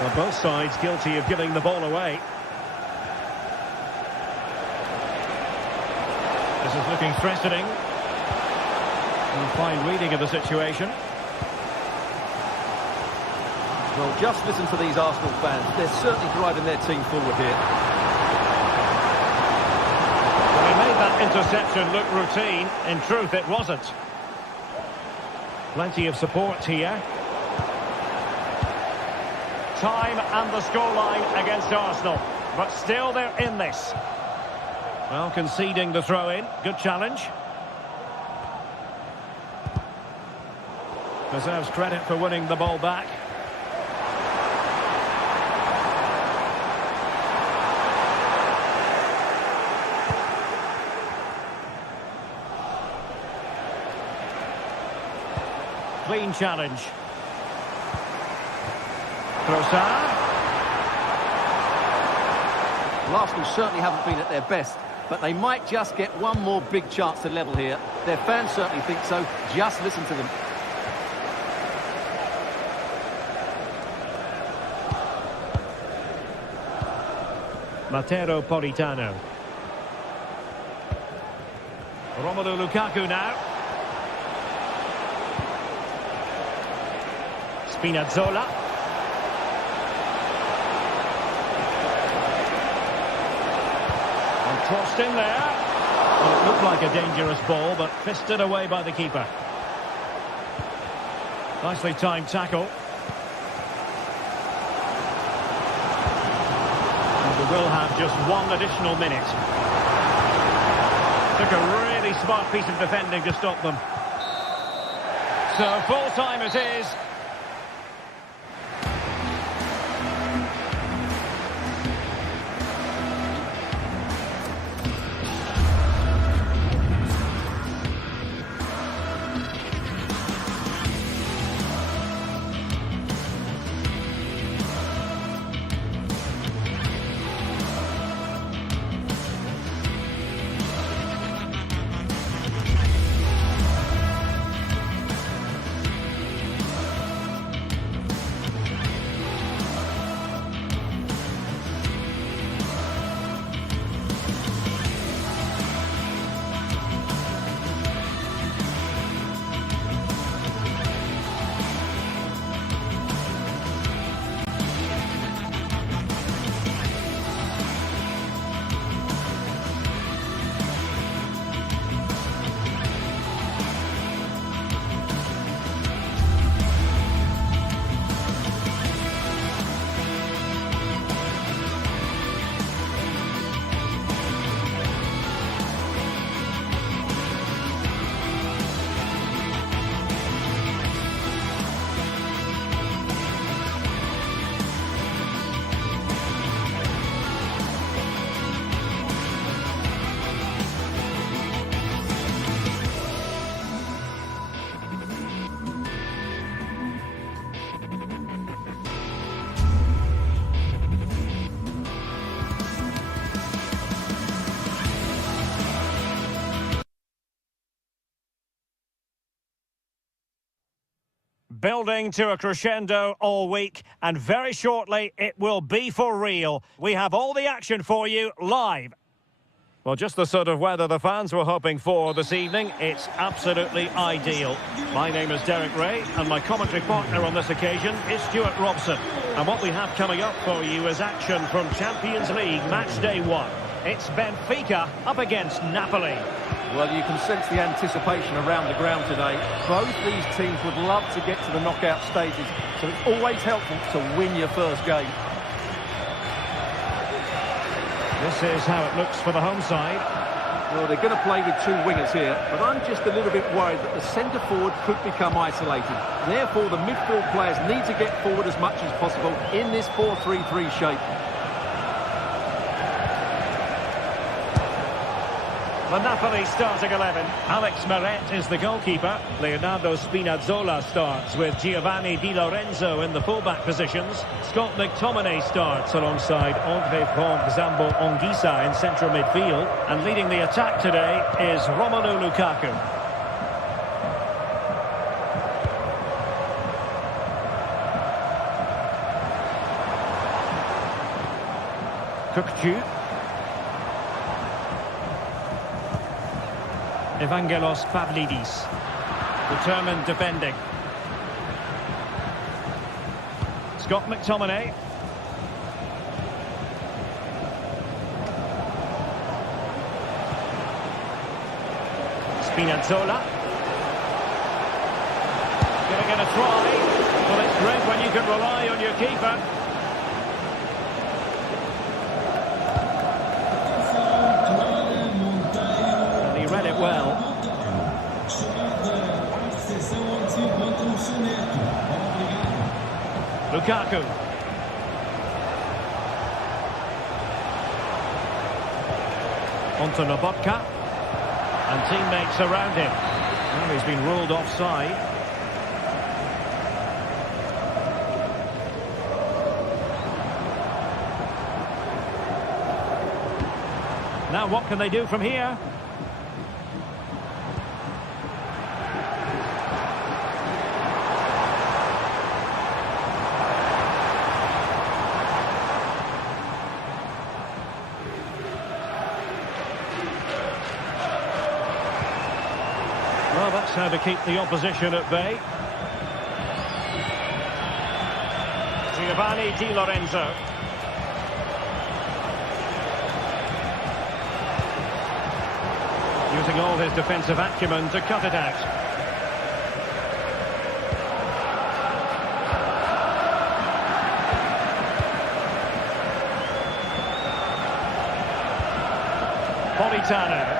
Well, both sides guilty of giving the ball away. This is looking threatening. A fine reading of the situation. Well, just listen to these Arsenal fans. They're certainly driving their team forward here. Well, he made that interception look routine. In truth, it wasn't. Plenty of support here. Time and the scoreline against Arsenal. But still they're in this. Well, conceding the throw-in. Good challenge. Deserves credit for winning the ball back. Clean challenge. Trossard. Arsenal certainly haven't been at their best, but they might just get one more big chance to level here. Their fans certainly think so. Just listen to them. Matteo Politano. Romelu Lukaku now. Spinazzola. And crossed in there. Well, it looked like a dangerous ball, but fisted away by the keeper. Nicely timed tackle. And we will have just one additional minute. Took a really smart piece of defending to stop them. So full time it is. building to a crescendo all week, and very shortly it will be for real. We have all the action for you live. Well, just the sort of weather the fans were hoping for this evening. It's absolutely ideal. My name is Derek Ray, and my commentary partner on this occasion is Stuart Robson. And what we have coming up for you is action from Champions League match day 1. It's Benfica up against Napoli. Well, you can sense the anticipation around the ground today. Both these teams would love to get to the knockout stages, so it's always helpful to win your first game. This is how it looks for the home side. Well, they're going to play with two wingers here, but I'm just a little bit worried that the centre forward could become isolated. Therefore, the midfield players need to get forward as much as possible in this 4-3-3 shape. The Napoli starting 11. Alex Meret is the goalkeeper. Leonardo Spinazzola starts with Giovanni Di Lorenzo in the fullback positions. Scott McTominay starts alongside Andre Frank Zambo Anguissa in central midfield. And leading the attack today is Romelu Lukaku. Kukcu. Evangelos Pavlidis, determined defending. Scott McTominay. Spinazzola. Gonna get a try. Well, it's great when you can rely on your keeper. Read it well. Lukaku. Onto Lobotka. And teammates around him. Well, he's been ruled offside. Now what can they do from here? Well, that's how to keep the opposition at bay. Giovanni Di Lorenzo. Using all his defensive acumen to cut it out. Politano.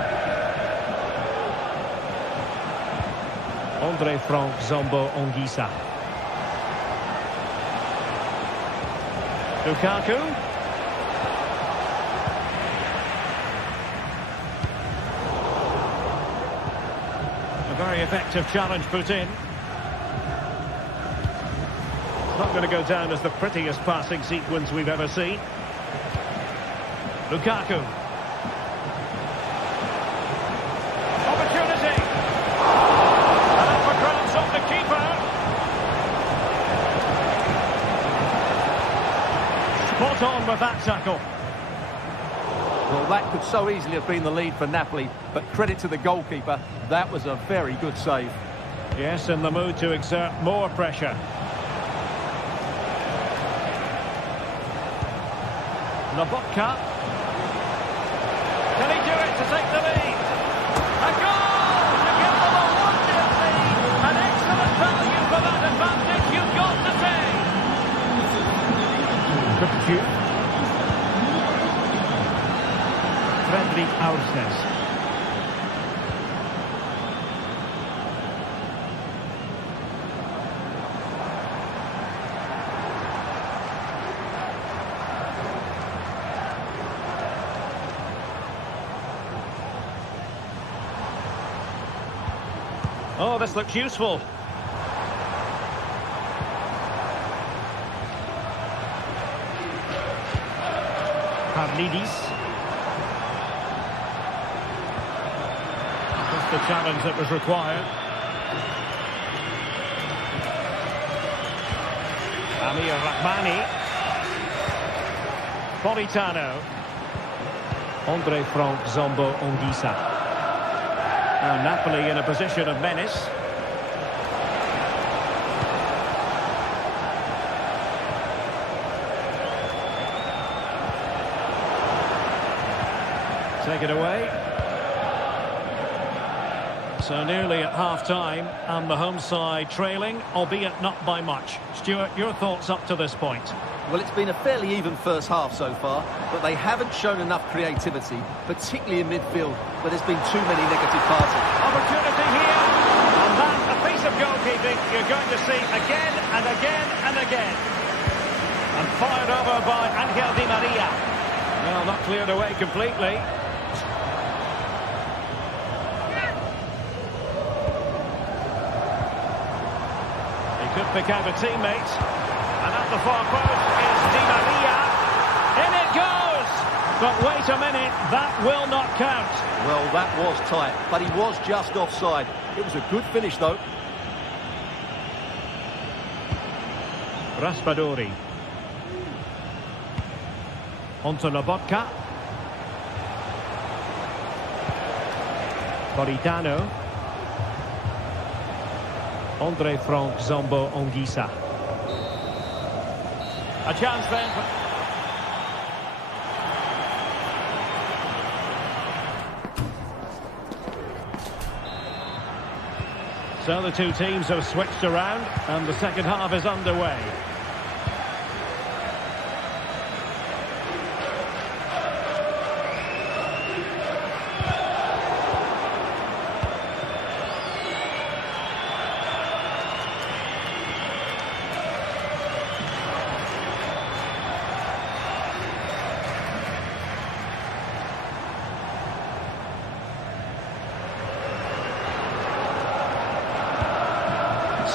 Andre Frank Zambo Anguissa. Lukaku. A very effective challenge put in. It's not going to go down as the prettiest passing sequence we've ever seen. Lukaku. Spot on with that tackle. Well, that could so easily have been the lead for Napoli, but credit to the goalkeeper, that was a very good save. Yes, in the mood to exert more pressure. Lobotka. Can he do it to take the lead? A goal to give them a 1-0 lead. An excellent value for that advantage, you've got to say. Fredrik Aursnes. Oh, this looks useful. Pavlidis. Just the challenge that was required. Amir Rahmani. Politano. Andre Frank Zombo Ongisa. Now Napoli in a position of menace. Take it away. So nearly at half-time, and the home side trailing, albeit not by much. Stuart, your thoughts up to this point? Well, it's been a fairly even first half so far, but they haven't shown enough creativity, particularly in midfield, where there's been too many negative passes. Opportunity here, and that, a piece of goalkeeping you're going to see again and again and again. And fired over by Angel Di Maria. Well, not cleared away completely. Could pick out a teammate, and at the far post is Di Maria. In it goes! But wait a minute, that will not count. Well, that was tight, but he was just offside. It was a good finish, though. Raspadori. Onto Lobotka. Politano. Andre Frank Zombo Ongisa. A chance then. So the two teams have switched around and the second half is underway.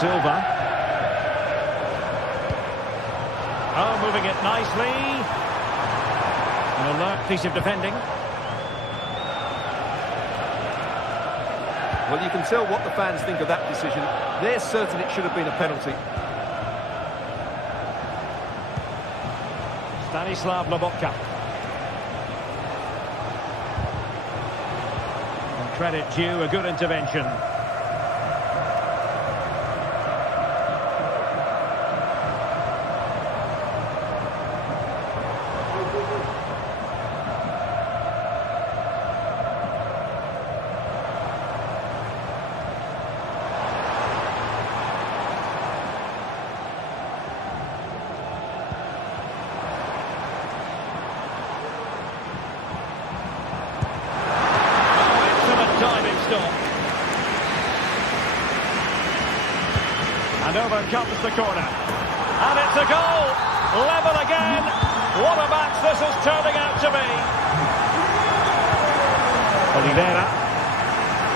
Silva. Oh, moving it nicely. An alert piece of defending. Well, you can tell what the fans think of that decision. They're certain it should have been a penalty. Stanislav Lobotka. And credit due, a good intervention. And over comes the corner. And it's a goal! Level again! What a match this is turning out to be! Oliveira.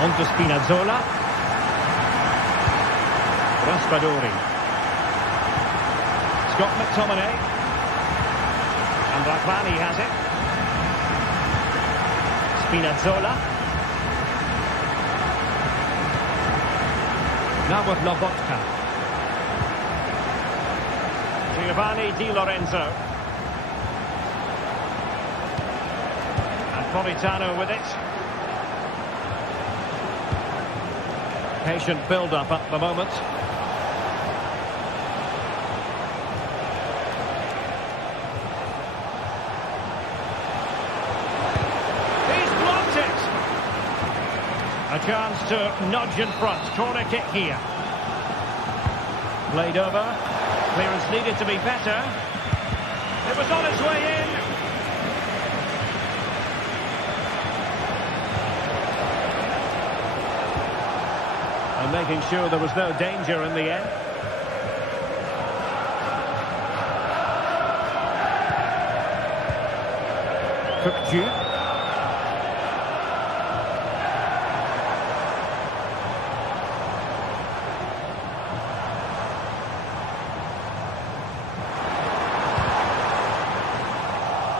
On to Spinazzola. Raspadori. Scott McTominay. And Rahmani has it. Spinazzola. Now with Lobotka. Giovanni Di Lorenzo. And Politano with it. Patient build-up at the moment. He's blocked it! A chance to nudge in front. Corner kick here. Played over. Clearance needed to be better. It was on its way in. And making sure there was no danger in the end. Cook.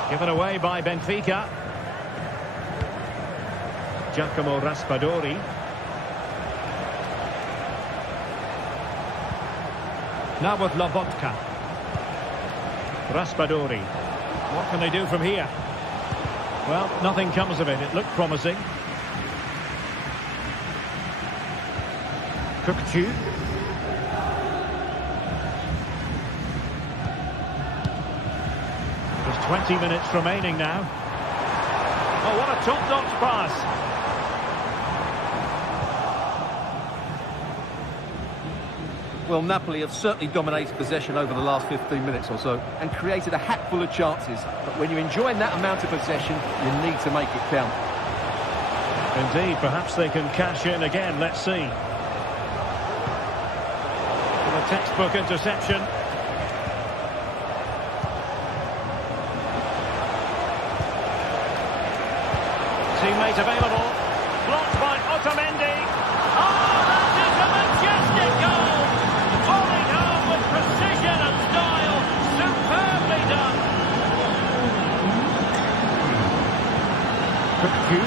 Given away by Benfica. Giacomo Raspadori. Now with Lobotka. Raspadori. What can they do from here? Well, nothing comes of it. It looked promising. Kukcu. There's 20 minutes remaining now. Oh, what a top-notch pass. Well, Napoli have certainly dominated possession over the last 15 minutes or so and created a hatful of chances. But when you're enjoying that amount of possession, you need to make it count. Indeed, perhaps they can cash in again. Let's see. With a textbook interception. Teammate available. Blocked by Otamendi. Oh, that is a majestic goal! Falling home with precision and style. Superbly done. Kukcu.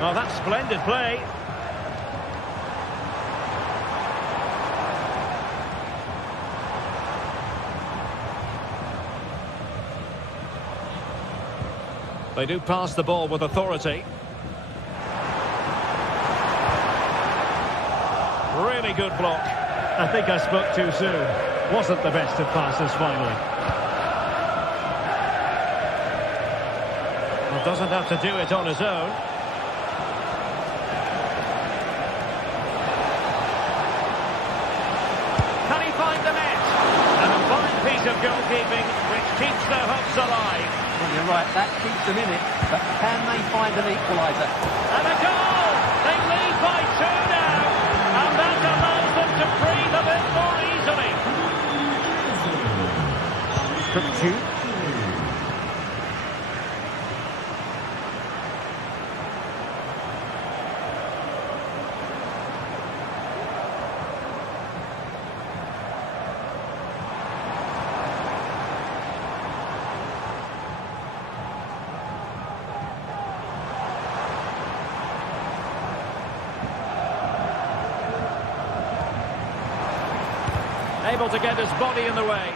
Oh, that's splendid play. They do pass the ball with authority. Really good block. I think I spoke too soon. Wasn't the best of passes finally. Well, doesn't have to do it on his own. Can he find the net? And a fine piece of goalkeeping which keeps their hopes alive. Well, you're right, that keeps them in it, but can they find an equaliser? And a goal! They lead by 2 now, and that allows them to breathe a bit more easily. Kukcu. Able to get his body in the way.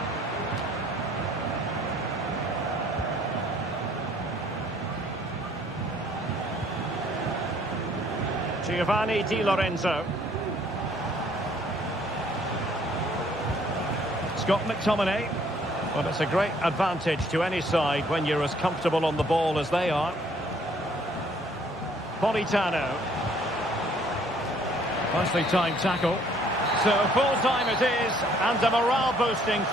Giovanni Di Lorenzo. Scott McTominay. Well, it's a great advantage to any side when you're as comfortable on the ball as they are. Politano. Nicely timed tackle. So full time it is, and a morale boosting.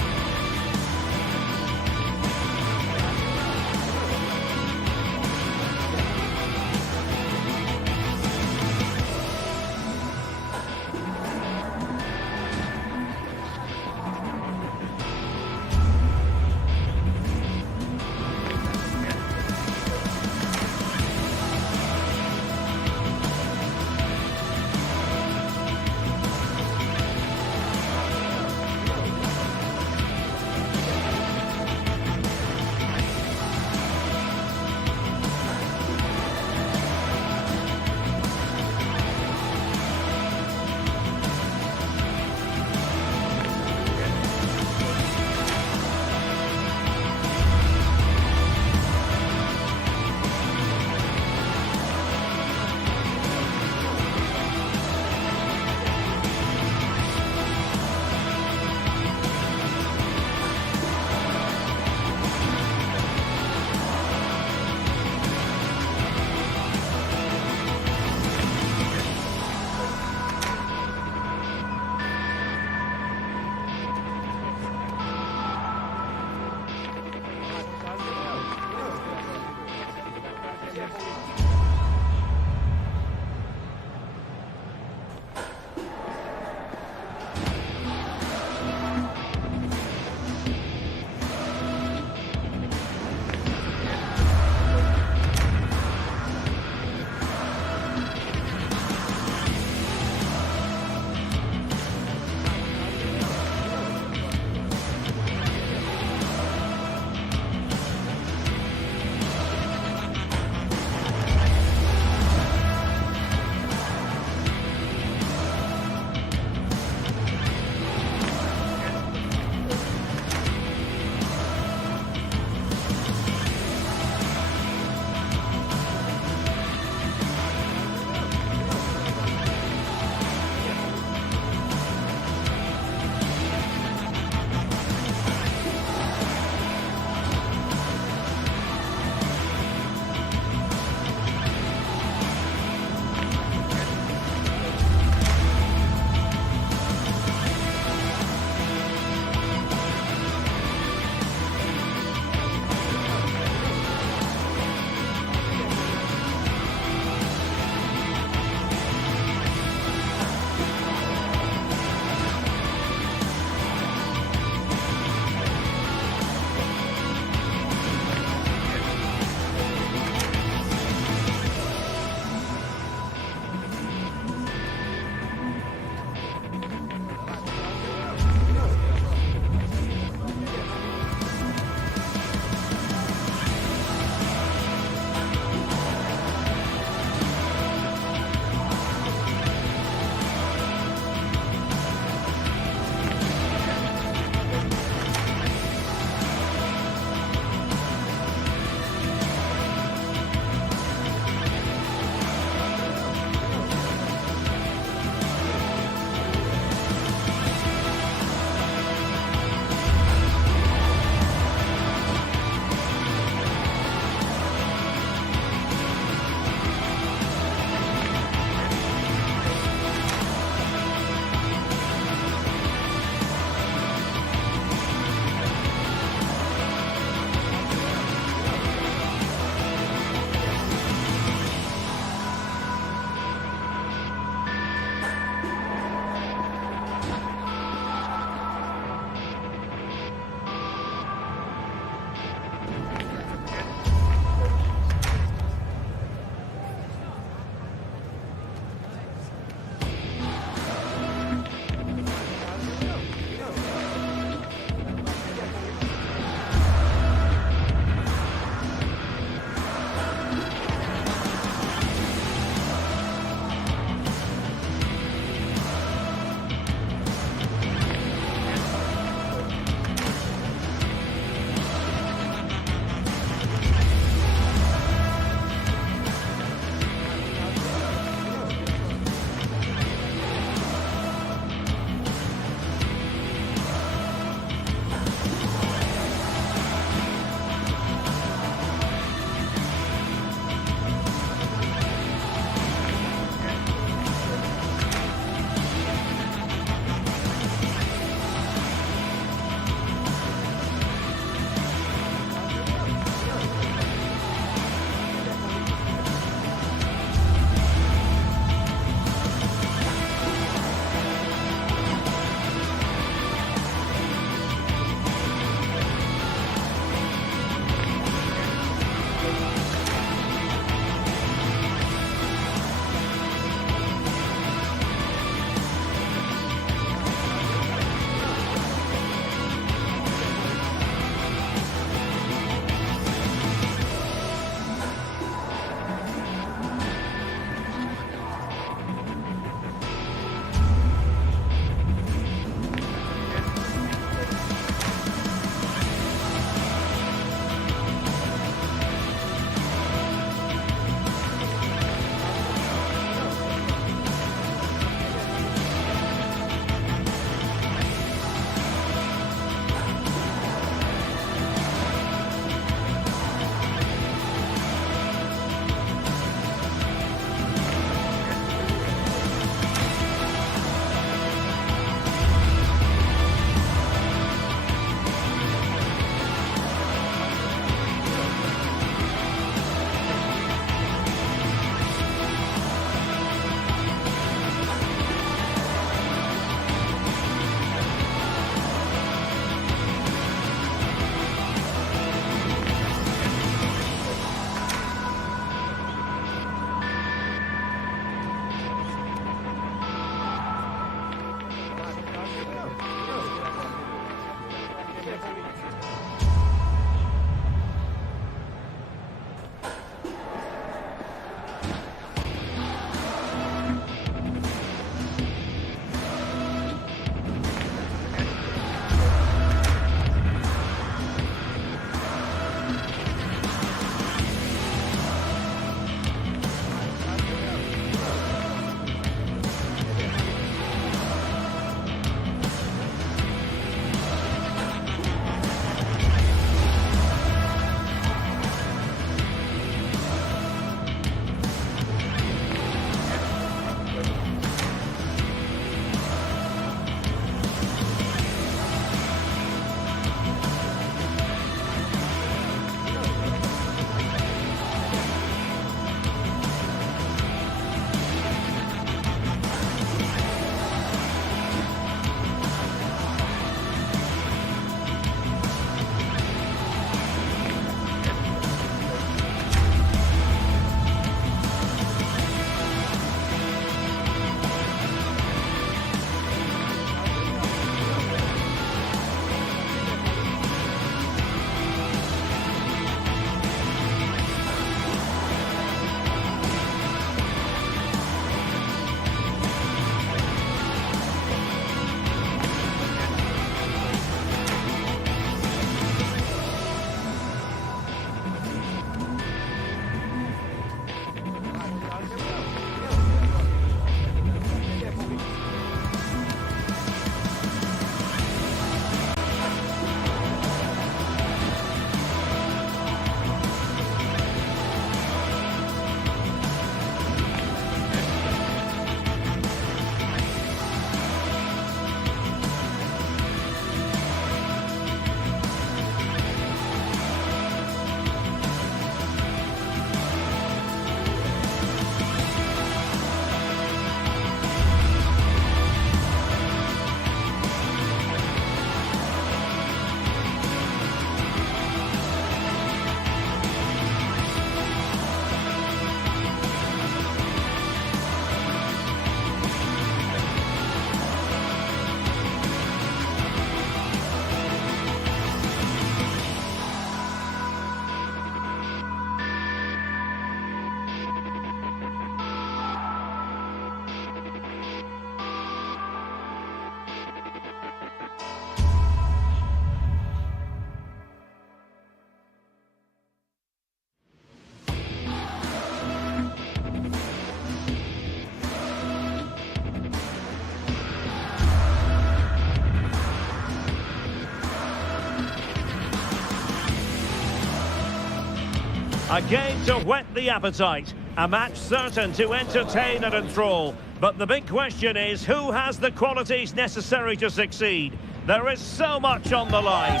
A game to whet the appetite. A match certain to entertain and enthrall. But the big question is, who has the qualities necessary to succeed? There is so much on the line.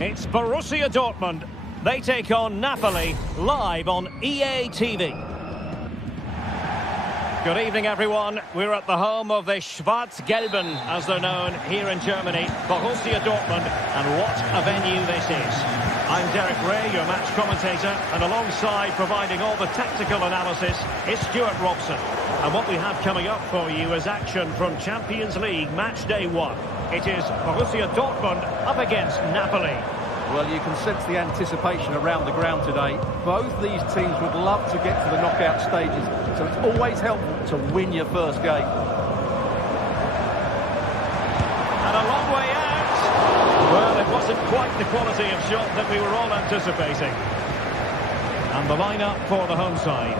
It's Borussia Dortmund. They take on Napoli, live on EA TV. Good evening, everyone. We're at the home of the Schwarz-Gelben, as they're known here in Germany, Borussia Dortmund. And what a venue this is. I'm Derek Ray, your match commentator, and alongside providing all the tactical analysis is Stuart Robson. And what we have coming up for you is action from Champions League match day 1. It is Borussia Dortmund up against Napoli. Well, you can sense the anticipation around the ground today. Both these teams would love to get to the knockout stages, so it's always helpful to win your first game. And a long way out. Well, it wasn't quite the quality of shot that we were all anticipating. And the lineup for the home side.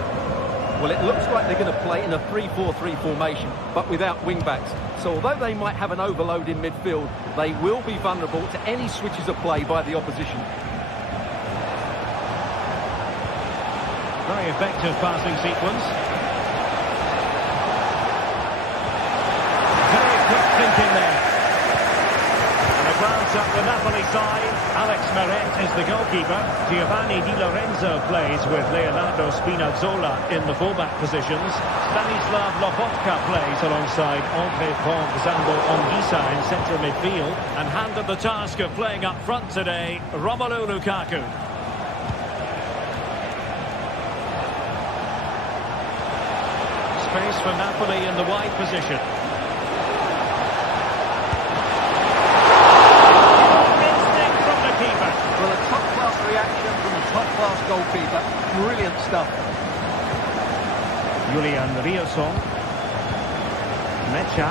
Well, it looks like they're going to play in a 3-4-3 formation, but without wing-backs. So although they might have an overload in midfield, they will be vulnerable to any switches of play by the opposition. Very effective passing sequence. Very quick thinking there. And a glance at the Napoli side. Alex Meret is the goalkeeper. Giovanni Di Lorenzo plays with Leonardo Spinazzola in the fullback positions. Stanislav Lobotka plays alongside André Zambo Anguissa in central midfield. And handed the task of playing up front today, Romelu Lukaku. Space for Napoli in the wide position. Rioson. Mecha.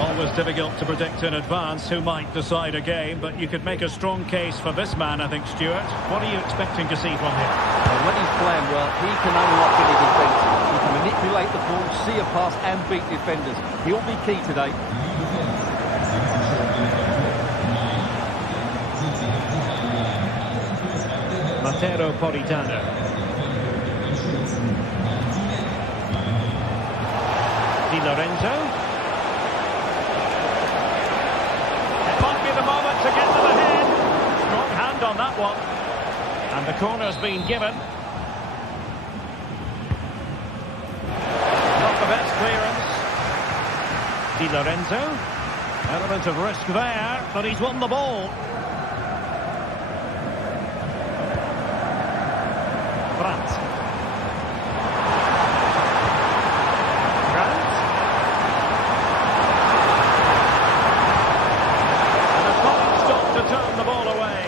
Always difficult to predict in advance who might decide a game, but you could make a strong case for this man, I think, Stuart. What are you expecting to see from him? Well, when he's playing well, he can unlock any defence. He can manipulate the ball, see a pass and beat defenders. He'll be key today. Matteo Politano. Di Lorenzo. It might be the moment to get to the head. Strong hand on that one. And the corner's been given. Not the best clearance. Di Lorenzo. Element of risk there, but he's won the ball. Brandt. Brandt. And a fine stop to turn the ball away.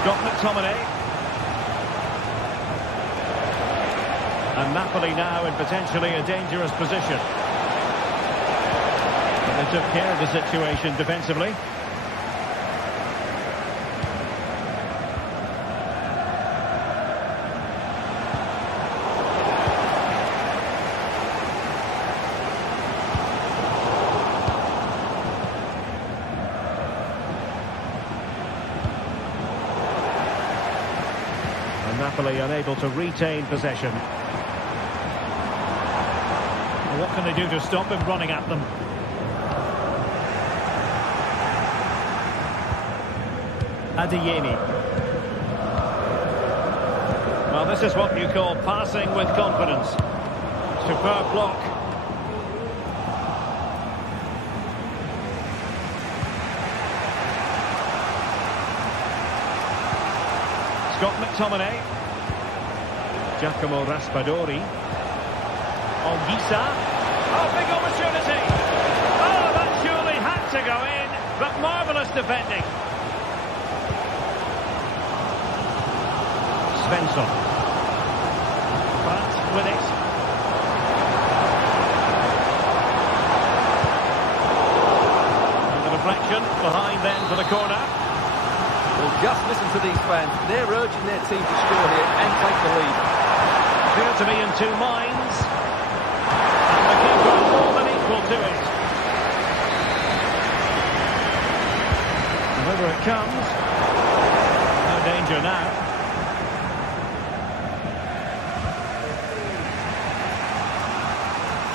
Scott McTominay. And Napoli now in potentially a dangerous position. And they took care of the situation defensively. And Napoli unable to retain possession. What can they do to stop him running at them? Adeyemi. Well, this is what you call passing with confidence. Superb block. Scott McTominay. Giacomo Raspadori. Ongisa. Oh, big opportunity. Oh, that surely had to go in, but marvellous defending. Svensson. Brandt with it. And the deflection behind then for the corner. Well, just listen to these fans. They're urging their team to score here and take the lead. Appear to be in two minds. And the keeper more than equal to it. And over it comes. No danger now.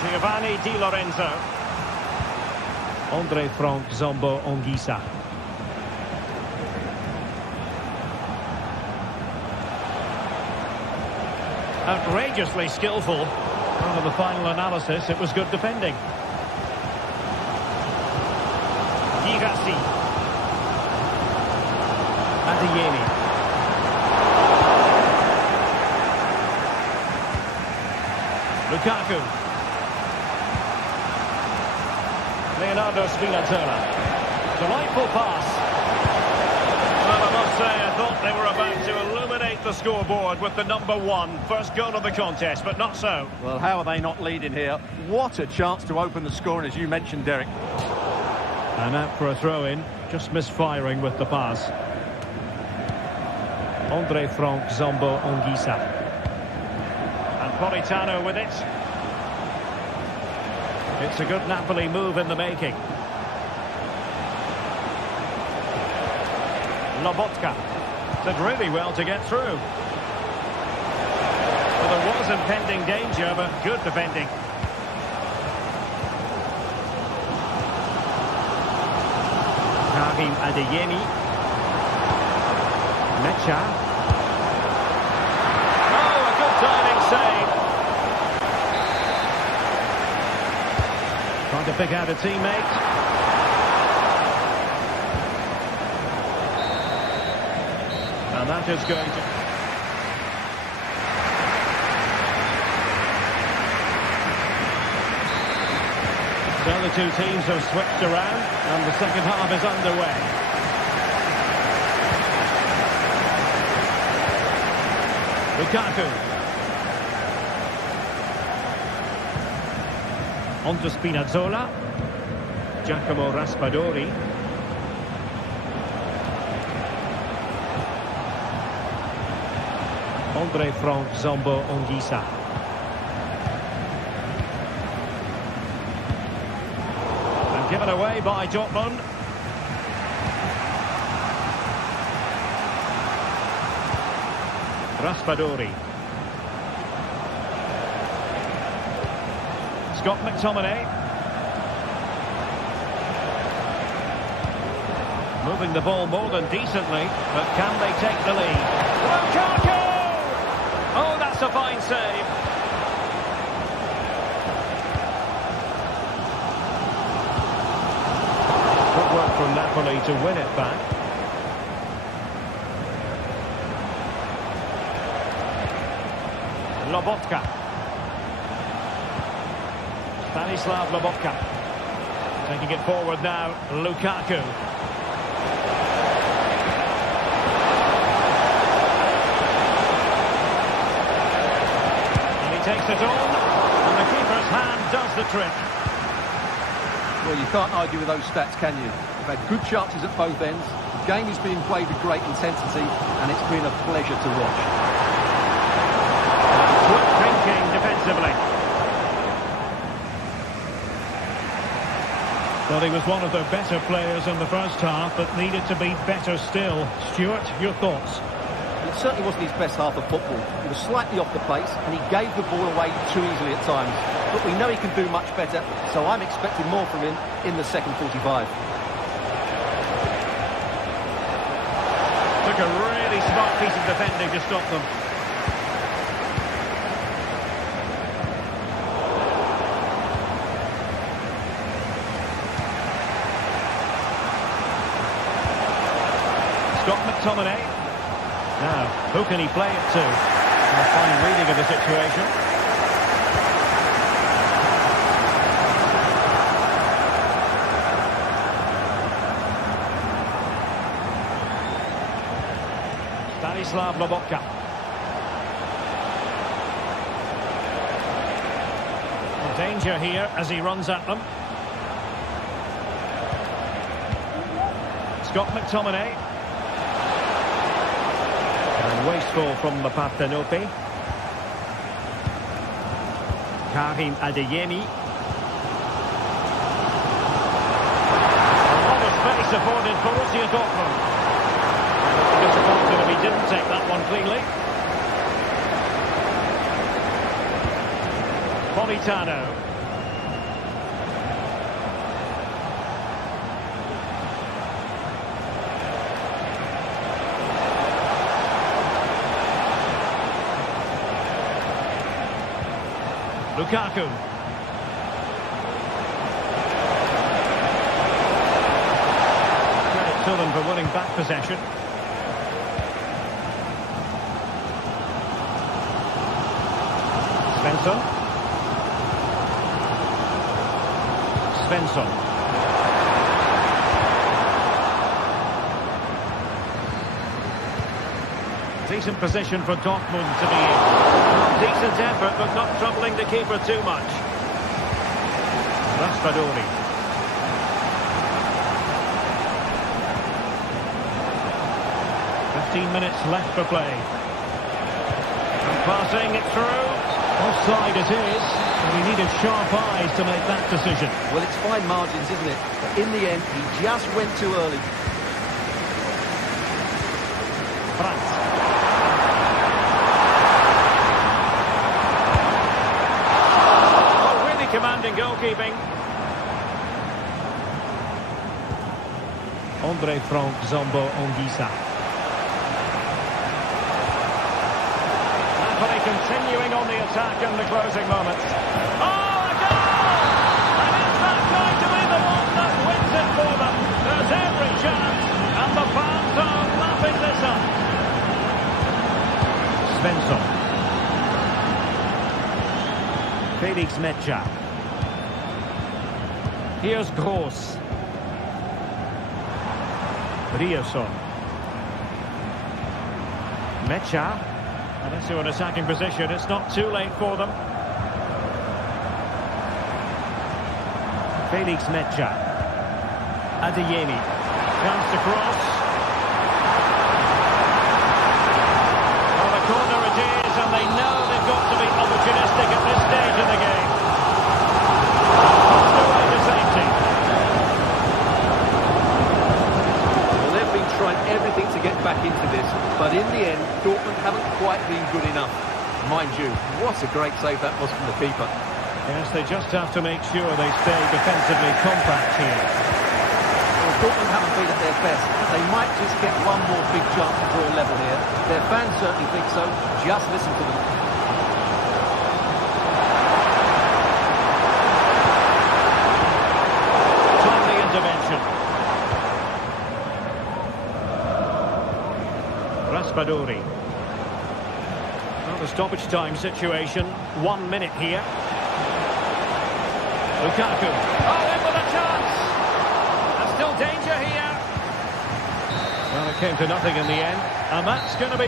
Giovanni Di Lorenzo. Andre Frank Zombo Ongisa. Outrageously skillful. Under the final analysis, it was good defending. Girassi. Adeyemi. Lukaku. Leonardo Spinazzola. Delightful pass. Well, I must say, I thought they were about to illuminate the scoreboard with the #1 first goal of the contest, but not so. Well, how are they not leading here? What a chance to open the scoring, as you mentioned, Derek. And out for a throw-in, just misfiring with the pass. Andre Frank Zombo Ongisa. And Politano with it. It's a good Napoli move in the making. Lobotka did really well to get through. Well, there was impending danger, but good defending. Karim Adeyemi. Mecha. Oh, a good diving save. Trying to pick out a teammate. And that is going to... So the two teams have switched around and the second half is underway. Lukaku. On to Spinazzola. Giacomo Raspadori. Andre Frank Zombo Ongisa. And given away by Dortmund. Raspadori. Scott McTominay. Moving the ball more than decently, but can they take the lead? Lukaku! Oh, that's a fine save. Good work from Napoli to win it back. Lobotka. Stanislav Lobotka. Taking it forward now, Lukaku. And he takes it on, and the keeper's hand does the trick. Well, you can't argue with those stats, can you? They've had good chances at both ends. The game is being played with great intensity, and it's been a pleasure to watch. Quick thinking defensively. Well, he was one of the better players in the first half, but needed to be better still. Stuart, your thoughts? It certainly wasn't his best half of football. He was slightly off the pace, and he gave the ball away too easily at times. But we know he can do much better, so I'm expecting more from him in the second 45. Took a really smart piece of defending to stop them. Scott McTominay. Now, who can he play it to? A fine reading of the situation. Stanislav Lobotka. Danger here as he runs at them. Scott McTominay. And wasteful from the Partenope. Karim Adeyemi. A lot of space afforded Borussia Dortmund. Disappointed if he didn't take that one cleanly. Politano. Lukaku. Credit to them for winning back possession. Svensson. Svensson. Decent position for Dortmund to be in. Decent effort, but not troubling the keeper too much. Raspadori. Minutes left for play. And passing it through. Offside it is, and he needed sharp eyes to make that decision. Well, it's fine margins, isn't it? But in the end, he just went too early. France. Oh, really commanding goalkeeping. Andre Frank Zombo Ongisa. Continuing on the attack in the closing moments. Oh, a goal! And is that going to be the one that wins it for them? There's every chance, and the fans are lapping this up. Svensson. Felix Mecha. Here's Gross. Ryerson. Mecha. And into an attacking position. It's not too late for them. Felix Mecha. Adeyemi. Chance to cross. Well, the corner it is, and they know they've got to be opportunistic at this stage of the game. Lost away to safety. Well, they've been trying everything to get back into this, but in the end, Dortmund haven't quite been good enough. Mind you, what a great save that was from the keeper. Yes, they just have to make sure they stay defensively compact here. Well, Dortmund haven't been at their best. They might just get one more big chance to draw level here. Their fans certainly think so. Just listen to them. Timely intervention. Raspadori. Well, the stoppage time situation. 1 minute here. Lukaku. Oh, in with a chance. There's still danger here. Well, it came to nothing in the end. And that's going to be...